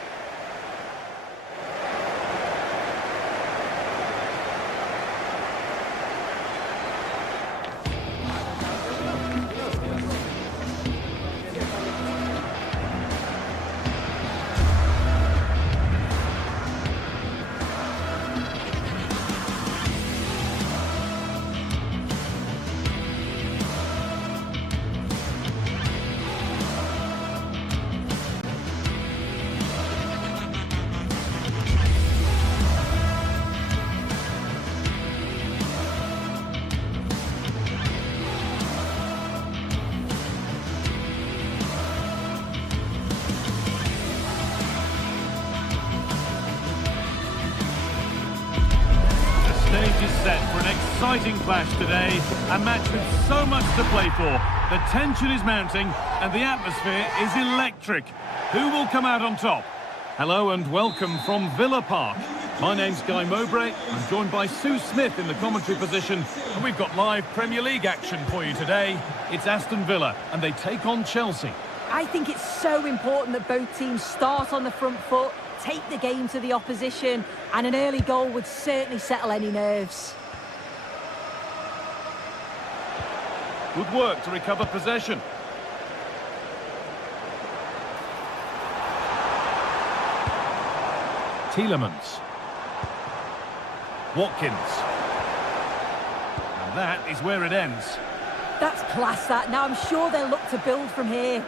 Stage is set for an exciting clash today, a match with so much to play for. The tension is mounting and the atmosphere is electric. Who will come out on top? Hello and welcome from Villa Park. My name's Guy Mowbray. I'm joined by Sue Smith in the commentary position, and we've got live Premier League action for you today. It's Aston Villa, and they take on Chelsea. I think it's so important that both teams start on the front foot, take the game to the opposition, and an early goal would certainly settle any nerves. Good work to recover possession. Tielemans. Watkins. And that is where it ends. That's class, that. Now I'm sure they'll look to build from here.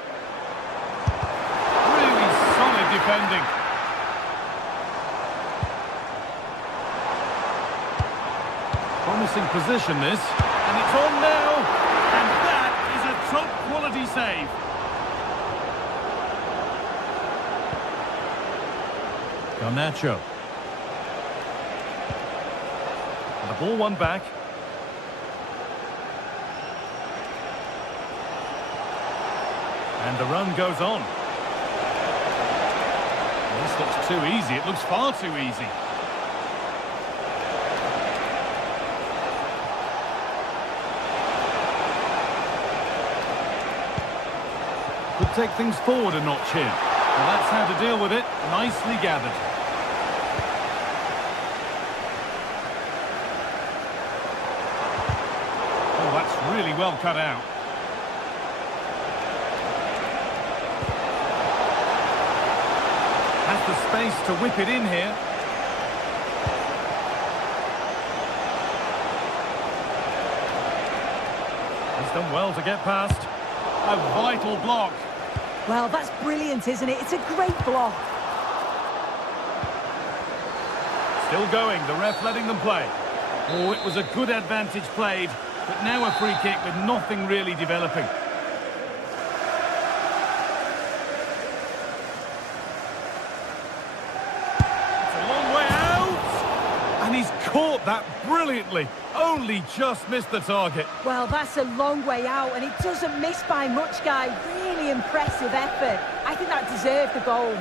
Really solid defending. Promising position, this. And it's on now. And that is a top-quality save. Garnacho. And the ball won back. And the run goes on. Well, this looks too easy. It looks far too easy. Could take things forward a notch here. Well, that's how to deal with it. Nicely gathered. Oh, that's really well cut out. Has the space to whip it in here. He's done well to get past. A vital block. Well, that's brilliant, isn't it? It's a great block. Still going, the ref letting them play. Oh, it was a good advantage played, but now a free kick with nothing really developing. It's a long way out! And he's caught that brilliantly. Only just missed the target. Well, that's a long way out, and it doesn't miss by much, Guy. Really impressive effort. I think that deserved the goal.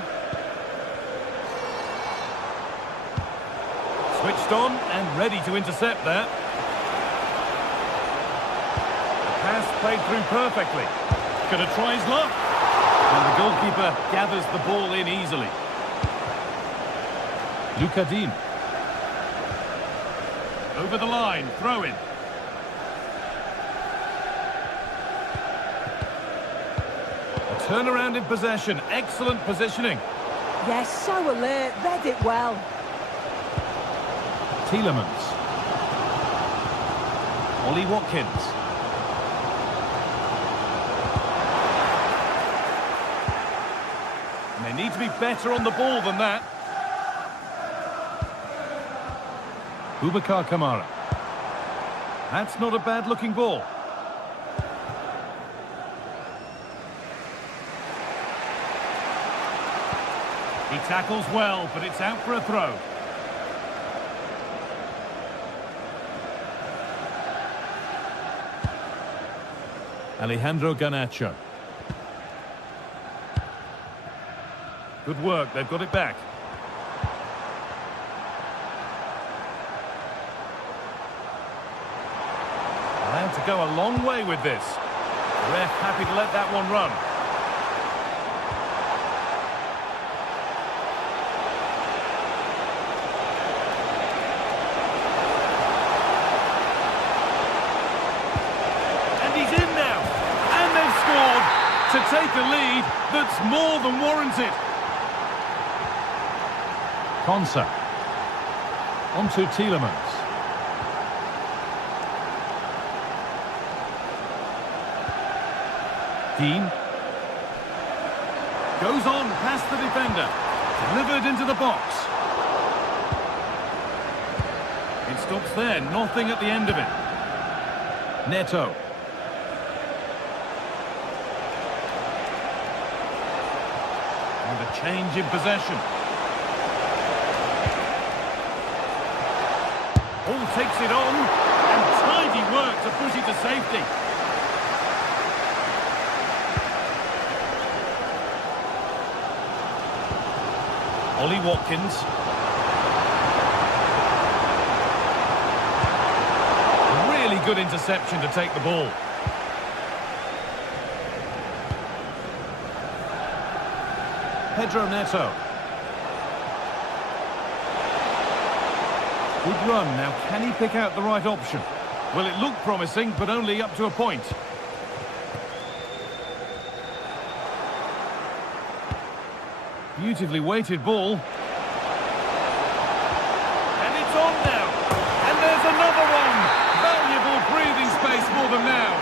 Switched on and ready to intercept there. The pass played through perfectly. Gonna try his luck. And the goalkeeper gathers the ball in easily. Luca Dean. Over the line, throw in. A turnaround in possession, excellent positioning. Yes, so alert, read it well. Tielemans. Ollie Watkins. And they need to be better on the ball than that. Boubacar Kamara. That's not a bad-looking ball. He tackles well, but it's out for a throw. Alejandro Garnacho. Good work, they've got it back. Allowed to go a long way with this. The ref happy to let that one run. And he's in now. And they've scored to take a lead that's more than warranted. Konsa. Onto Tielemans. Dean. Goes on past the defender. Delivered into the box. It stops there, nothing at the end of it. Neto. And a change in possession. All takes it on, and tidy work to push it to safety. Ollie Watkins. good interception to take the ball. Pedro Neto. Good run. Now, can he pick out the right option? Well, it looked promising, but only up to a point. Beautifully weighted ball. And it's on now. And there's another one. Valuable breathing space for them now.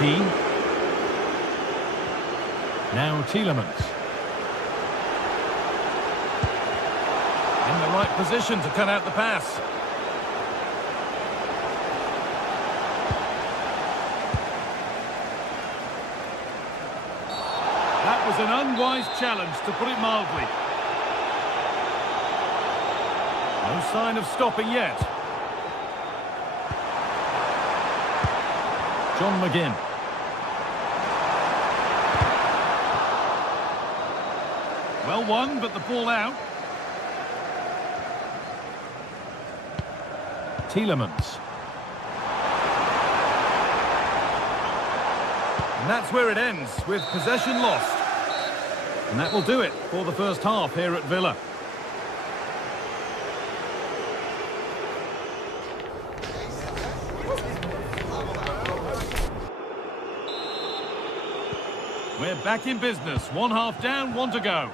Dean. Now Tielemans. In the right position to cut out the pass. That was an unwise challenge, to put it mildly. No sign of stopping yet. John McGinn. Well won, but the ball out. Tielemans. And that's where it ends, with possession lost. And that will do it for the first half here at Villa. We're back in business. One half down, one to go.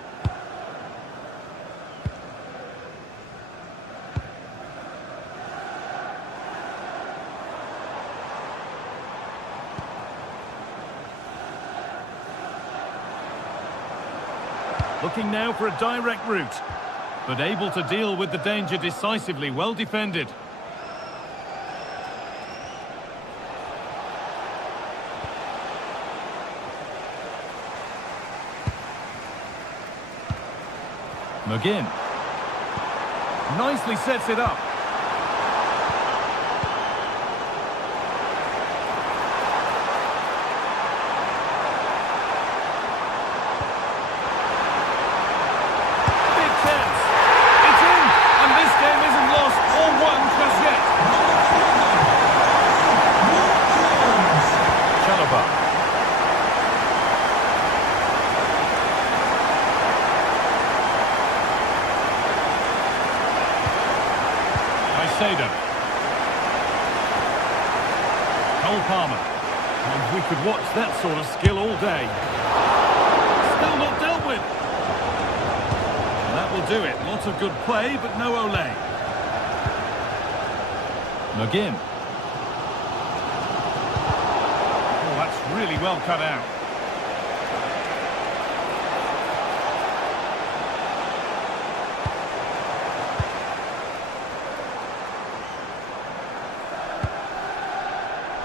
Looking now for a direct route, but able to deal with the danger decisively. Well defended. McGinn. Nicely sets it up. And we could watch that sort of skill all day. Still not dealt with. And that will do it. Lots of good play, but no Ole. McGinn. Oh, that's really well cut out.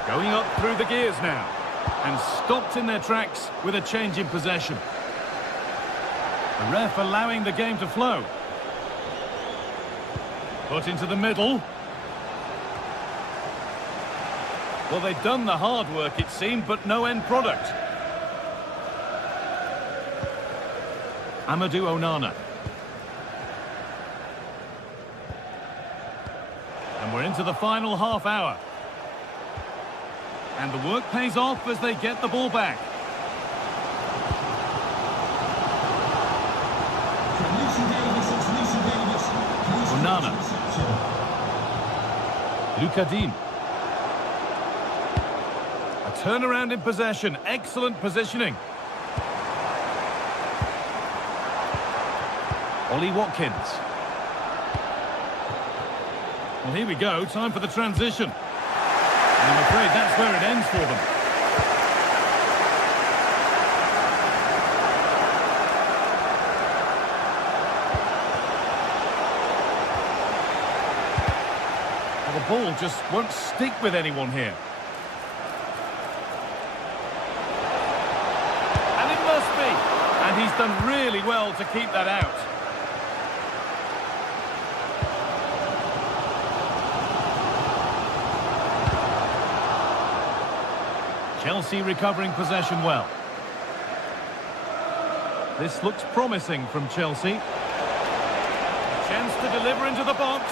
Going up through the gears now, and stopped in their tracks with a change in possession. The ref allowing the game to flow. Put into the middle. Well, they've done the hard work, it seemed, but no end product. Amadou Onana. And we're into the final half hour. And the work pays off as they get the ball back. Onana. Lucadine. A turnaround in possession. Excellent positioning. Ollie Watkins. Well, here we go. Time for the transition. And I'm afraid that's where it ends for them. Well, the ball just won't stick with anyone here. And it must be. And he's done really well to keep that out. Chelsea recovering possession well. This looks promising from Chelsea. Chance to deliver into the box.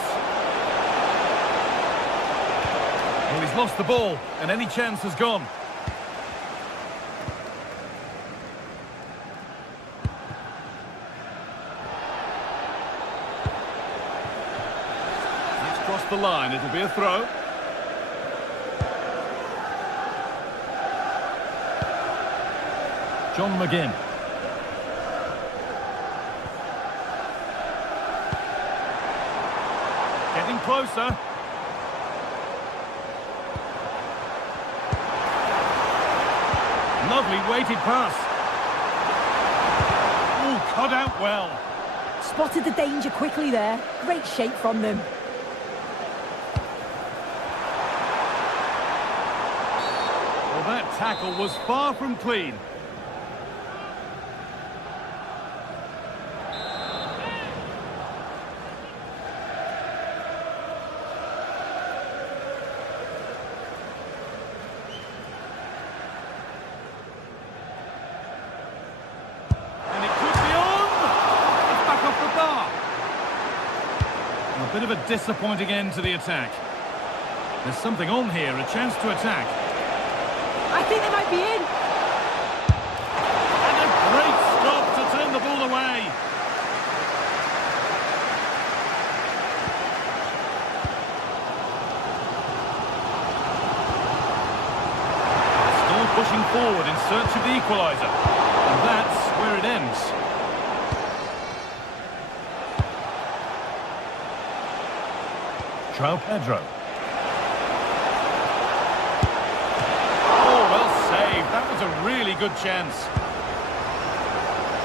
Well, he's lost the ball, and any chance has gone. He's crossed the line. It'll be a throw. John McGinn. Getting closer. Lovely weighted pass. Ooh, cut out well. Spotted the danger quickly there. Great shape from them. Well, that tackle was far from clean. A bit of a disappointing end to the attack. There's something on here, a chance to attack. I think they might be in. And a great stop to turn the ball away. Still pushing forward in search of the equaliser. And that's where it ends. João Pedro. Oh, well saved. That was a really good chance.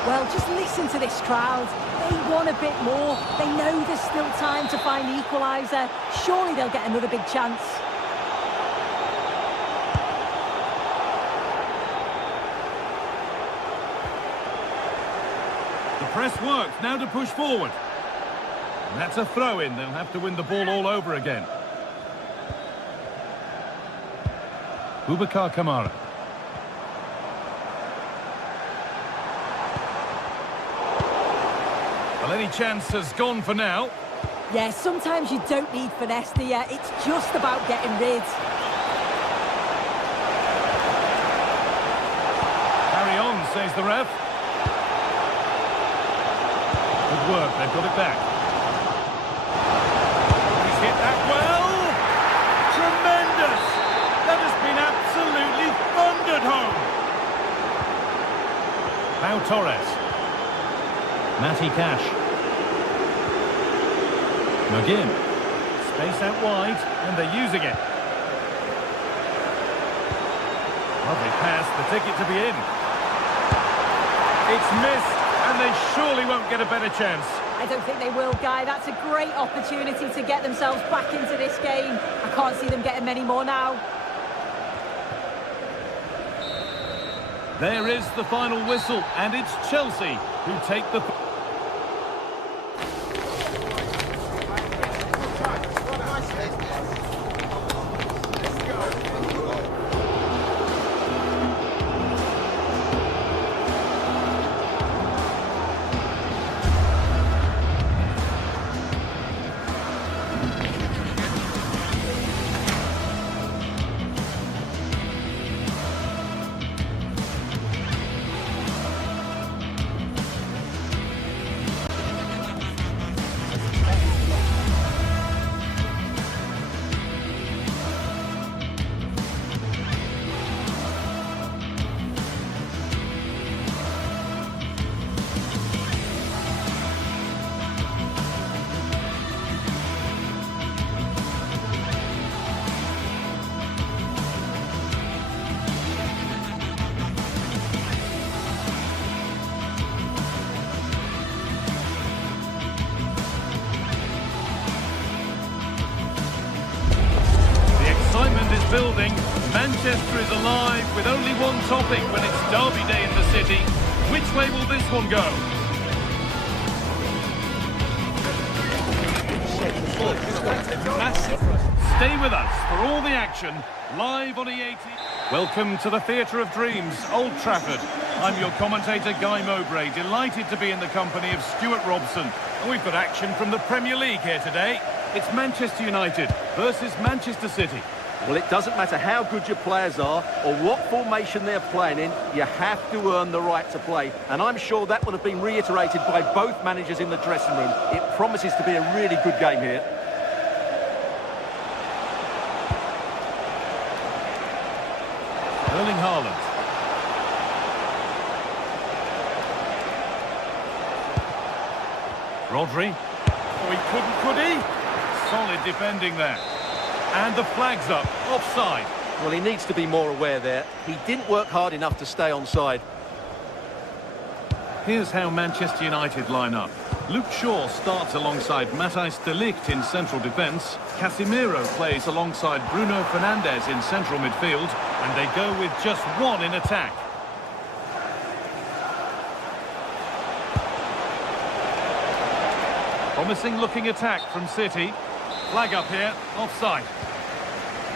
Well, just listen to this crowd. They want a bit more. They know there's still time to find the equaliser. Surely they'll get another big chance. The press works. Now to push forward. And that's a throw-in. They'll have to win the ball all over again. Boubacar Kamara. Well, any chance has gone for now. Yeah, sometimes you don't need finesse, do you? It's just about getting rid. Carry on, says the ref. Good work. They've got it back. Hit that well. Tremendous. That has been absolutely thundered home. Pau Torres. Matty Cash. McGinn. Space out wide, and they're using it. Lovely pass, the ticket to be in. It's missed, and they surely won't get a better chance. I don't think they will, Guy. That's a great opportunity to get themselves back into this game. I can't see them getting many more now. There is the final whistle, and it's Chelsea who take the... Building. Manchester is alive with only one topic when it's derby day in the city. Which way will this one go? Stay with us for all the action live on EA TV. Welcome to the Theatre of Dreams, Old Trafford. I'm your commentator, Guy Mowbray, delighted to be in the company of Stuart Robson. And we've got action from the Premier League here today. It's Manchester United versus Manchester City. Well, it doesn't matter how good your players are or what formation they're playing in, you have to earn the right to play. And I'm sure that would have been reiterated by both managers in the dressing room. It promises to be a really good game here. Erling Haaland. Rodri. Oh, he couldn't, could he? Solid defending there. And the flag's up, offside. Well, he needs to be more aware there. He didn't work hard enough to stay onside. Here's how Manchester United line up. Luke Shaw starts alongside Matthijs de Ligt in central defence. Casemiro plays alongside Bruno Fernandes in central midfield. And they go with just one in attack. Promising looking attack from City. Flag up here, offside.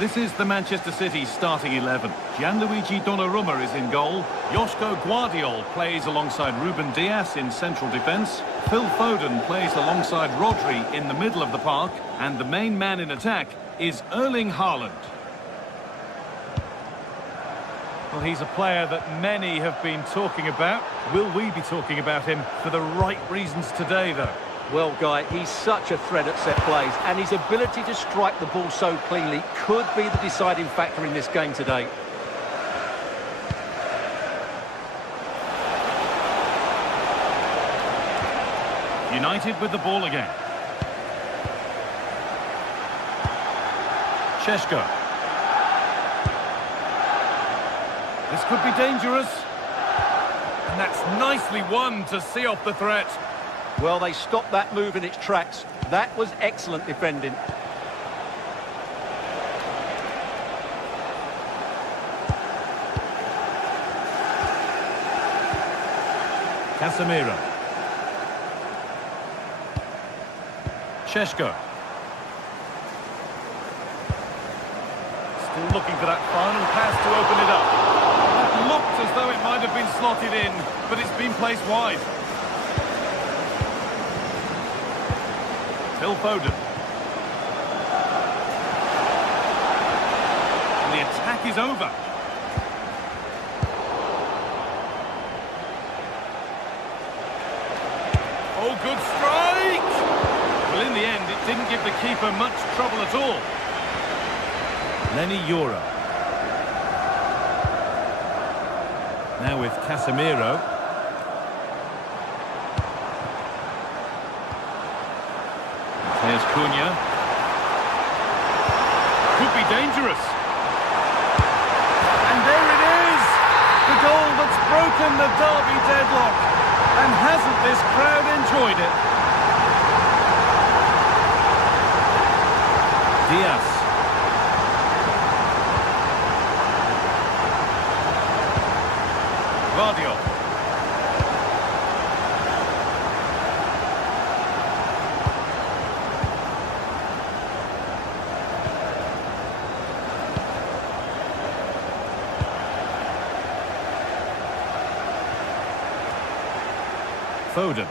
This is the Manchester City starting 11. Gianluigi Donnarumma is in goal. Joško Guardiol plays alongside Ruben Dias in central defence. Phil Foden plays alongside Rodri in the middle of the park. And the main man in attack is Erling Haaland. Well, he's a player that many have been talking about. Will we be talking about him for the right reasons today, though? Well, Guy, he's such a threat at set plays, and his ability to strike the ball so cleanly could be the deciding factor in this game today. United with the ball again. Šeško. This could be dangerous. And that's nicely won to see off the threat. Well, they stopped that move in its tracks. That was excellent defending. Casemiro. Šeško. Still looking for that final pass to open it up. It looked as though it might have been slotted in, but it's been placed wide. Phil Foden. And the attack is over. Oh, good strike! Well, in the end, it didn't give the keeper much trouble at all. Lenny Yora. Now with Casemiro. There's Cunha. Could be dangerous. And there it is! The goal that's broken the derby deadlock. And hasn't this crowd enjoyed it? Diaz. Guardiol. Foden.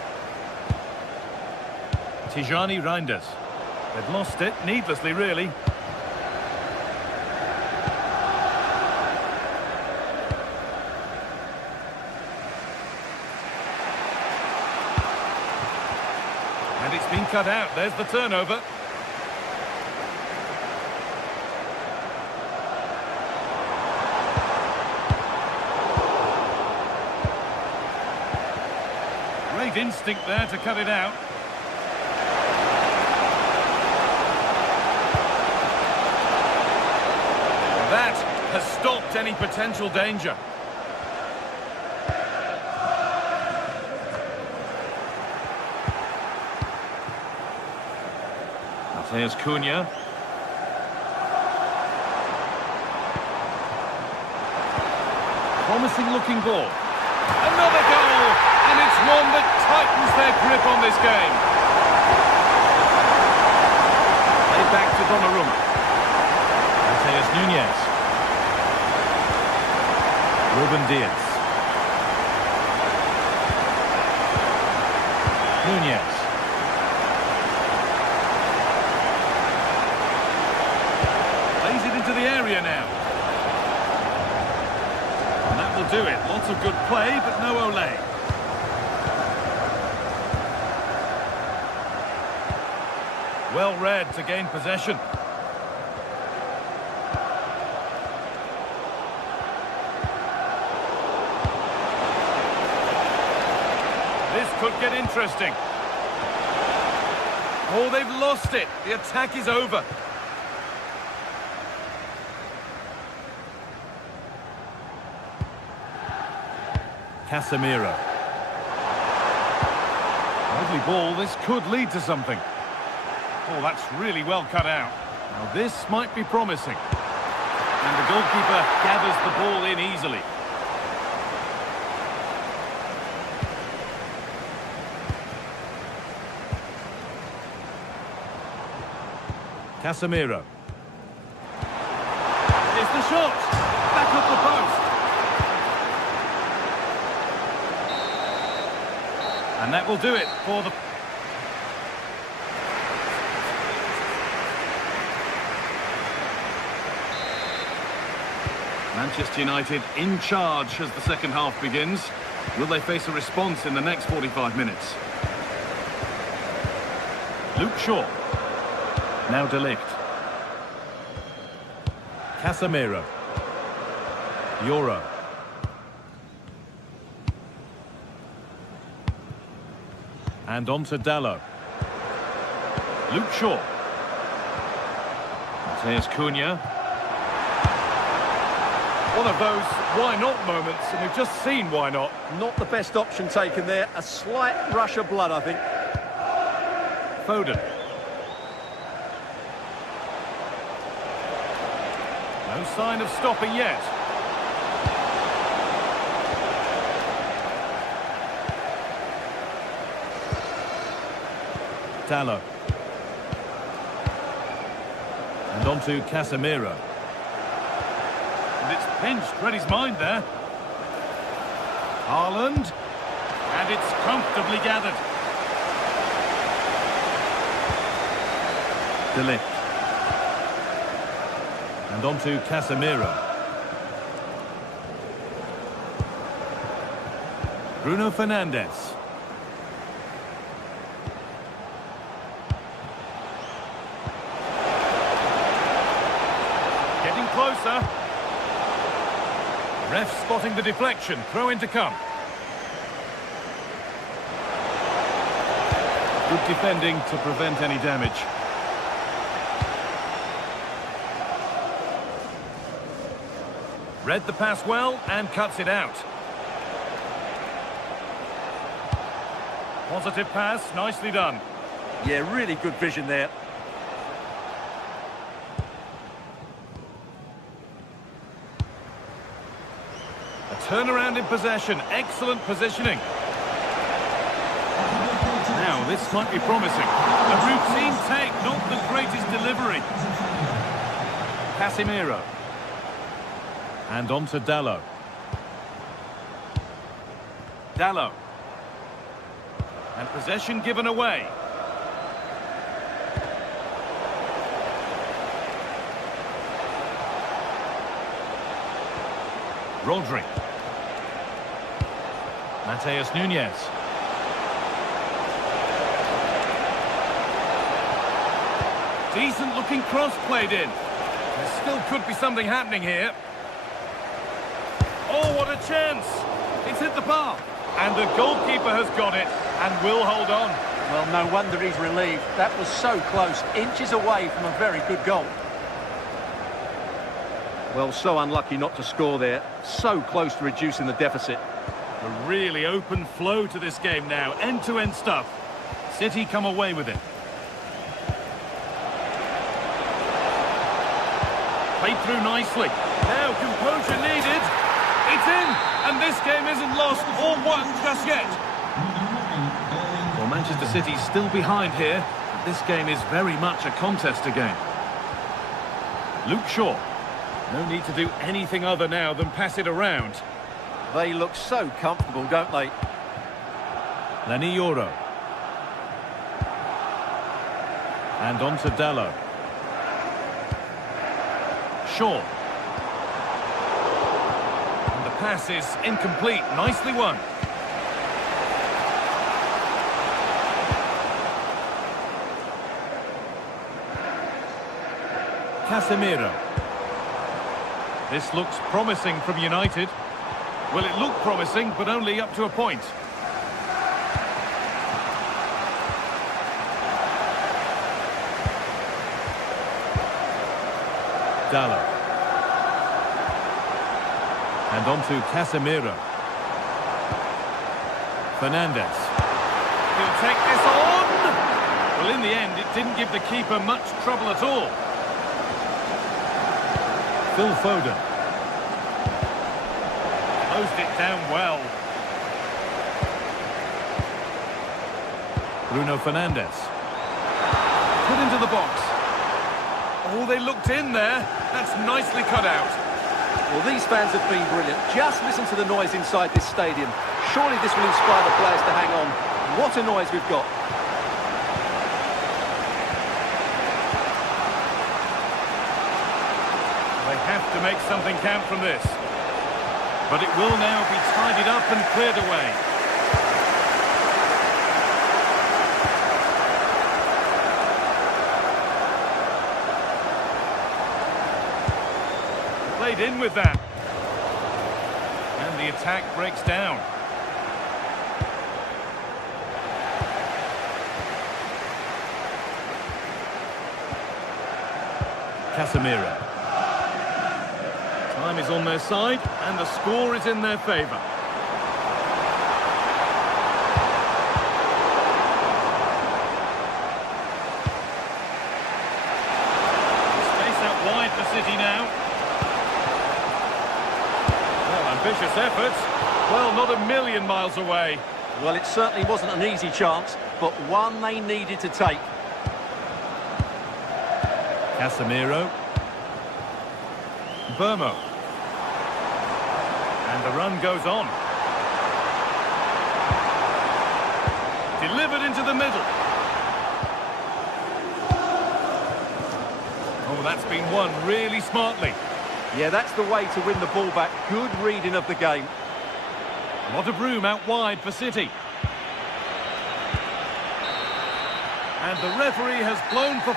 Tijani Reinders. They've lost it, needlessly really. And it's been cut out. There's the turnover. Great instinct there to cut it out. That has stopped any potential danger. There's Cunha. Promising looking ball. Another goal! And it's one that tightens their grip on this game. Play back to Donnarumma. There's Nunez. Ruben Diaz. Nunez. Plays it into the area now. And that will do it. Lots of good play, but no Ole. Well read to gain possession. This could get interesting. Oh, they've lost it. The attack is over. Casemiro. Lovely ball. This could lead to something. Oh, that's really well cut out. Now this might be promising. And the goalkeeper gathers the ball in easily. Casemiro. Here's the shot. Back up the post. And that will do it for the... Manchester United in charge as the second half begins. Will they face a response in the next 45 minutes? Luke Shaw. Now De Ligt. Casemiro. Euro. And on to Dalot. Luke Shaw. Mateus Cunha. One of those why not moments, and we've just seen why not. Not the best option taken there. A slight rush of blood, I think. Foden. No sign of stopping yet. Dalot. And on to Casemiro. And it's pinched, read his mind there. Haaland. And it's comfortably gathered. De Ligt. And on to Casemiro. Bruno Fernandes. Getting closer. Ref spotting the deflection. Throw in to come. Good defending to prevent any damage. Read the pass well and cuts it out. Positive pass, nicely done. Yeah, really good vision there. A turnaround in possession, excellent positioning. Now, this might be promising. A routine take, not the greatest delivery. Casemiro. And on to Dalot. Dalot. And possession given away. Rodri. Mateus Nunez. Decent looking cross played in. There still could be something happening here. Oh, what a chance! It's hit the bar. And the goalkeeper has got it and will hold on. Well, no wonder he's relieved. That was so close, inches away from a very good goal. Well, so unlucky not to score there. So close to reducing the deficit. A really open flow to this game now. End-to-end stuff. City come away with it. Played through nicely. Now composure needed. It's in, and this game isn't lost or won just yet. Well, Manchester City's still behind here, but this game is very much a contest again. Luke Shaw. No need to do anything other now than pass it around. They look so comfortable, don't they? Lenny Yoro. And on to Dallo. Shaw. And the pass is incomplete. Nicely won. Casemiro. This looks promising from United. Well, it looked promising, but only up to a point. Dallo. And on to Casemiro. Fernandes. He'll take this on! Well, in the end, it didn't give the keeper much trouble at all. Phil Foden. Closed it down well. Bruno Fernandes. Put into the box. Oh, they looked in there. That's nicely cut out. Well, these fans have been brilliant. Just listen to the noise inside this stadium. Surely this will inspire the players to hang on. What a noise we've got. They have to make something count from this. But it will now be tidied up and cleared away. Played in with that. And the attack breaks down. Casemiro. Time is on their side, and the score is in their favour. Space out wide for City now. Well, ambitious efforts. Well, not a million miles away. Well, it certainly wasn't an easy chance, but one they needed to take. Casemiro. Burmo. And the run goes on. Delivered into the middle. Oh, that's been won really smartly. Yeah, that's the way to win the ball back. Good reading of the game. A lot of room out wide for City. And the referee has blown for...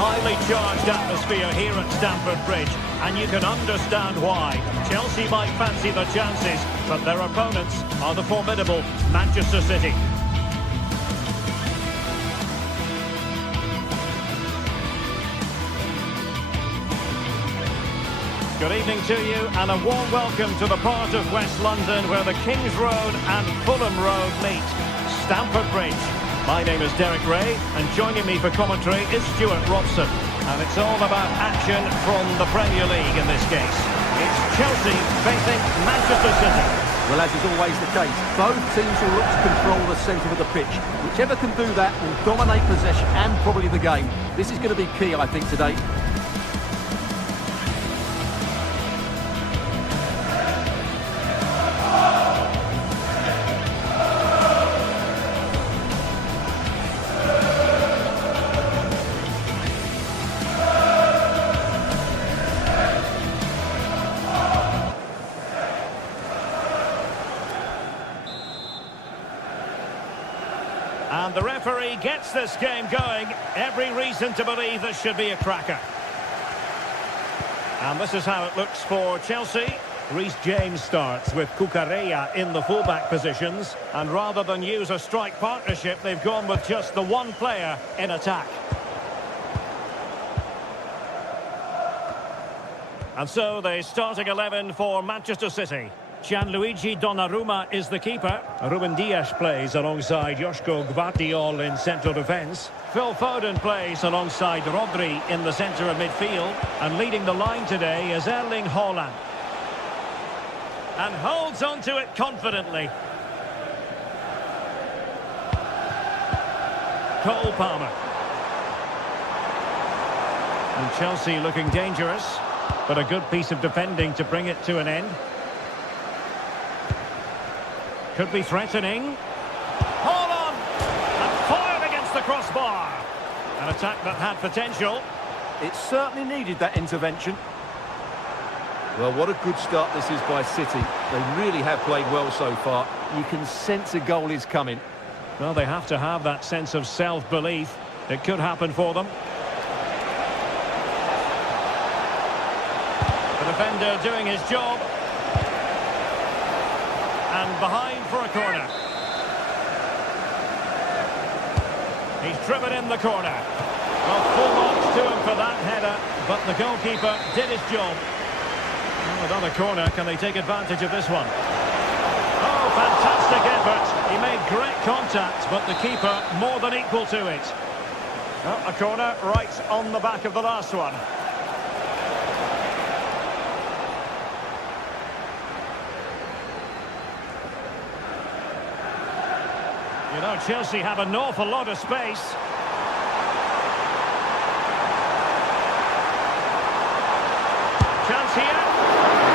Highly charged atmosphere here at Stamford Bridge, and you can understand why. Chelsea might fancy the chances, but their opponents are the formidable Manchester City. Good evening to you, and a warm welcome to the part of West London where the Kings Road and Fulham Road meet. Stamford Bridge. My name is Derek Ray, and joining me for commentary is Stuart Robson. And it's all about action from the Premier League in this case. It's Chelsea facing Manchester City. Well, as is always the case, both teams will look to control the centre of the pitch. Whichever can do that will dominate possession and probably the game. This is going to be key, I think, today. And And the referee gets this game going. Every reason to believe this should be a cracker. And this is how it looks for Chelsea. Reece James starts with Cucurella in the fullback positions. And rather than use a strike partnership, they've gone with just the one player in attack. And so the starting 11 for Manchester City. Gianluigi Donnarumma is the keeper. Ruben Dias plays alongside Joško Gvardiol in central defence. Phil Foden plays alongside Rodri in the centre of midfield. And leading the line today is Erling Haaland. And holds on to it confidently. Cole Palmer. And Chelsea looking dangerous, but a good piece of defending to bring it to an end. Could be threatening. Haaland! And fired against the crossbar. An attack that had potential. It certainly needed that intervention. Well, what a good start this is by City. They really have played well so far. You can sense a goal is coming. Well, they have to have that sense of self-belief. It could happen for them. The defender doing his job. And behind for a corner. He's driven in the corner. Well, full marks to him for that header, but the goalkeeper did his job. Well, another corner, can they take advantage of this one? Oh, fantastic effort. He made great contact, but the keeper more than equal to it. Oh, a corner right on the back of the last one. You know, Chelsea have an awful lot of space. Chance here.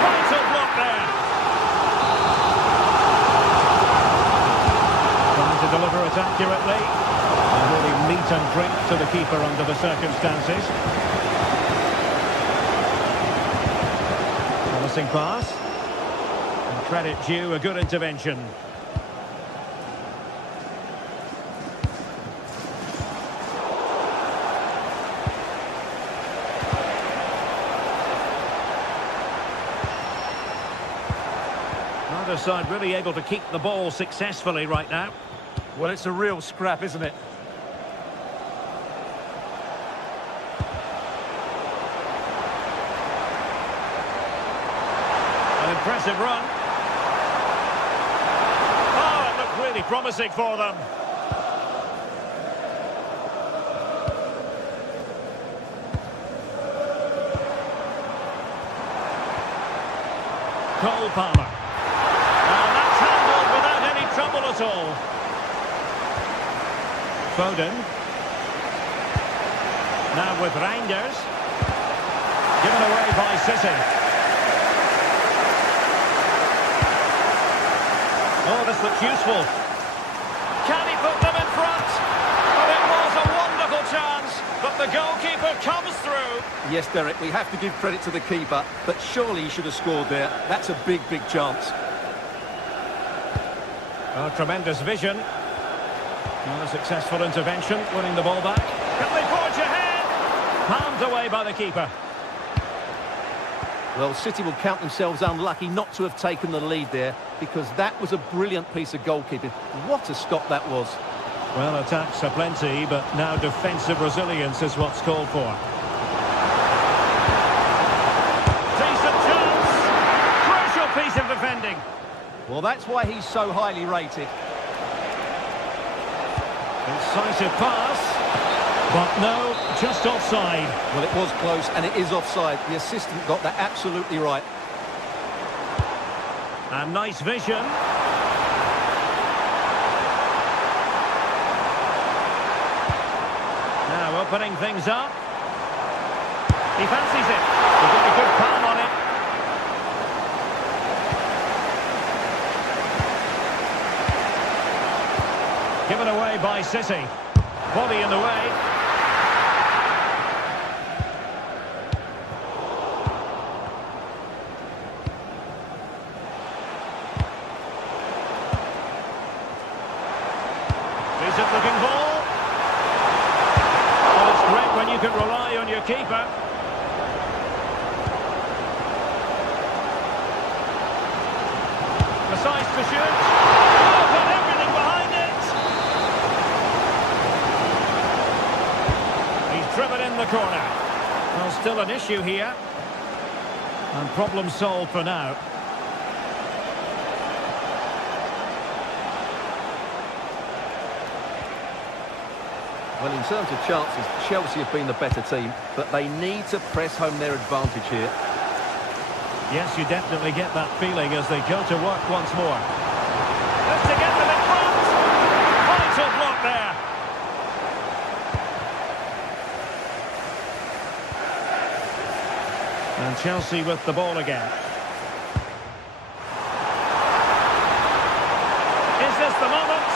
Vital block there. Trying to deliver it accurately. And really meat and drink to the keeper under the circumstances. Promising pass. And credit due, a good intervention. Neither side really able to keep the ball successfully right now. Well, it's a real scrap, isn't it? An impressive run. Oh, it looked really promising for them. Cole Palmer. Trouble at all. Foden. Now with Reinders. Given away by City. Oh, this looks useful. Can he put them in front? Well, it was a wonderful chance, but the goalkeeper comes through. Yes, Derek, we have to give credit to the keeper, but surely he should have scored there. That's a big, big chance. Oh, tremendous vision. Well, a successful intervention, winning the ball back. Can they forge ahead? Palmed away by the keeper. Well, City will count themselves unlucky not to have taken the lead there, because that was a brilliant piece of goalkeeping. What a stop that was. Well, attacks are plenty, but now defensive resilience is what's called for. Decent chance. Crucial piece of defending. Well, that's why he's so highly rated. Incisive pass, but no, just offside. Well, it was close, and it is offside. The assistant got that absolutely right. And nice vision. Now opening things up. He fancies it. He's got a good palm on it. Given away by City. Body in the way. Decent looking ball. keeper. Precise to shoot. Oh, got everything behind it. He's driven in the corner. Well, still an issue here. And problem solved for now. Well, in terms of chances, Chelsea have been the better team, but they need to press home their advantage here. Yes, you definitely get that feeling as they go to work once more. Just to get them in front. Vital block there. And Chelsea with the ball again. Is this the moment?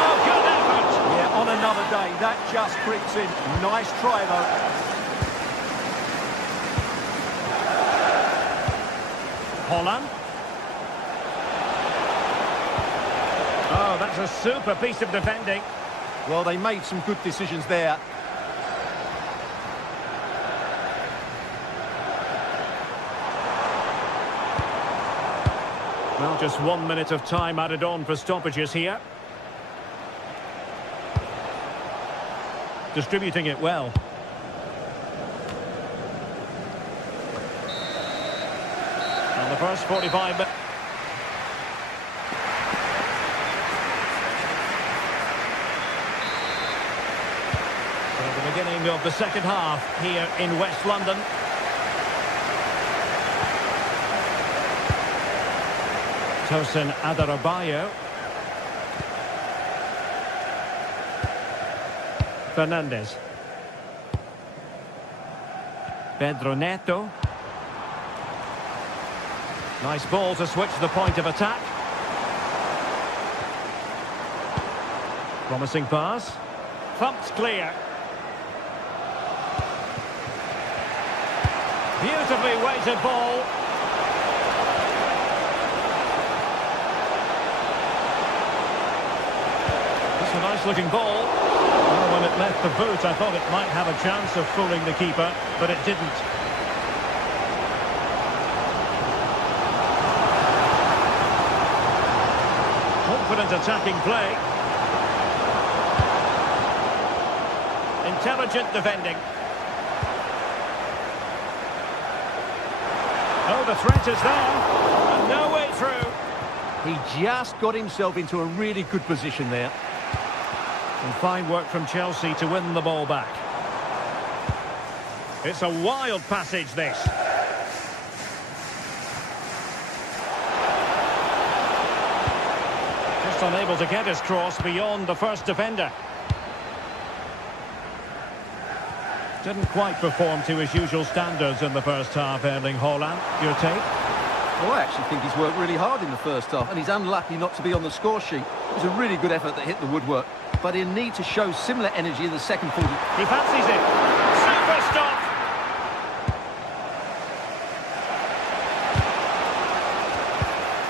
Oh, good effort. Yeah, on another day, that just creeps in. Nice try, though. Holland. Oh, that's a super piece of defending. Well, they made some good decisions there. Well, just 1 minute of time added on for stoppages here. Distributing it well. And the first 45 minutes. So the beginning of the second half here in West London. Tosin Adarabioyo. Fernandes. Pedro Neto. Nice ball to switch the point of attack. Promising pass. Thumped clear. Beautifully weighted ball. It's a nice looking ball. Well, when it left the boot, I thought it might have a chance of fooling the keeper, but it didn't. Confident attacking play. Intelligent defending. Oh, the threat is there. And no way through. He just got himself into a really good position there. And fine work from Chelsea to win the ball back. It's a wild passage, this. Just unable to get his cross beyond the first defender. Didn't quite perform to his usual standards in the first half, Erling Haaland. Your take? Well, I actually think he's worked really hard in the first half, and he's unlucky not to be on the score sheet. It was a really good effort that hit the woodwork, but he'll need to show similar energy in the second 40. He fancies it. Super stop.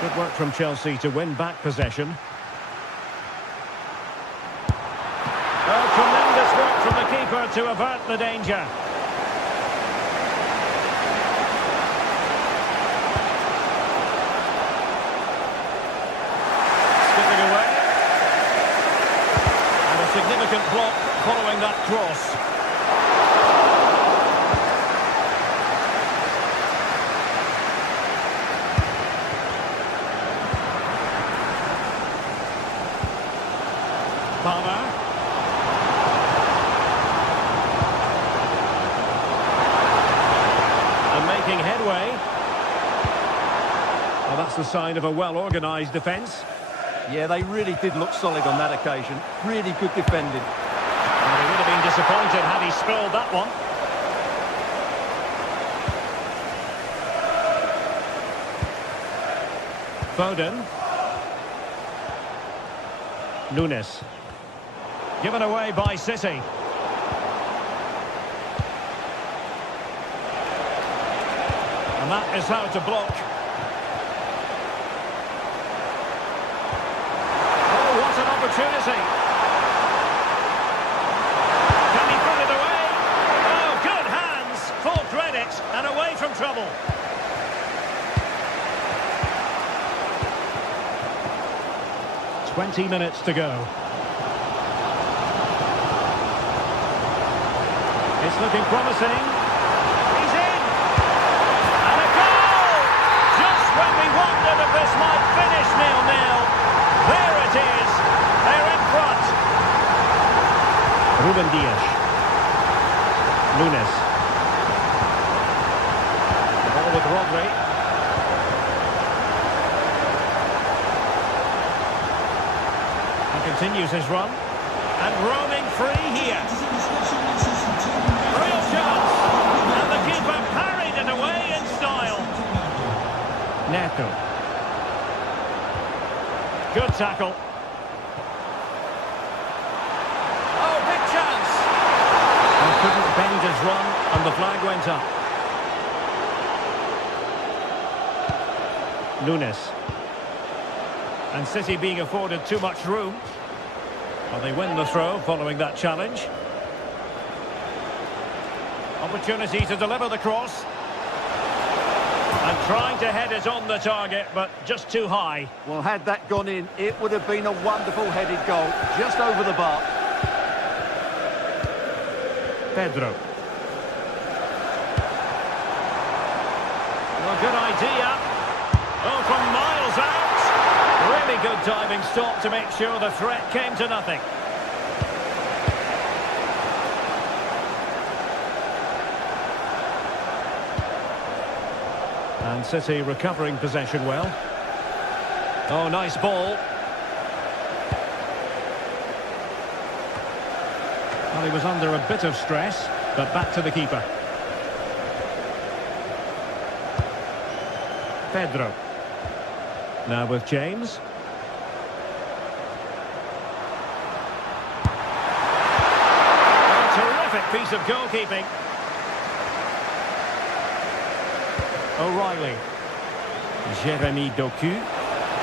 Good work from Chelsea to win back possession. Oh, tremendous work from the keeper to avert the danger. Skipping away. And a significant block following that cross. Palmer. And making headway. Well, that's the sign of a well-organised defence. Yeah, they really did look solid on that occasion. Really good defending. And he would have been disappointed had he spilled that one. Foden. Nunes. Given away by City. And that is how to block. Oh, what an opportunity. Can he put it away? Oh, trouble. "20 minutes to go. It's looking promising. He's in! And a goal! Just when we wondered if this might finish 0-0. There it is. They're in front. Ruben Dias. Nunes. The ball with Rodri. And continues his run. And roaming free here. Real chance. And the keeper parried it away in style. Neto. Good tackle. Oh, big chance. And couldn't bend his run, and the flag went up. Nunes. And City being afforded too much room. Well, they win the throw following that challenge. Opportunity to deliver the cross. And trying to head it on the target, but just too high. Well, had that gone in, it would have been a wonderful headed goal, just over the bar. Pedro. Well, good idea. Oh, from miles out. Really good diving stop to make sure the threat came to nothing. And City recovering possession well. Oh, nice ball. Well, he was under a bit of stress, but back to the keeper. Pedro. Now with James. A terrific piece of goalkeeping. O'Reilly. Jeremy Doku.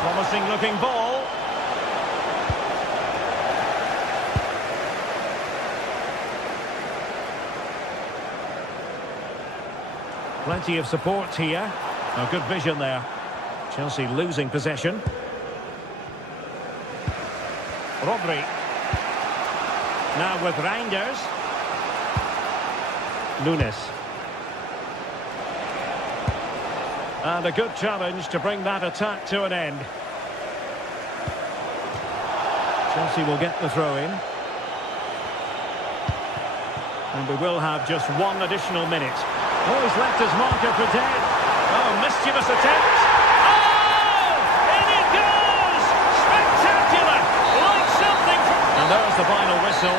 Promising looking ball. Plenty of support here. Oh, good vision there. Chelsea losing possession. Rodri. Now with Reinders. Nunes. And a good challenge to bring that attack to an end. Chelsea will get the throw in. And we will have just one additional minute. Oh, he's left his marker for dead. Oh, mischievous attempt. Oh! In it goes! Spectacular! Like something from... And there's the final whistle.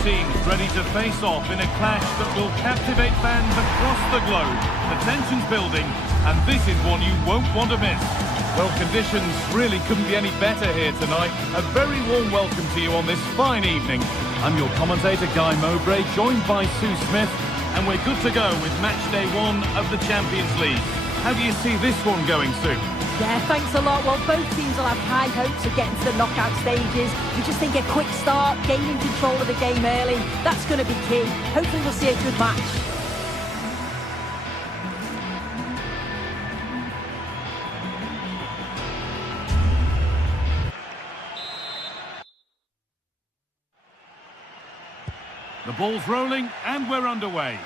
Teams ready to face off in a clash that will captivate fans across the globe. The tension's building, and this is one you won't want to miss. Well, conditions really couldn't be any better here tonight. A very warm welcome to you on this fine evening. I'm your commentator, Guy Mowbray, joined by Sue Smith, and we're good to go with match day 1 of the Champions League. How do you see this one going, Sue? Yeah, thanks a lot. Well, both teams will have high hopes of getting to the knockout stages. You just think a quick start, gaining control of the game early, that's going to be key. Hopefully we'll see a good match. The ball's rolling and we're underway.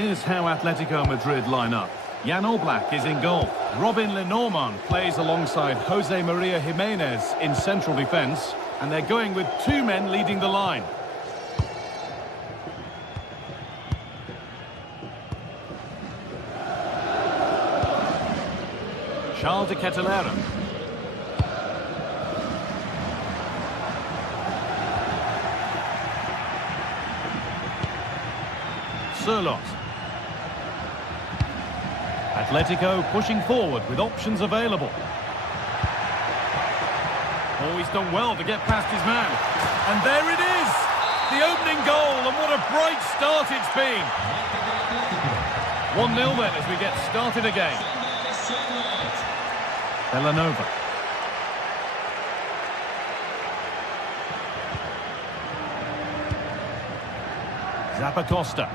Here's how Atletico Madrid line up. Jan Oblak is in goal. Robin Lenormand plays alongside Jose Maria Jimenez in central defence. And they're going with two men leading the line. Charles de Ketelaere. Sirlot. Atletico pushing forward with options available. Oh, he's done well to get past his man. And there it is! The opening goal, and what a bright start it's been. 1-0 then as we get started again. Villanova. Zappacosta.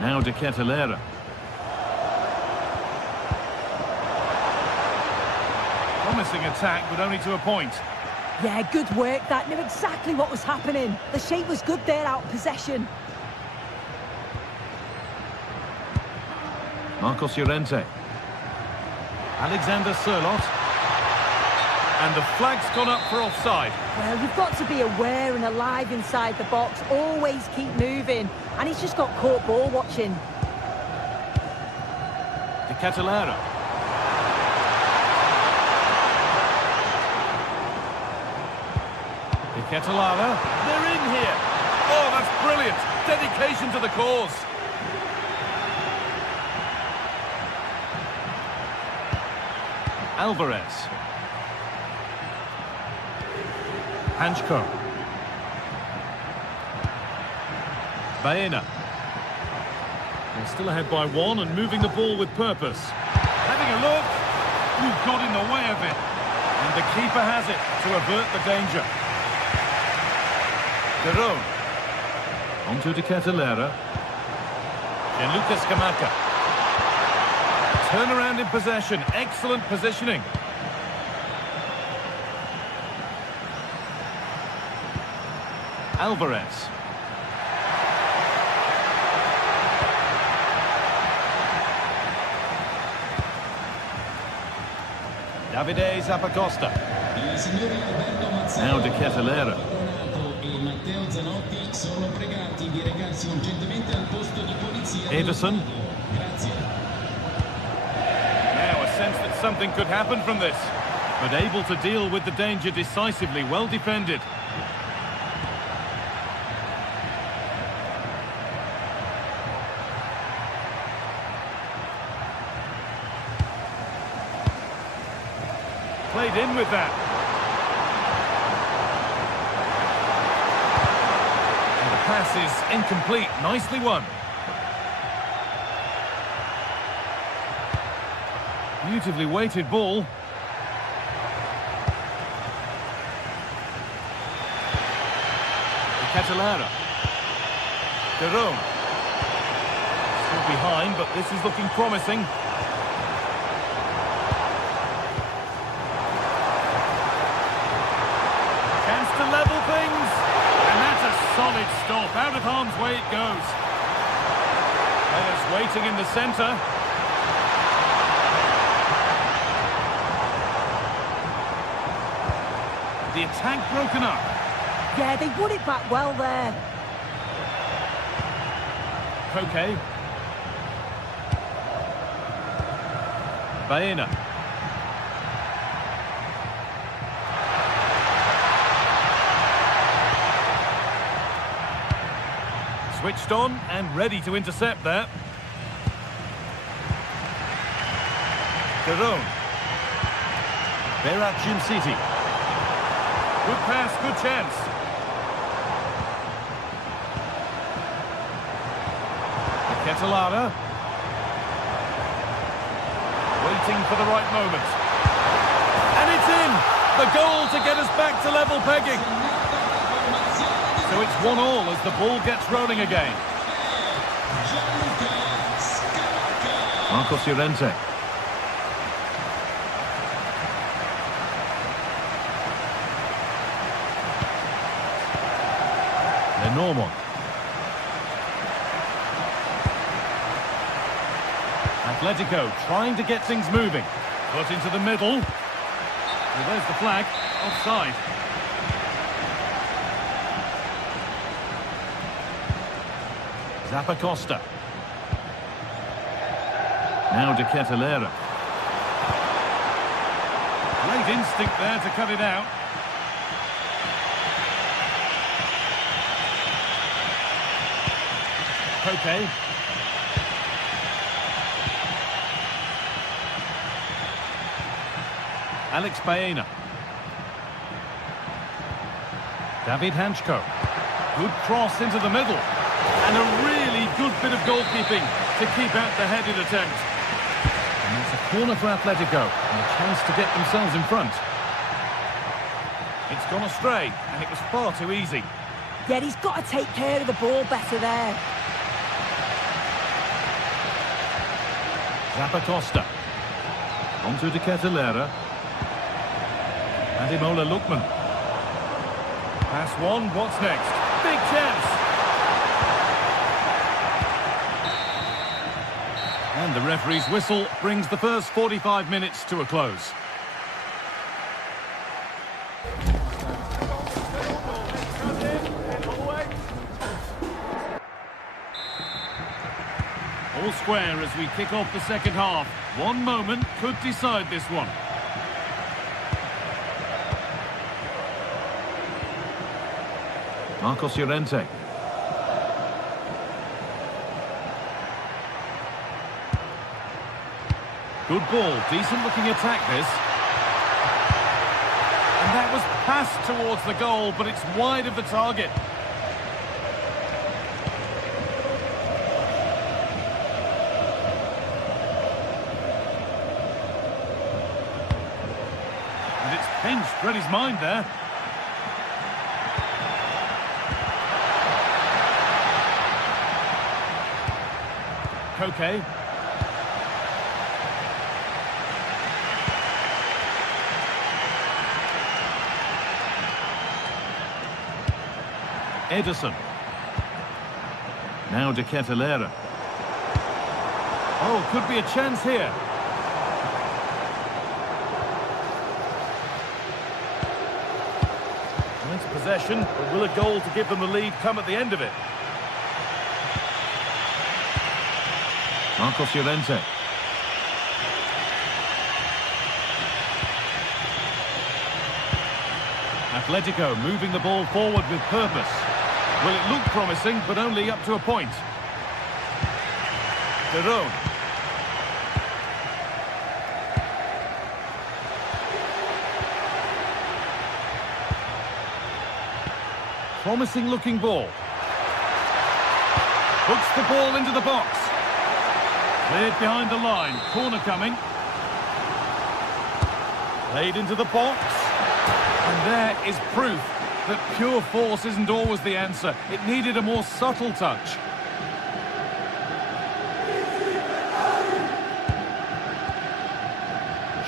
Now de Ketelaere. Promising attack, but only to a point. Yeah, good work. That knew exactly what was happening. The shape was good there, out of possession. Marcos Llorente. Alexander Sirlot. And the flag's gone up for offside. Well, you've got to be aware and alive inside the box. Always keep moving. And he's just got caught ball watching. De Ketelaere. De Ketelaere. They're in here. Oh, that's brilliant. Dedication to the cause. Alvarez. Hanchko. Baena. They're still ahead by one and moving the ball with purpose. Having a look. You've got in the way of it. And the keeper has it to avert the danger. Derone. Onto de Ketelaere. Gianluca Scamacca. Turnaround in possession. Excellent positioning. Alvarez. Davide Zappacosta. Now de Ketelaere. Ederson. Now a sense that something could happen from this, but able to deal with the danger decisively. Well defended. Played in with that. And the pass is incomplete. Nicely won. Beautifully weighted ball. De Ketelaere. Derone. Still behind, but this is looking promising. To level things, and that's a solid stop. Out of harm's way it goes. Players waiting in the centre. The attack broken up. Yeah, they won it back well there. Koke. Baena. Switched on and ready to intercept there. Derone. Berat City. Good pass, good chance. De Ketelaere. Waiting for the right moment. And it's in! The goal to get us back to level pegging. So it's 1-1 as the ball gets rolling again. Marcos Llorente. Lenormand. Atletico trying to get things moving. Put into the middle. Well, there's the flag. Offside. Zappacosta. Now De Ketelaere. Great instinct there to cut it out. Koke. Alex Baena. David Hanchko. Good cross into the middle. And a really good bit of goalkeeping to keep out the headed attempt. And it's a corner for Atletico. And a chance to get themselves in front. It's gone astray. And it was far too easy. Yeah, he's got to take care of the ball better there. Zappacosta. Onto De Ketelaere. Ademola Lookman. Pass one, what's next? Big chance! And the referee's whistle brings the first 45 minutes to a close. All square as we kick off the second half. One moment could decide this one. Marcos Llorente. Good ball, decent looking attack this. And that was passed towards the goal, but it's wide of the target. And it's pinched Reddy's mind there. Koke. Ederson. Now De Ketelaere. Oh, could be a chance here. Nice possession, but will a goal to give them the lead come at the end of it? Marcos Llorente. Atletico moving the ball forward with purpose. Well, it looked promising, but only up to a point. Derone. Promising looking ball. Puts the ball into the box. Cleared behind the line. Corner coming. Played into the box. And there is proof that pure force isn't always the answer. It needed a more subtle touch.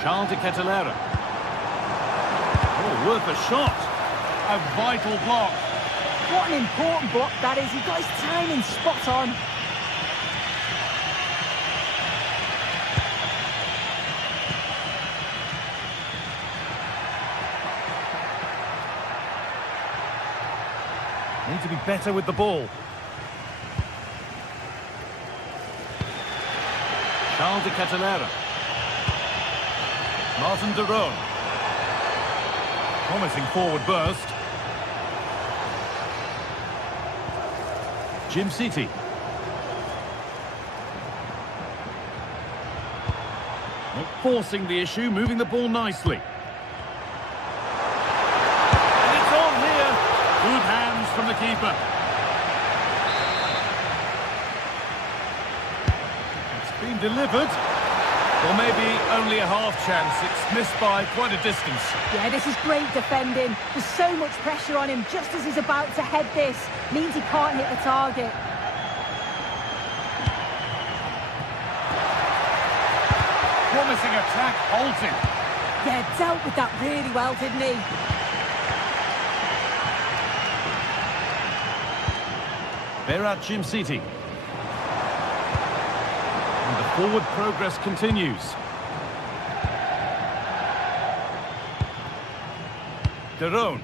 Charles De Ketelaere. Oh, worth a shot. A vital block. What an important block that is. He got his timing spot on. Need to be better with the ball. Charles De Ketelaere. Martin Derone. Promising forward burst. Jim City. Not forcing the issue, moving the ball nicely. And it's on here. Good hands from the keeper. It's been delivered. Or maybe only a half chance. It's missed by quite a distance. Yeah, this is great defending. There's so much pressure on him just as he's about to head this. Means he can't hit the target. Promising attack halted. Yeah, dealt with that really well, didn't he? Berat Jim City. And the Forward progress continues. Derone.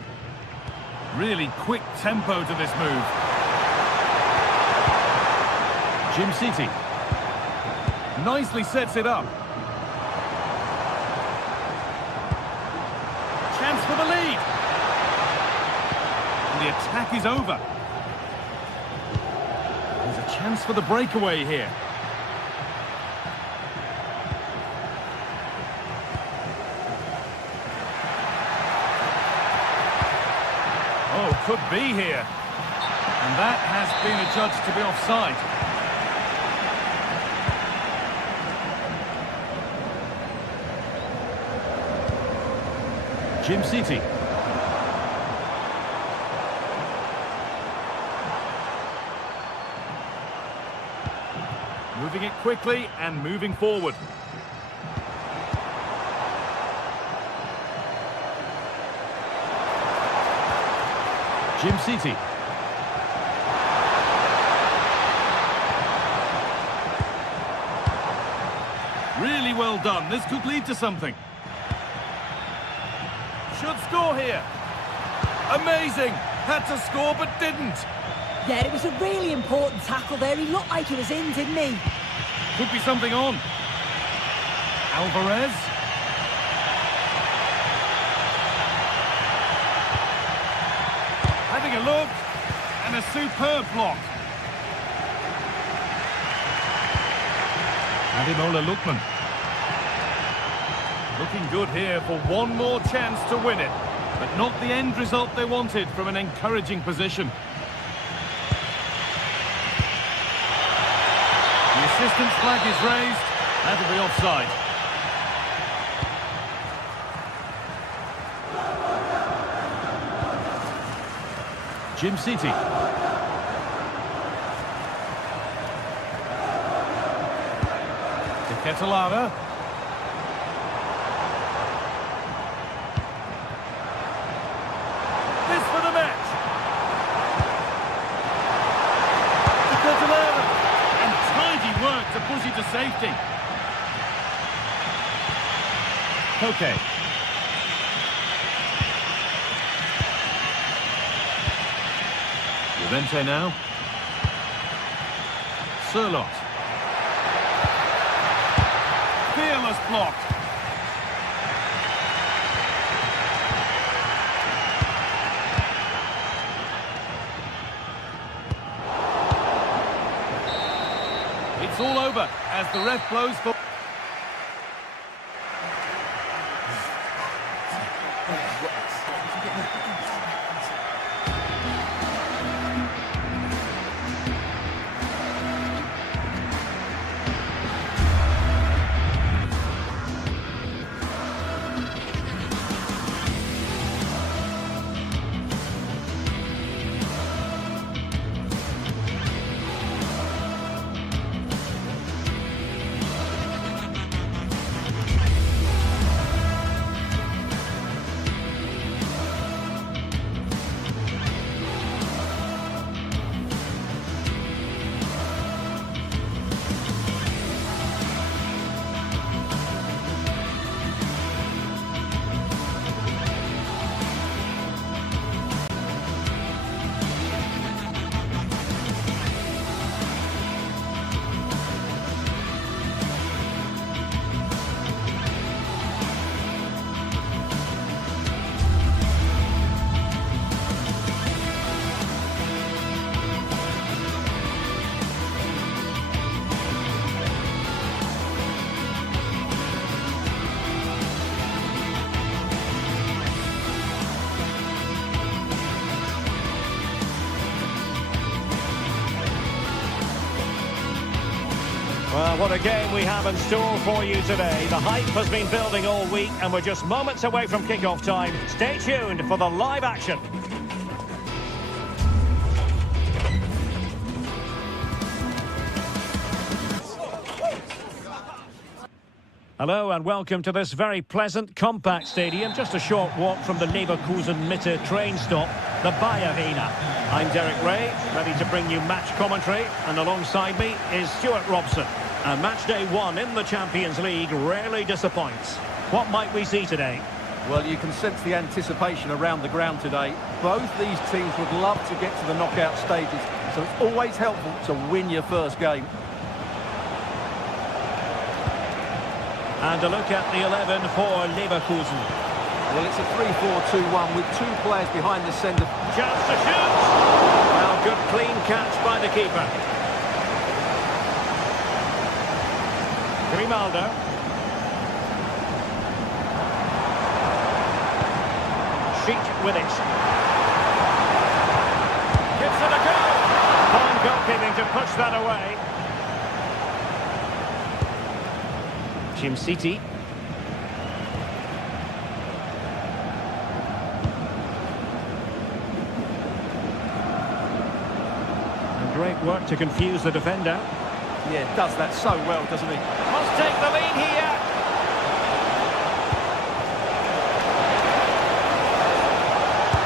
Really quick tempo to this move. Jim City. Nicely sets it up. Chance for the lead. And the attack is over. There's a chance for the breakaway here. Oh, could be here. And that has been adjudged to be offside. Jim City. Moving it quickly and moving forward. Jim City. Really well done. This could lead to something. Should score here. Amazing. Had to score but didn't. Yeah, it was a really important tackle there. He looked like he was in, didn't he? Could be something on. Alvarez. Having a look. And a superb block. Ademola Lookman. Looking good here for one more chance to win it. But not the end result they wanted from an encouraging position. The assistant's flag is raised. That'll be offside. Jim City. De Ketelare. This for the match. De Ketelare. And tidy work to push it to safety. Okay. Llorente now. Surlot. Fearless block. It's all over as the ref blows for... Well, what a game we have in store for you today. The hype has been building all week and we're just moments away from kick-off time. Stay tuned for the live action. Hello and welcome to this very pleasant, compact stadium, just a short walk from the Leverkusen-Mitte train stop, the Bayer Arena. I'm Derek Ray, ready to bring you match commentary, and alongside me is Stuart Robson. And match day 1 in the Champions League rarely disappoints. What might we see today? Well, you can sense the anticipation around the ground today. Both these teams would love to get to the knockout stages, so it's always helpful to win your first game. And a look at the 11 for Leverkusen. Well, it's a 3-4-2-1 with 2 players behind the centre. Chance to shoot! Well, good clean catch by the keeper. Grimaldo. Sheik with it. Gives it a go! Fine goalkeeping to push that away. Jim City. And great work to confuse the defender. Yeah, does that so well, doesn't he? Must take the lead here.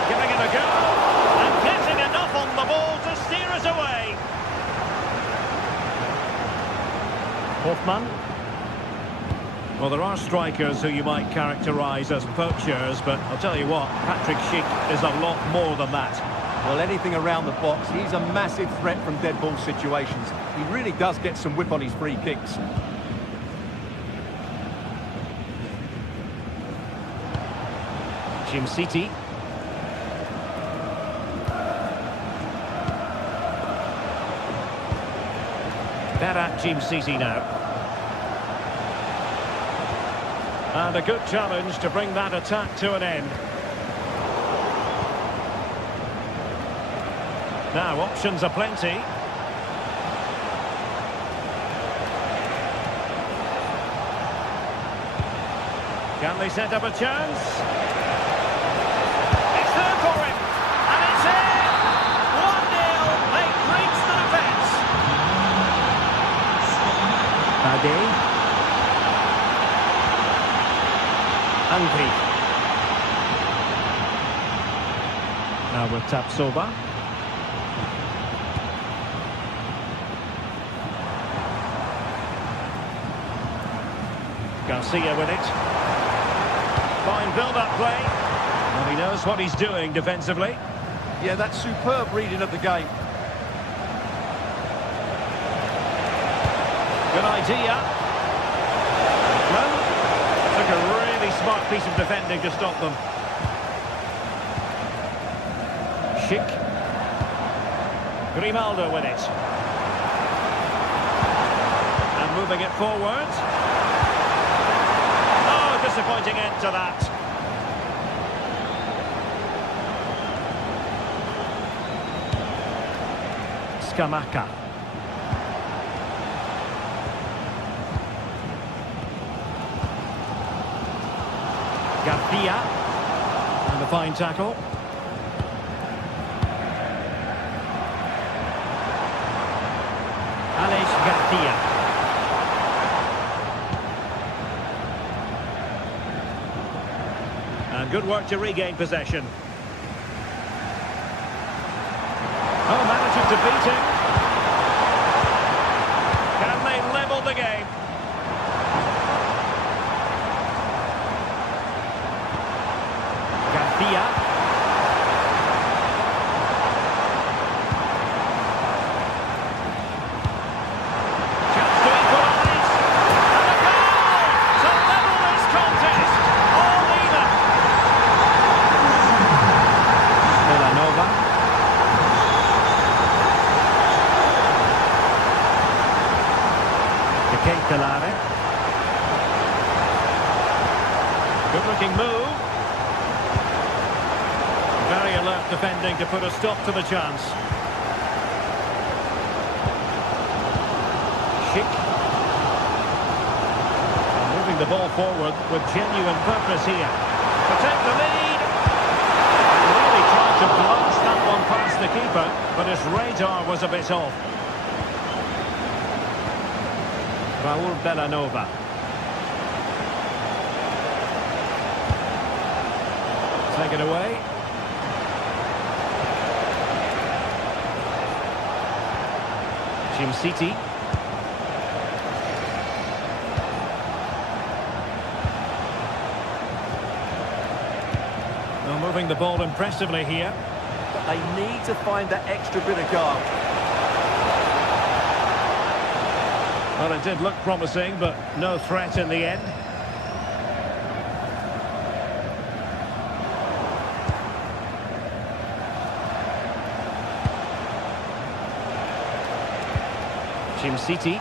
Giving it a go. And getting enough on the ball to steer us away. Hoffmann. Well, there are strikers who you might characterise as poachers, but I'll tell you what, Patrick Schick is a lot more than that. Well, anything around the box, he's a massive threat from dead ball situations. He really does get some whip on his free kicks. Jim City. Berat Jim City now. And a good challenge to bring that attack to an end. Now, options are plenty. Can they set up a chance? It's there for him. And it's in! 1-0. They breach the defence. Ade. Angry. Now with Tapsoba. Garcia with it. Fine build-up play. And he knows what he's doing defensively. Yeah, that's superb reading of the game. Good idea. No. Took a really smart piece of defending to stop them. Schick. Grimaldo with it. And moving it forward. Oh, disappointing end to that. Scamacca. Garcia. And a fine tackle. Alex Garcia. And good work to regain possession. Oh, managing to beat him. Can they level the game? Garcia. Chance to equalise. And a goal to level this contest. All even. Villanova. De Ketelare. Good looking move. Very alert defending to put a stop to the chance. Schick. Moving the ball forward with genuine purpose here. To take the lead. Really tried to blast that one past the keeper, but his radar was a bit off. Raul Villanova. Take it away. Jim City. moving the ball impressively here. But they need to find that extra bit of guile. Well, it did look promising, but no threat in the end. City.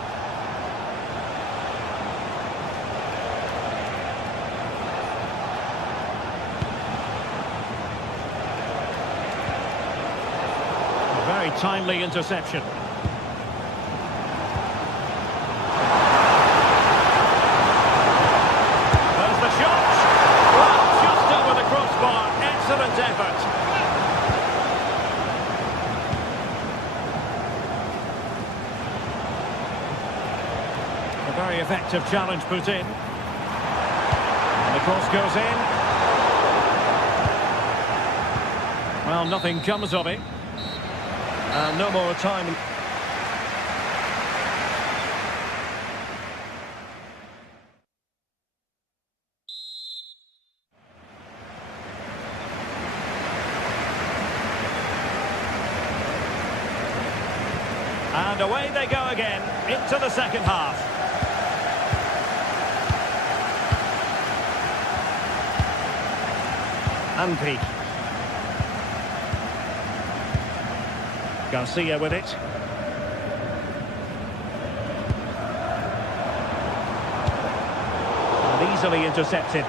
A very timely interception. There's the shot. Well, just over the crossbar. Excellent effort. Very effective challenge put in. And the cross goes in. Well, nothing comes of it. And no more time. And away they go again into the second half. Angry. Garcia with it. And easily intercepted.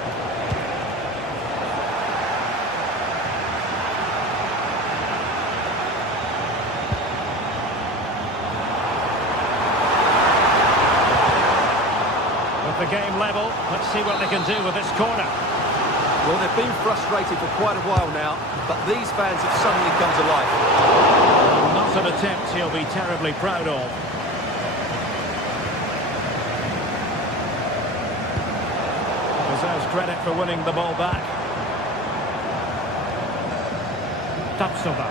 With the game level, let's see what they can do with this corner. Well, they've been frustrated for quite a while now, but these fans have suddenly come to life. Not an attempt he'll be terribly proud of. Deserves credit for winning the ball back. Tapsova.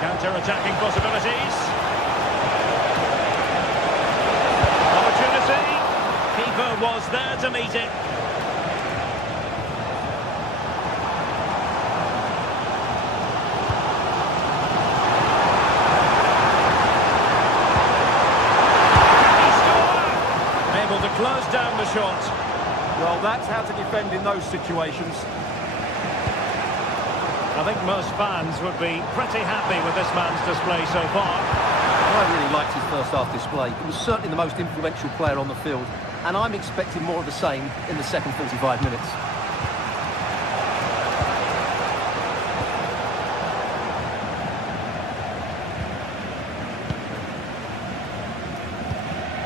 Counter-attacking possibilities. Keeper was there to meet it. Able to close down the shot. Well, that's how to defend in those situations. I think most fans would be pretty happy with this man's display so far. I really liked his first half display. He was certainly the most influential player on the field, and I'm expecting more of the same in the second 45 minutes.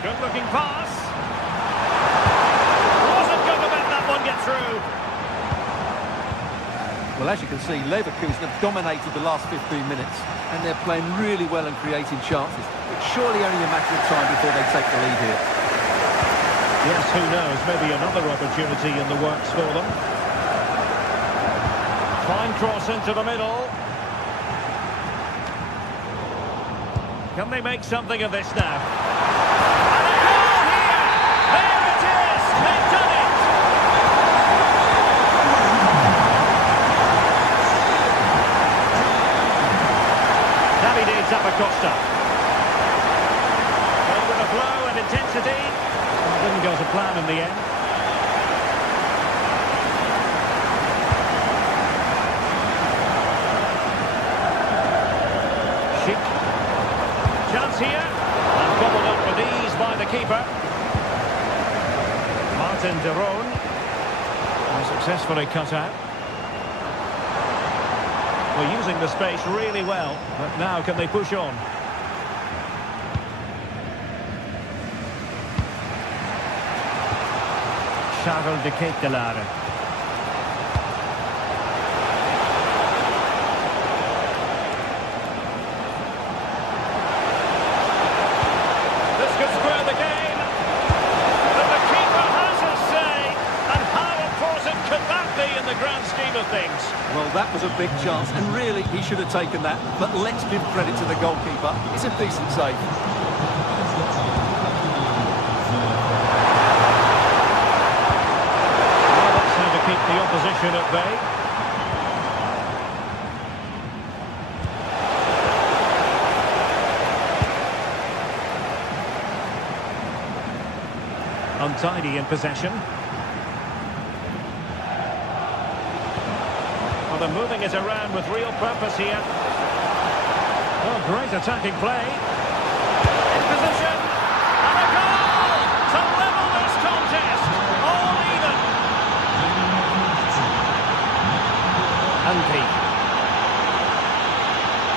Good-looking pass. Wasn't going to let that one get through. Well, as you can see, Leverkusen have dominated the last 15 minutes, and they're playing really well and creating chances. It's surely only a matter of time before they take the lead here. Yes, who knows? Maybe another opportunity in the works for them. Fine cross into the middle. Can they make something of this now? And a goal here! There it is! They've done it! Davide Zappacosta. Well, with a blow and intensity. Didn't go to plan in the end. Schick. Chance here. And gobbled up with ease by the keeper. Martin de Roon. And successfully cut out. We're using the space really well, but now can they push on? Charles de Ketelaere. This could square the game. But the keeper has his say. And how important could that be in the grand scheme of things? Well, that was a big chance, and really, he should have taken that. But let's give credit to the goalkeeper. It's a decent save. possession at bay. Untidy in possession. Well, they're moving it around with real purpose here. Oh, great attacking play. In position. And a goal to level this contest. All even. Anki.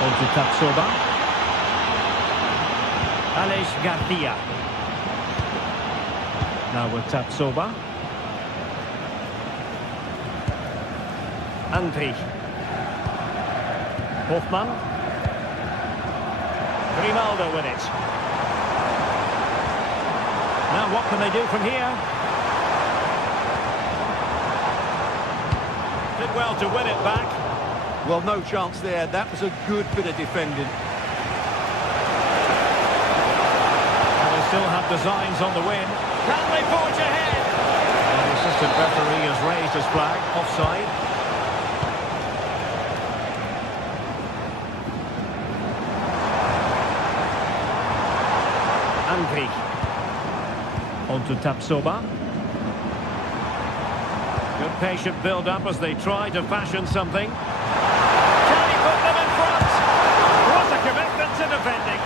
On to Tapsoba. Alex Garcia. Now with Tapsoba. Andri. Hoffman. Grimaldo with it. Now what can they do from here? Did well to win it back. Well, no chance there. That was a good bit of defending. And they still have designs on the win. Can they forge ahead? And the assistant referee has raised his flag. Offside. Andri. On to Tapsoba. Good patient build-up as they try to fashion something. Can he put them in front? What a commitment to defending.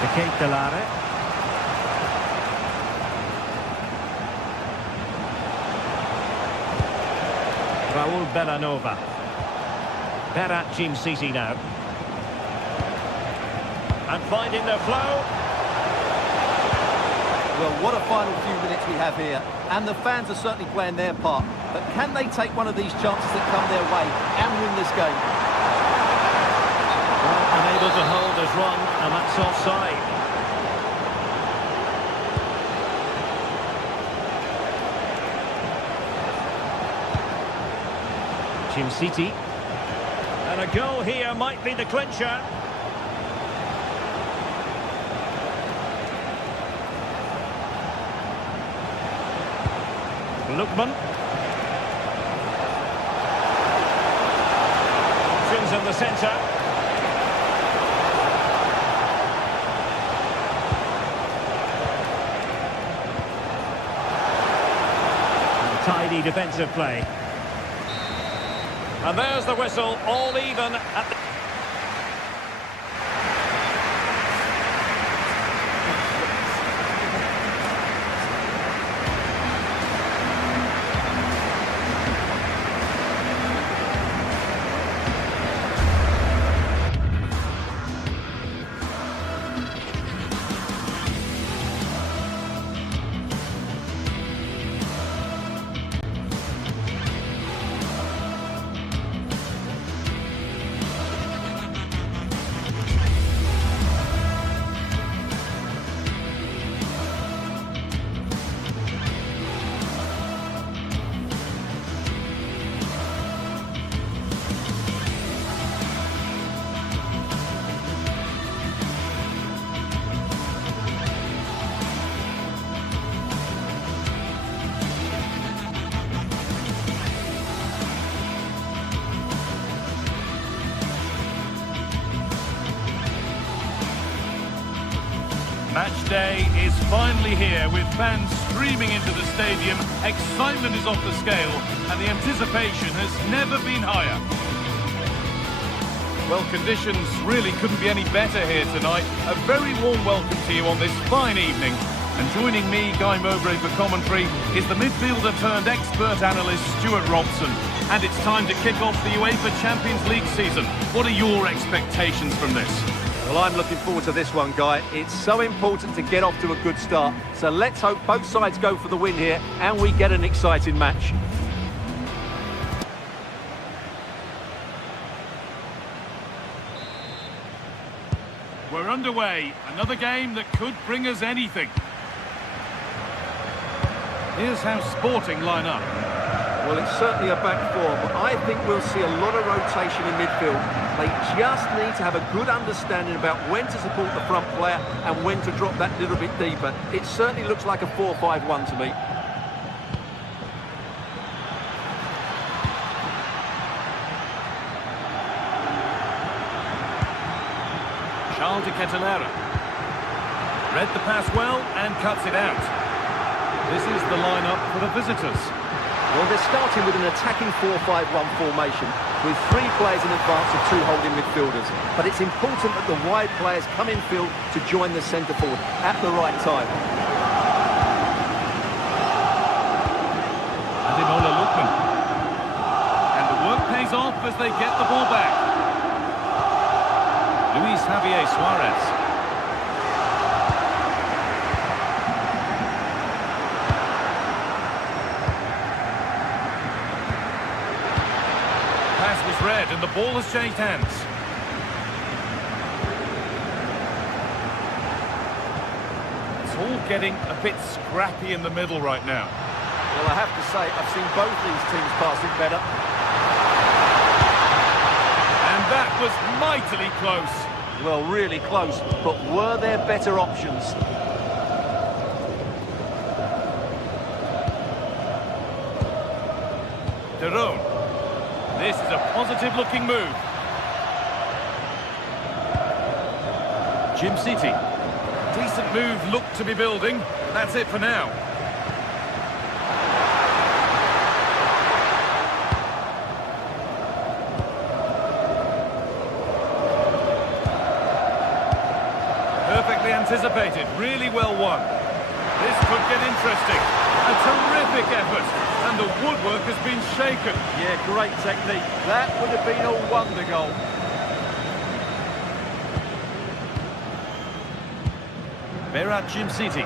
De Ketelare. Raul Bellanova. Berat Jim City now. And finding their flow. Well, what a final few minutes we have here. And the fans are certainly playing their part. But can they take one of these chances that come their way and win this game? Well, unable to hold his run, and that's offside. Jim City. And a goal here might be the clincher. Lookman. Options in the centre. Tidy defensive play. And there's the whistle, all even at the... Match day is finally here with fans streaming into the stadium. Excitement is off the scale and the anticipation has never been higher. Well, conditions really couldn't be any better here tonight. A very warm welcome to you on this fine evening. And joining me, Guy Mowbray, for commentary is the midfielder turned expert analyst Stuart Robson. And it's time to kick off the UEFA Champions League season. What are your expectations from this? Well, I'm looking forward to this one, Guy. It's so important to get off to a good start. So let's hope both sides go for the win here and we get an exciting match. We're underway. Another game that could bring us anything. Here's how Sporting line up. Well, it's certainly a back four, but I think we'll see a lot of rotation in midfield. They just need to have a good understanding about when to support the front player and when to drop that little bit deeper. It certainly looks like a 4-5-1 to me. Charles de Ketelera. Read the pass well and cuts it out. This is the lineup for the visitors. Well, they're starting with an attacking 4-5-1 formation with 3 players in advance of 2 holding midfielders. But it's important that the wide players come in field to join the centre forward at the right time. Ademola Lookman. And the work pays off as they get the ball back. Luis Javier Suarez. Red, and the ball has changed hands. It's all getting a bit scrappy in the middle right now. Well, I have to say, I've seen both these teams pass it better. And that was mightily close. Well, really close, but were there better options? Derone. This is a positive-looking move. Jim City. Decent move, look to be building. That's it for now. Perfectly anticipated, really well won. This could get interesting. A terrific effort. And the woodwork has been shaken. Yeah, great technique. That would have been a wonder goal. Berat Jim City.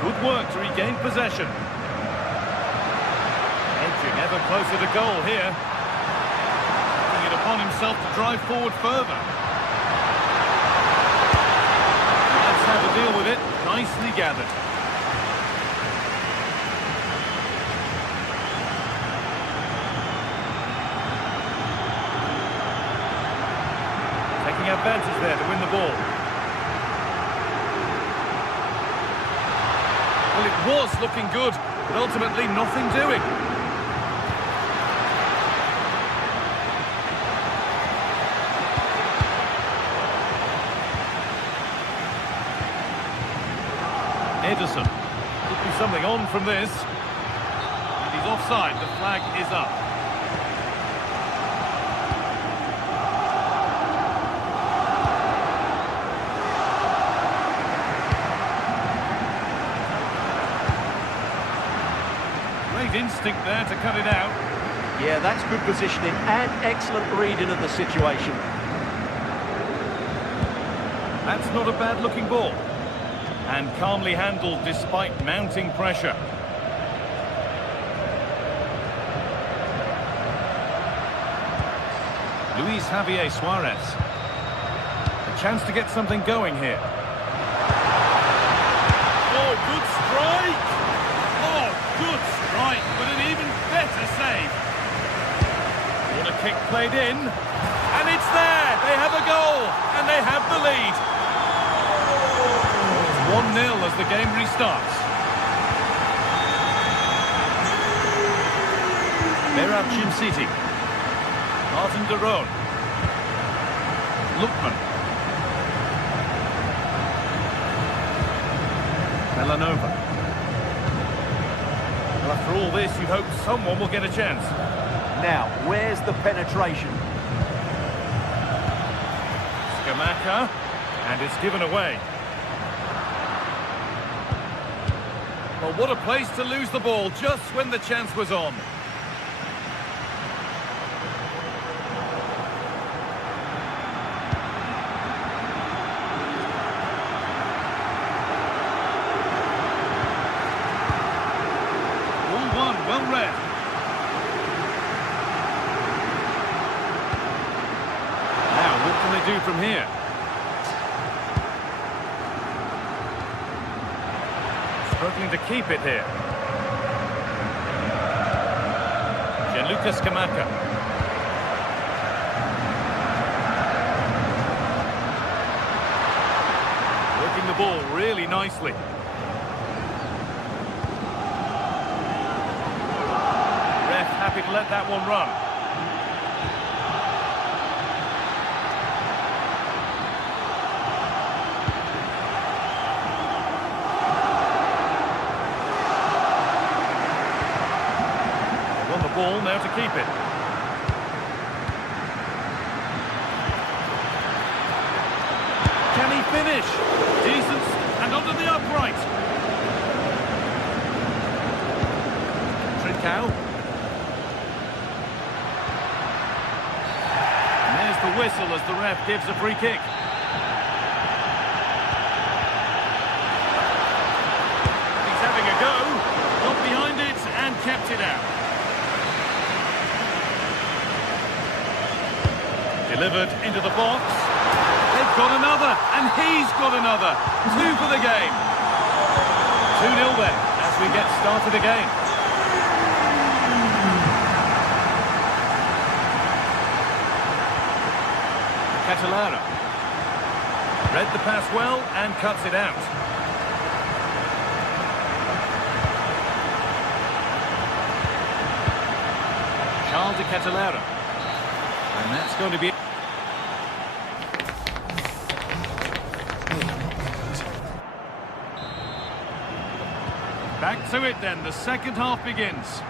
Good work to regain possession. Edging ever closer to goal here. Taking it upon himself to drive forward further. That's how to deal with it. Nicely gathered. Advantage there to win the ball. Well, it was looking good, but ultimately nothing doing. Ederson. Could be something on from this. And he's offside. The flag is up. Instinct there to cut it out. Yeah, that's good positioning and excellent reading of the situation. That's not a bad looking ball. And calmly handled despite mounting pressure. Luis Javier Suarez. A chance to get something going here. Oh, good strike! Good strike, but an even better save. Corner kick played in, and it's there. They have a goal, and they have the lead. It's 1-0 as the game restarts. Berat Jim City. Martin Derone. Lookman. Villanova. After all this, you'd hope someone will get a chance. Now, where's the penetration? Skamaka, and it's given away. Well, what a place to lose the ball just when the chance was on. Well read. Now, what can they do from here? Struggling to keep it here. Lucas Kamaka. Working the ball really nicely. Ref happy to let that one run. Ball now to keep it. Can he finish? Decent and onto the upright. Trincao. And there's the whistle as the ref gives a free kick. He's having a go. Got behind it and kept it out. Delivered into the box. They've got another, and he's got another. 2 for the game. 2-0 then, as we get started again. Catalara. Read the pass well and cuts it out. Charles de Catalara. And that's going to be... Back to it then, the second half begins.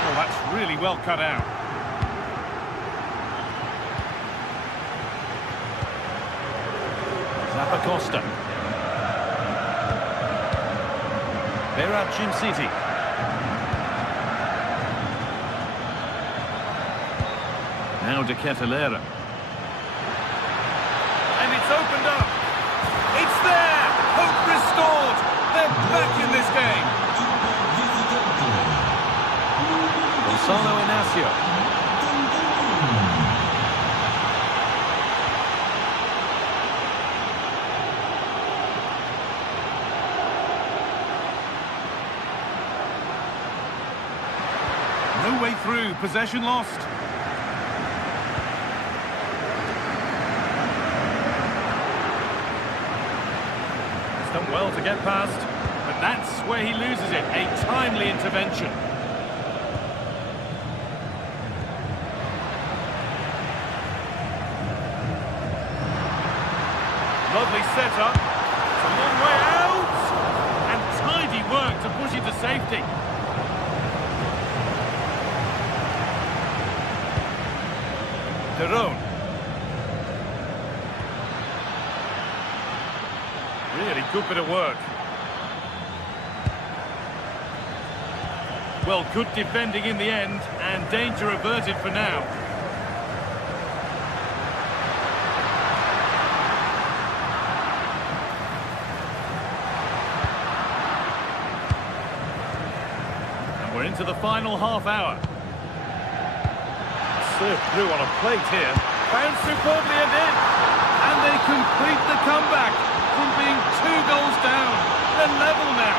Oh, that's really well cut out. Zappacosta. Berachin City. Now de Catalera. And it's opened up. It's there! Hope restored! They're back in this game. Gonzalo Inacio. No way through, possession lost. It's done well to get past, but that's where he loses it, a timely intervention. Lovely setup, it's a long way out, and tidy work to push it to safety. Theron. Really good bit of work. Well, good defending in the end, and danger averted for now. And we're into the final half hour. Served through on a plate here, bounced superbly and in, and they complete the comeback from being 2 goals down. They're level now.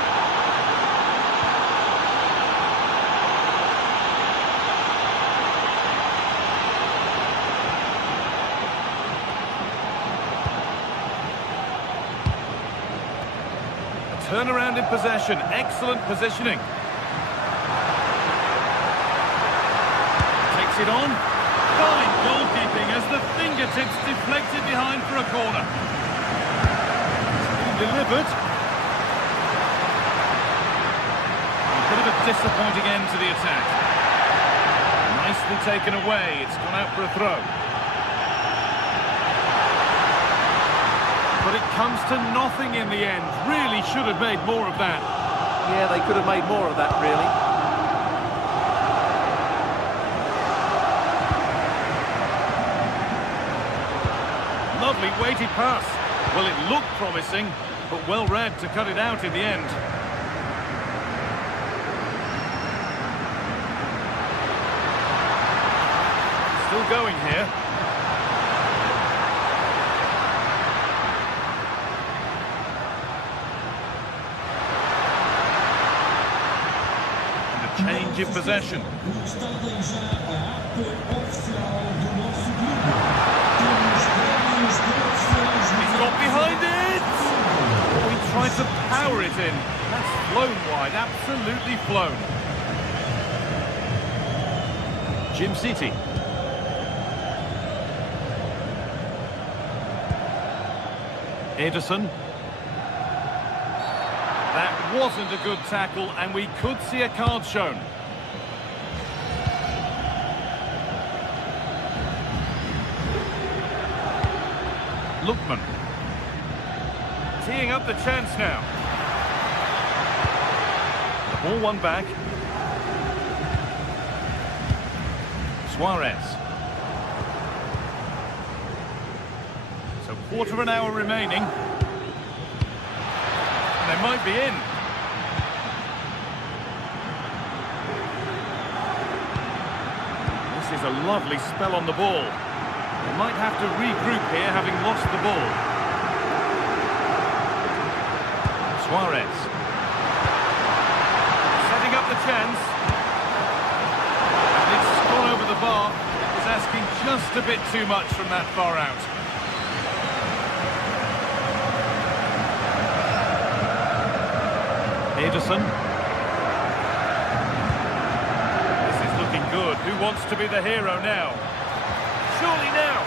A turnaround in possession, excellent positioning. Takes it on. Fine goalkeeping as the fingertips deflected behind for a corner. Delivered. A bit of a disappointing end to the attack. Nicely taken away. It's gone out for a throw. But it comes to nothing in the end. Really should have made more of that. Yeah, they could have made more of that, really. Lovely weighted pass. Well, it looked promising, but well read to cut it out in the end. still going here. And a change in possession. He's got behind it! Oh, he tried to power it in. That's flown wide, absolutely flown. Jim City. Ederson. That wasn't a good tackle, and we could see a card shown. Lookman. Teeing up the chance now. The ball won back. Suarez. So quarter of an hour remaining. And they might be in. This is a lovely spell on the ball. They might have to regroup here, having lost the ball. Suarez. Setting up the chance. And it's gone over the bar. It was asking just a bit too much from that far out. Ederson. This is looking good. Who wants to be the hero now? Surely now.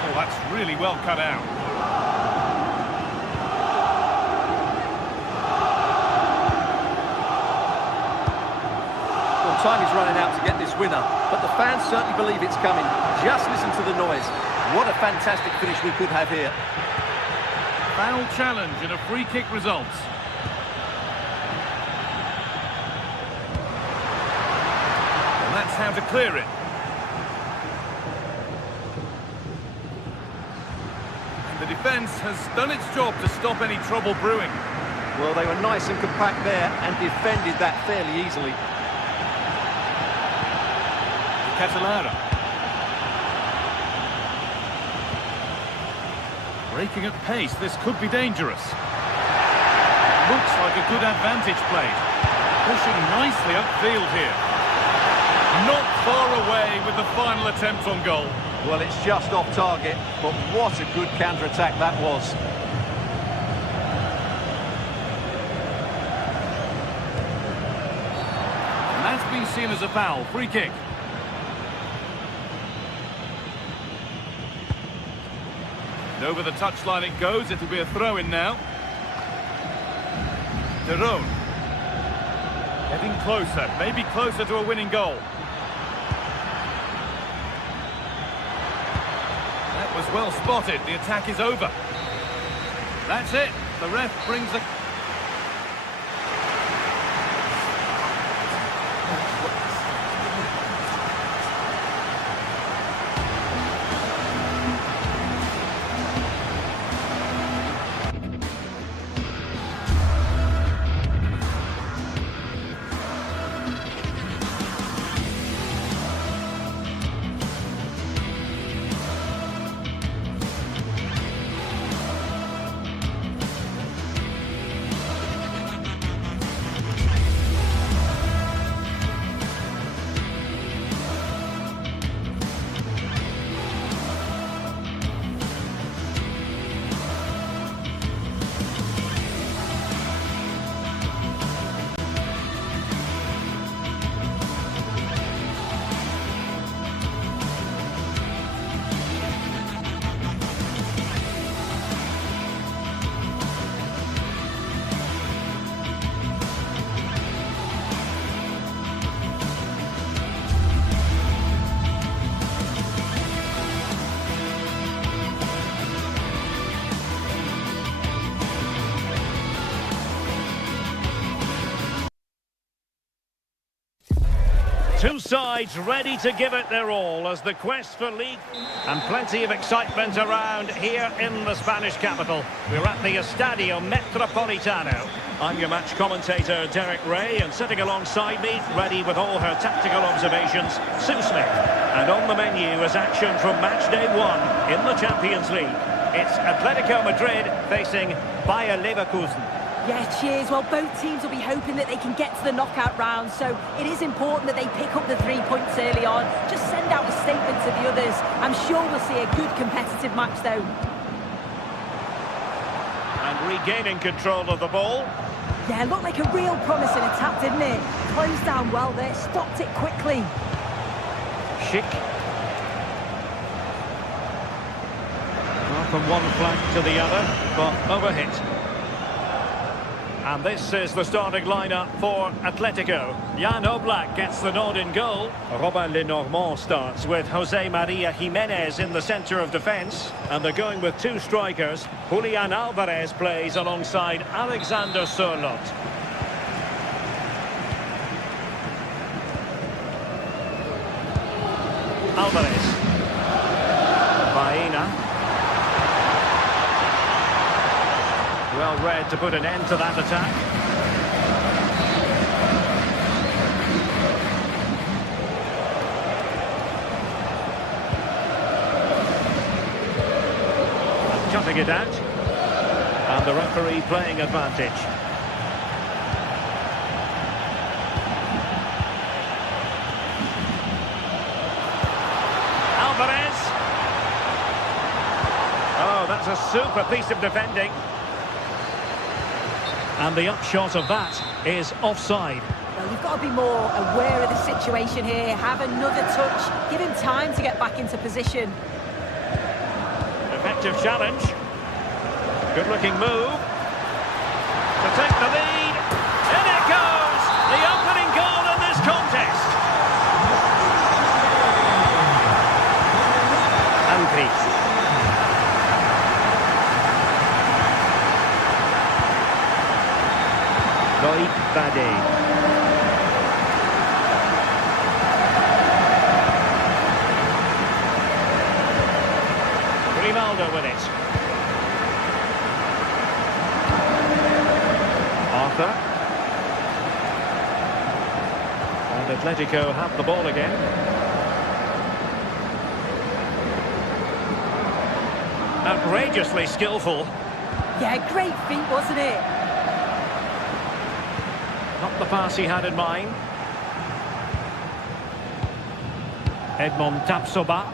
Oh, that's really well cut out. Well, time is running out to get this winner, but the fans certainly believe it's coming. Just listen to the noise. What a fantastic finish we could have here. Foul challenge and a free kick results. And that's how to clear it. And the defence has done its job to stop any trouble brewing. Well, they were nice and compact there and defended that fairly easily. Catalara. Breaking at pace, this could be dangerous. Looks like a good advantage played. Pushing nicely upfield here. Not far away with the final attempt on goal. Well, it's just off target, but what a good counter-attack that was. And that's been seen as a foul. Free kick. And over the touchline it goes. It'll be a throw-in now. Derone. Getting closer, maybe closer to a winning goal. That was well spotted. The attack is over. That's it. The ref brings a... Two sides ready to give it their all as the quest for league and plenty of excitement around here in the Spanish capital. We're at the Estadio Metropolitano. I'm your match commentator, Derek Ray, and sitting alongside me, ready with all her tactical observations, Sue Smith. And on the menu is action from match day 1 in the Champions League. It's Atletico Madrid facing Bayer Leverkusen. Yeah, cheers. Well, both teams will be hoping that they can get to the knockout round, so it is important that they pick up the 3 points early on. Just send out a statement to the others. I'm sure we'll see a good competitive match, though. And regaining control of the ball. Yeah, looked like a real promising attack, didn't it? Closed down well there, stopped it quickly. Schick. Well, from one flank to the other, but overhit. And this is the starting lineup for Atletico. Jan Oblak gets the nod in goal. Robin Lenormand starts with Jose Maria Jimenez in the centre of defence. And they're going with 2 strikers. Julian Alvarez plays alongside Alexander Sørloth. Alvarez. Baena. Well read to put an end to that attack. Cutting it out. And the referee playing advantage. Alvarez. Oh, that's a super piece of defending. And the upshot of that is offside. Well, you've got to be more aware of the situation here. Have another touch. Give him time to get back into position. Effective challenge. Good-looking move. To take the lead. In it goes! The opening goal in this contest. Andri. Loïc Badé. Grimaldo with it. Arthur. And Atletico have the ball again. Outrageously skillful. Yeah, great feat, wasn't it? Not the pass he had in mind. Edmond Tapsoba.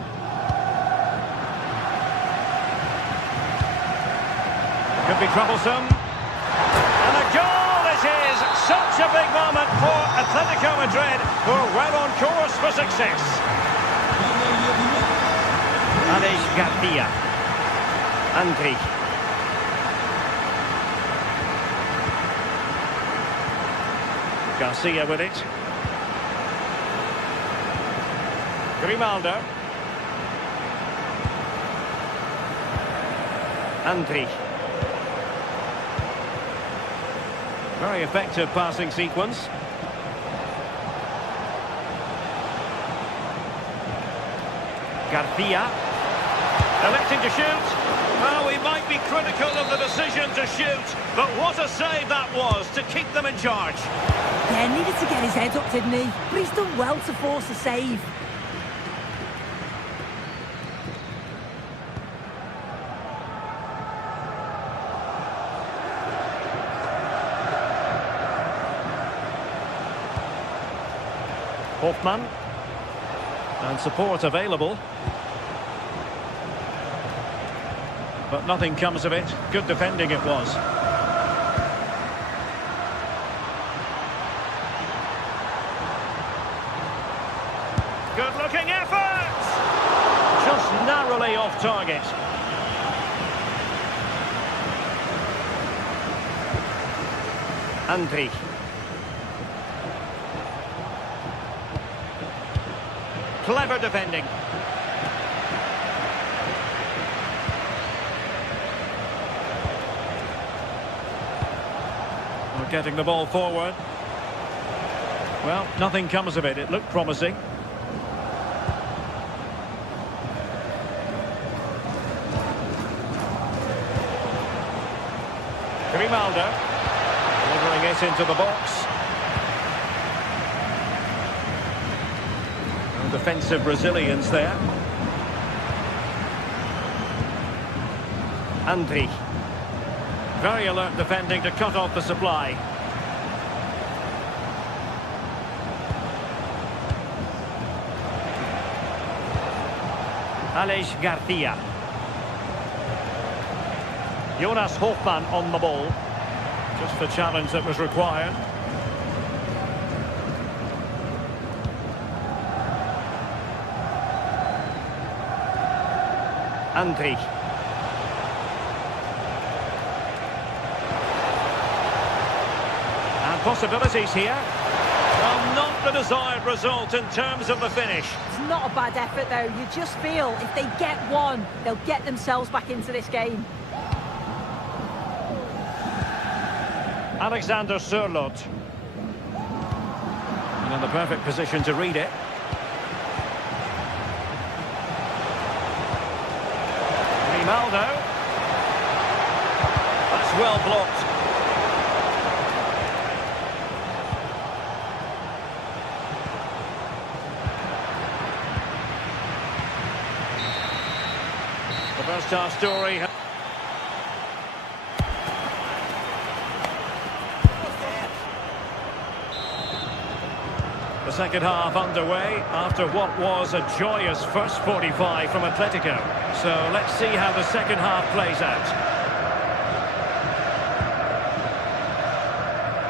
Could be troublesome. And a goal this is! Such a big moment for Atletico Madrid, who are well on course for success. Alex Garcia. Andri. Garcia with it. Grimaldo. Andri. Very effective passing sequence. Garcia. Electing to shoot. Well, we might be critical of the decision to shoot, but what a save that was to keep them in charge. Yeah, needed to get his head up, didn't he? But he's done well to force a save. Hoffman. And support available. But nothing comes of it. Good defending it was. Good-looking effort! Just narrowly off target. Andri. Clever defending. We're getting the ball forward. Well, nothing comes of it. It looked promising. Grimaldo. cross into the box. And defensive resilience there. Andri. Very alert defending to cut off the supply. Aleix Garcia. Jonas Hofmann on the ball. Just the challenge that was required. Andri. And possibilities here. Well, not the desired result in terms of the finish. It's not a bad effort, though. You just feel if they get one, they'll get themselves back into this game. Alexander Sørloth. And in the perfect position to read it. Grimaldo. That's well blocked. The first half story. The second half underway after what was a joyous first 45 from Atletico. So let's see how the second half plays out.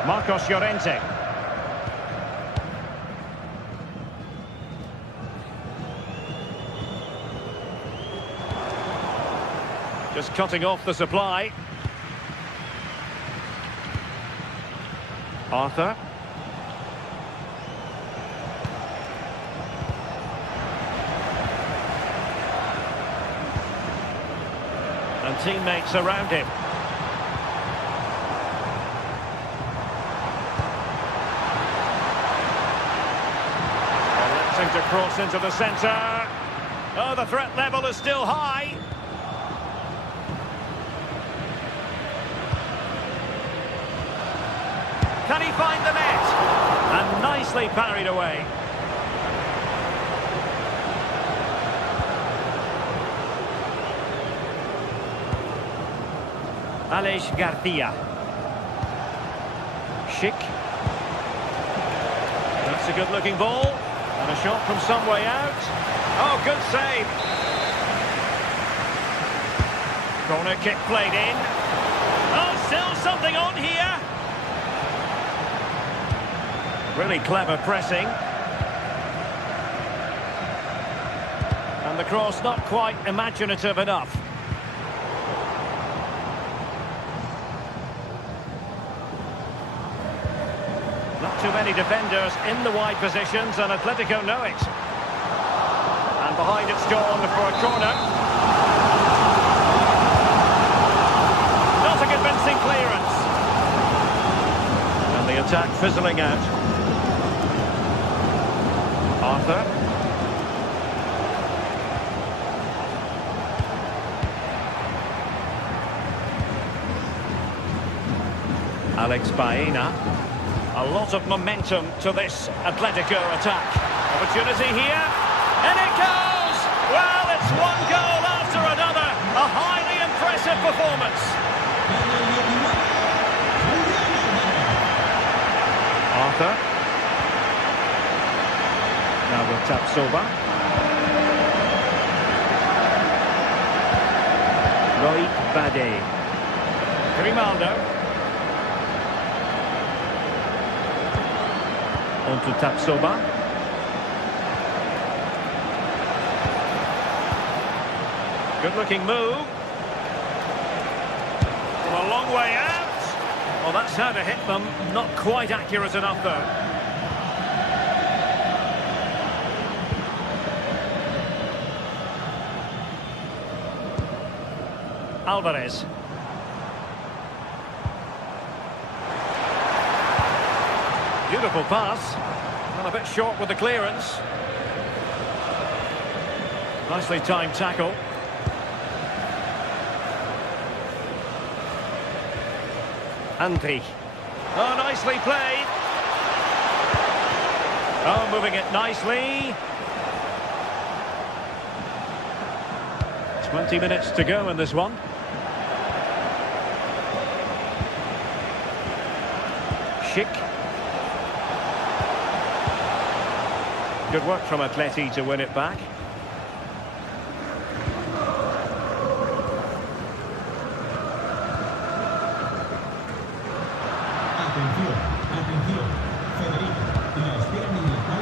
Marcos Llorente. Just cutting off the supply. Arthur. And teammates around him. Electing to cross into the centre. Oh, the threat level is still high. Can he find the net? And nicely parried away. Aleix Garcia. Schick. That's a good-looking ball. And a shot from some way out. Oh, good save. Corner kick played in. Oh, still something on here. Really clever pressing. And the cross not quite imaginative enough. Not too many defenders in the wide positions, and Atletico know it. And behind it's gone for a corner. Not a convincing clearance. And the attack fizzling out. Arthur. Alex Baena. A lot of momentum to this Atletico attack. Opportunity here. And it goes! Well, it's one goal after another. A highly impressive performance. Arthur. Now with Tapsoba. Loic Bade. Grimaldo. On to Tapsoba. Good-looking move. From a long way out. Well, that's how to hit them. Not quite accurate enough, though. Alvarez. Beautiful pass. And a bit short with the clearance. Nicely timed tackle. Andri. Oh, nice nicely played. Oh, moving it nicely. 20 minutes to go in this one. Schick. Good work from Atleti to win it back.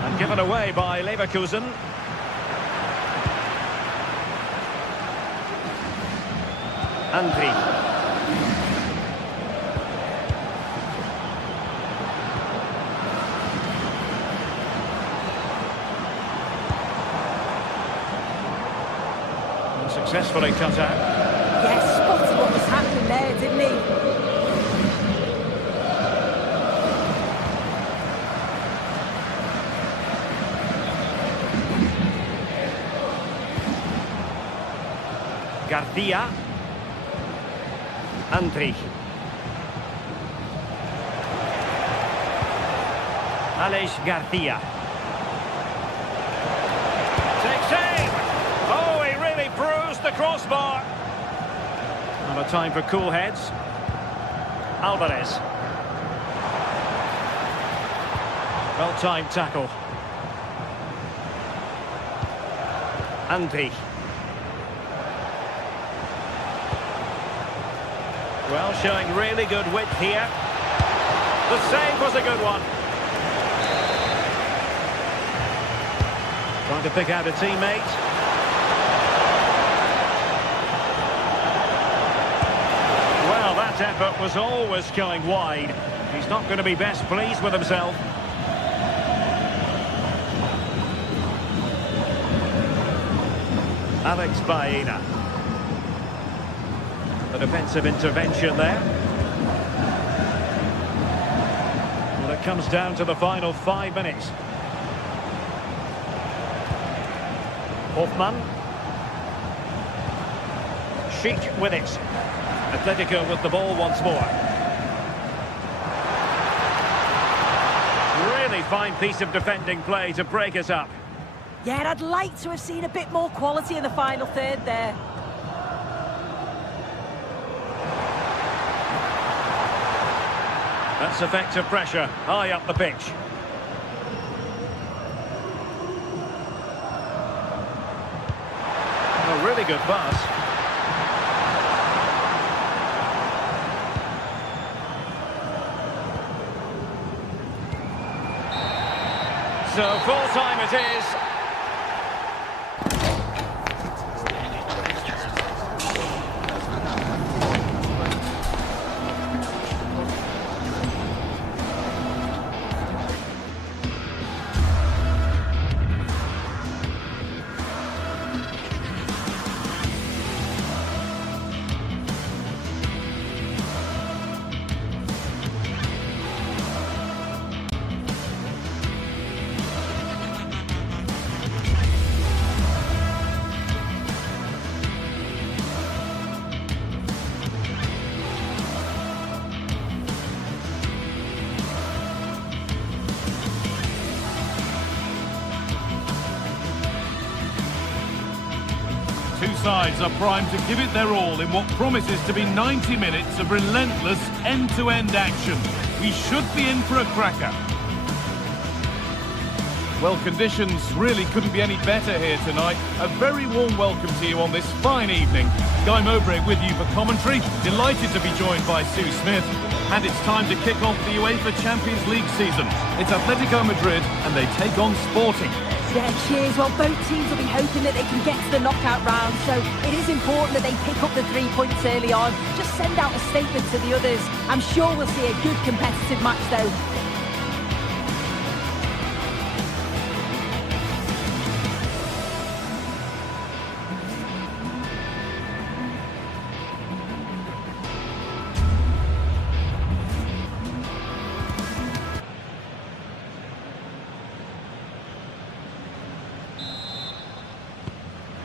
And given away by Leverkusen. Andri. Successfully cut out. Yes, spotted what was happening there, didn't he? Garcia. Andri. Alex Garcia. Takes aim. Oh, he really bruised the crossbar. Not a time for cool heads. Alvarez. Well-timed tackle. Andri. Well, showing really good width here. The save was a good one. Trying to pick out a teammate. Well, that effort was always going wide. He's not going to be best pleased with himself. Alex Baena. The defensive intervention there. Well, it comes down to the final 5 minutes. Hoffman. Schick with it. Atletico with the ball once more. Really fine piece of defending play to break us up. Yeah, I'd like to have seen a bit more quality in the final third there. That's effective pressure, high up the pitch. A really good pass. So full time it is. Two sides are primed to give it their all in what promises to be 90 minutes of relentless end-to-end action. We should be in for a cracker. Well, conditions really couldn't be any better here tonight. A very warm welcome to you on this fine evening. Guy Mowbray with you for commentary. Delighted to be joined by Sue Smith. And it's time to kick off the UEFA Champions League season. It's Atletico Madrid and they take on Sporting. Yeah, cheers. Well, both teams will be hoping that they can get to the knockout round, so it is important that they pick up the 3 points early on. Just send out a statement to the others. I'm sure we'll see a good competitive match, though.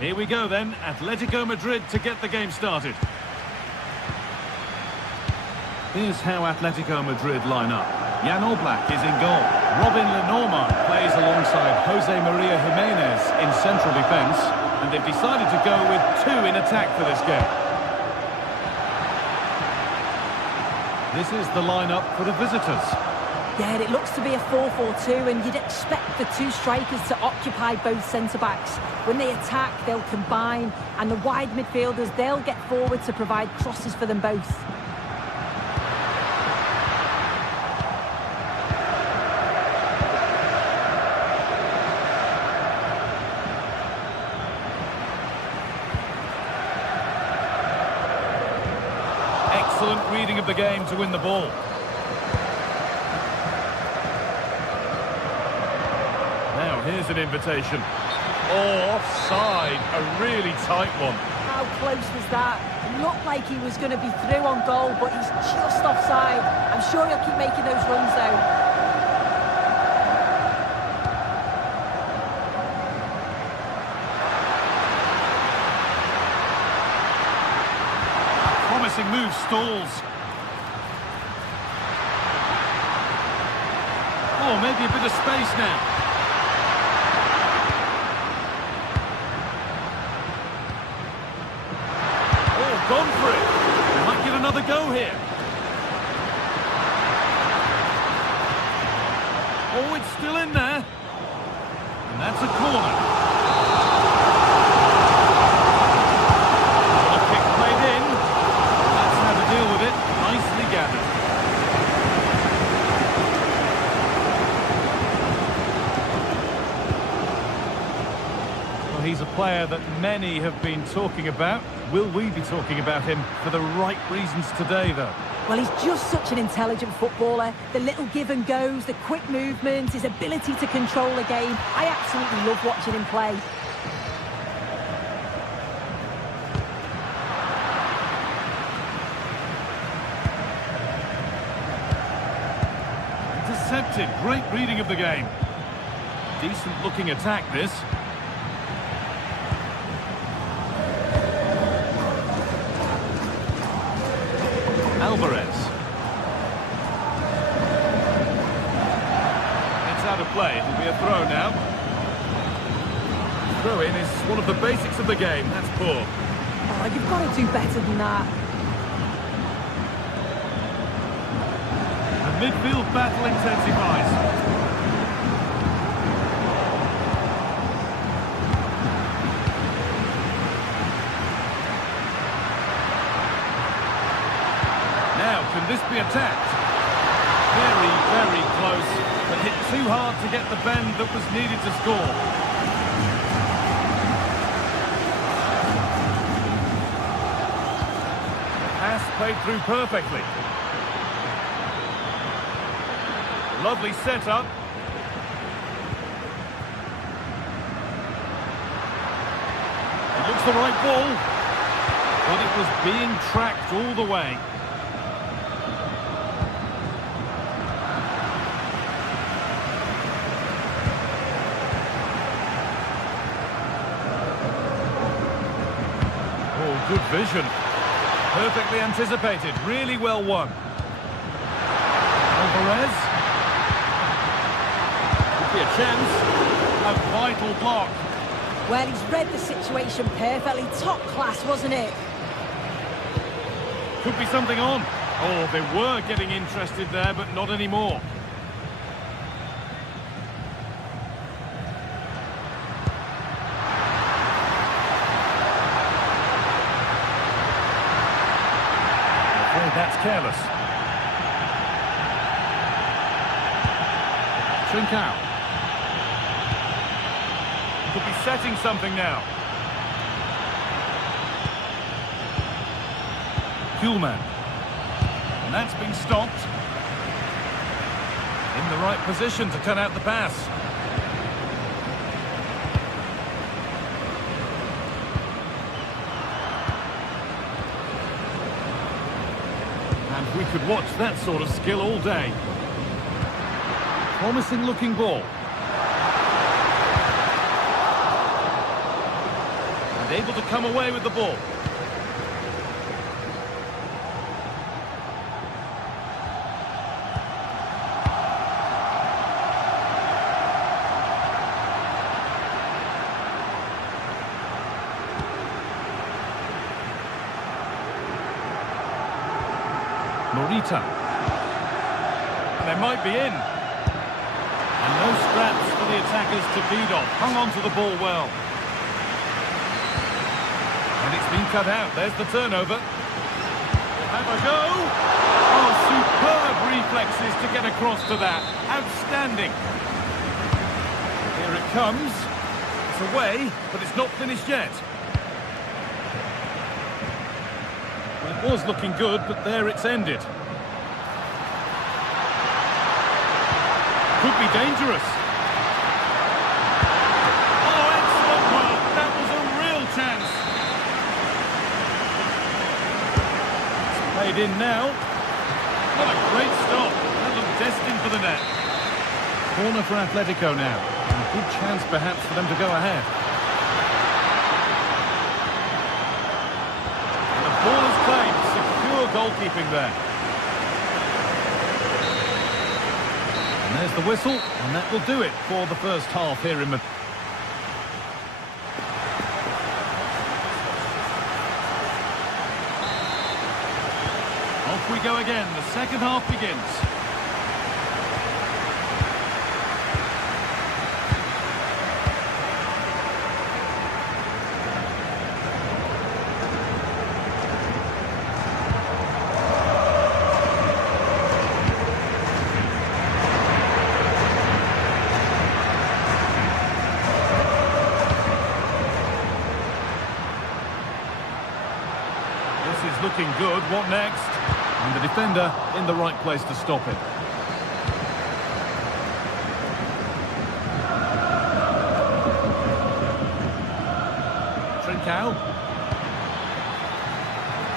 Here we go then, Atletico Madrid to get the game started. Here's how Atletico Madrid line up. Jan Oblak is in goal. Robin Lenormand plays alongside Jose Maria Jimenez in central defence. And they've decided to go with two in attack for this game. This is the lineup for the visitors. Yeah, it looks to be a 4-4-2, and you'd expect the two strikers to occupy both centre-backs. When they attack, they'll combine, and the wide midfielders, they'll get forward to provide crosses for them both. Excellent reading of the game to win the ball. Now here's an invitation. Oh, offside. A really tight one. How close was that? It looked like he was going to be through on goal, but he's just offside. I'm sure he'll keep making those runs though. Promising move stalls. Oh, maybe a bit of space now. Oh, gone for it. They might get another go here. Oh, it's still in there. And that's a corner. He's a player that many have been talking about. Will we be talking about him for the right reasons today, though? Well, he's just such an intelligent footballer. The little give and goes, the quick movements, his ability to control a game. I absolutely love watching him play. Intercepted. Great reading of the game. Decent looking attack, this. Alvarez. It's out of play. It'll be a throw now. Throw-in is one of the basics of the game. That's poor. Oh, you've got to do better than that. The midfield battle intensifies. Can this be attacked? Very, very close, but hit too hard to get the bend that was needed to score. Pass played through perfectly. Lovely setup. It looks the right ball, but it was being tracked all the way. Good vision. Perfectly anticipated. Really well won. Alvarez. Could be a chance. A vital block. Well, he's read the situation perfectly. Top class, wasn't it? Could be something on. Oh, they were getting interested there, but not anymore. That's careless. Trincao. Could be setting something now. Kuhlman. And that's been stopped. In the right position to cut out the pass. We could watch that sort of skill all day. Promising looking ball. And able to come away with the ball. Vita. And they might be in. And no scraps for the attackers to feed off. Hung on to the ball well. And it's been cut out. There's the turnover. Have a go. Oh, superb reflexes to get across to that. Outstanding. Here it comes. It's away, but it's not finished yet. Well, it was looking good, but there it's ended. Could be dangerous. Oh, excellent work. That was a real chance. It's played in now. What a great stop. That looked destined for the net. Corner for Atletico now. And a good chance perhaps for them to go ahead. And the ball is claimed. Secure goalkeeping there. And there's the whistle, and that will do it for the first half here in Madrid. Off we go again. The second half begins. Is looking good. What next? And the defender in the right place to stop it. Trincao.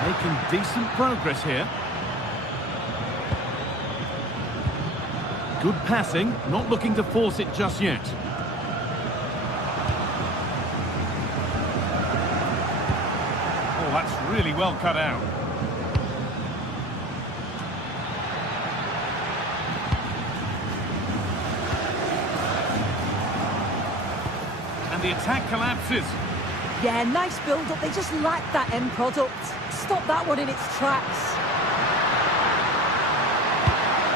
Making decent progress here. Good passing, not looking to force it just yet. That's really well cut out. And the attack collapses. Yeah, nice build-up. They just lack that end product. Stop that one in its tracks.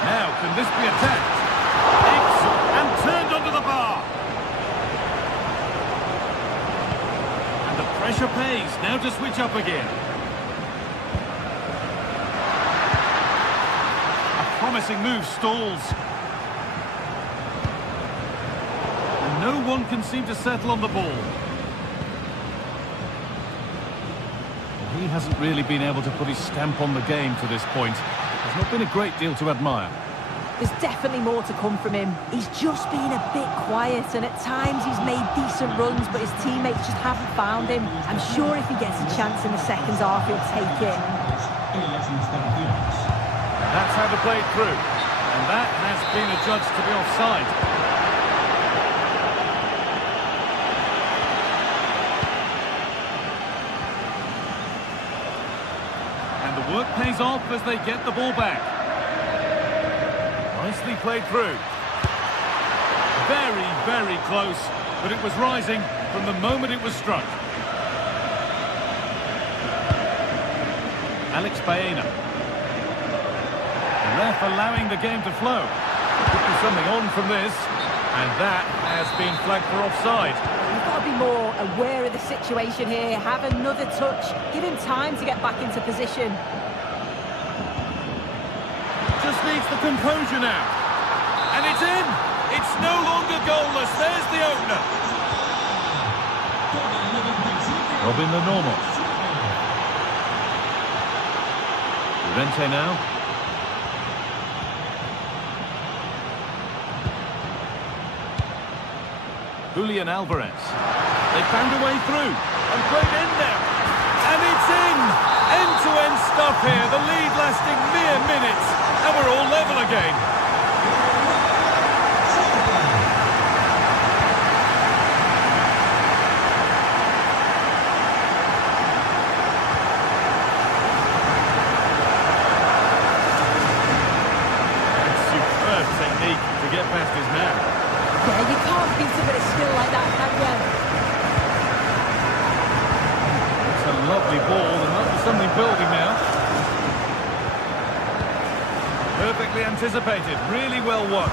Now, can this be attacked? Excellent. And turned onto the bar. Pressure pays. Now to switch up again. A promising move stalls. And no one can seem to settle on the ball. He hasn't really been able to put his stamp on the game to this point. There's not been a great deal to admire. There's definitely more to come from him. He's just been a bit quiet, and at times he's made decent runs, but his teammates just haven't found him. I'm sure if he gets a chance in the second half, he'll take it. That's how to play it through. And that has been adjudged to be offside. And the work pays off as they get the ball back. Nicely played through. Very, very close, but it was rising from the moment it was struck. Alex Baena. The ref allowing the game to flow. Could be something on from this, and that has been flagged for offside. You've got to be more aware of the situation here. Have another touch. Give him time to get back into position. Just needs the composure now. And it's in! It's no longer goalless. There's the opener. Robin the normal. Llorente now. Julian Alvarez. They found a way through and played in there. And it's in! End-to-end stuff here. The lead lasting mere minutes. And we're all level again. Superb technique to get past his man. Yeah, you can't beat a bit of skill like that, can you? It's a lovely ball, and that's something building now. Perfectly anticipated, really well won.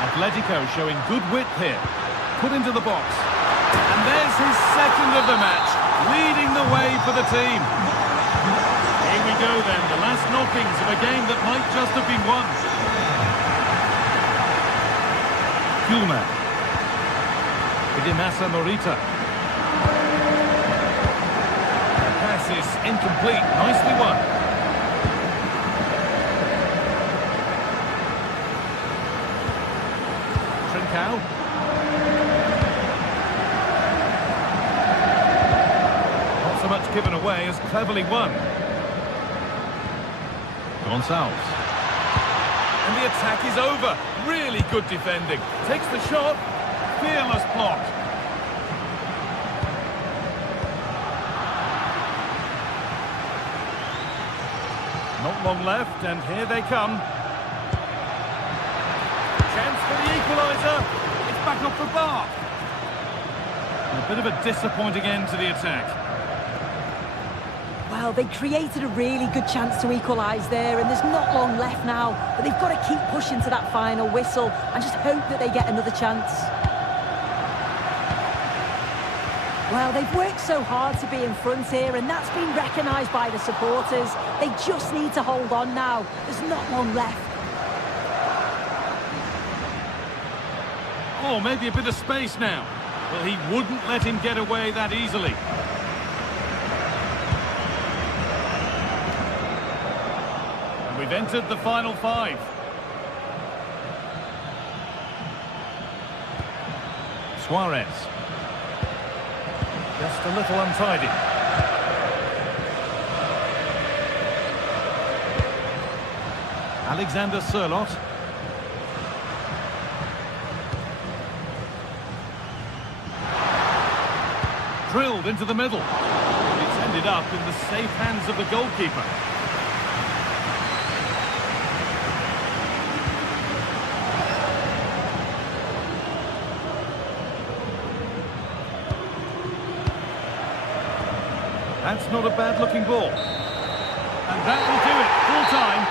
Atletico showing good width here. Put into the box. And there's his second of the match, leading the way for the team. Here we go then, the last knockings of a game that might just have been won. Gulman. Idinasa Morita. The pass is incomplete, nicely won. Trincao. Not so much given away as cleverly won. Gonçalves. And the attack is over. Really good defending. Takes the shot. Fearless block. Not long left, and here they come. Chance for the equaliser. It's back off the bar. A bit of a disappointing end to the attack. Well, they created a really good chance to equalise there, and there's not long left now, but they've got to keep pushing to that final whistle and just hope that they get another chance. Well, they've worked so hard to be in front here, and that's been recognised by the supporters. They just need to hold on now. There's not long left. Oh, maybe a bit of space now. Well, he wouldn't let him get away that easily. And we've entered the final five. Suarez. Just a little untidy. Alexander Sørloth. Drilled into the middle. It's ended up in the safe hands of the goalkeeper. That's not a bad-looking ball. And that will do it. Full time.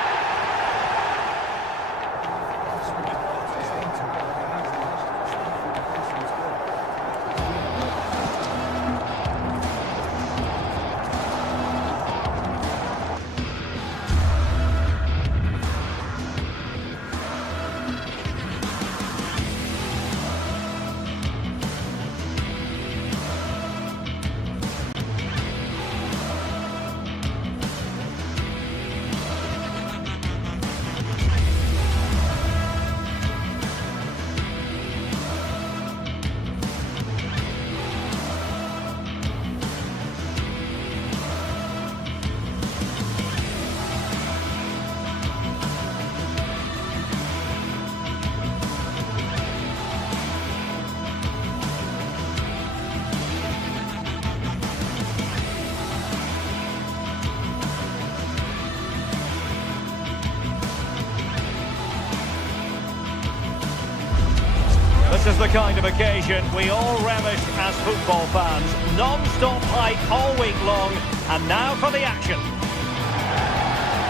This is the kind of occasion we all relish as football fans. Non-stop hype all week long, and now for the action.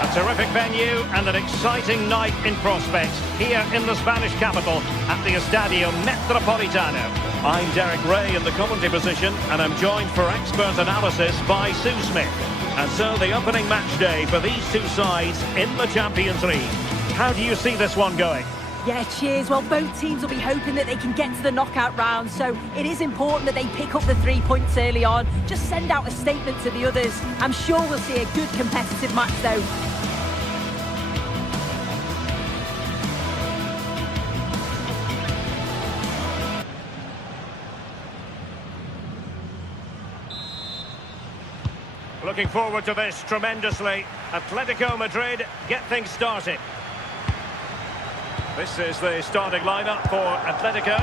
A terrific venue and an exciting night in prospect here in the Spanish capital at the Estadio Metropolitano. I'm Derek Ray in the commentary position, and I'm joined for expert analysis by Sue Smith. And so the opening match day for these two sides in the Champions League. How do you see this one going? Yeah, cheers. Well, both teams will be hoping that they can get to the knockout round, so it is important that they pick up the 3 points early on. Just send out a statement to the others. I'm sure we'll see a good competitive match, though. Looking forward to this tremendously. Atletico Madrid get things started. This is the starting lineup for Atletico.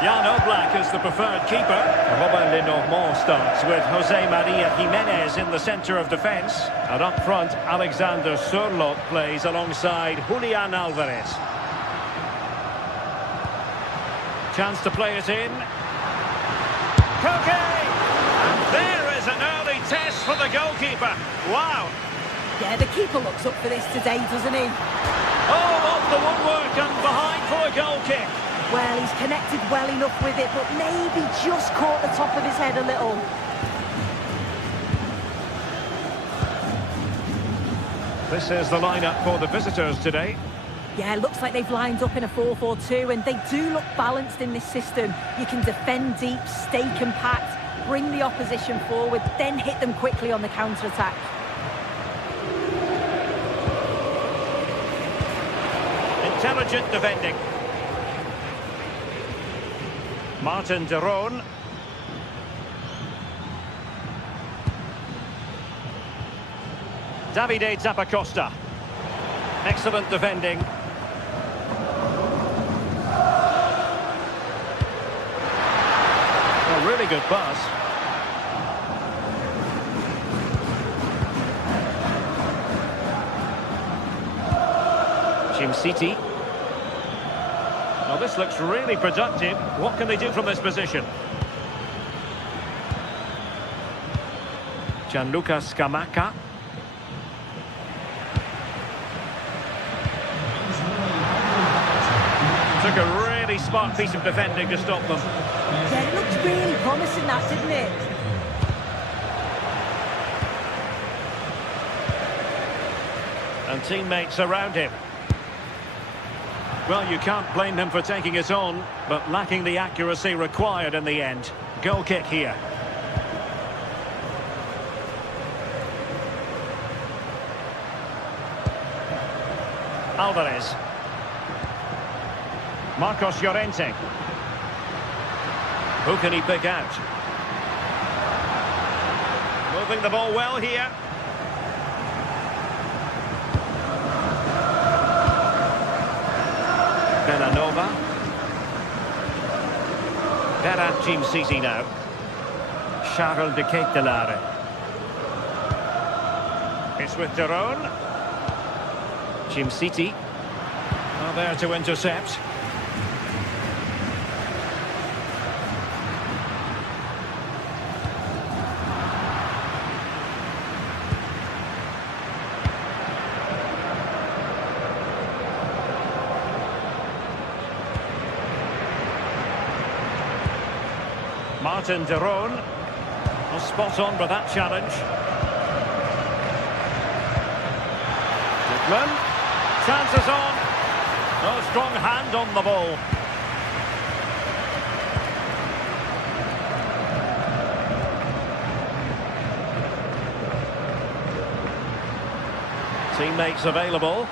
Jan Oblak is the preferred keeper. Robin Lenormand starts with Jose Maria Jimenez in the centre of defence. And up front, Alexander Sørloth plays alongside Julian Alvarez. Chance to play it in. Koke! And there is an early test for the goalkeeper. Wow! Yeah, the keeper looks up for this today, doesn't he? Oh, off the woodwork and behind for a goal kick. Well, he's connected well enough with it, but maybe just caught the top of his head a little. This is the lineup for the visitors today. Yeah, looks like they've lined up in a 4-4-2, and they do look balanced in this system. You can defend deep, stay compact, bring the opposition forward, then hit them quickly on the counter-attack. Intelligent defending. Martin de Roon. Davide Zappacosta. Excellent defending. A really good pass. City. Well, this looks really productive. What can they do from this position? Gianluca Scamacca. Took a really smart piece of defending to stop them. Yeah, it looked really promising, that, didn't it? And teammates around him. Well, you can't blame him for taking it on, but lacking the accuracy required in the end. Goal kick here. Alvarez. Marcos Llorente. Who can he pick out? Moving the ball well here. Villanova. Berat Jim City now. Charles de Ketelare. It's with de Roon. Jim City. Well, there to intercept. Martin de Roon. Well, spot on with that challenge. Goodman. Chances on. A strong hand on the ball. Teammates available.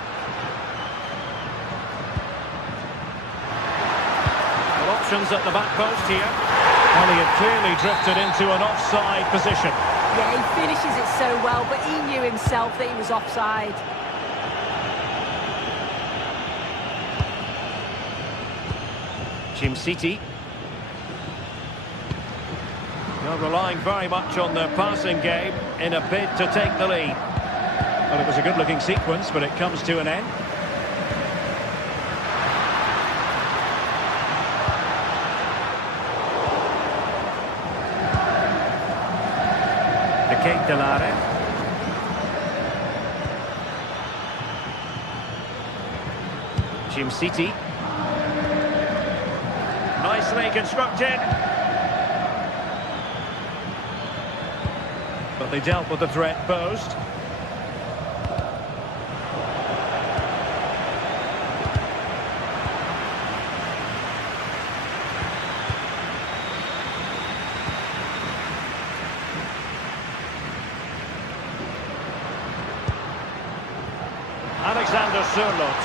Well, options at the back post here. Well, he had clearly drifted into an offside position. Yeah, he finishes it so well, but he knew himself that he was offside. Jim City. They're relying very much on their passing game in a bid to take the lead. Well, it was a good-looking sequence, but it comes to an end. Ketelare. Jim City. Nicely constructed. But they dealt with the threat posed. Alexander Sørloth.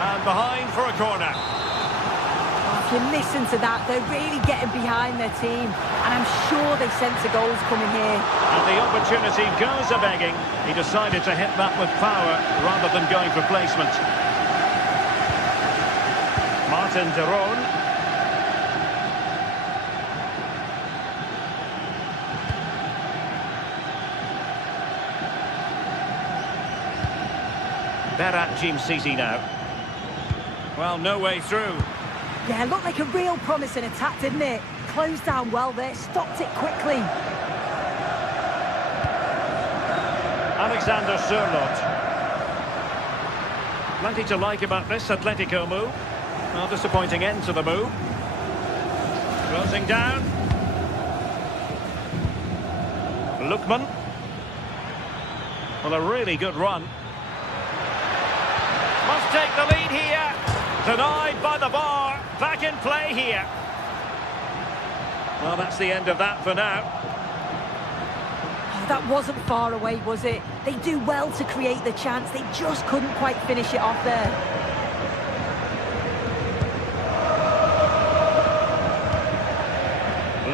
And behind for a corner. Oh, if you listen to that, they're really getting behind their team. And I'm sure they sense a goal's coming here. And the opportunity goes a-begging. He decided to hit that with power rather than going for placement. Martin de Roon. Berat Jim City now. Well, no way through. Yeah, looked like a real promising attack, didn't it? Closed down well there, stopped it quickly. Alexander Sørloth. Plenty to like about this Atletico move. Well, disappointing end to the move. Closing down. Lookman. Well, a really good run. Must take the lead here. Denied by the VAR. Back in play here. Well, that's the end of that for now. Oh, that wasn't far away, was it? They do well to create the chance. They just couldn't quite finish it off there.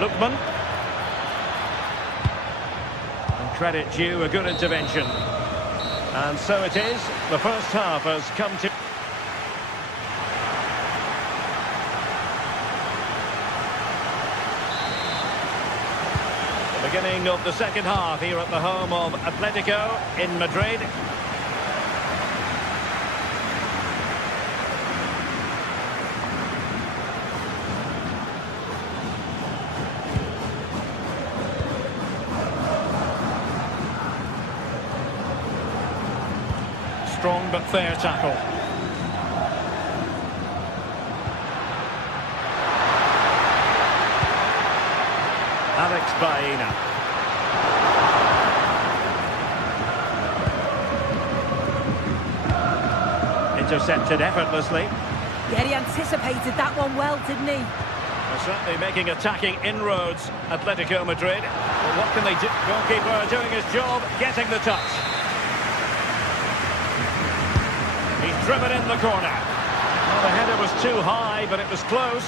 Lookman. And credit due, a good intervention. And so it is. The first half has come to... the beginning of the second half here at the home of Atletico in Madrid. Strong but fair tackle. Alex Baena. Intercepted effortlessly. Yeah, he anticipated that one well, didn't he? Well, certainly making attacking inroads, Atletico Madrid. Well, what can they do? Goalkeeper doing his job, getting the touch. He's driven in the corner. Well, the header was too high, but it was close.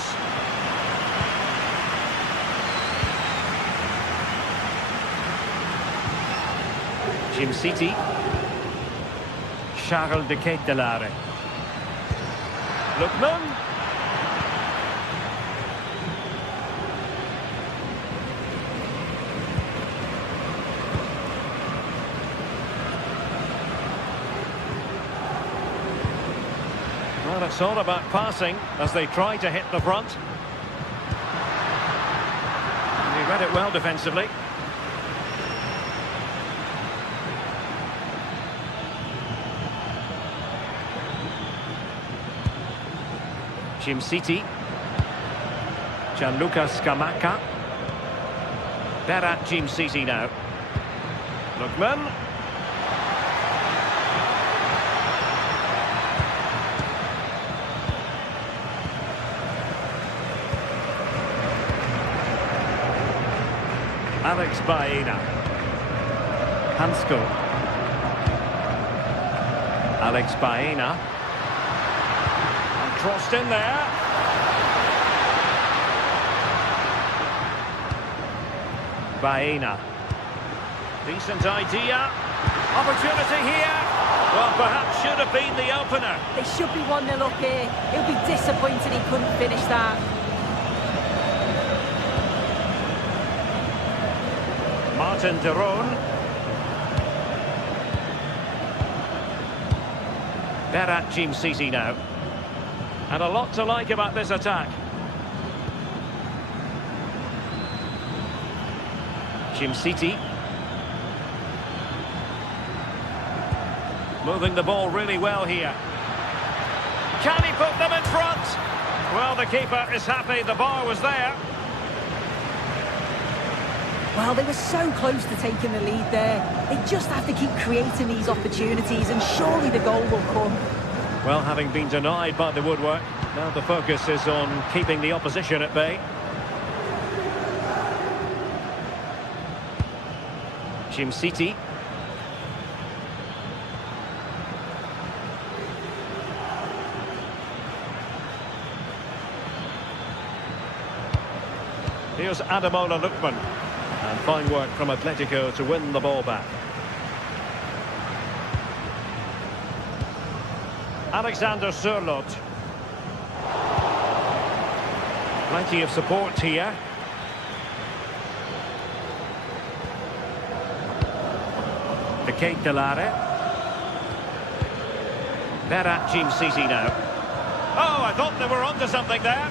Jim City. Charles de Ketelaere. Lookman. Well, it's all about passing as they try to hit the front. And he read it well defensively. Jim City. Gianluca Scamacca. Berat Jim City now. Lookman. Alex Baena. Hansko. Alex Baena. Crossed in there. Baena. Decent idea. Opportunity here. Well, perhaps should have been the opener. They should be 1-0 up here. He'll be disappointed he couldn't finish that. Martin de Roon. Berat Jim City now. And a lot to like about this attack. Jim City. Moving the ball really well here. Can he put them in front? Well, the keeper is happy. The bar was there. Well, they were so close to taking the lead there. They just have to keep creating these opportunities and surely the goal will come. Well, having been denied by the woodwork, now the focus is on keeping the opposition at bay. Jim City. Here's Ademola Lookman. And fine work from Atletico to win the ball back. Alexander Sørloth. Plenty of support here. De Ketelaere. Berat Jim City now. Oh, I thought they were onto something there.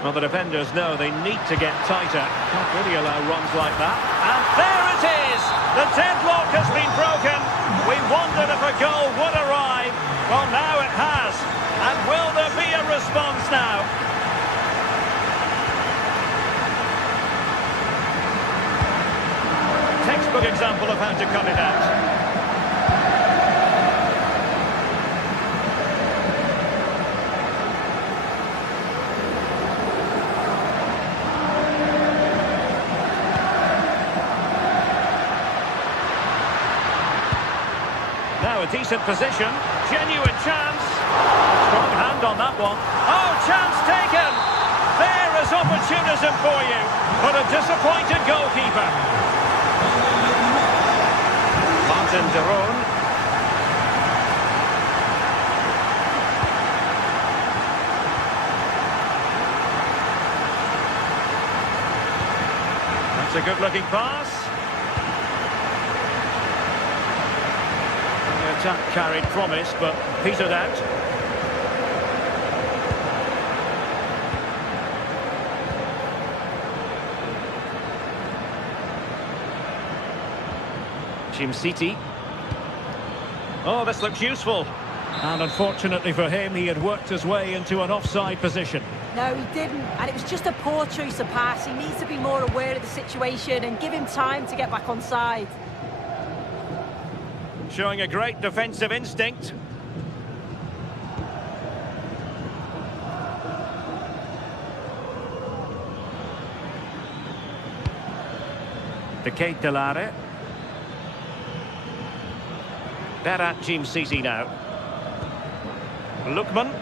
Well, the defenders know they need to get tighter. Can't really allow runs like that. And there it is! The deadlock has been broken. We wondered if a goal would arrive. Well, now it has. And will there be a response now? Textbook example of how to cut it out. Now a decent position, genuine chance. Strong hand on that one. Oh, chance taken! There is opportunism for you, but a disappointed goalkeeper. Martin de Roon. That's a good-looking pass. Attack carried promise, but petered out. Jim City. Oh, this looks useful. And unfortunately for him, he had worked his way into an offside position. No, he didn't, and it was just a poor choice of pass. He needs to be more aware of the situation and give him time to get back on side. Showing a great defensive instinct. De Ketelare. Berat Jim City now. Lookman.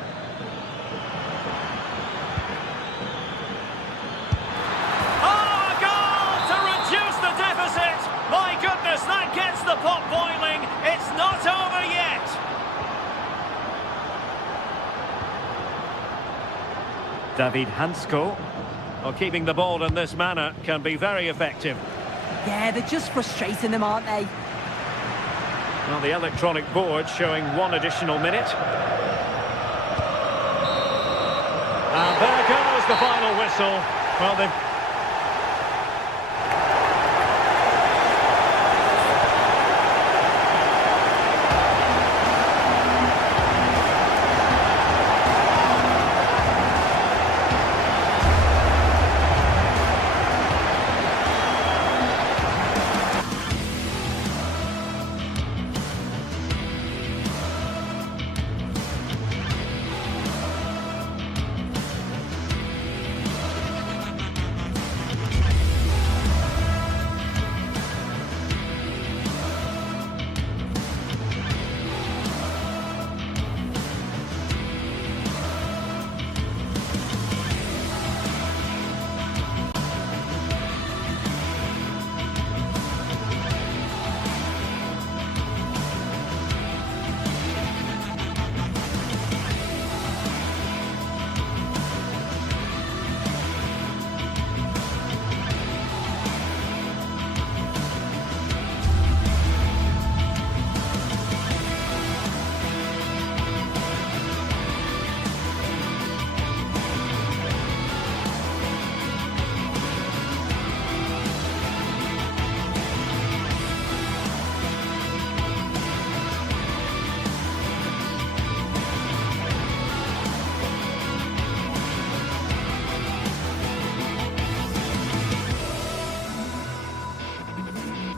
Oh, a goal to reduce the deficit! My goodness, that gets the pot boiling. It's not over yet. David Hansko. Well, keeping the ball in this manner can be very effective. Yeah, they're just frustrating them, aren't they? Well, the electronic board showing one additional minute. And there goes the final whistle. Well, they've...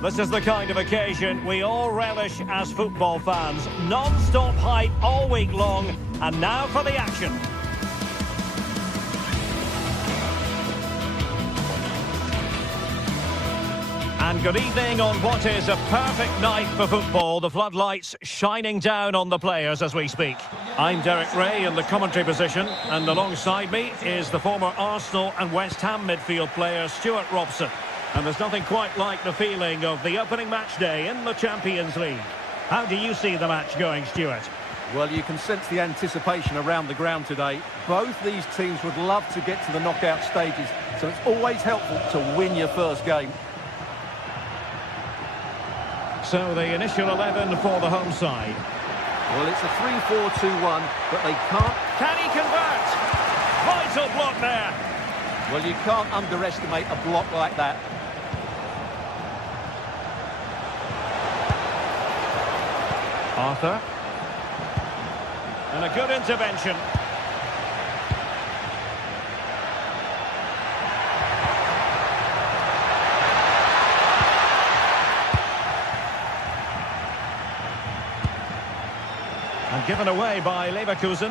This is the kind of occasion we all relish as football fans. Non-stop hype all week long, and now for the action. And good evening on what is a perfect night for football. The floodlights shining down on the players as we speak. I'm Derek Ray in the commentary position, and alongside me is the former Arsenal and West Ham midfield player Stuart Robson. And there's nothing quite like the feeling of the opening match day in the Champions League. How do you see the match going, Stuart? Well, you can sense the anticipation around the ground today. Both these teams would love to get to the knockout stages, so it's always helpful to win your first game. So the initial 11 for the home side. Well, it's a 3-4-2-1, but they can't... Can he convert? Vital block there. Well, you can't underestimate a block like that. Arthur. And a good intervention. And given away by Leverkusen.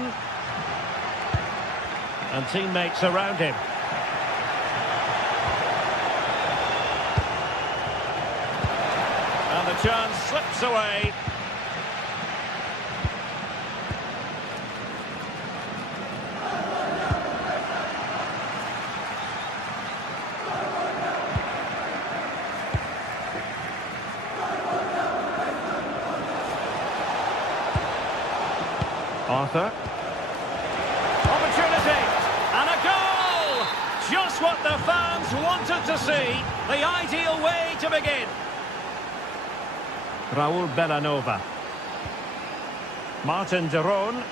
And teammates around him. And the chance slips away. Arthur. Opportunity. And a goal! Just what the fans wanted to see. The ideal way to begin. Raul Bellanova. Martin de Roon.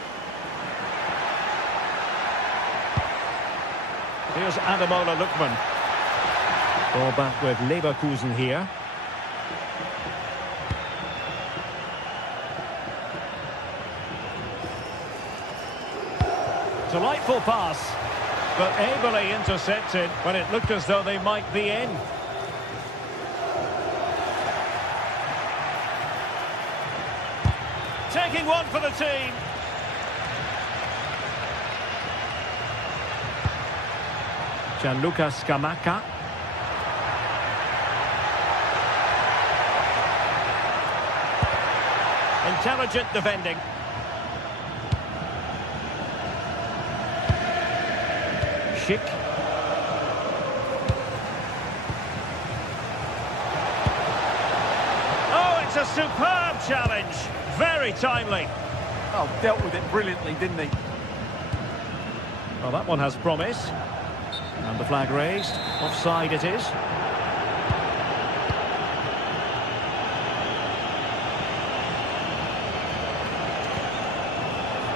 Here's Ademola Lookman. Ball back with Leverkusen here. Delightful pass, but ably intercepted when it looked as though they might be in. Taking one for the team. Gianluca Scamacca. Intelligent defending. Schick. Oh, it's a superb challenge. Very timely. Oh, dealt with it brilliantly, didn't he? Well, that one has promise. And the flag raised. Offside it is.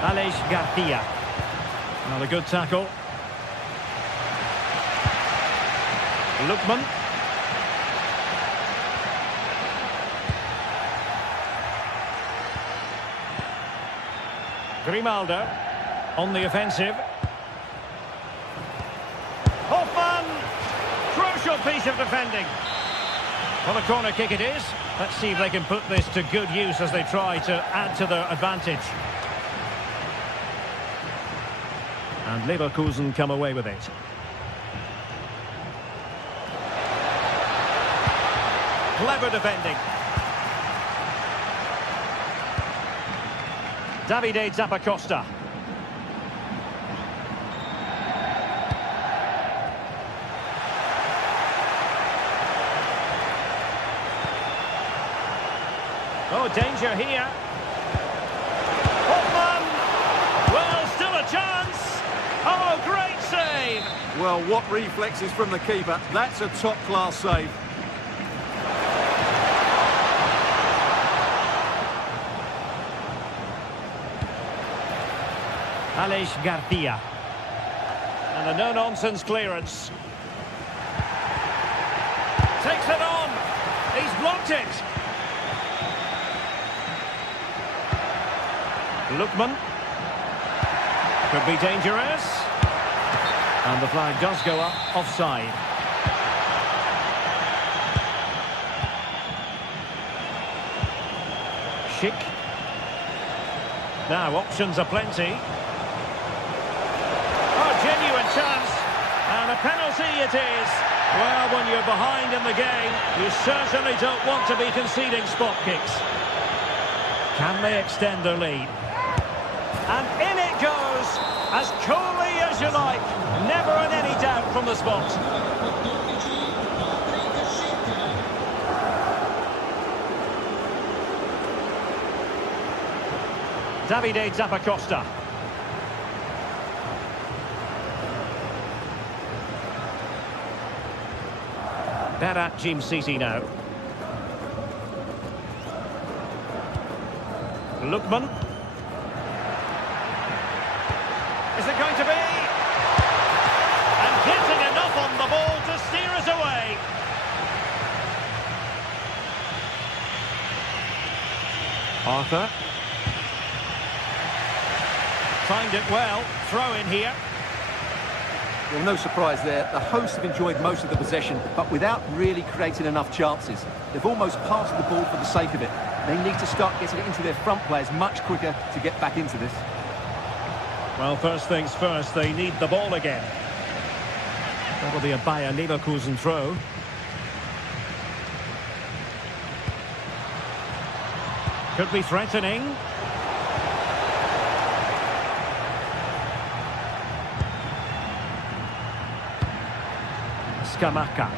Aleix Garcia. Another good tackle. Lookman. Grimaldo on the offensive. Hoffman! Crucial piece of defending. Well, a corner kick it is. Let's see if they can put this to good use as they try to add to their advantage. And Leverkusen come away with it. Clever defending. Davide Zappacosta. Oh, danger here. Hoffman! Well, still a chance. Oh, great save. Well, what reflexes from the keeper. That's a top-class save. Aleix Garcia. And a no-nonsense clearance. Takes it on. He's blocked it. Lookman. Could be dangerous. And the flag does go up offside. Schick. Now options are plenty. Genuine chance, and a penalty it is. Well, when you're behind in the game, you certainly don't want to be conceding spot kicks. Can they extend their lead? And in it goes, as coolly as you like. Never in any doubt from the spot. Davide Zappacosta. Berat Jim City now. Lookman. Is it going to be? And getting enough on the ball to steer us away. Arthur. Timed it well. Throw in here. Well, no surprise there. The hosts have enjoyed most of the possession, but without really creating enough chances. They've almost passed the ball for the sake of it. They need to start getting it into their front players much quicker to get back into this. Well, first things first, they need the ball again. That'll be a Bayer Leverkusen throw. Could be threatening. Scamacca.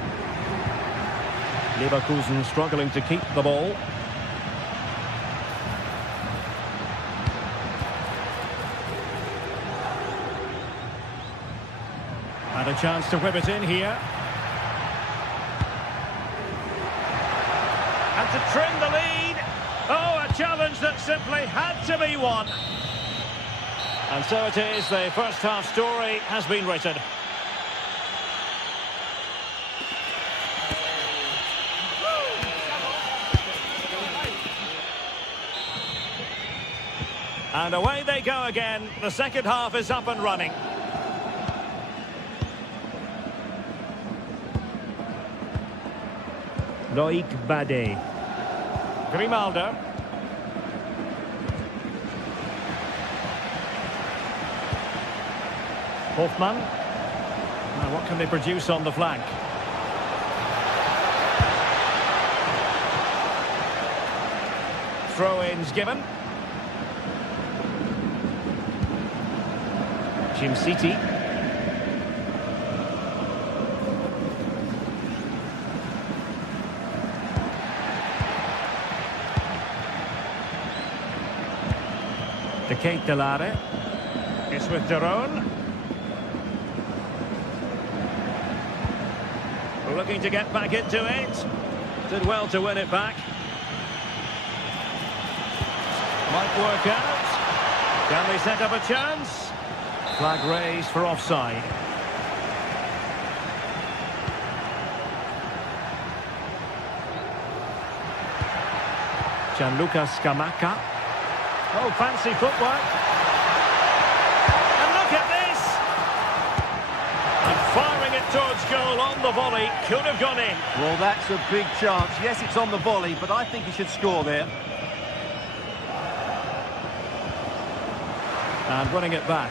Leverkusen struggling to keep the ball. And a chance to whip it in here. And to trim the lead. Oh, a challenge that simply had to be won. And so it is, the first half story has been written. And away they go again. The second half is up and running. Loic Bade. Grimaldo. Hoffmann. Now what can they produce on the flank? Throw-ins given. Jim City. De Ketelare. It's with Daron. Looking to get back into it. Did well to win it back. Might work out. Can they set up a chance? Flag raised for offside. Gianluca Scamacca. Oh, fancy footwork. And look at this! And firing it towards goal on the volley. Could have gone in. Well, that's a big chance. Yes, it's on the volley, but I think he should score there. And winning it back.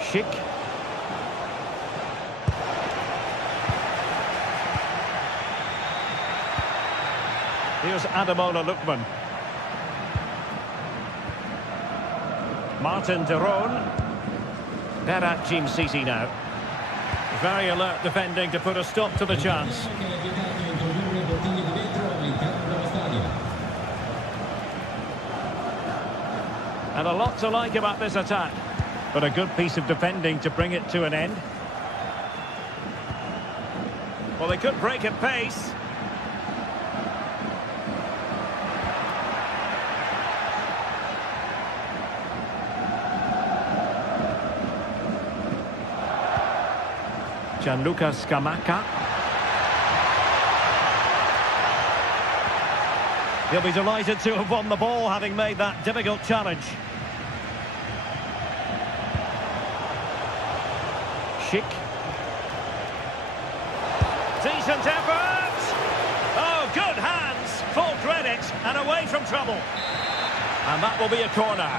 Schick. Here's Ademola Lookman. Martin Daron. Berat Jim City now. Very alert defending to put a stop to the chance. And a lot to like about this attack. But a good piece of defending to bring it to an end. Well, they could break at pace. Gianluca Scamacca. He'll be delighted to have won the ball, having made that difficult challenge. Schick. Decent effort! Oh, good hands! Full credit, and away from trouble. And that will be a corner.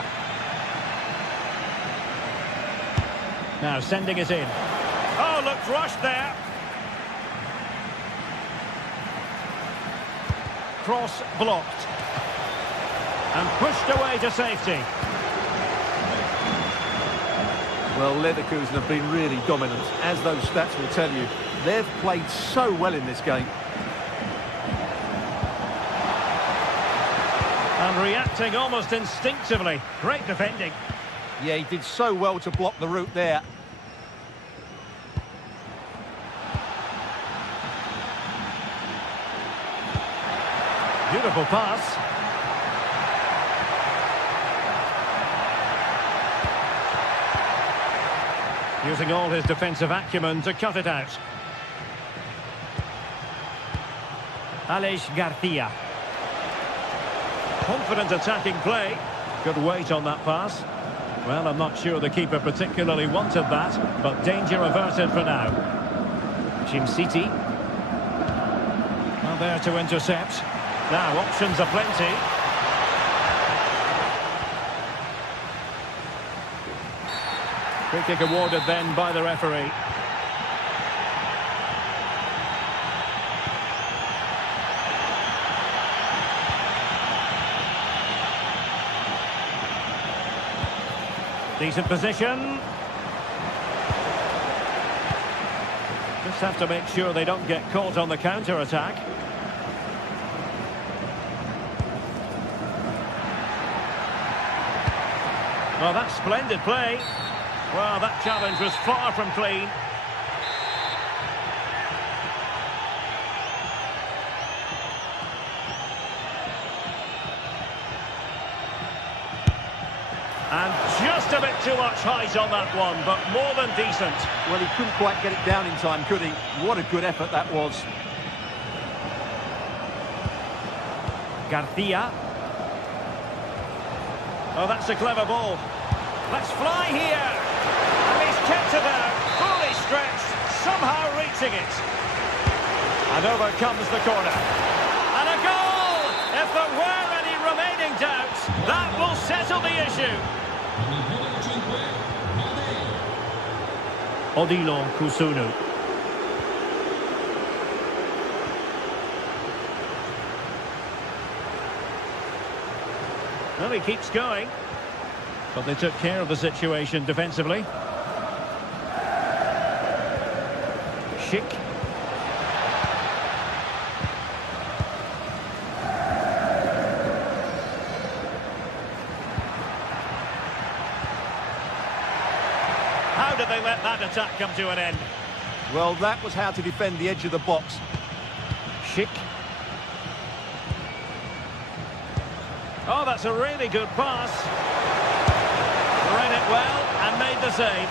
Now sending it in. Oh, looked rushed there. Cross blocked. And pushed away to safety. Well, Leverkusen have been really dominant, as those stats will tell you. They've played so well in this game. And reacting almost instinctively. Great defending. Yeah, he did so well to block the route there. Beautiful pass. Using all his defensive acumen to cut it out. Aleix Garcia. Confident attacking play. Good weight on that pass. Well, I'm not sure the keeper particularly wanted that, but danger averted for now. City. Well, there to intercept. Now, options are plenty. Free kick awarded then by the referee. Decent position. Just have to make sure they don't get caught on the counter-attack. Well, that's splendid play. Well, that challenge was far from clean. And just a bit too much height on that one, but more than decent. Well, he couldn't quite get it down in time, could he? What a good effort that was. Garcia. Oh, that's a clever ball. Let's fly here. And he's kept it out, fully stretched, somehow reaching it. And over comes the corner. And a goal! If there were any remaining doubts, that will settle the issue. Odilo Kusunu. Well, he keeps going. But they took care of the situation defensively. Schick. How did they let that attack come to an end? Well, that was how to defend the edge of the box. Schick. Oh, that's a really good pass. Read it well and made the save.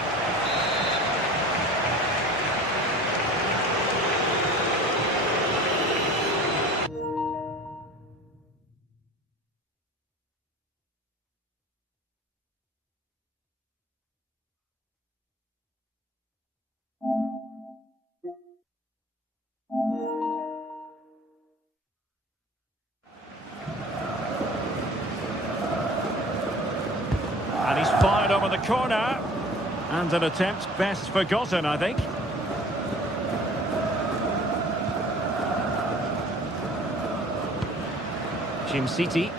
And he's fired over the corner. And an attempt best forgotten, I think. City.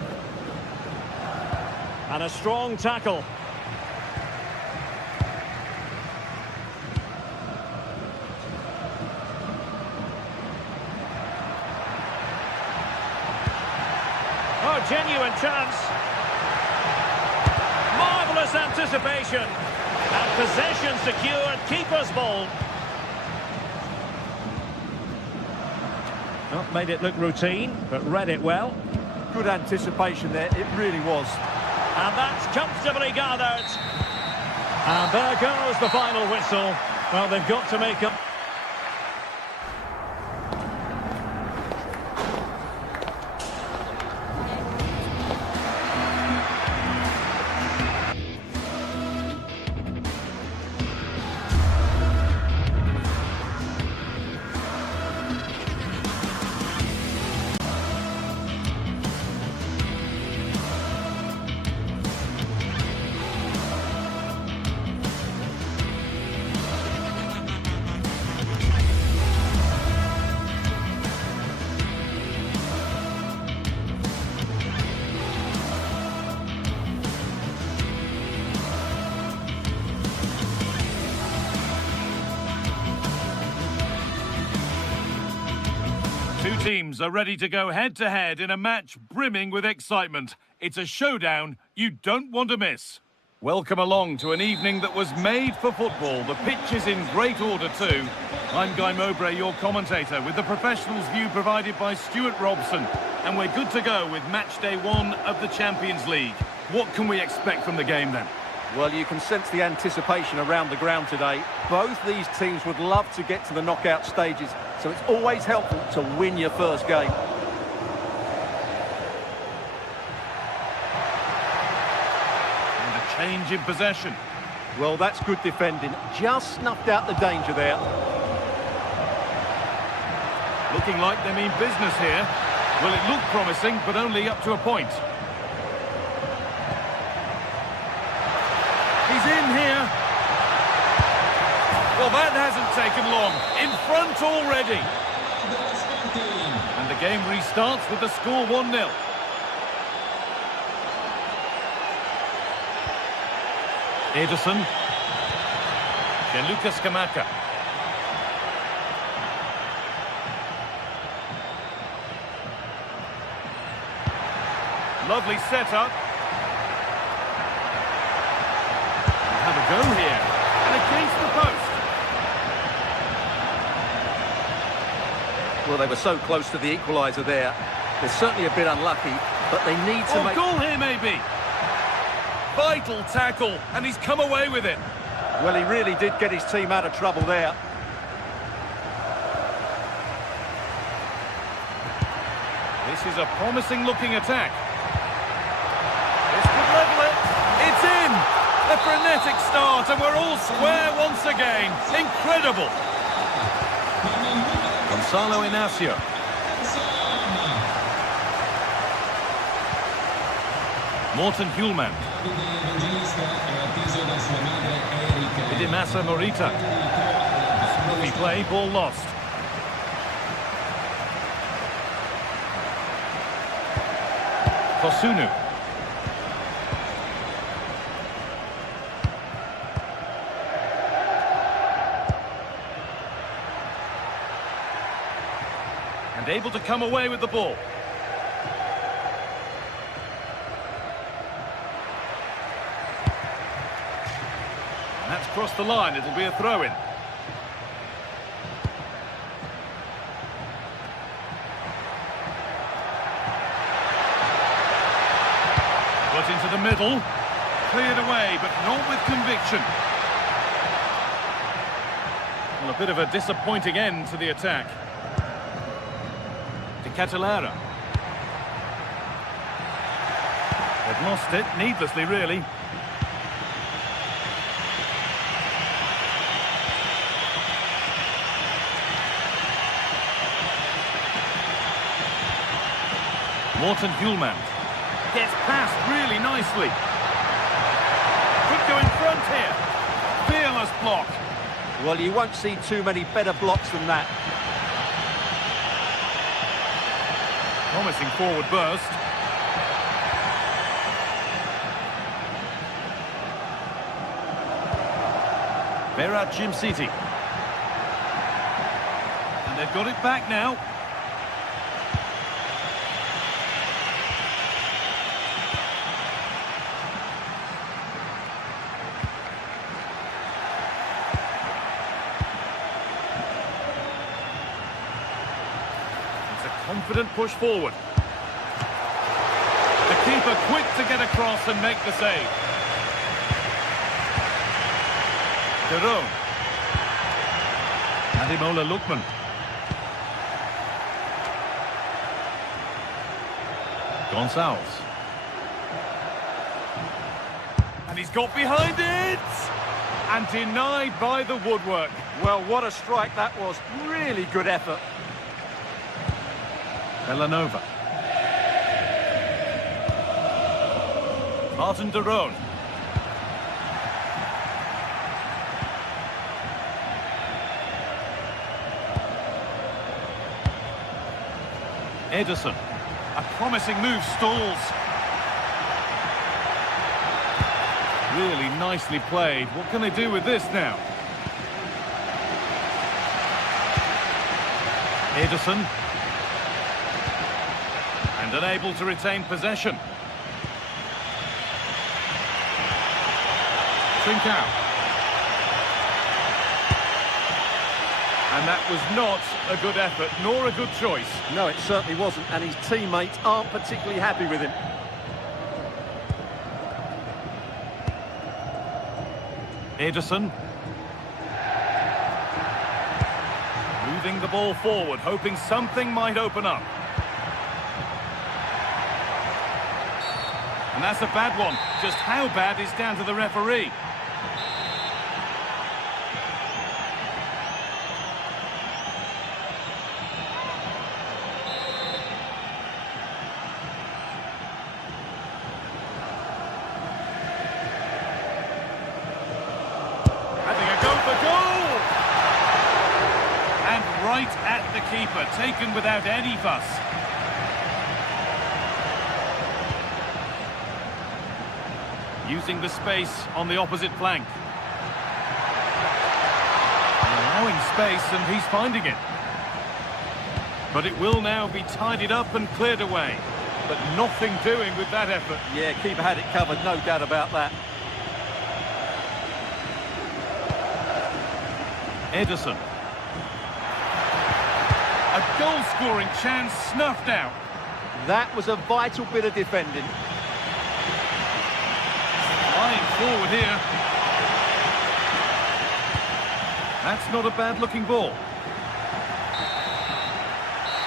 And a strong tackle. Oh, genuine chance. Marvellous anticipation. And possession secured, keeper's ball. Not made it look routine, but read it well. Good anticipation there, it really was. And that's comfortably gathered. And there goes the final whistle. Well, they've got to make up. Two teams are ready to go head-to-head in a match brimming with excitement. It's a showdown you don't want to miss. Welcome along to an evening that was made for football. The pitch is in great order too. I'm Guy Mowbray, your commentator, with the professionals' view provided by Stuart Robson. And we're good to go with match day 1 of the Champions League. What can we expect from the game then? Well, you can sense the anticipation around the ground today. Both these teams would love to get to the knockout stages, so it's always helpful to win your first game. And a change in possession. Well, that's good defending. Just snuffed out the danger there. Looking like they mean business here. Well, it looked promising, but only up to a point. He's in here. Well, that hasn't taken long. In front already. And the game restarts with the score 1-0. Ederson. Gianluca Scamacca. Lovely setup. Have a go here. And against the post. Well, they were so close to the equaliser there. They're certainly a bit unlucky, but they need to make... goal here maybe. Vital tackle, and he's come away with it. Well, he really did get his team out of trouble there. This is a promising looking attack. This could level it. It's in. A frenetic start, and we're all square once again. Incredible. Gonzalo Inacio. Morten Hjulmand. Idimasa Morita. Scruffy play, ball lost. Kosunu. And able to come away with the ball. And that's crossed the line, it'll be a throw-in. Put into the middle, cleared away, but not with conviction. Well, a bit of a disappointing end to the attack. De Catalara. They've lost it, needlessly really. Morten Hjulmand. Gets past really nicely. Could go in front here. Fearless block. Well, you won't see too many better blocks than that. Promising forward burst. Berat Jimsiti. And they've got it back now. Confident push forward. The keeper quick to get across and make the save. Derot. Ademola Lookman. Gonçalves. And he's got behind it! And denied by the woodwork. Well, what a strike that was. Really good effort. Villanova. Martin de Roon. Ederson. A promising move stalls. Really nicely played. What can they do with this now? Ederson. And unable to retain possession. Trincao. And that was not a good effort, nor a good choice. No, it certainly wasn't, and his teammates aren't particularly happy with him. Ederson. Moving the ball forward, hoping something might open up. And that's a bad one. Just how bad is down to the referee. Having a go for goal! And right at the keeper, taken without any fuss. Using the space on the opposite flank. Allowing space, and he's finding it. But it will now be tidied up and cleared away. But nothing doing with that effort. Yeah, keeper had it covered, no doubt about that. Ederson. A goal-scoring chance snuffed out. That was a vital bit of defending. Flying forward here. That's not a bad-looking ball.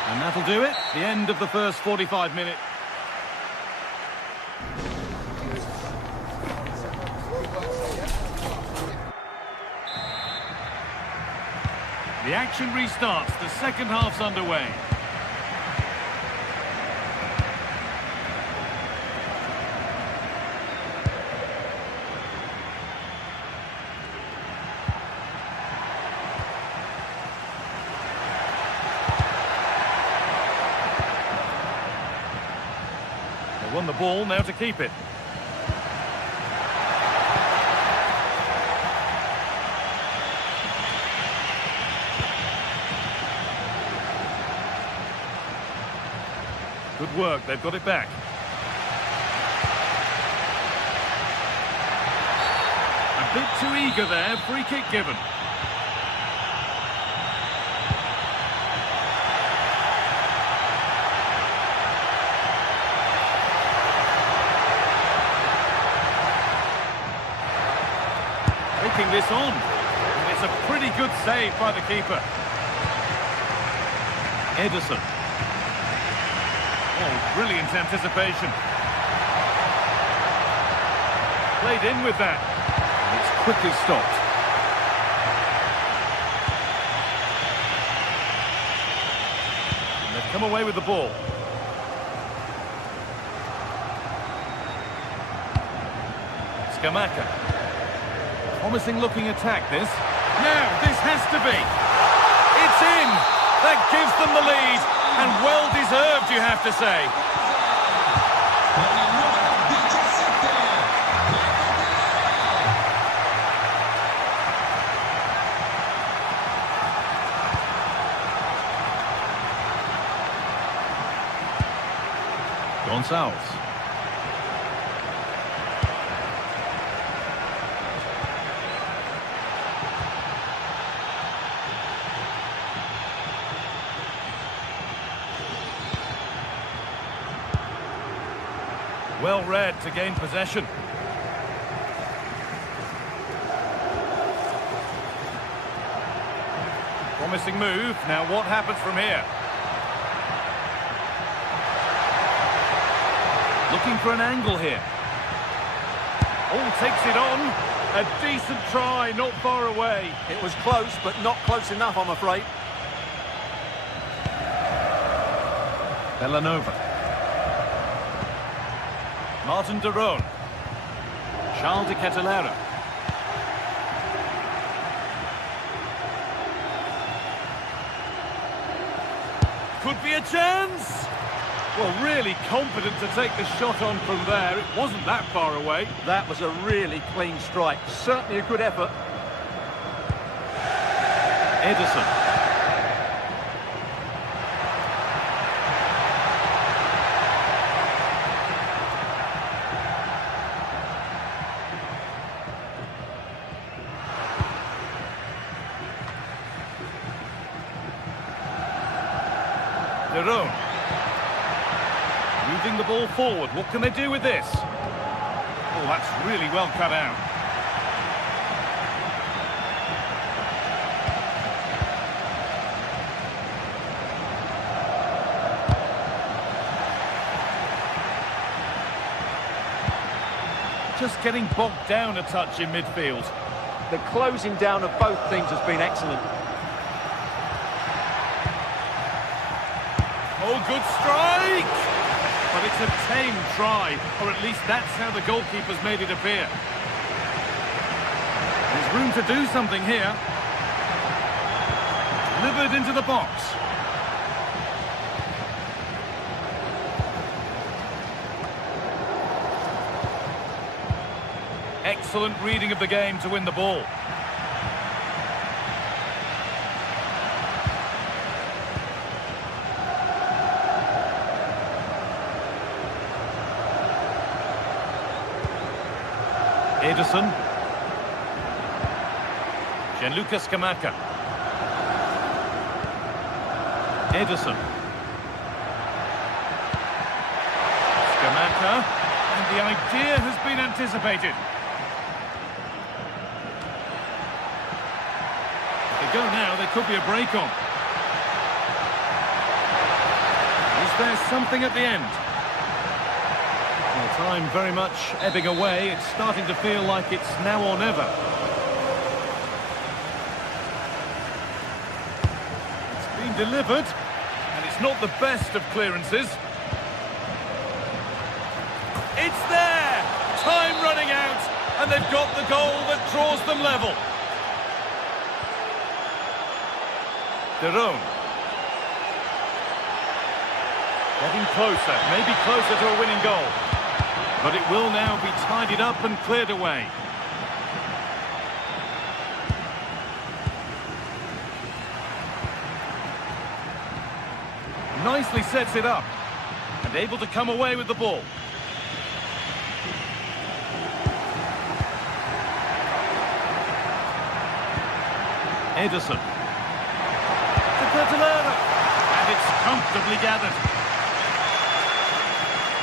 And that'll do it. The end of the first 45 minutes. The action restarts. The second half's underway. They won the ball, now to keep it. Good work, they've got it back. A bit too eager there, free kick given. Taking this on. And it's a pretty good save by the keeper. Ederson. Oh, brilliant anticipation. Played in with that. It's quickly stopped. And they've come away with the ball. Scamacca. Promising looking attack, this. Now, this has to be. It's in. That gives them the lead. And well-deserved, you have to say. Gonçalves. Well read to gain possession. Promising move. Now what happens from here? Looking for an angle here. Oh, takes it on. A decent try, not far away. It was close, but not close enough, I'm afraid. Bellanova. Martin de Roon. Charles de Kettelera. Could be a chance! Well, really confident to take the shot on from there. It wasn't that far away. That was a really clean strike. Certainly a good effort. Ederson. De Roon. Moving the ball forward. What can they do with this? Oh, that's really well cut out. Just getting bogged down a touch in midfield. The closing down of both teams has been excellent. Oh, good strike! But it's a tame try, or at least that's how the goalkeeper's made it appear. There's room to do something here. Delivered into the box. Excellent reading of the game to win the ball. Ederson. Gianluca Scamacca. Ederson. Scamacca. And the idea has been anticipated. If they go now, there could be a break on. Is there something at the end? Well, time very much ebbing away. It's starting to feel like it's now or never. It's been delivered, and it's not the best of clearances. It's there! Time running out, and they've got the goal that draws them level. De Roon. Getting closer, maybe closer to a winning goal. But it will now be tidied up and cleared away. Nicely sets it up. And able to come away with the ball. Ederson. And it's comfortably gathered.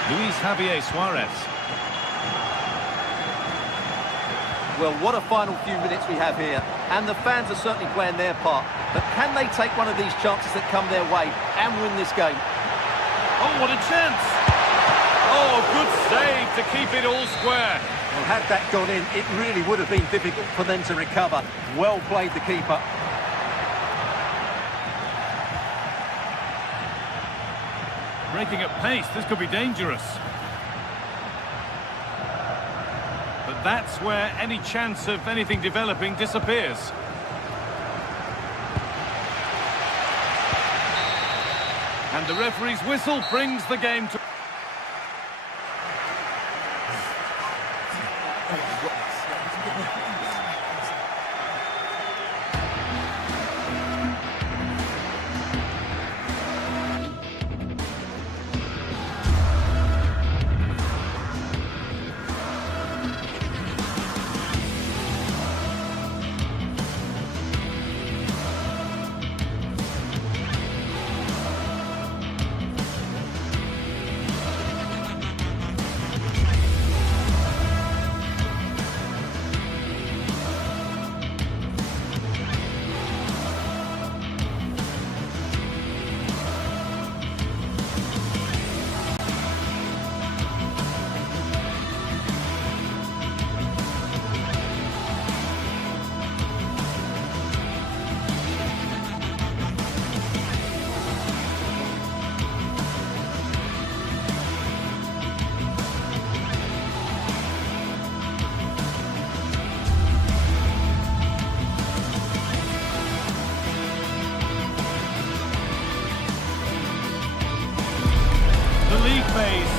Luis Javier Suarez. Well, what a final few minutes we have here. And the fans are certainly playing their part. But can they take one of these chances that come their way and win this game? Oh, what a chance! Oh, good save to keep it all square. Well, had that gone in, it really would have been difficult for them to recover. Well played, the keeper. Breaking at pace, this could be dangerous. But that's where any chance of anything developing disappears. And the referee's whistle brings the game to...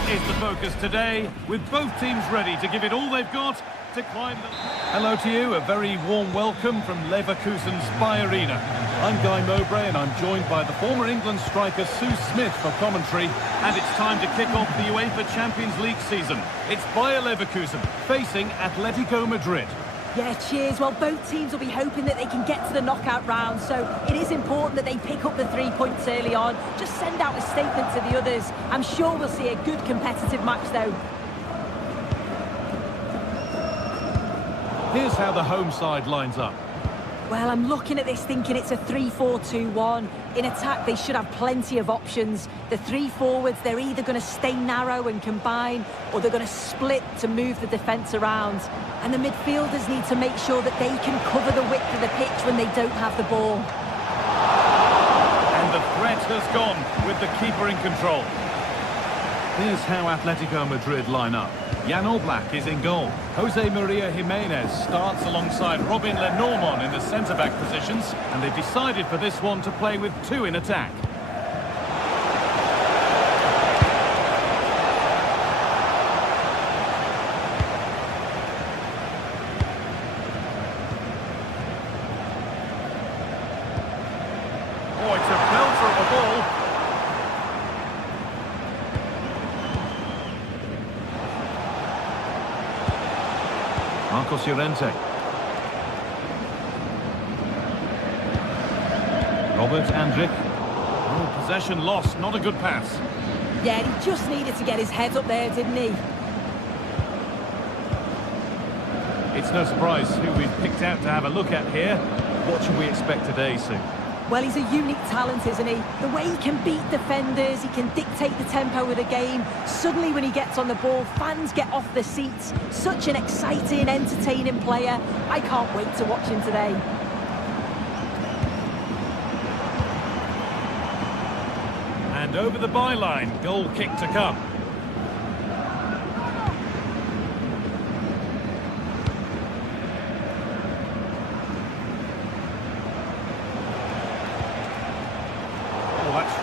Is the focus today, with both teams ready to give it all they've got to climb the... Hello to you, a very warm welcome from Leverkusen's Spy Arena. I'm Guy Mowbray and I'm joined by the former England striker Sue Smith for commentary, and it's time to kick off the UEFA Champions League season. It's Bayer Leverkusen facing Atletico Madrid. Yeah, cheers. Well, both teams will be hoping that they can get to the knockout round, so it is important that they pick up the 3 points early on. Just send out a statement to the others. I'm sure we'll see a good competitive match, though. Here's how the home side lines up. Well, I'm looking at this thinking it's a 3-4-2-1. In attack, they should have plenty of options. The 3 forwards, they're either going to stay narrow and combine, or they're going to split to move the defence around. And the midfielders need to make sure that they can cover the width of the pitch when they don't have the ball. And the threat has gone with the keeper in control. Here's how Atletico Madrid line up. Jan Oblak is in goal. Jose Maria Jimenez starts alongside Robin Lenormand in the centre-back positions, and they've decided for this one to play with 2 in attack. Oh, it's a belter of a ball. Marcos Llorente. Robert Andrick. Oh, possession lost, not a good pass. Yeah, he just needed to get his head up there, didn't he? It's no surprise who we've picked out to have a look at here. What should we expect today, Sue? Well, he's a unique talent, isn't he? The way he can beat defenders, he can dictate the tempo of the game. Suddenly, when he gets on the ball, fans get off their seats. Such an exciting, entertaining player. I can't wait to watch him today. And over the byline, goal kick to come.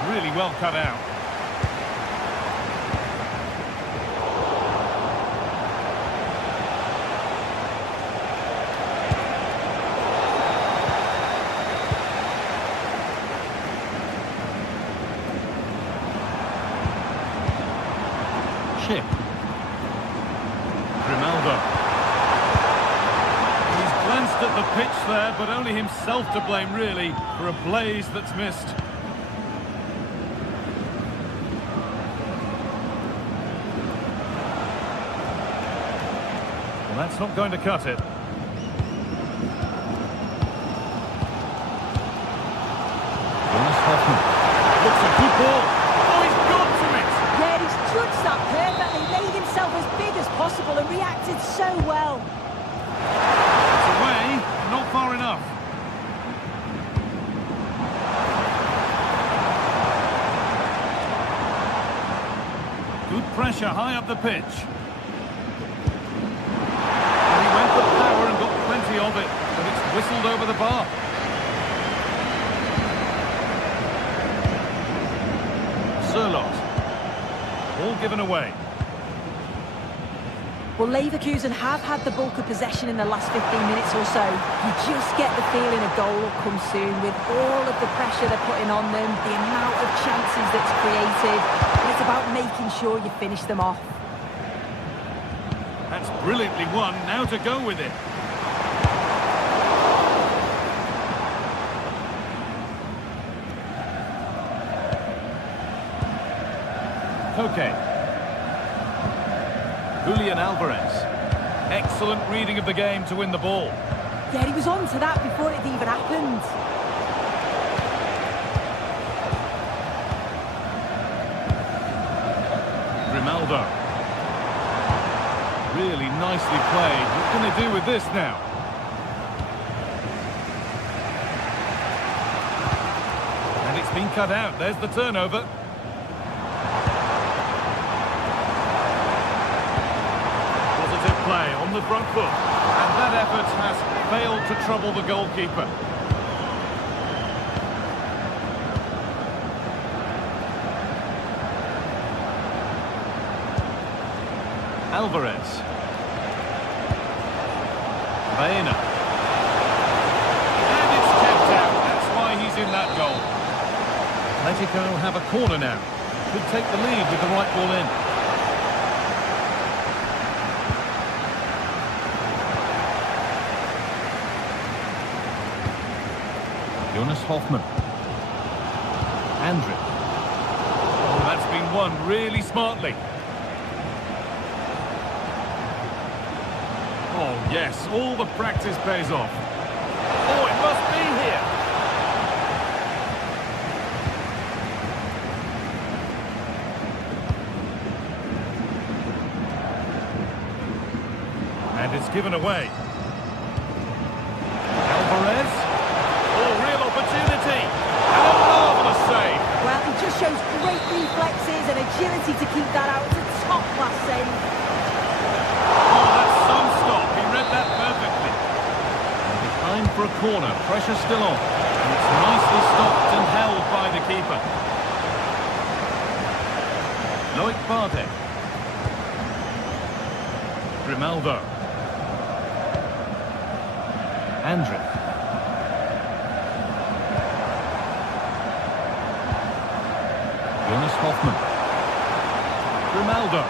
Really well cut out. Chip. Grimaldo. He's glanced at the pitch there, but only himself to blame, really, for a blaze that's missed. That's not going to cut it. Looks a good ball. Oh, he's gone to it! Yeah, he's judged that perfectly, made himself as big as possible and reacted so well. It's away, not far enough. Good pressure high up the pitch. Of it, but it's whistled over the bar. Sørloth. All given away. Well, Leverkusen have had the bulk of possession in the last 15 minutes or so. You just get the feeling a goal will come soon with all of the pressure they're putting on them, the amount of chances that's created. And it's about making sure you finish them off. That's brilliantly won. Now to go with it. Koke. Julian Alvarez. Excellent reading of the game to win the ball. Yeah, he was on to that before it even happened. Grimaldo. Really nicely played. What can they do with this now? And it's been cut out. There's the turnover. Play on the front foot, and that effort has failed to trouble the goalkeeper. Alvarez. Baena. And it's kept out. That's why he's in that goal. Atletico have a corner now. Could take the lead with the right ball in. Jonas Hoffmann. Andrić. Oh, that's been won really smartly. Oh, yes, all the practice pays off. Oh, it must be here. And it's given away. Alvarez. Oh, real opportunity. And a marvellous save. Well, he just shows great reflexes and agility to keep that out. It's a top-class save. Oh, that's some stop. He read that perfectly. Behind for a corner. Pressure still on. And it's nicely stopped and held by the keeper. Loic Bardet. Grimaldo. Andrić. Jonas Hoffmann. Grimaldo.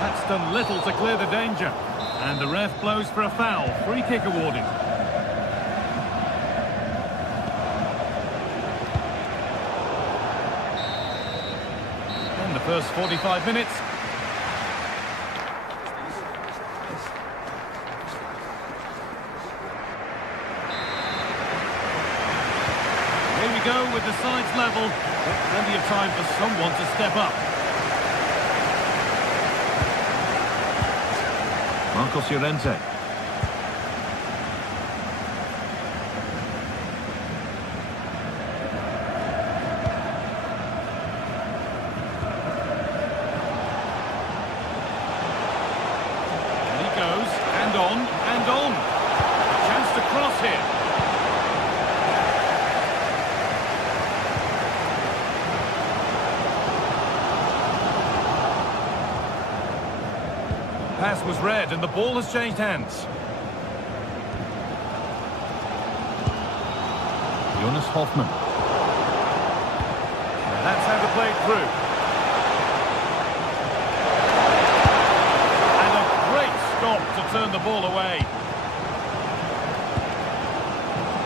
That's done little to clear the danger. And the ref blows for a foul. Free kick awarded. And the first 45 minutes. Here we go with the sides level. But plenty of time for someone to step up. Marcos Llorente. And he goes, and on, and on. A chance to cross here. Pass was read and the ball has changed hands. Jonas Hoffmann. That's how to play it through. And a great stop to turn the ball away.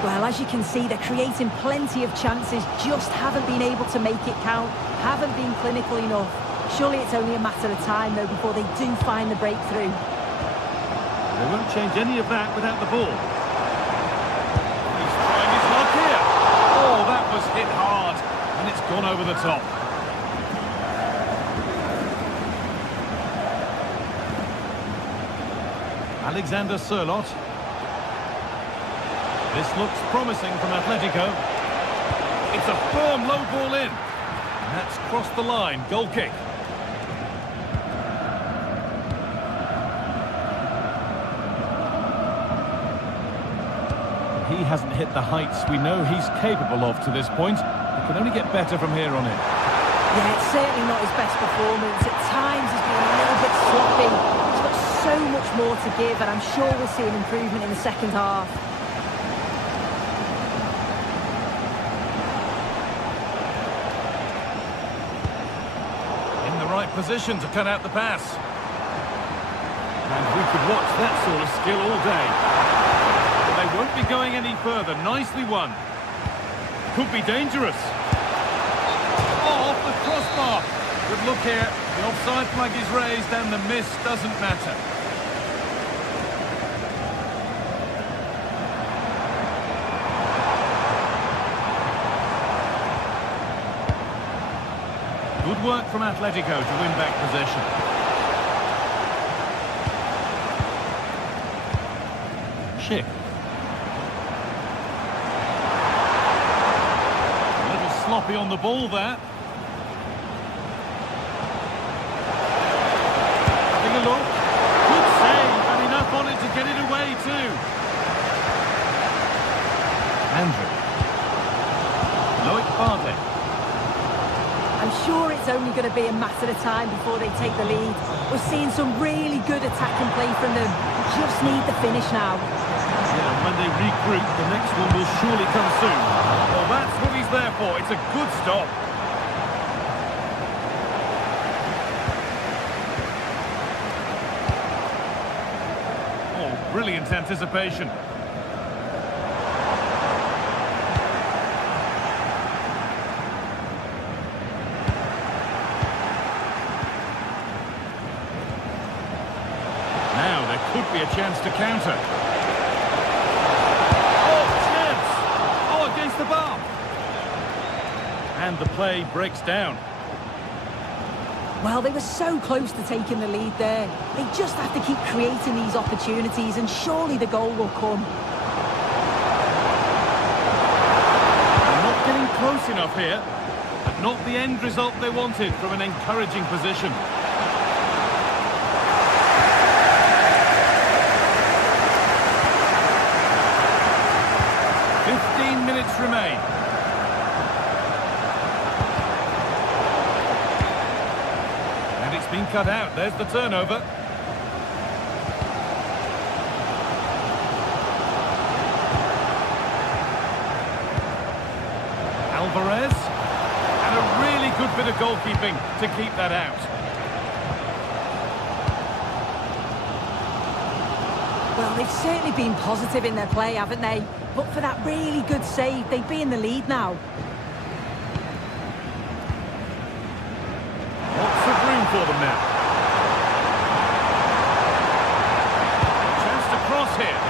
Well, as you can see, they're creating plenty of chances, just haven't been able to make it count, haven't been clinical enough. Surely it's only a matter of time, though, before they do find the breakthrough. They won't change any of that without the ball. He's trying his luck here. Oh, that was hit hard, and it's gone over the top. Alexander Sørloth. This looks promising from Atletico. It's a firm low ball in. And that's crossed the line. Goal kick. He hasn't hit the heights we know he's capable of to this point. He can only get better from here on in. Yeah, it's certainly not his best performance. At times he's been a little bit sloppy. He's got so much more to give, and I'm sure we'll see an improvement in the second half. In the right position to cut out the pass. And we could watch that sort of skill all day. They won't be going any further. Nicely won. Could be dangerous. Oh, off the crossbar. Good look here. The offside flag is raised and the miss doesn't matter. Good work from Atletico to win back possession. Schick. Sloppy on the ball there. Having a look. Good save, and enough on it to get it away too. Andrić. Loic Bardet. I'm sure it's only going to be a matter of time before they take the lead. We're seeing some really good attacking play from them. We just need the finish now. Yeah, when they regroup, the next one will surely come soon. Well, that's what he's there for. It's a good stop. Oh, brilliant anticipation. might be a chance to counter. Oh, chance! Oh, against the bar. And the play breaks down. Well, they were so close to taking the lead there. They just have to keep creating these opportunities and surely the goal will come. They're not getting close enough here, but not the end result they wanted from an encouraging position. Minutes remain. And it's been cut out. There's the turnover. Alvarez. And a really good bit of goalkeeping to keep that out. Well, they've certainly been positive in their play, haven't they? But for that really good save, they'd be in the lead now. Lots of room for them now. Chance to cross here.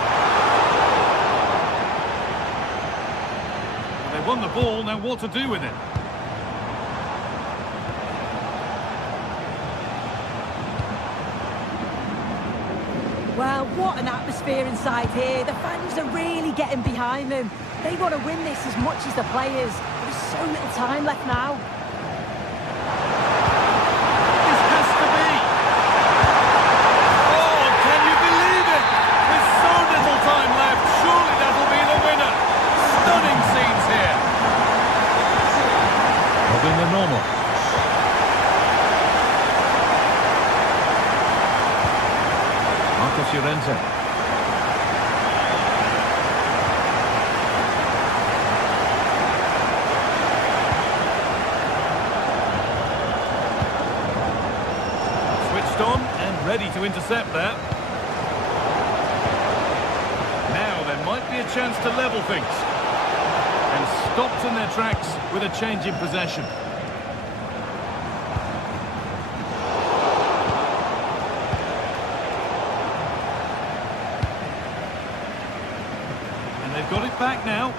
They won the ball, now what to do with it? Well, what an atmosphere inside here. The fans are really getting behind them. They want to win this as much as the players. There's so little time left now. This has to be. Oh, can you believe it? With so little time left, surely that'll be the winner. Stunning scenes here. Within the normal. Llorente. Switched on and ready to intercept that. Now there might be a chance to level things. And stopped in their tracks with a change in possession. They've got it back now.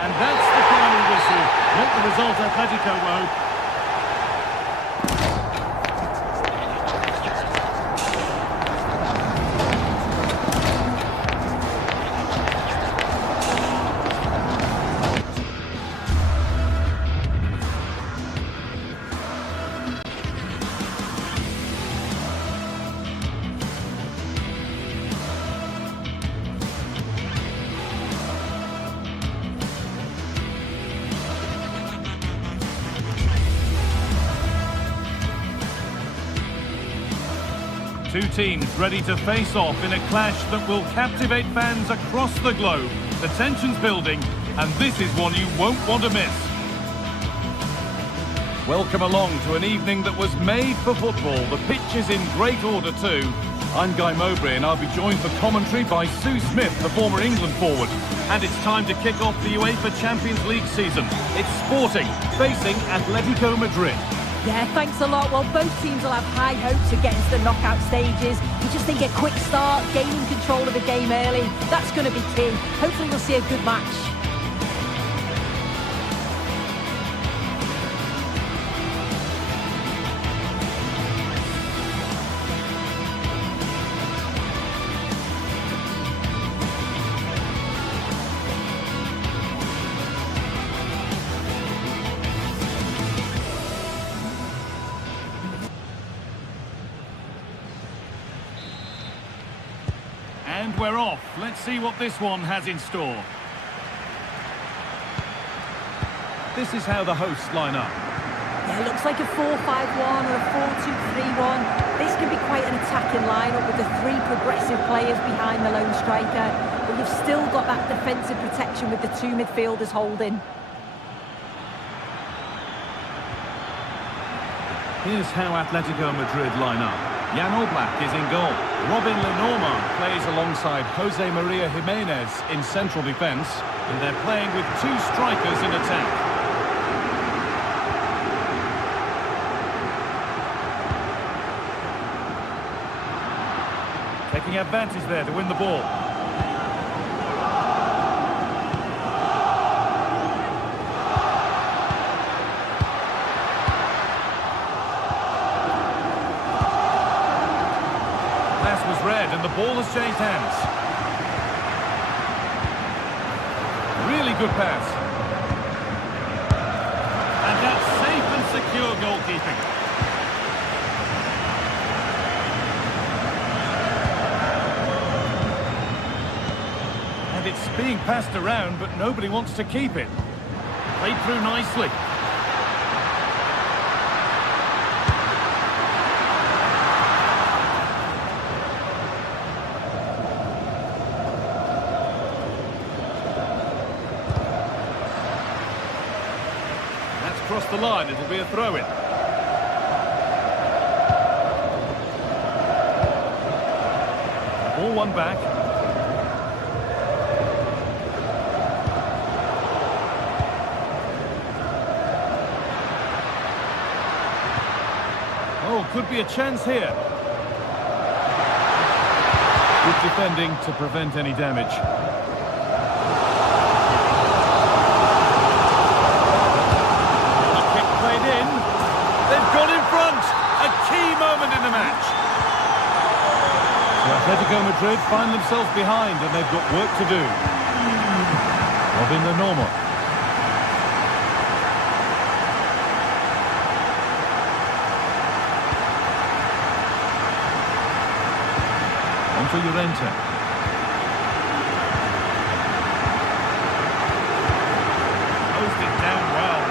And that's the final whistle. Not the result Atletico will hope. Two teams ready to face off in a clash that will captivate fans across the globe. The tension's building, and this is one you won't want to miss. Welcome along to an evening that was made for football. The pitch is in great order too. I'm Guy Mowbray and I'll be joined for commentary by Sue Smith, the former England forward. And it's time to kick off the UEFA Champions League season. It's Sporting facing Atletico Madrid. Yeah, thanks a lot. Well, both teams will have high hopes of getting to the knockout stages. You just think a quick start, gaining control of the game early, that's going to be key. Hopefully we'll see a good match. And we're off. Let's see what this one has in store. This is how the hosts line up. Yeah, it looks like a 4-5-1 or a 4-2-3-1. This can be quite an attacking lineup with the three progressive players behind the lone striker. But you've still got that defensive protection with the two midfielders holding. Here's how Atletico Madrid line up. Jan Oblak is in goal. Robin Lenormand plays alongside Jose Maria Jimenez in central defence, and they're playing with two strikers in attack. Taking advantage there to win the ball. Pass was read and the ball has changed hands. Really good pass. And that's safe and secure goalkeeping. It's being passed around, but nobody wants to keep it. Played through nicely. That's crossed the line. It'll be a throw-in. Ball won back. Oh, could be a chance here. Good defending to prevent any damage. A kick played in. They've got in front. A key moment in the match. So Atletico Madrid find themselves behind and they've got work to do. Robin Lenormand. For Llorente. Closed it down well.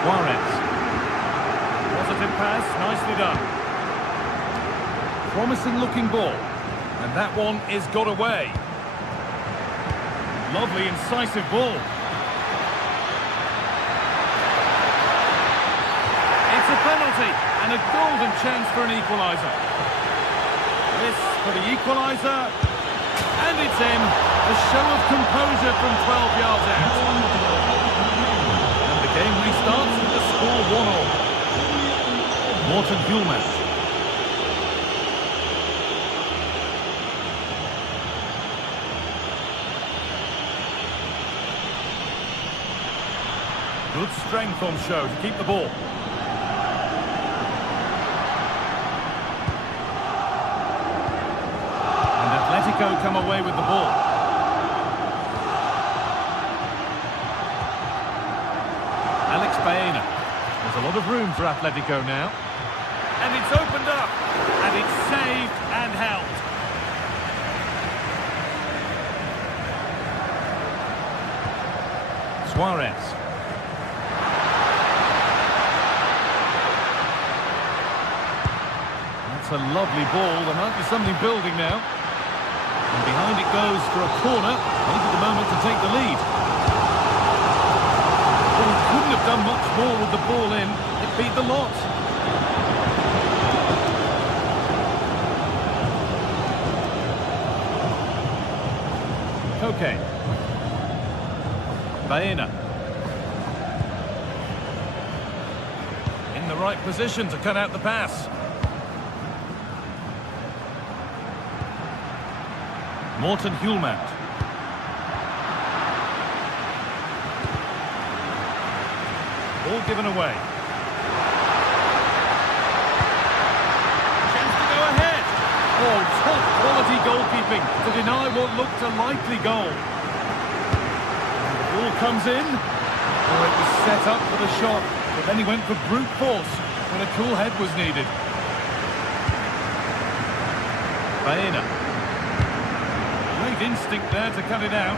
Suarez. Positive pass, nicely done. Promising looking ball. And that one is got away. Lovely incisive ball. A penalty and a golden chance for an equaliser. This for the equaliser, and it's in. A show of composure from 12 yards out. And the game restarts with the score 1-1. Morten Hjulmand. Good strength on show to keep the ball. Atletico come away with the ball. Alex Baena. There's a lot of room for Atletico now. And it's opened up. And it's saved and held. Suarez. That's a lovely ball. There might be something building now. And behind it goes for a corner. Maybe the moment to take the lead. Well, he couldn't have done much more with the ball in. It beat the lot. Okay. Baena. In the right position to cut out the pass. Morten Hjulmand. Ball given away. Chance to go ahead. Oh, top quality goalkeeping to deny what looked a likely goal. And the ball comes in. Oh, it was set up for the shot, but then he went for brute force when a cool head was needed. Baena. Great instinct there to cut it out.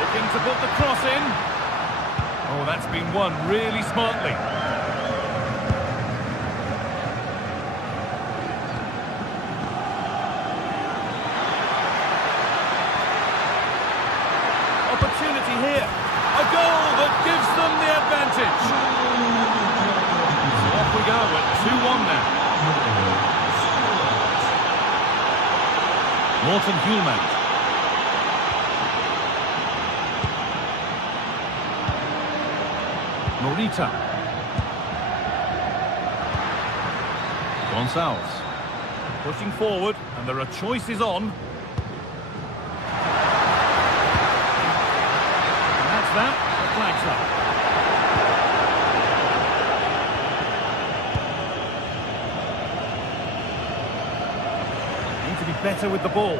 Looking to put the cross in. Oh, that's been won really smartly. Morten Hjulmand. Morita. Gonçalves. Pushing forward, and there are choices on. And that's that. The flag's up. Need to be better with the ball.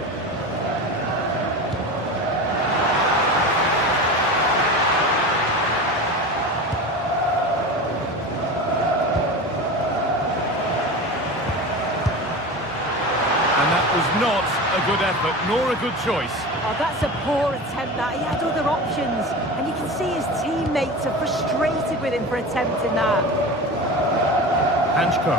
Was not a good effort, nor a good choice. Oh, that's a poor attempt, that. He had other options, and you can see his teammates are frustrated with him for attempting that. Hanchko.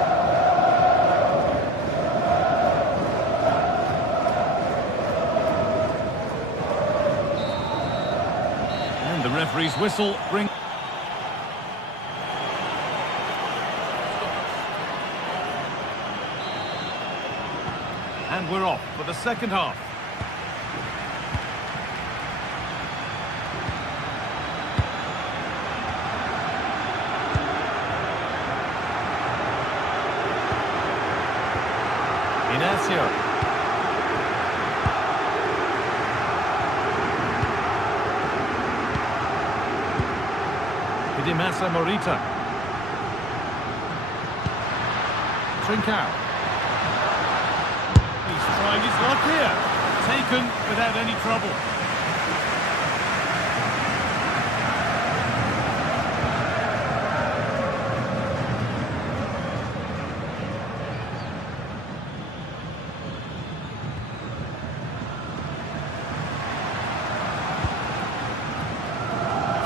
And the referee's whistle brings... And we're off for the second half. Inacio. Pidimasa Morita. Trincao. Trying his luck here. Taken without any trouble.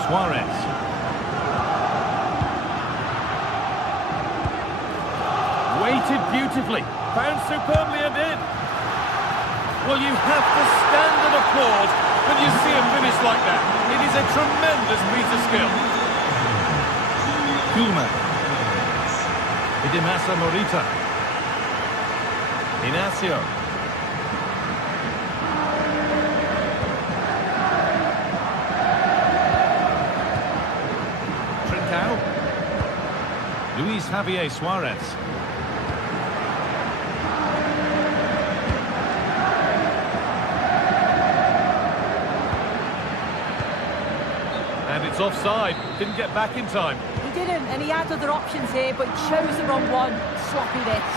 Suarez. Waited beautifully. Found superbly and in. Well, you have to stand and applaud when you see a finish like that. It is a tremendous piece of skill. Hjulmand. Pidimasa Morita. Inacio. Trincao. Luis Javier Suarez. And it's offside. Didn't get back in time. He didn't, and he had other options here, but he chose the wrong one. Sloppy this.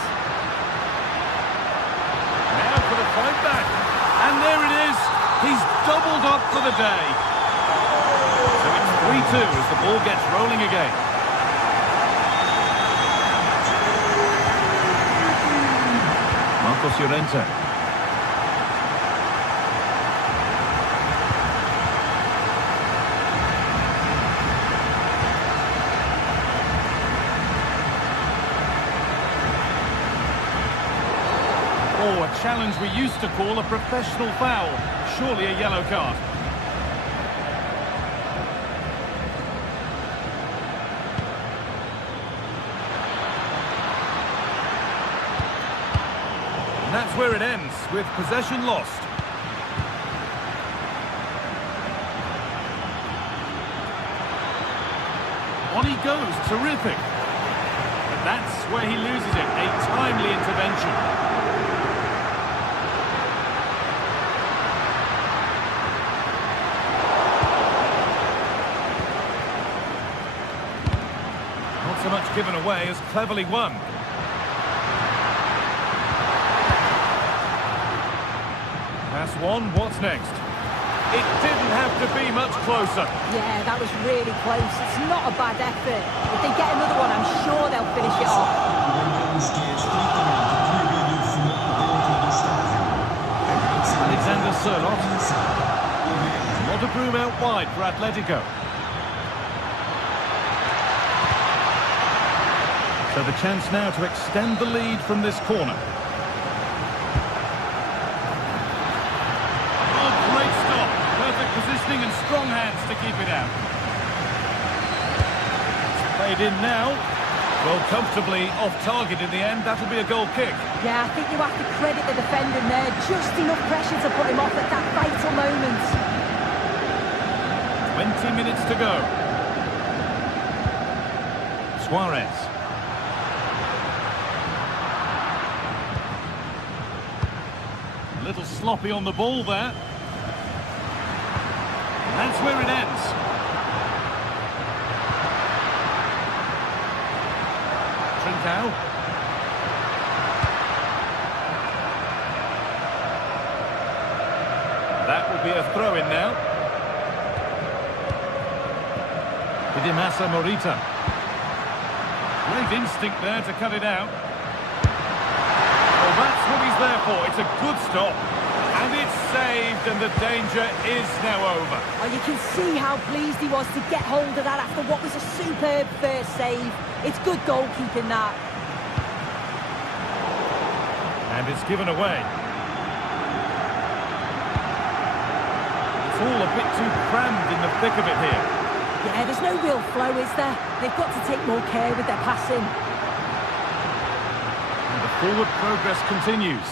Now for the fight back. And there it is. He's doubled up for the day. So it's 3-2 as the ball gets rolling again. Marcos Llorente. Oh, a challenge we used to call a professional foul. Surely a yellow card. And that's where it ends, with possession lost. On he goes, terrific. But that's where he loses it, a timely intervention. So much given away as cleverly won. Pass one, what's next? It didn't have to be much closer. Yeah, that was really close. It's not a bad effort. If they get another one, I'm sure they'll finish it off. Alexander Sørloth. Not a broom out wide for Atletico. So the chance now to extend the lead from this corner. Oh, great stop. Perfect positioning and strong hands to keep it out. It's played in now. Well, comfortably off target in the end. That'll be a goal kick. Yeah, I think you have to credit the defending there. Just enough pressure to put him off at that vital moment. 20 minutes to go. Suarez. A little sloppy on the ball there. And that's where it ends. Trincao. That will be a throw-in now. Didimasa Morita. Great instinct there to cut it out. Well, that's what he's there for. It's a good stop. And it's saved, and the danger is now over. Oh, you can see how pleased he was to get hold of that after what was a superb first save. It's good goalkeeping, that. And it's given away. It's all a bit too crammed in the thick of it here. Yeah, there's no real flow, is there? They've got to take more care with their passing. And the forward progress continues.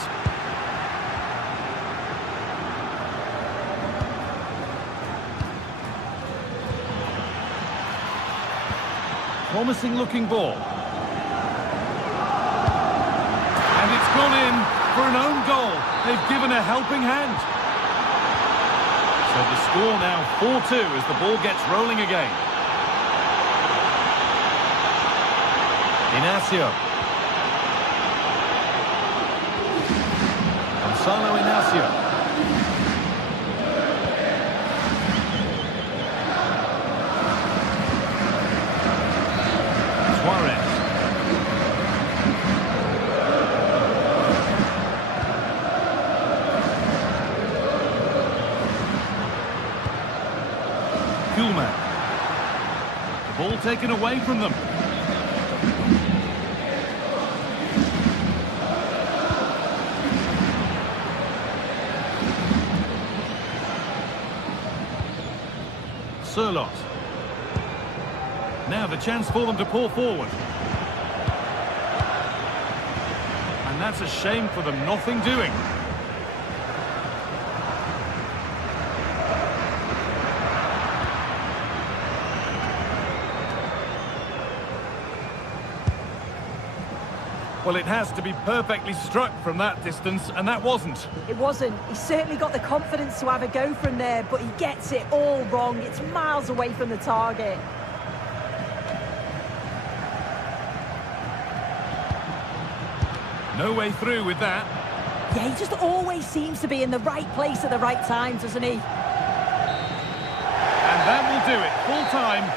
Promising looking ball. And it's gone in for an own goal. They've given a helping hand. So the score now 4-2 as the ball gets rolling again. Inacio. Gonzalo Inacio. Suarez. Kuhlman. The ball taken away from them. Sirlot. Now the chance for them to pour forward. And that's a shame for them, nothing doing. Well, it has to be perfectly struck from that distance, and that wasn't. It wasn't. He certainly got the confidence to have a go from there, but he gets it all wrong. It's miles away from the target. No way through with that. Yeah, he just always seems to be in the right place at the right time, doesn't he? And that will do it. Full time.